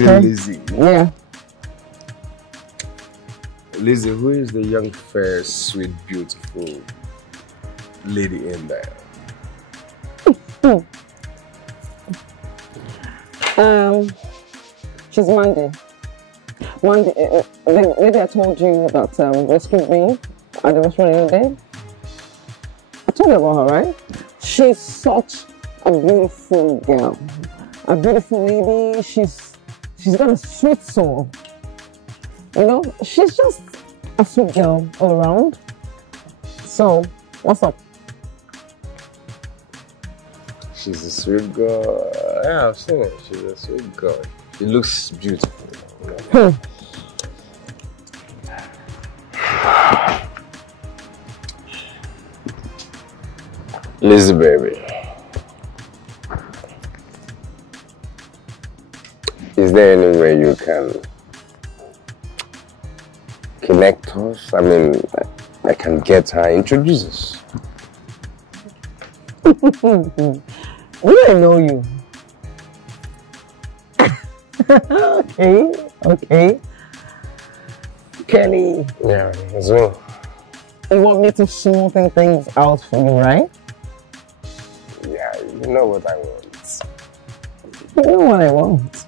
Lizzie. Yeah. Lizzie, who is the young, fair, sweet, beautiful lady in there? She's Mandy. Mandy, maybe I told you about rescued me at the restaurant the other day. I told you about her, right? She's such a beautiful girl. A beautiful lady. She's got a sweet soul. You know, she's just a sweet girl all around. So, what's up? She's a sweet girl. Yeah, I've seen it. She's a sweet girl. She looks beautiful. Lizzie, baby. Is there any way you can connect us. I mean, I can get her introduces. Will I know you? Okay. Kelly. Yeah, as well. You want me to smoothen things out for you, right? Yeah, you know what I want. You know what I want.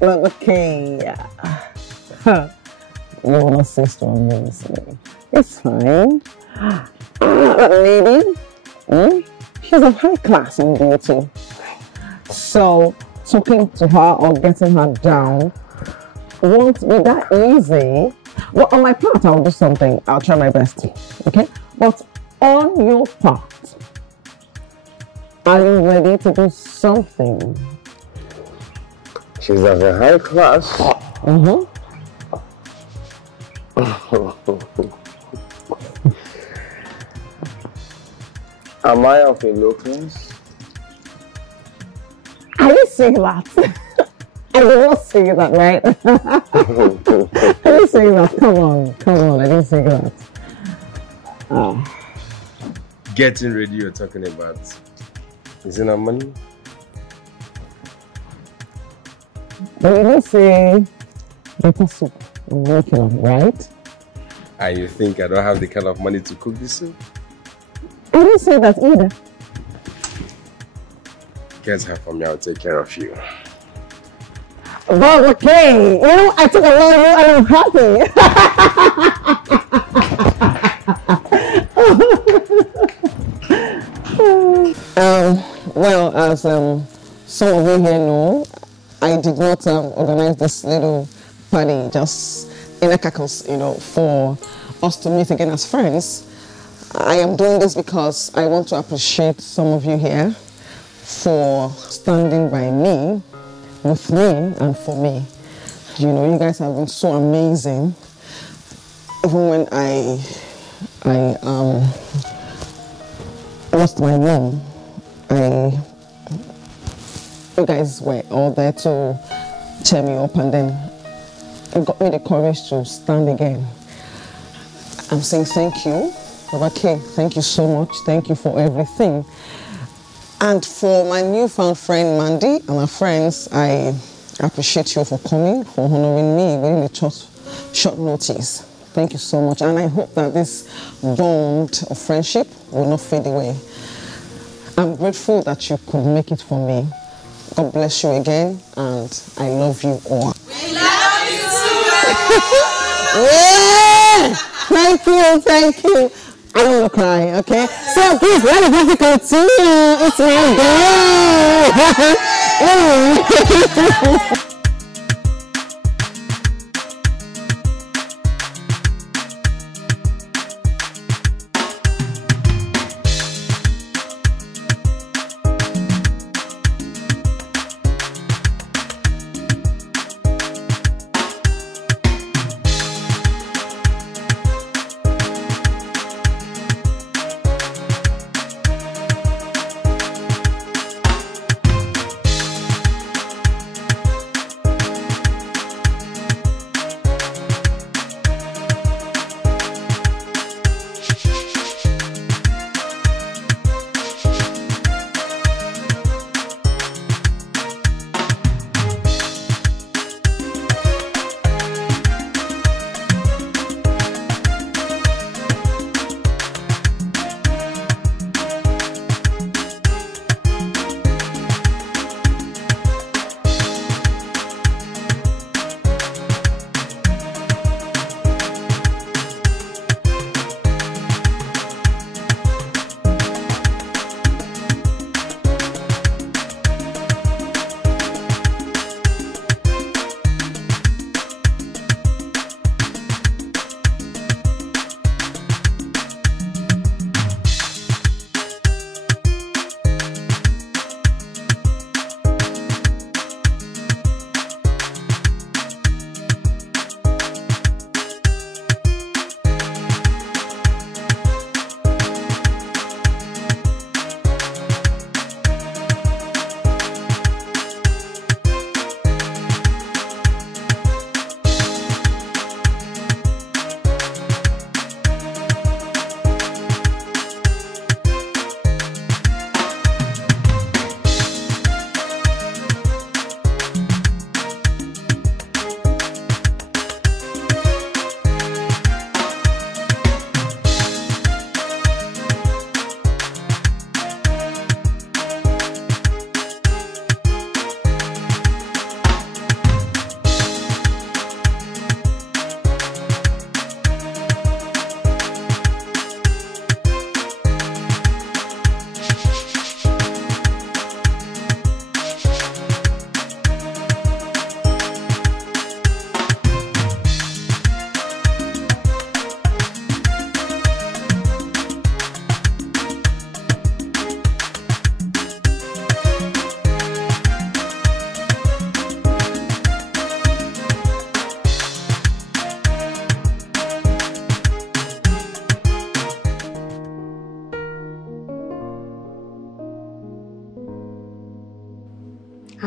But okay. You want to sister on this? It's fine. That lady, she's of high class in beauty. So, talking to her or getting her down won't be that easy. Well, on my part, I'll do something. I'll try my best. Okay? But on your part, are you ready to do something? She's of a high class. Am I of a low class? I didn't say that. I did not say that, right? I didn't say that. Come on. I didn't say that. Getting ready, you're talking about. Is it not money? But you didn't say better soup and making, right? And you think I don't have the kind of money to cook this soup? I didn't say that either. Get her for me, I'll take care of you. Well, okay. You know, I took a lot of you and I'm happy. Well, as some of you here know, I did not organize this little party just in a caucus, for us to meet again as friends. I am doing this because I want to appreciate some of you here for standing by me, with me, and for me. You guys have been so amazing. Even when I lost my mom, you guys were all there to cheer me up, and then it got me the courage to stand again. I'm saying thank you. Okay, thank you so much. Thank you for everything. And for my newfound friend Mandy and my friends, I appreciate you for coming, for honoring me within a short notice. Thank you so much. And I hope that this bond of friendship will not fade away. I'm grateful that you could make it for me. God bless you again, and I love you all. We love you too! Yeah! Thank you. I don't want to cry, okay? So please, let us continue. It's my day.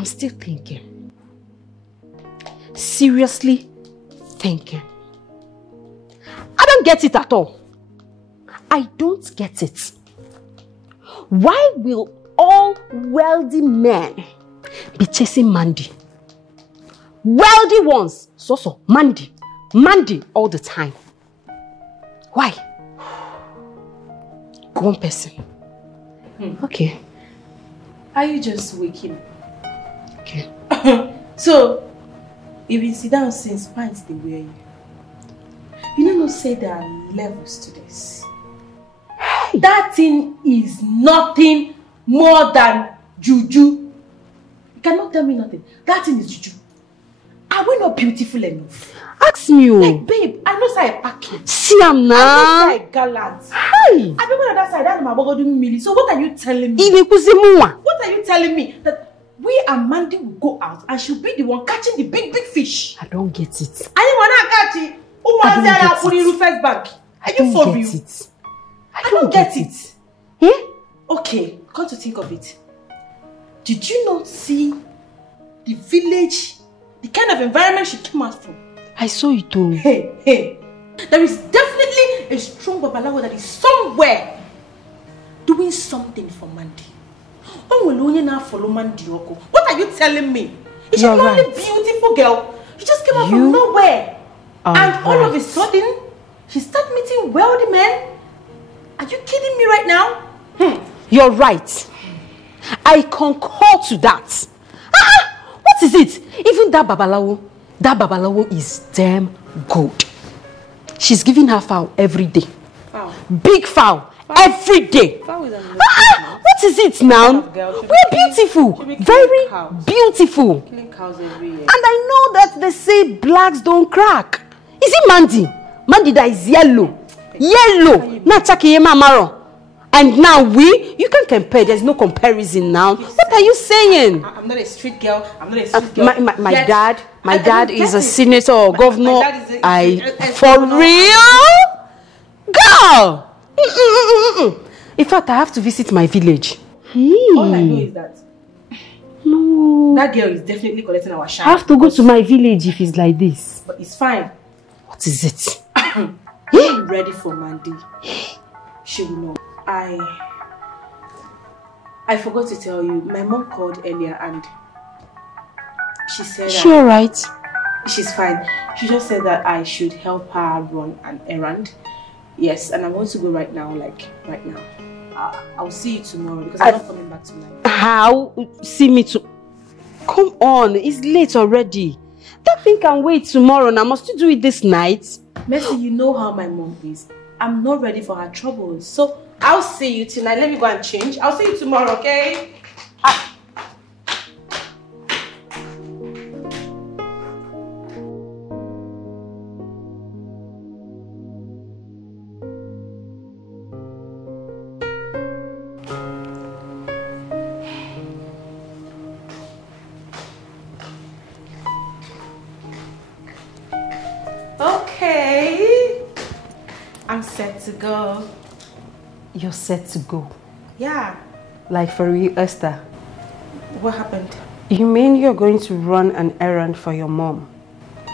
I'm still thinking. Seriously thinking. I don't get it at all. I don't get it. Why will all wealthy men be chasing Mandy? Wealthy ones, so Mandy all the time. Why? One person. Okay. Are you just waking? Okay. So, you've been sitting down since pints they wear you. You don't know say there are levels to this. That thing is nothing more than juju. You cannot tell me nothing. That thing is juju. Are we not beautiful enough? Ask me. Like, babe, I know say I package. See, I'm now. I know say I gallant. Hi. I remember on that side, that's my bogo doing milli. So what are you telling me? What are you telling me? That we and Mandy will go out and she'll be the one catching the big fish. I don't get it. I didn't want to catch it. Who wants to put in the first bank? Are you for real? I don't get it. Eh? Okay, come to think of it. Did you not see the village, the kind of environment she came out from? I saw it too. Hey. There is definitely a strong babalawo that is somewhere doing something for Mandy. Oh, will only now follow Mandy. What are you telling me? Is she not a beautiful girl? She just came out from nowhere. And all of a sudden, she started meeting wealthy men. Are you kidding me right now? You're right. I concur to that. What is it? Even that babalawo is damn good. She's giving her fowl every day. Fowl. Big fowl every day. Fowl is what is it now? We're beautiful. Very beautiful. Killing cows every year. And I know that they say blacks don't crack. Is it Mandy? Mandy that is yellow. And now you can compare. There's no comparison now. What are you saying? I'm not a street girl. I'm not a street girl. My dad is a senator or governor. For real? Girl! In fact, I have to visit my village. All I know is that that girl is definitely collecting our shine. I have to go to my village if it's like this. But it's fine. What is it? I'm ready for Mandy. She will know. I forgot to tell you, my mom called earlier and she said she alright? She's fine. She just said that I should help her run an errand. Yes, and I want to go right now, right now. I'll see you tomorrow because I'm not coming back tonight. How? See me to... Come on, it's late already. That thing can wait tomorrow now. Must you do it this night? Mercy, you know how my mom is. I'm not ready for her troubles. So I'll see you tonight. Let me go and change. I'll see you tomorrow, okay? Okay. I'm set to go. You're set to go? Yeah. Like for real, Esther? What happened? You mean you're going to run an errand for your mom?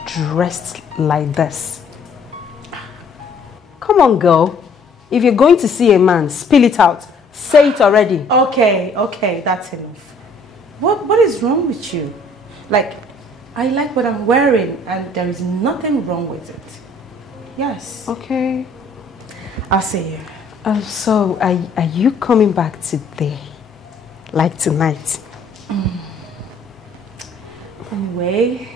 Dressed like this? Come on, girl. If you're going to see a man, spill it out. Say it already. Okay, that's enough. What is wrong with you? Like, I like what I'm wearing and there is nothing wrong with it. Yes. Okay. I'll see you. So, are you coming back today? Like tonight? Anyway,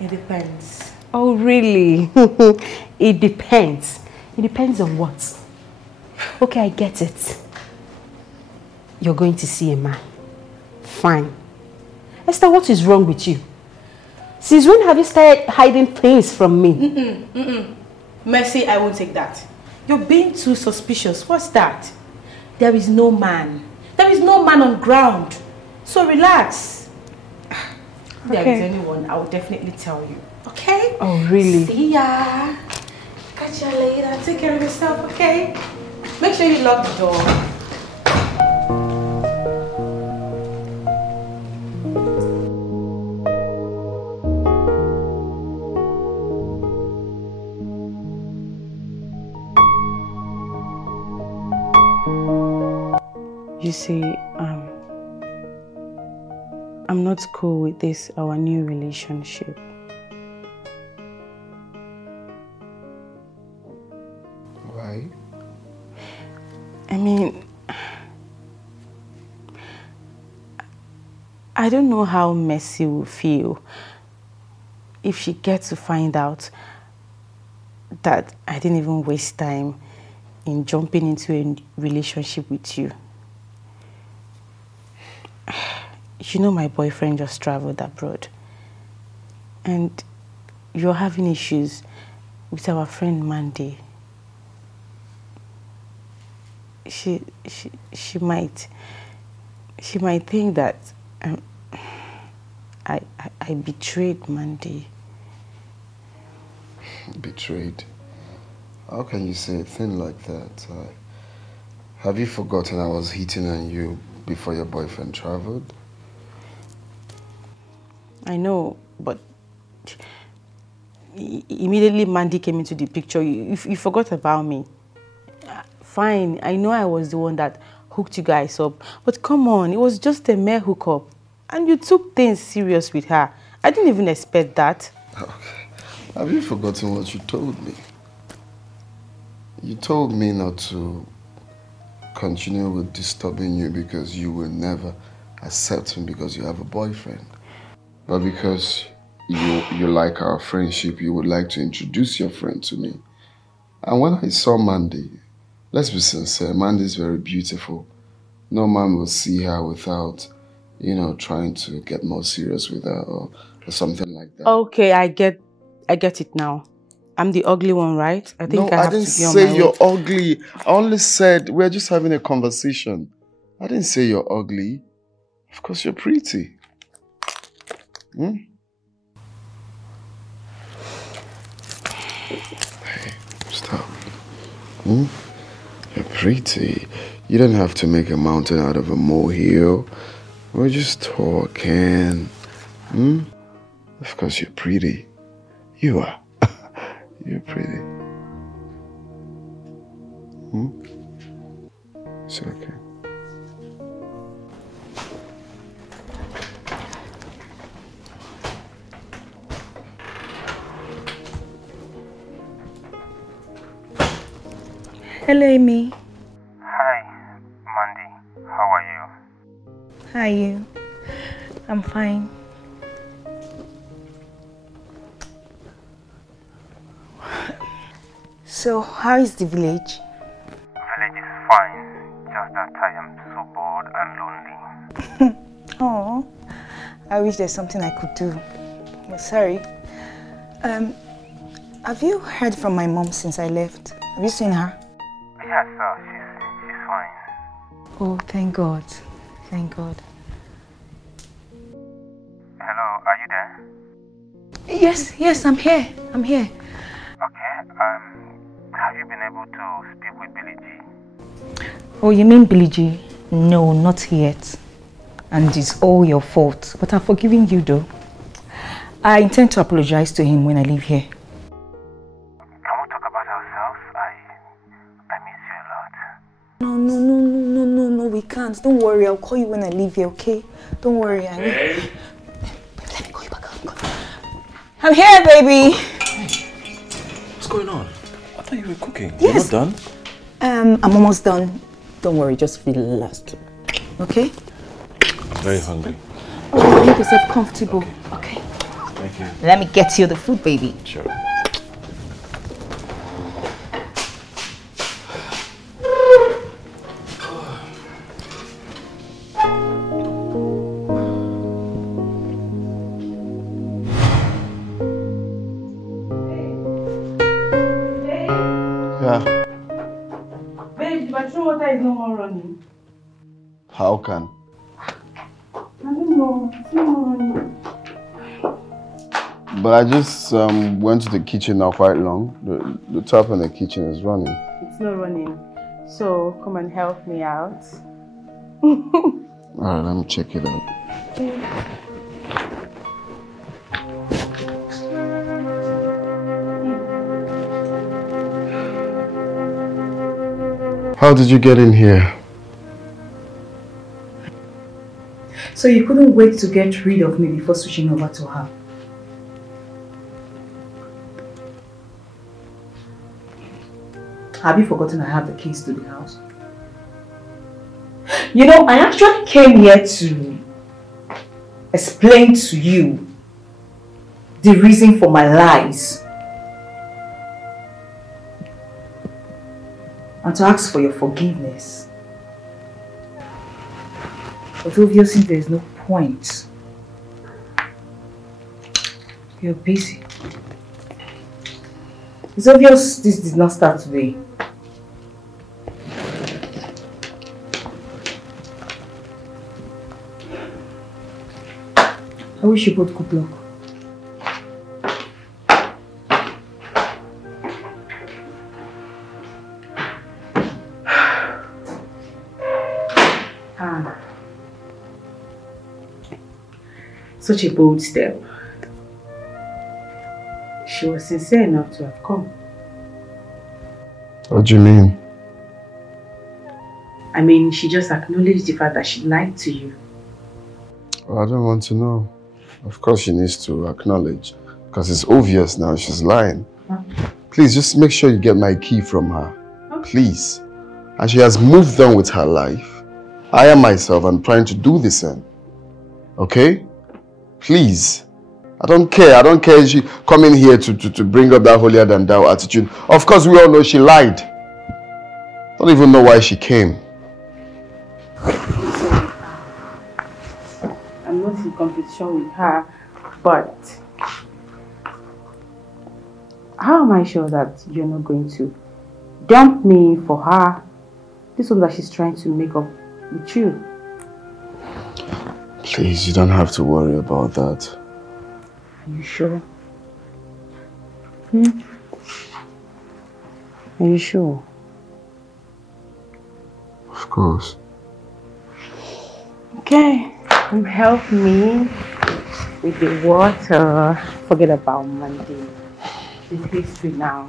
it depends. Oh, really? It depends. It depends on what? Okay, I get it. You're going to see a man. Fine. Esther, what is wrong with you? Since when have you started hiding things from me? Mercy, I won't take that. You're being too suspicious. What's that? There is no man. There is no man on ground. So relax. If there is anyone, I will definitely tell you. Okay? Oh, really? See ya. Catch you later. Take care of yourself, okay? Make sure you lock the door. You see, I'm not cool with this, our new relationship. Why? I mean, I don't know how Mercy will feel if she gets to find out that I didn't even waste time in jumping into a relationship with you. You know, my boyfriend just traveled abroad, and you're having issues with our friend Mandy. She might think that I betrayed Mandy. Betrayed? How can you say a thing like that? Have you forgotten I was hitting on you before your boyfriend traveled? I know, but immediately Mandy came into the picture. You forgot about me. Fine, I know I was the one that hooked you guys up, but come on, it was just a mere hookup. And you took things serious with her. I didn't even expect that. Okay. Have you forgotten what you told me? You told me not to continue with disturbing you because you will never accept me because you have a boyfriend. But because you like our friendship, you would like to introduce your friend to me. And when I saw Mandy, let's be sincere, Mandy is very beautiful. No man will see her without, you know, trying to get more serious with her or something like that. Okay, I get it now. I'm the ugly one, right? I think I didn't say you're ugly. I only said we're just having a conversation. I didn't say you're ugly. Of course you're pretty. Hey, stop. You're pretty. You don't have to make a mountain out of a molehill. We're just talking. Of course you're pretty. You are. You're pretty. It's okay. Hello, Amy. Hi, Mandy. How are you? How are you? I'm fine. So, how is the village? Village is fine, just that I am so bored and lonely. Oh, I wish there's something I could do. But sorry. Have you heard from my mom since I left? Have you seen her? Yes, she's fine. Oh, thank God. Thank God. Hello, are you there? Yes, I'm here. I'm here. Okay, have you been able to speak with Billy G? Oh, you mean Billy G? No, not yet. And it's all your fault. But I've forgiven you though. I intend to apologize to him when I leave here. Can we talk about ourselves? I miss you a lot. No, we can't. Don't worry, I'll call you when I leave here, okay? Don't worry, I will. Hey. Let me call you back. I'm here, baby. What's going on? I thought you were cooking. Yes. You're not done? I'm almost done. Don't worry, just relax. Okay? Very hungry. Oh, make yourself comfortable. Okay. Thank you. Let me get you the food, baby. Sure. Yeah. Babe, the bathroom water is no more running. How can? I don't know. It's no more running. But I just went to the kitchen not quite long. The tap in the kitchen is running. It's not running. So come and help me out. Alright, let me check it out. How did you get in here? So you couldn't wait to get rid of me before switching over to her? Have you forgotten I have the keys to the house? You know, I actually came here to explain to you the reason for my lies. And to ask for your forgiveness. But obviously there is no point. You're busy. It's obvious this did not start today. I wish you both good luck. Such a bold step. She was sincere enough to have come. What do you mean? I mean, she just acknowledged the fact that she lied to you. Well, I don't want to know. Of course she needs to acknowledge, because it's obvious now she's lying. Huh? Please, just make sure you get my key from her. Okay. Please. And she has moved on with her life. I am myself, I'm trying to do the same. Okay? Please. I don't care. I don't care if she coming here to bring up that holier than thou attitude. Of course, we all know she lied. Don't even know why she came. I'm not in competition with her, but how am I sure that you're not going to dump me for her? This one that she's trying to make up with you. Please, you don't have to worry about that. Are you sure? Hmm? Are you sure? Of course. Okay, help me with the water. Forget about Monday. It's history now.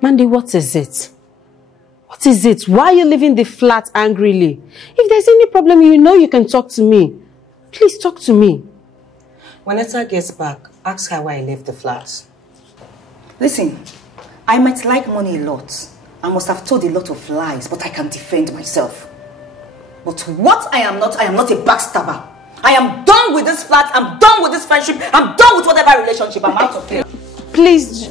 Mandy, what is it? What is it? Why are you leaving the flat angrily? If there's any problem, you know you can talk to me. Please talk to me. When Etta gets back, ask her why I left the flat. Listen, I might like money a lot. I must have told a lot of lies, but I can defend myself. But what I am not a backstabber. I am done with this flat, I'm done with this friendship, I'm done with whatever relationship, I'm out of here. Please,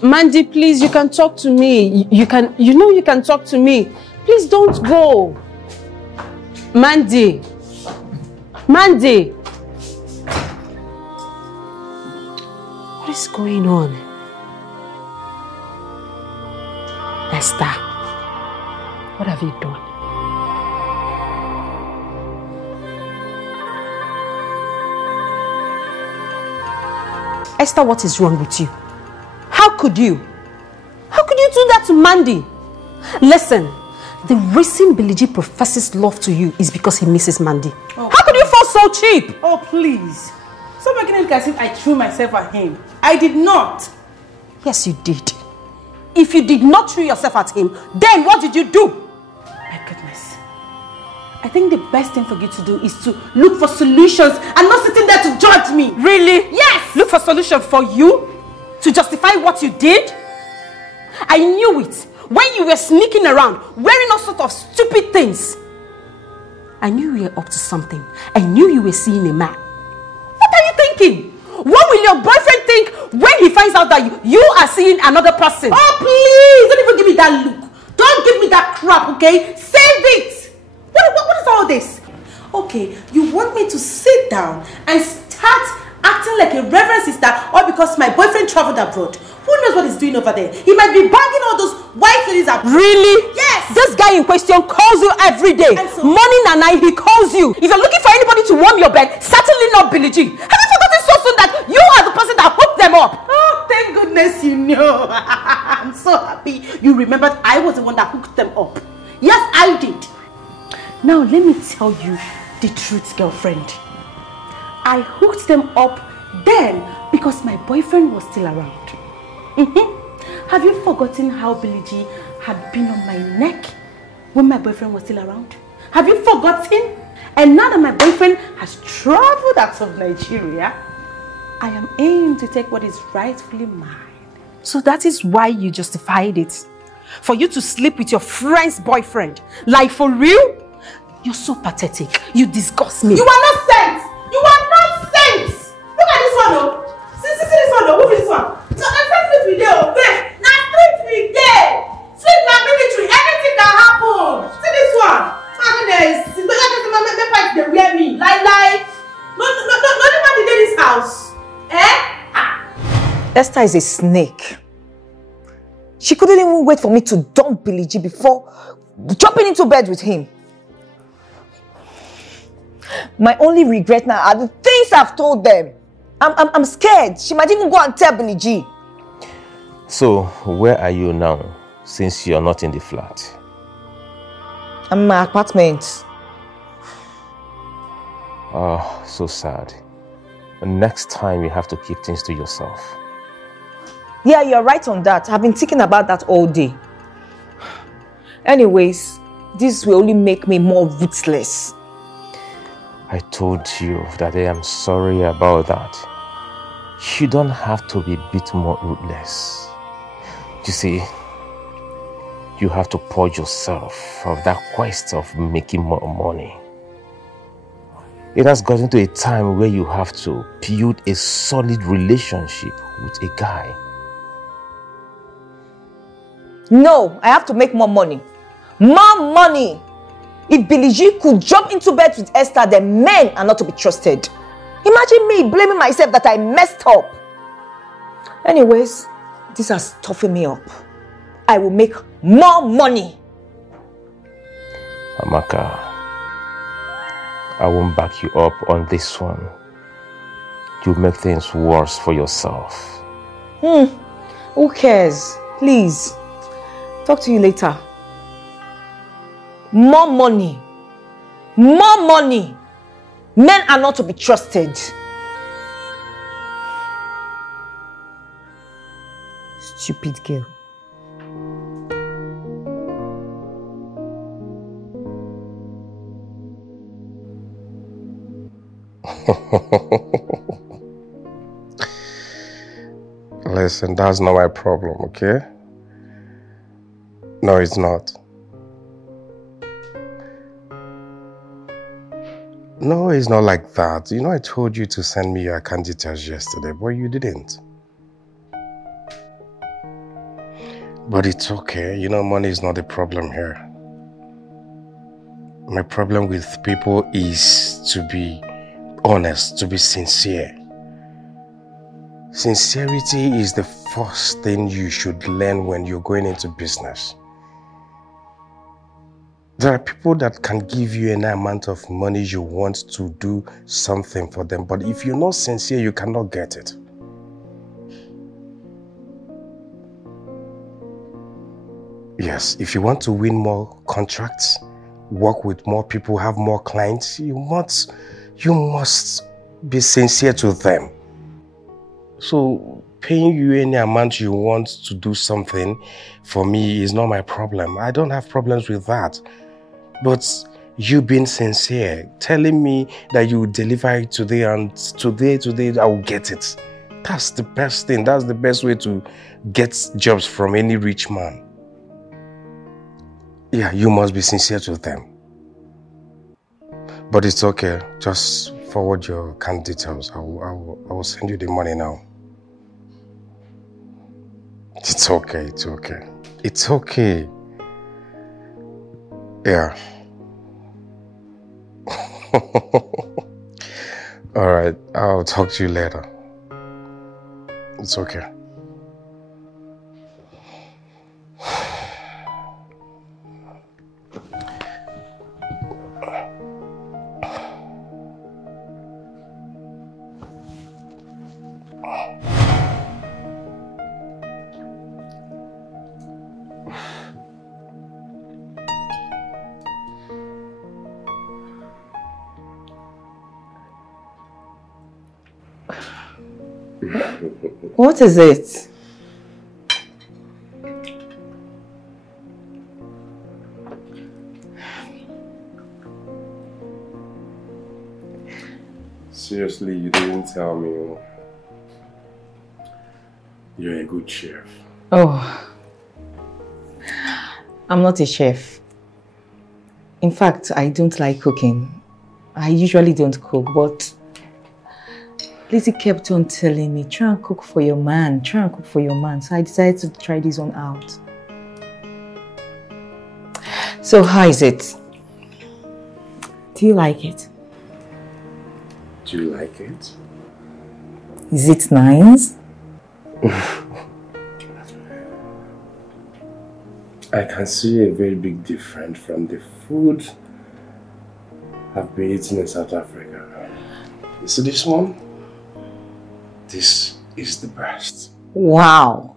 Mandy, please, you can talk to me. You know you can talk to me. Please don't go. Mandy. Mandy. What is going on? Esther, what have you done? Esther, what is wrong with you? How could you? How could you do that to Mandy? Listen, the reason Biliji professes love to you is because he misses Mandy. Oh, how could you fall so cheap? Oh, please. Stop making it as if I threw myself at him. I did not. Yes, you did. If you did not throw yourself at him, then what did you do? My goodness. I think the best thing for you to do is to look for solutions and not sitting there to judge me. Really? Yes! Look for solution for you? To justify what you did? I knew it. When you were sneaking around, wearing all sorts of stupid things. I knew you were up to something. I knew you were seeing a man. What are you thinking? What will your boyfriend think when he finds out that you are seeing another person? Oh, please! Don't even give me that look. Don't give me that crap, okay? Save it! What is all this? Okay, you want me to sit down and start acting like a reverend sister all because my boyfriend traveled abroad? Who knows what he's doing over there? He might be banging all those white ladies abroad. Really? Yes! This guy in question calls you every day. So, morning and night, he calls you. If you're looking for anybody to warm your bed, certainly not Billie Jean. Have you forgotten so soon that you are the person that hooked them up? Oh, thank goodness you know. I'm so happy you remembered I was the one that hooked them up. Yes, I did. Now let me tell you the truth, girlfriend. I hooked them up then because my boyfriend was still around. Have you forgotten how Billie G had been on my neck when my boyfriend was still around? Have you forgotten? And now that my boyfriend has traveled out of Nigeria, I am aiming to take what is rightfully mine. So that is why you justified it. For you to sleep with your friend's boyfriend. Like for real? You're so pathetic. You disgust me. You are not sense! You are not sense! Look at this one, oh! See this one, oh! Move this one! So I'm with there, oh! There! Now street with there! Street na military, anything can happen! See this one! They wear me. Lie. No, nobody did this house. Esther is a snake. She couldn't even wait for me to dump Billie G before jumping into bed with him. My only regret now are the things I've told them. I'm scared. She might even go and tell Billie G. So, where are you now, since you're not in the flat? I'm in my apartment. Oh, so sad. Next time you have to keep things to yourself. Yeah, you're right on that. I've been thinking about that all day. Anyways, this will only make me more ruthless. I told you that I am sorry about that. You don't have to be a bit more ruthless. You see, you have to purge yourself of that quest of making more money. It has gotten to a time where you have to build a solid relationship with a guy. No, I have to make more money. More money! If Billie G could jump into bed with Esther, then men are not to be trusted. Imagine me blaming myself that I messed up. Anyways, this has toughened me up. I will make more money. Amaka, I won't back you up on this one. You make things worse for yourself. Who cares? Please. Talk to you later. More money. More money. Men are not to be trusted. Stupid girl. Listen, that's not my problem, okay? No, it's not. No, it's not like that. You know, I told you to send me your account details yesterday, but you didn't. But it's okay. You know, money is not the problem here. My problem with people is to be honest, to be sincere. Sincerity is the first thing you should learn when you're going into business. There are people that can give you an amount of money you want to do something for them, but if you're not sincere, you cannot get it. Yes, if you want to win more contracts, work with more people, have more clients, you must be sincere to them. So paying you any amount you want to do something for me is not my problem. I don't have problems with that. But you being sincere, telling me that you will deliver it today and today I will get it. That's the best thing. That's the best way to get jobs from any rich man. Yeah, you must be sincere to them. But it's okay. Just forward your account details. I will send you the money now. It's okay. It's okay. It's okay. Yeah. All right. I'll talk to you later. It's okay. What is it? Seriously, you didn't tell me. You're a good chef. Oh, I'm not a chef. In fact, I don't like cooking. I usually don't cook, but Lizzie kept on telling me, try and cook for your man, try and cook for your man. So I decided to try this one out. So how is it? Do you like it? Do you like it? Is it nice? I can see a very big difference from the food I've been eating in South Africa. You see this one? This is the best. Wow.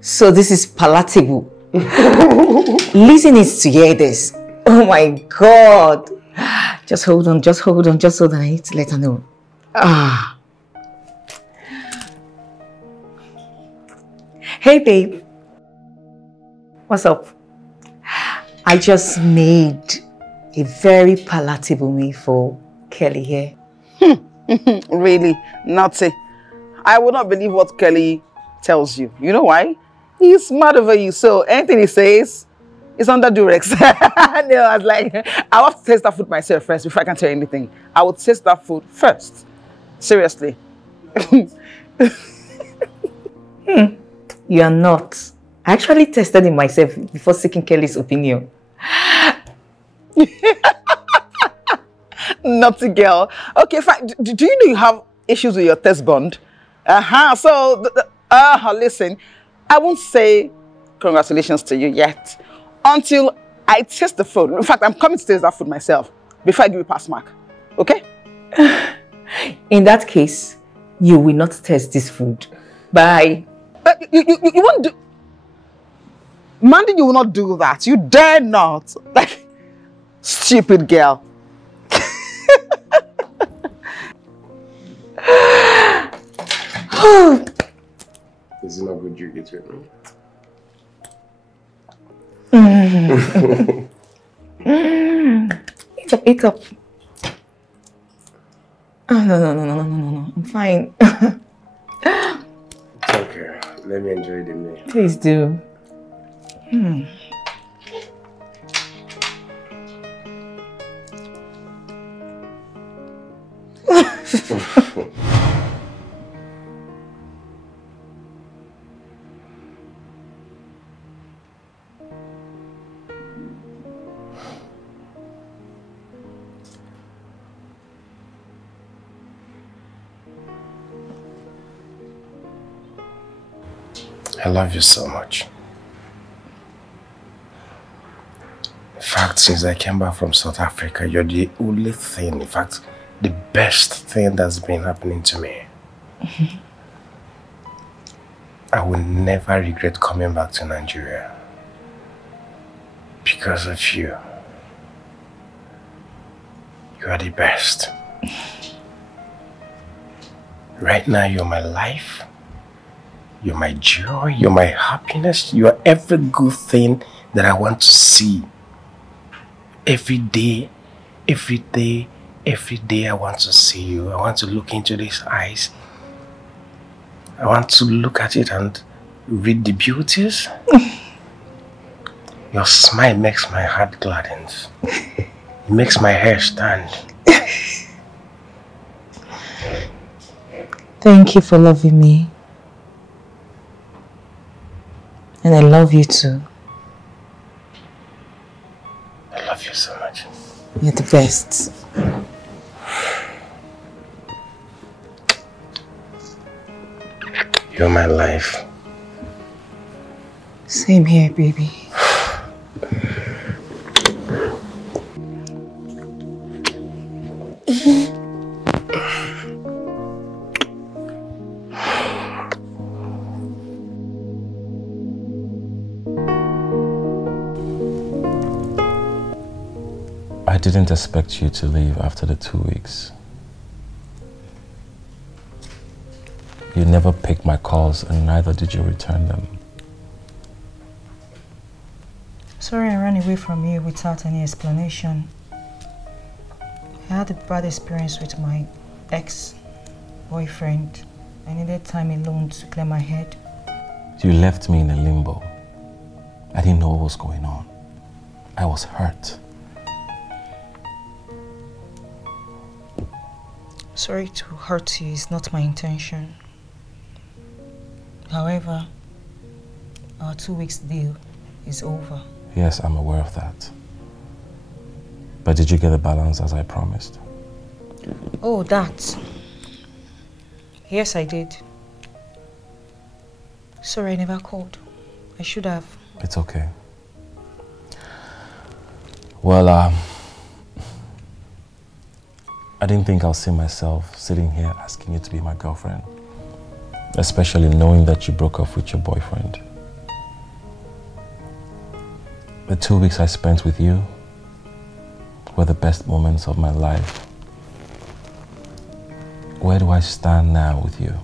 So this is palatable. Lizzie needs to hear this. Oh my God. Just hold on, just hold on, just hold on. I need to let her know. Ah. Hey babe. What's up? I just made a very palatable meal for Kelly here. Really? Naughty. I would not believe what Kelly tells you. You know why? He's mad over you, so anything he says is under duress. No, I was like, I have to taste that food myself first before I can tell you anything. I would taste that food first. Seriously. You are not. I actually tested it myself before seeking Kelly's opinion. Naughty girl. Okay, fine. Do you know you have issues with your test bond? So, listen, I won't say congratulations to you yet until I taste the food. In fact, I'm coming to taste that food myself before I give you a pass mark. Okay? In that case, you will not taste this food. Bye. But you won't do... Mandy, you will not do that. You dare not. Like, stupid girl. Is it not good you get with me? Eat up, eat up. Oh, no. I'm fine. It's okay. Let me enjoy the meal. Please do. I love you so much. In fact, since I came back from South Africa, you're the only thing, in fact, the best thing that's been happening to me. I will never regret coming back to Nigeria because of you. You are the best. Right now, you're my life. You're my joy, you're my happiness, you're every good thing that I want to see. Every day I want to see you. I want to look into these eyes. I want to look at it and read the beauties. Your smile makes my heart gladden. It makes my hair stand. Thank you for loving me. And I love you too. I love you so much. You're the best. You're my life. Same here, baby. I didn't expect you to leave after the 2 weeks. You never picked my calls and neither did you return them. Sorry I ran away from you without any explanation. I had a bad experience with my ex-boyfriend. I needed time alone to clear my head. You left me in a limbo. I didn't know what was going on. I was hurt. Sorry to hurt you, it's not my intention. However, our 2 weeks deal is over. Yes, I'm aware of that. But did you get the balance as I promised? Oh, that. Yes, I did. Sorry, I never called. I should have. It's okay. Well, I didn't think I'll see myself sitting here asking you to be my girlfriend. Especially knowing that you broke off with your boyfriend. The 2 weeks I spent with you were the best moments of my life. Where do I stand now with you?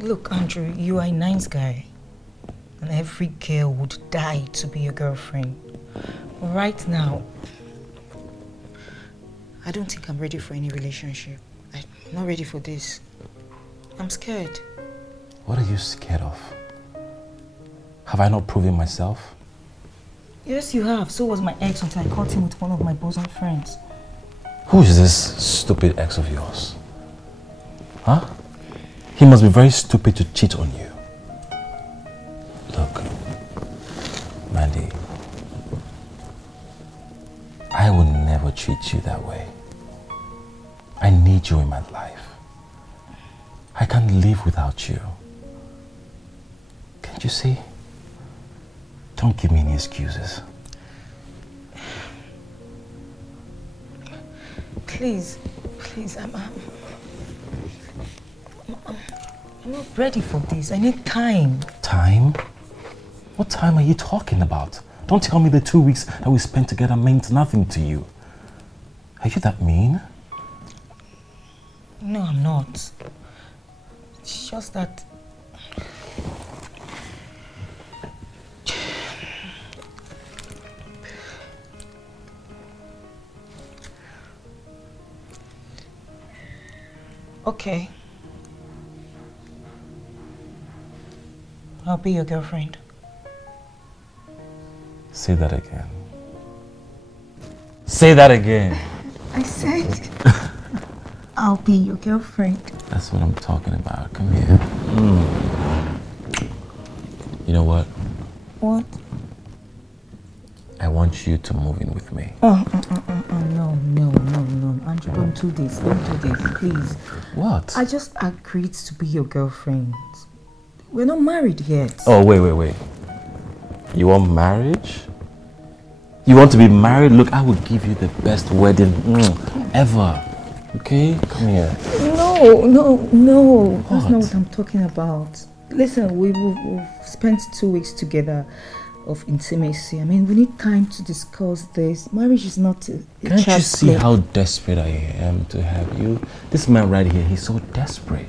Look, Andrew, you are a nice guy. And every girl would die to be your girlfriend. But right now, I don't think I'm ready for any relationship. I'm not ready for this. I'm scared. What are you scared of? Have I not proven myself? Yes, you have. So was my ex until I caught him with one of my bosom friends. Who is this stupid ex of yours? Huh? He must be very stupid to cheat on you. Look, Mandy, I will never treat you that way. I need you in my life. I can't live without you. Can't you see? Don't give me any excuses. Please, I'm not ready for this. I need time. Time? What time are you talking about? Don't tell me the 2 weeks that we spent together meant nothing to you. Are you that mean? No, I'm not. It's just that... Okay. I'll be your girlfriend. Say that again. Say that again. I said I'll be your girlfriend. That's what I'm talking about. Come here. You know what? What? I want you to move in with me. No. Andrew, don't do this. Don't do this, please. What? I just agreed to be your girlfriend. We're not married yet. Oh, wait. You want marriage? You want to be married? Look, I will give you the best wedding ever. Okay? Come here. No. That's not what I'm talking about. Listen, we've spent 2 weeks together of intimacy. I mean, we need time to discuss this. Marriage is not a Can't you see how desperate I am to have you? This man right here, he's so desperate.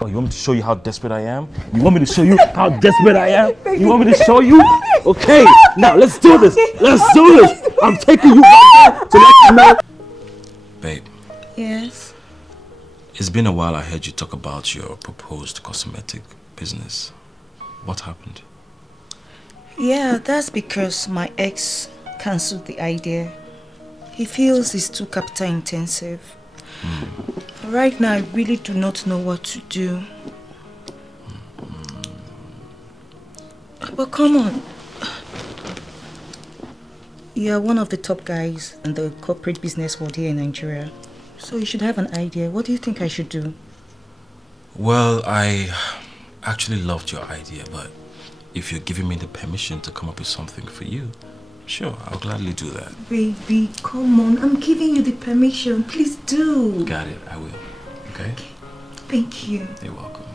Oh, you want me to show you how desperate I am? You want me to show you how desperate I am? You want me to show you? Okay, now let's do this. Let's do this. I'm taking you back there to let you know. Babe. Yes? It's been a while I heard you talk about your proposed cosmetic business. What happened? Yeah, that's because my ex cancelled the idea. He feels it's too capital intensive. Right now, I really do not know what to do. But come on. You're one of the top guys in the corporate business world here in Nigeria. So you should have an idea. What do you think I should do? Well, I actually loved your idea, but if you're giving me the permission to come up with something for you, sure, I'll gladly do that. Baby, come on. I'm giving you the permission. Please do. Got it. I will. Okay? Thank you. You're welcome.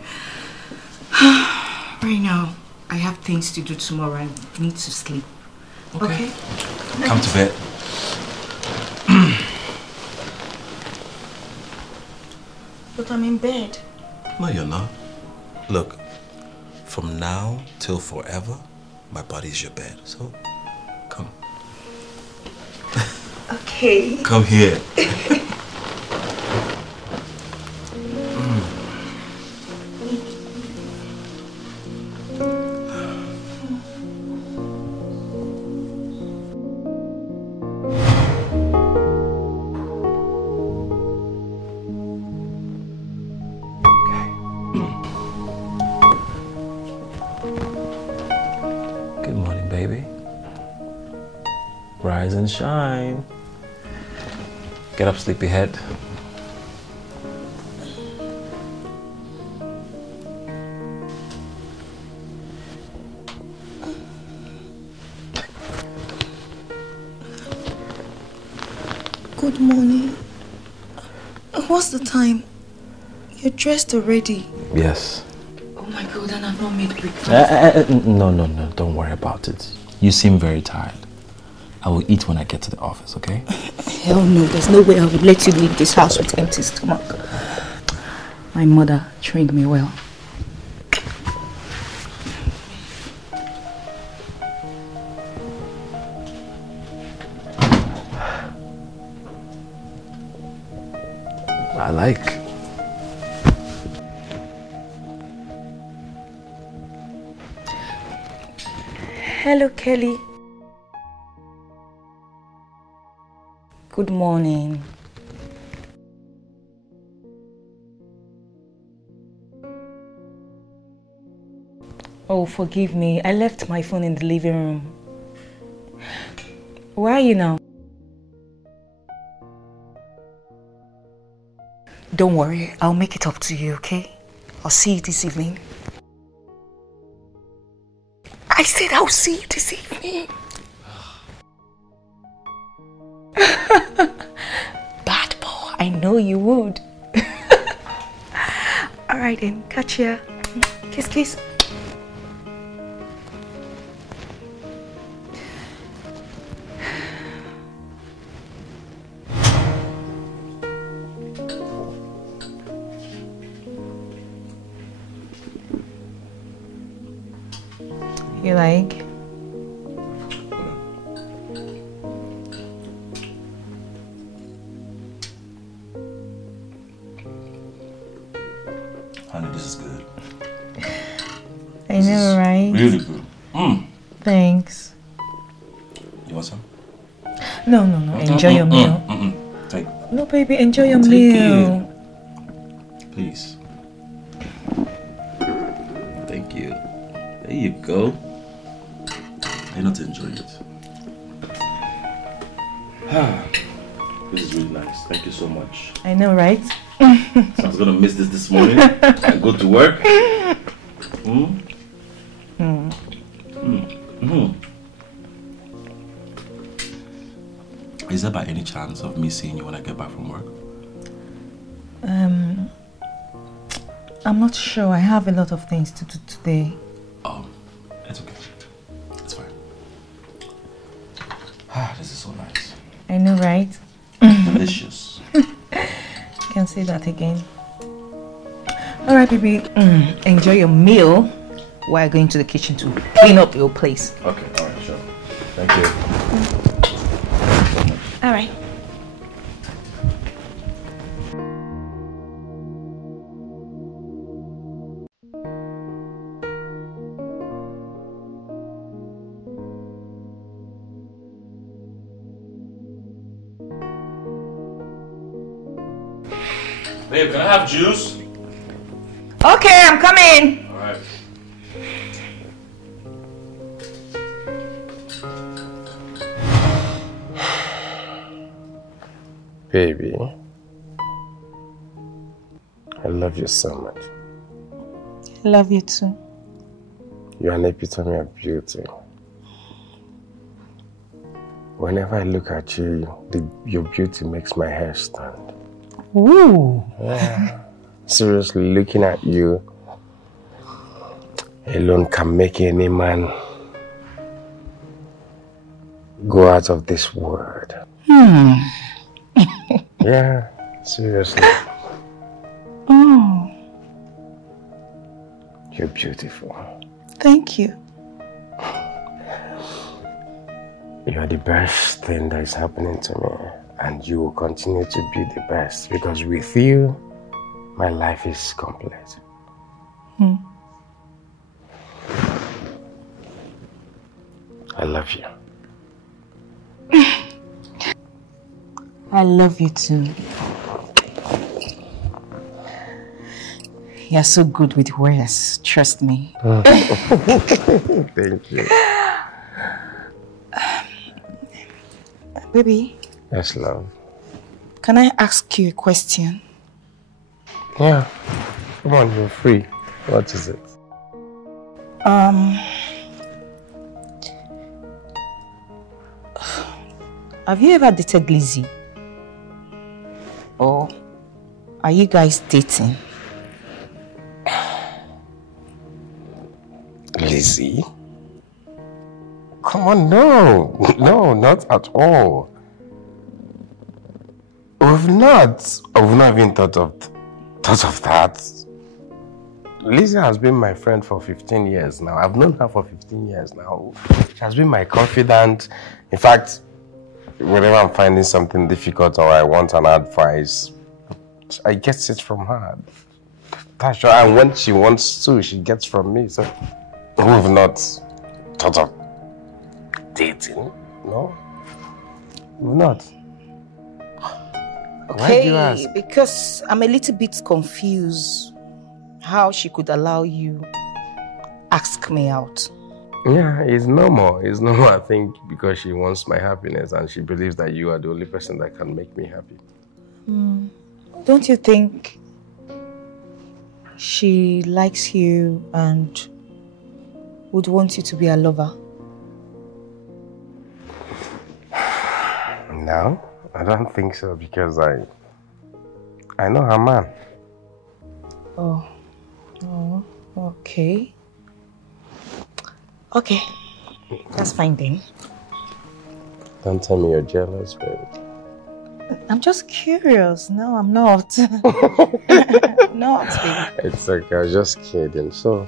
Right now, I have things to do tomorrow. I need to sleep. Okay? Come to bed. But I'm in bed. No, you're not. Look, from now till forever, my body is your bed. So, come. Okay. Come here. Rise and shine. Get up, sleepyhead. Good morning. What's the time? You're dressed already. Yes. Oh my God, and I've not made breakfast. No, don't worry about it. You seem very tired. I will eat when I get to the office, okay? Hell no, there's no way I would let you leave this house with empty stomach. My mother trained me well. I like. Hello, Kelly. Good morning. Oh, forgive me. I left my phone in the living room. Where are you now? Don't worry. I'll make it up to you, okay? I'll see you this evening. I said I'll see you this evening. Bad boy, I know you would. Alright then, catch ya. Kiss, kiss. You like? Honey, this is good. I know, right? Really good. Thanks. You want some? No. Enjoy your meal. Take. No, baby, enjoy your Take meal. it. Please. Thank you. There you go. I know to enjoy it. This is really nice. Thank you so much. I know, right? So I was gonna miss this morning and go to work. Is there by any chance of me seeing you when I get back from work? I'm not sure. I have a lot of things to do today. Oh, it's okay. It's fine. This is so nice. I know, right? Delicious. Can say that again. Alright, baby. Enjoy your meal while going to the kitchen to clean up your place. Okay, alright, sure. Thank you. Alright. Babe, can I have juice? Okay, I'm coming. Alright. Baby, I love you so much. I love you too. You're an epitome of beauty. Whenever I look at you, your beauty makes my hair stand. Ooh. Yeah. Seriously, looking at you alone can make any man go out of this world. Yeah, seriously. Oh, You're beautiful. thank you. You are the best thing that is happening to me, and you will continue to be the best because with you, my life is complete. I love you. I love you too. You're so good with words, trust me. Thank you. Baby, Yes, love. can I ask you a question? Yeah. Come on, you're free. What is it? Have you ever dated Lizzie? Or are you guys dating? Lizzie? Come on, no. No, not at all. We've not even thought of that. Lizzie has been my friend for 15 years now. I've known her for 15 years now. She has been my confidant. In fact, whenever I'm finding something difficult or I want an advice, I get it from her. That's sure. And when she wants to, she gets from me. So we've not thought of dating. No, we've not. Why do you ask? Okay, because I'm a little bit confused how she could allow you ask me out. Yeah, it's normal. It's normal, I think, because she wants my happiness and she believes that you are the only person that can make me happy. Don't you think she likes you and would want you to be her lover? No, I don't think so because I know her man. Oh, okay. Okay, that's fine then. Don't tell me you're jealous, baby. I'm just curious. No, I'm not. Not, baby. It's okay, I was just kidding. So,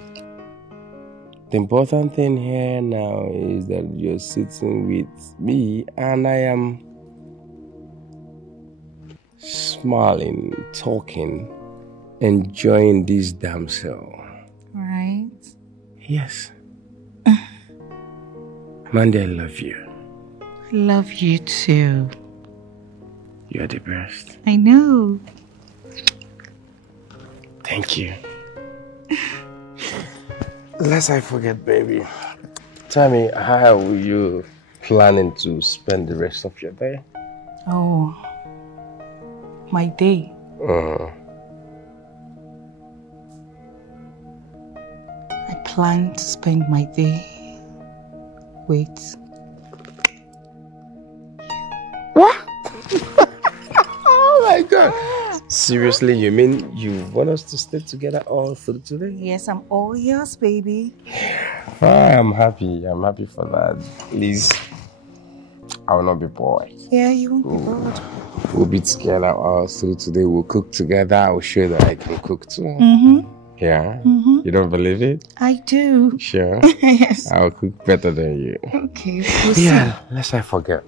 the important thing here now is that you're sitting with me and I am smiling, talking, enjoying this damsel. Right. Yes. Mandy, I love you. I love you too. You're the best. I know. Thank you. Lest I forget, baby. Tell me, how are you planning to spend the rest of your day? Oh, my day. I plan to spend my day with... What? Oh my God. Seriously, you mean you want us to stay together all through today? Yes, I'm all yours, baby. I'm happy. I'm happy for that. Please, I will not be bored. Yeah, you won't be bored. We'll be together all through today. We'll cook together. I'll show you that I can cook too. Yeah? You don't believe it? I do. Sure? Yes. I'll cook better than you. Okay, Yeah, lest I forget.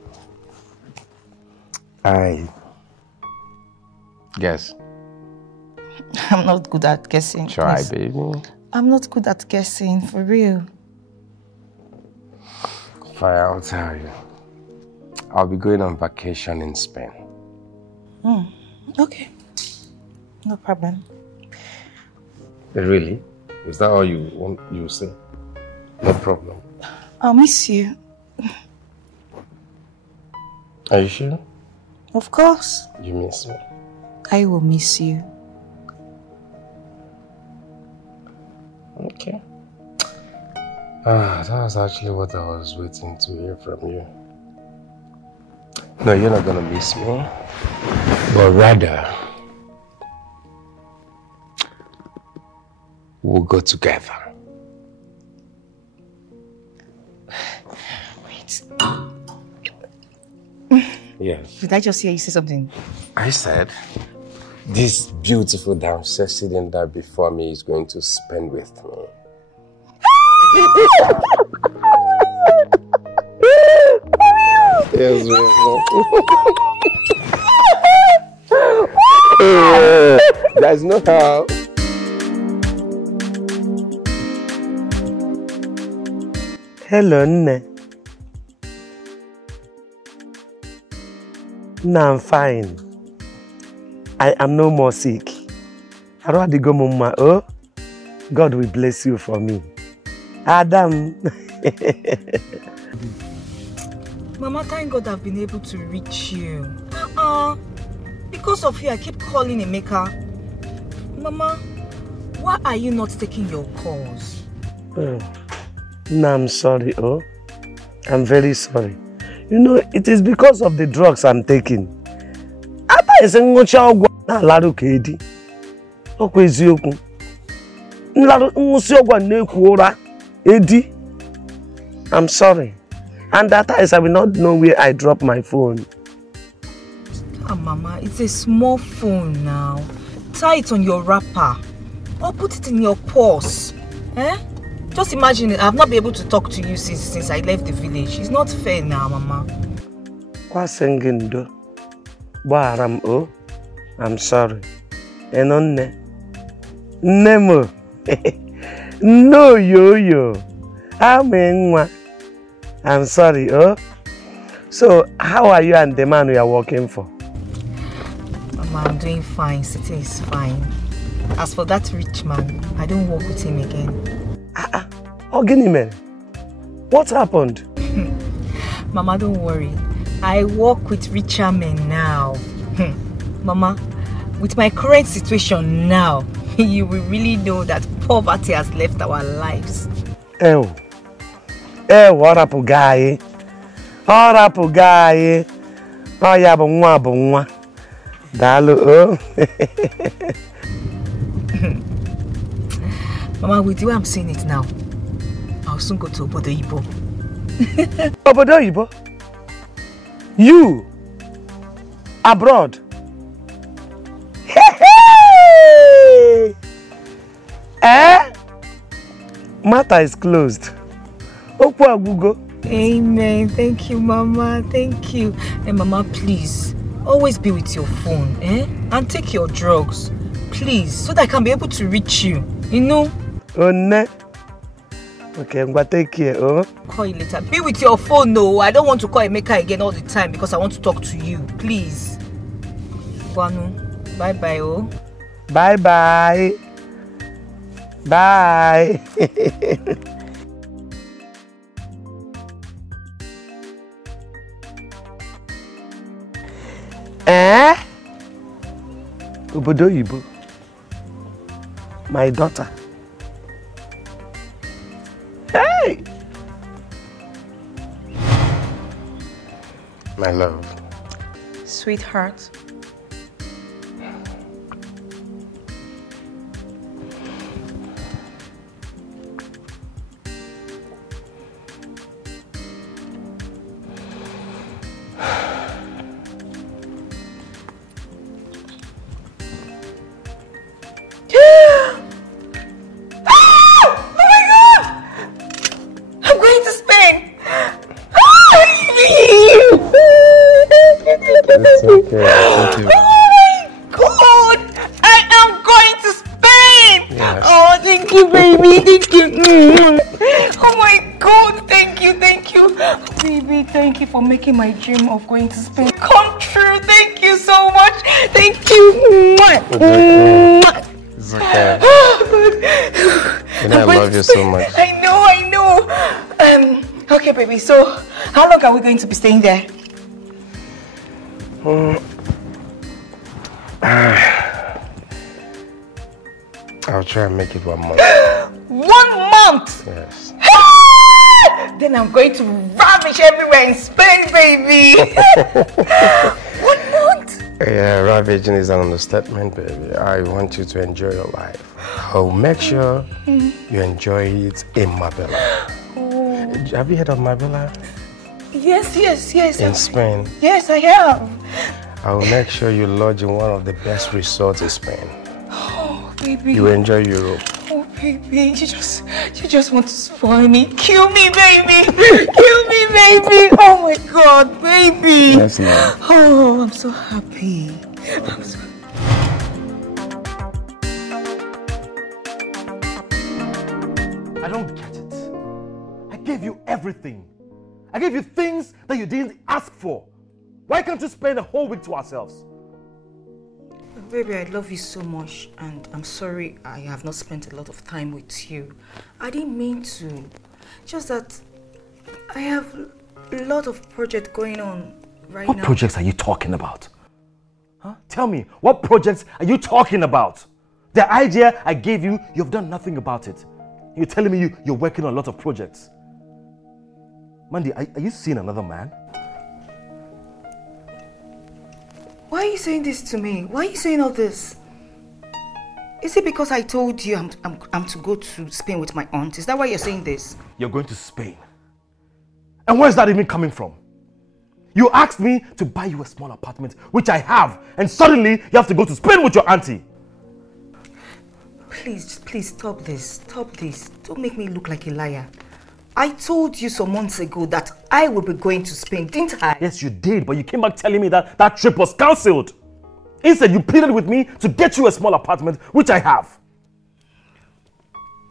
Guess. I'm not good at guessing. Try, please. baby. I'm not good at guessing, for real. Fine, I'll tell you. I'll be going on vacation in Spain. Okay. No problem. Really? Is that all you want you say? No problem. I'll miss you. Are you sure? Of course. You miss me? I will miss you. Okay. That was actually what I was waiting to hear from you. No, you're not gonna miss me. But rather, we'll go together. Wait. Yes. Did I just hear you say something? I said, this beautiful damn sexy that before me is going to spend with me. Yes, there's no how. Hello, Nne. No, I'm fine. I am no more sick. I don't have to go, Mama. Oh, God will bless you for me. Adam. Mama, thank God I've been able to reach you. Because of you, I keep calling Emeka. Mama, why are you not taking your calls? Oh. No, I'm sorry. Oh, I'm very sorry. You know, it is because of the drugs I'm taking. I'm sorry. And that is I will not know where I drop my phone. Mama, it's a small phone now. Tie it on your wrapper or put it in your purse. Just imagine it. I've not been able to talk to you since I left the village. It's not fair now, Mama. I'm sorry. Nemo. No yo. I'm sorry, oh. So, how are you and the man we are working for? Mama, I'm doing fine. City is fine. As for that rich man, I don't work with him again. Oginime, what happened? Mama, don't worry. I work with richer men now. Mama, with my current situation now, you will really know that poverty has left our lives. What up, guy? What up, guy? Oh, yeah, but Dalu, Mama, with you, I'm saying it now. I'll soon go to Obodo Ibo. Obodo Ibo? You? Abroad? Hey! Matter is closed. Amen. Thank you, Mama. Thank you. And Mama, please, always be with your phone, and take your drugs, please, so that I can be able to reach you. You know? Okay, I'm gonna take care. Oh. Call you later. Be with your phone, no. I don't want to call Emeka again all the time because I want to talk to you. Please. Guanu. Bye-bye, oh. Bye-bye. Bye. Obodo Ibo. My daughter. Hey! My love. Sweetheart. It's okay. Oh my God! I am going to Spain! Yes. Oh, thank you, baby. Thank you. Oh my God! Thank you. Baby, thank you for making my dream of going to Spain come true. Thank you so much. Thank you. It's okay. And I love you so much. I know. Okay, baby. So, how long are we going to be staying there? I'll try and make it 1 month. 1 month? Yes. Then I'm going to ravish everywhere in Spain, baby. 1 month? Yeah, ravaging is an understatement, baby. I want you to enjoy your life. I'll make sure you enjoy it in Marbella. Have you heard of Marbella? Yes. In Spain? Yes, I have. I will make sure you lodge in one of the best resorts in Spain. Oh, baby. You enjoy Europe. Oh, baby, you just want to spoil me. Kill me, baby. Kill me, baby. Oh my God, baby. Yes, ma'am. Oh, I'm so happy. I don't get it. I gave you everything. I gave you things that you didn't ask for. Why can't you spend a whole week to ourselves? Baby, I love you so much, and I'm sorry I have not spent a lot of time with you. I didn't mean to. Just that I have a lot of projects going on right now. What projects are you talking about? Huh? Tell me, what projects are you talking about? The idea I gave you, you've done nothing about it. You're telling me you're working on a lot of projects. Mandy, are you seeing another man? Why are you saying this to me? Why are you saying all this? Is it because I told you I'm to go to Spain with my aunt? Is that why you're saying this? You're going to Spain? And where's that even coming from? You asked me to buy you a small apartment, which I have, and suddenly you have to go to Spain with your auntie. Please stop this. Stop this. Don't make me look like a liar. I told you some months ago that I will be going to Spain, didn't I? Yes, you did, but you came back telling me that that trip was cancelled. Instead, you pleaded with me to get you a small apartment, which I have.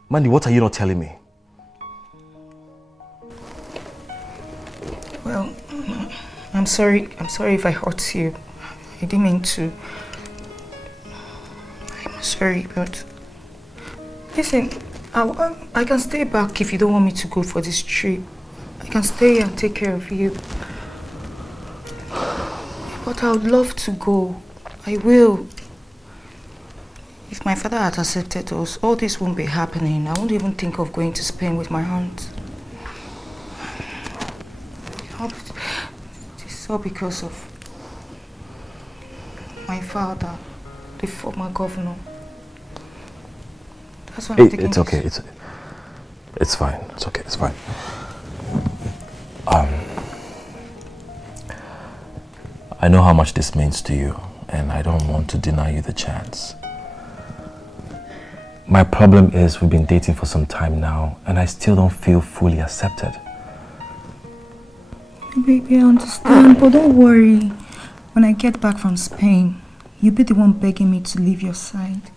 Mandy, what are you not telling me? Well, I'm sorry if I hurt you. I didn't mean to. I'm sorry, but listen, I can stay back if you don't want me to go for this trip. I can stay and take care of you. But I would love to go. I will. If my father had accepted us, all this won't be happening. I won't even think of going to Spain with my aunt. This is all because of my father, the former governor. That's why I'm thinking. It's okay. It's fine. It's okay. It's fine. I know how much this means to you, and I don't want to deny you the chance. My problem is we've been dating for some time now, and I still don't feel fully accepted. Baby, I understand, but don't worry. When I get back from Spain, you'll be the one begging me to leave your side.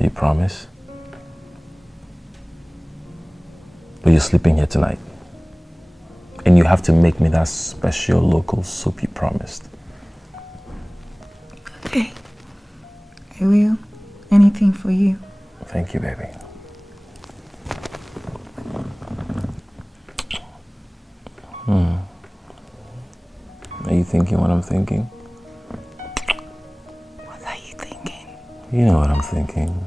You promise? But you're sleeping here tonight. And you have to make me that special local soup you promised. Okay. I will. Anything for you. Thank you, baby. Are you thinking what I'm thinking? What are you thinking? You know what I'm thinking.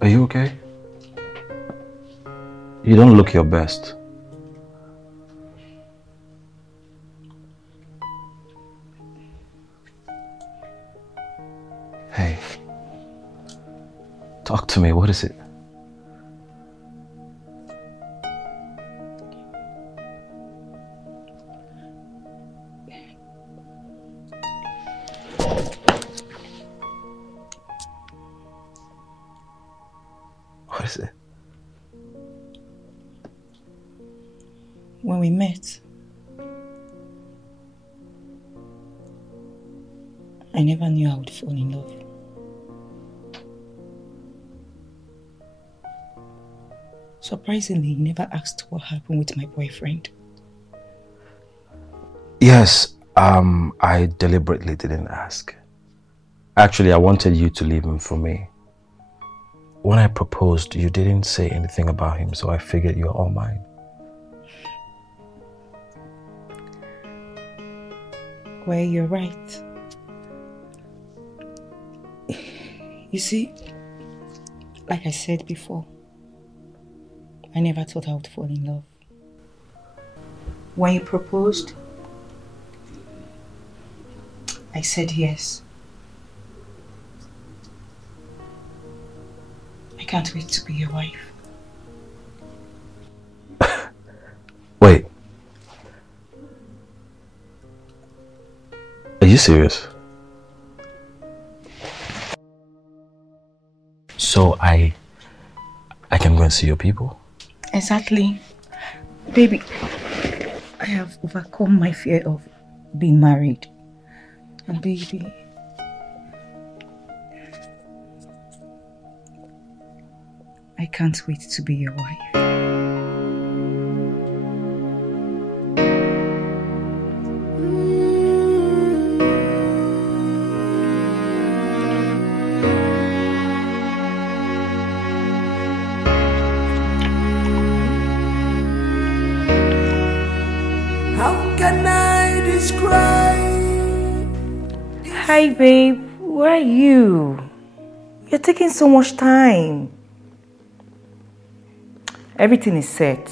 Are you okay? You don't look your best. Hey, talk to me. What is it? What is it? When we met, I never knew I would fall in love. Surprisingly, he never asked what happened with my boyfriend. Yes, I deliberately didn't ask. Actually, I wanted you to leave him for me. When I proposed, you didn't say anything about him, so I figured you're all mine. ANAEKWE, you're right. You see, like I said before, I never thought I would fall in love. When you proposed, I said yes. I can't wait to be your wife. Wait. Are you serious? So I can go and see your people? Exactly. Baby, I have overcome my fear of being married. And baby, I can't wait to be your wife. How can I describe? Hi babe, where are you? You're taking so much time. Everything is set.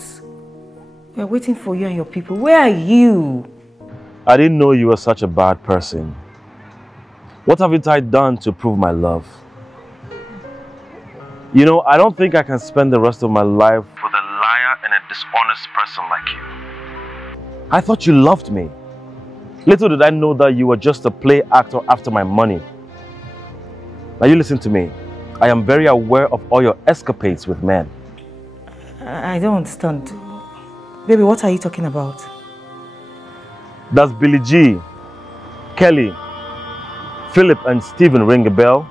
We're waiting for you and your people. Where are you? I didn't know you were such a bad person. What haven't I done to prove my love? You know, I don't think I can spend the rest of my life with a liar and a dishonest person like you. I thought you loved me. Little did I know that you were just a play actor after my money. Now you listen to me. I am very aware of all your escapades with men. I don't understand. Baby, what are you talking about? Does Billy G, Kelly, Philip and Stephen ring a bell?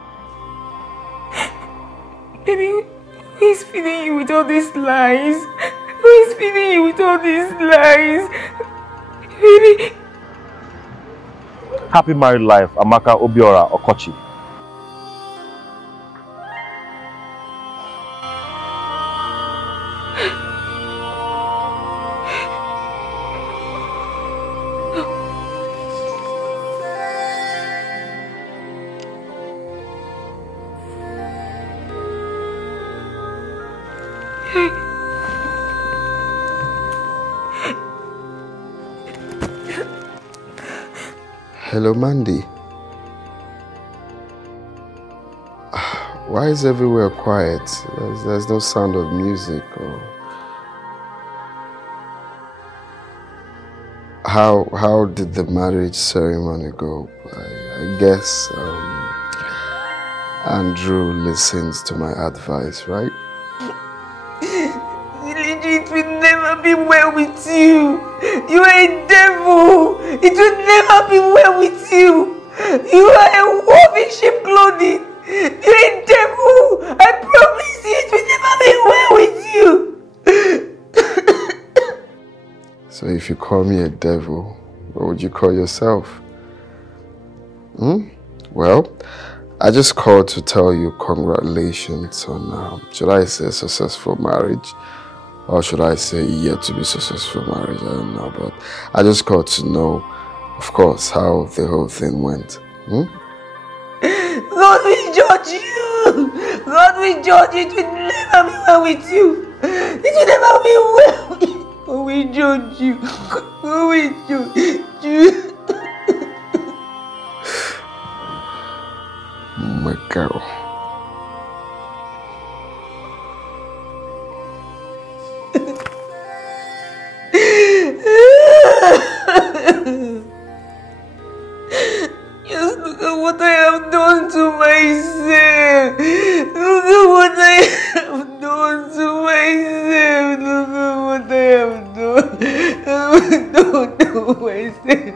Baby, who is feeding you with all these lies? Who is feeding you with all these lies? Baby. Happy married life, Amaka Obiora Okochi. Hello, Mandy. Why is everywhere quiet? There's no sound of music. Or... How did the marriage ceremony go? I guess Andrew listens to my advice, right? It will never be well with you. You are a devil. It will never be well with you. You are a wolf in sheep clothing. You are a devil. I promise you it will never be well with you. So if you call me a devil, what would you call yourself? Well, I just called to tell you congratulations on, should I say successful marriage? Or should I say yet to be successful marriage? I don't know, but I just called to know, of course, how the whole thing went. God will judge you. God will judge you. It will never be well with you. It will never be well. God will judge you. God will judge you. My girl. Just look at what I have done to myself. Look at what I have done to myself. Look at what I have done. Don't do myself.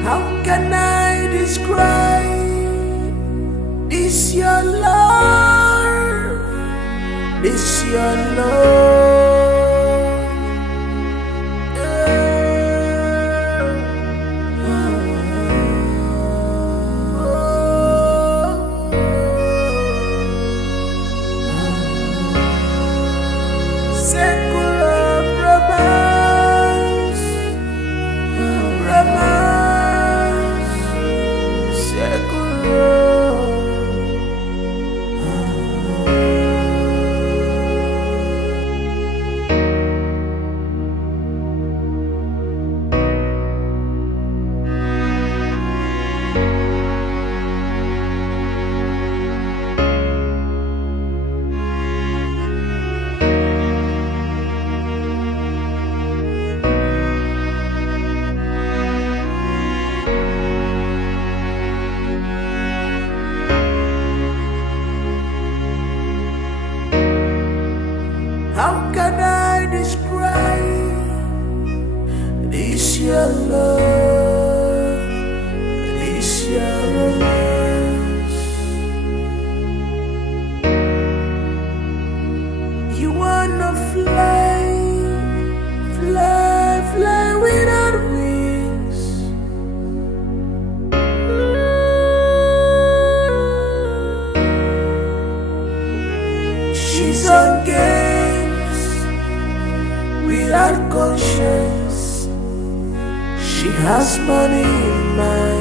How can I describe this your love? your love. Secular romance, romance, secular. How can I describe this your love, this your romance? You wanna fly, fly, fly without wings. She's on games without conscience. She has money in mind.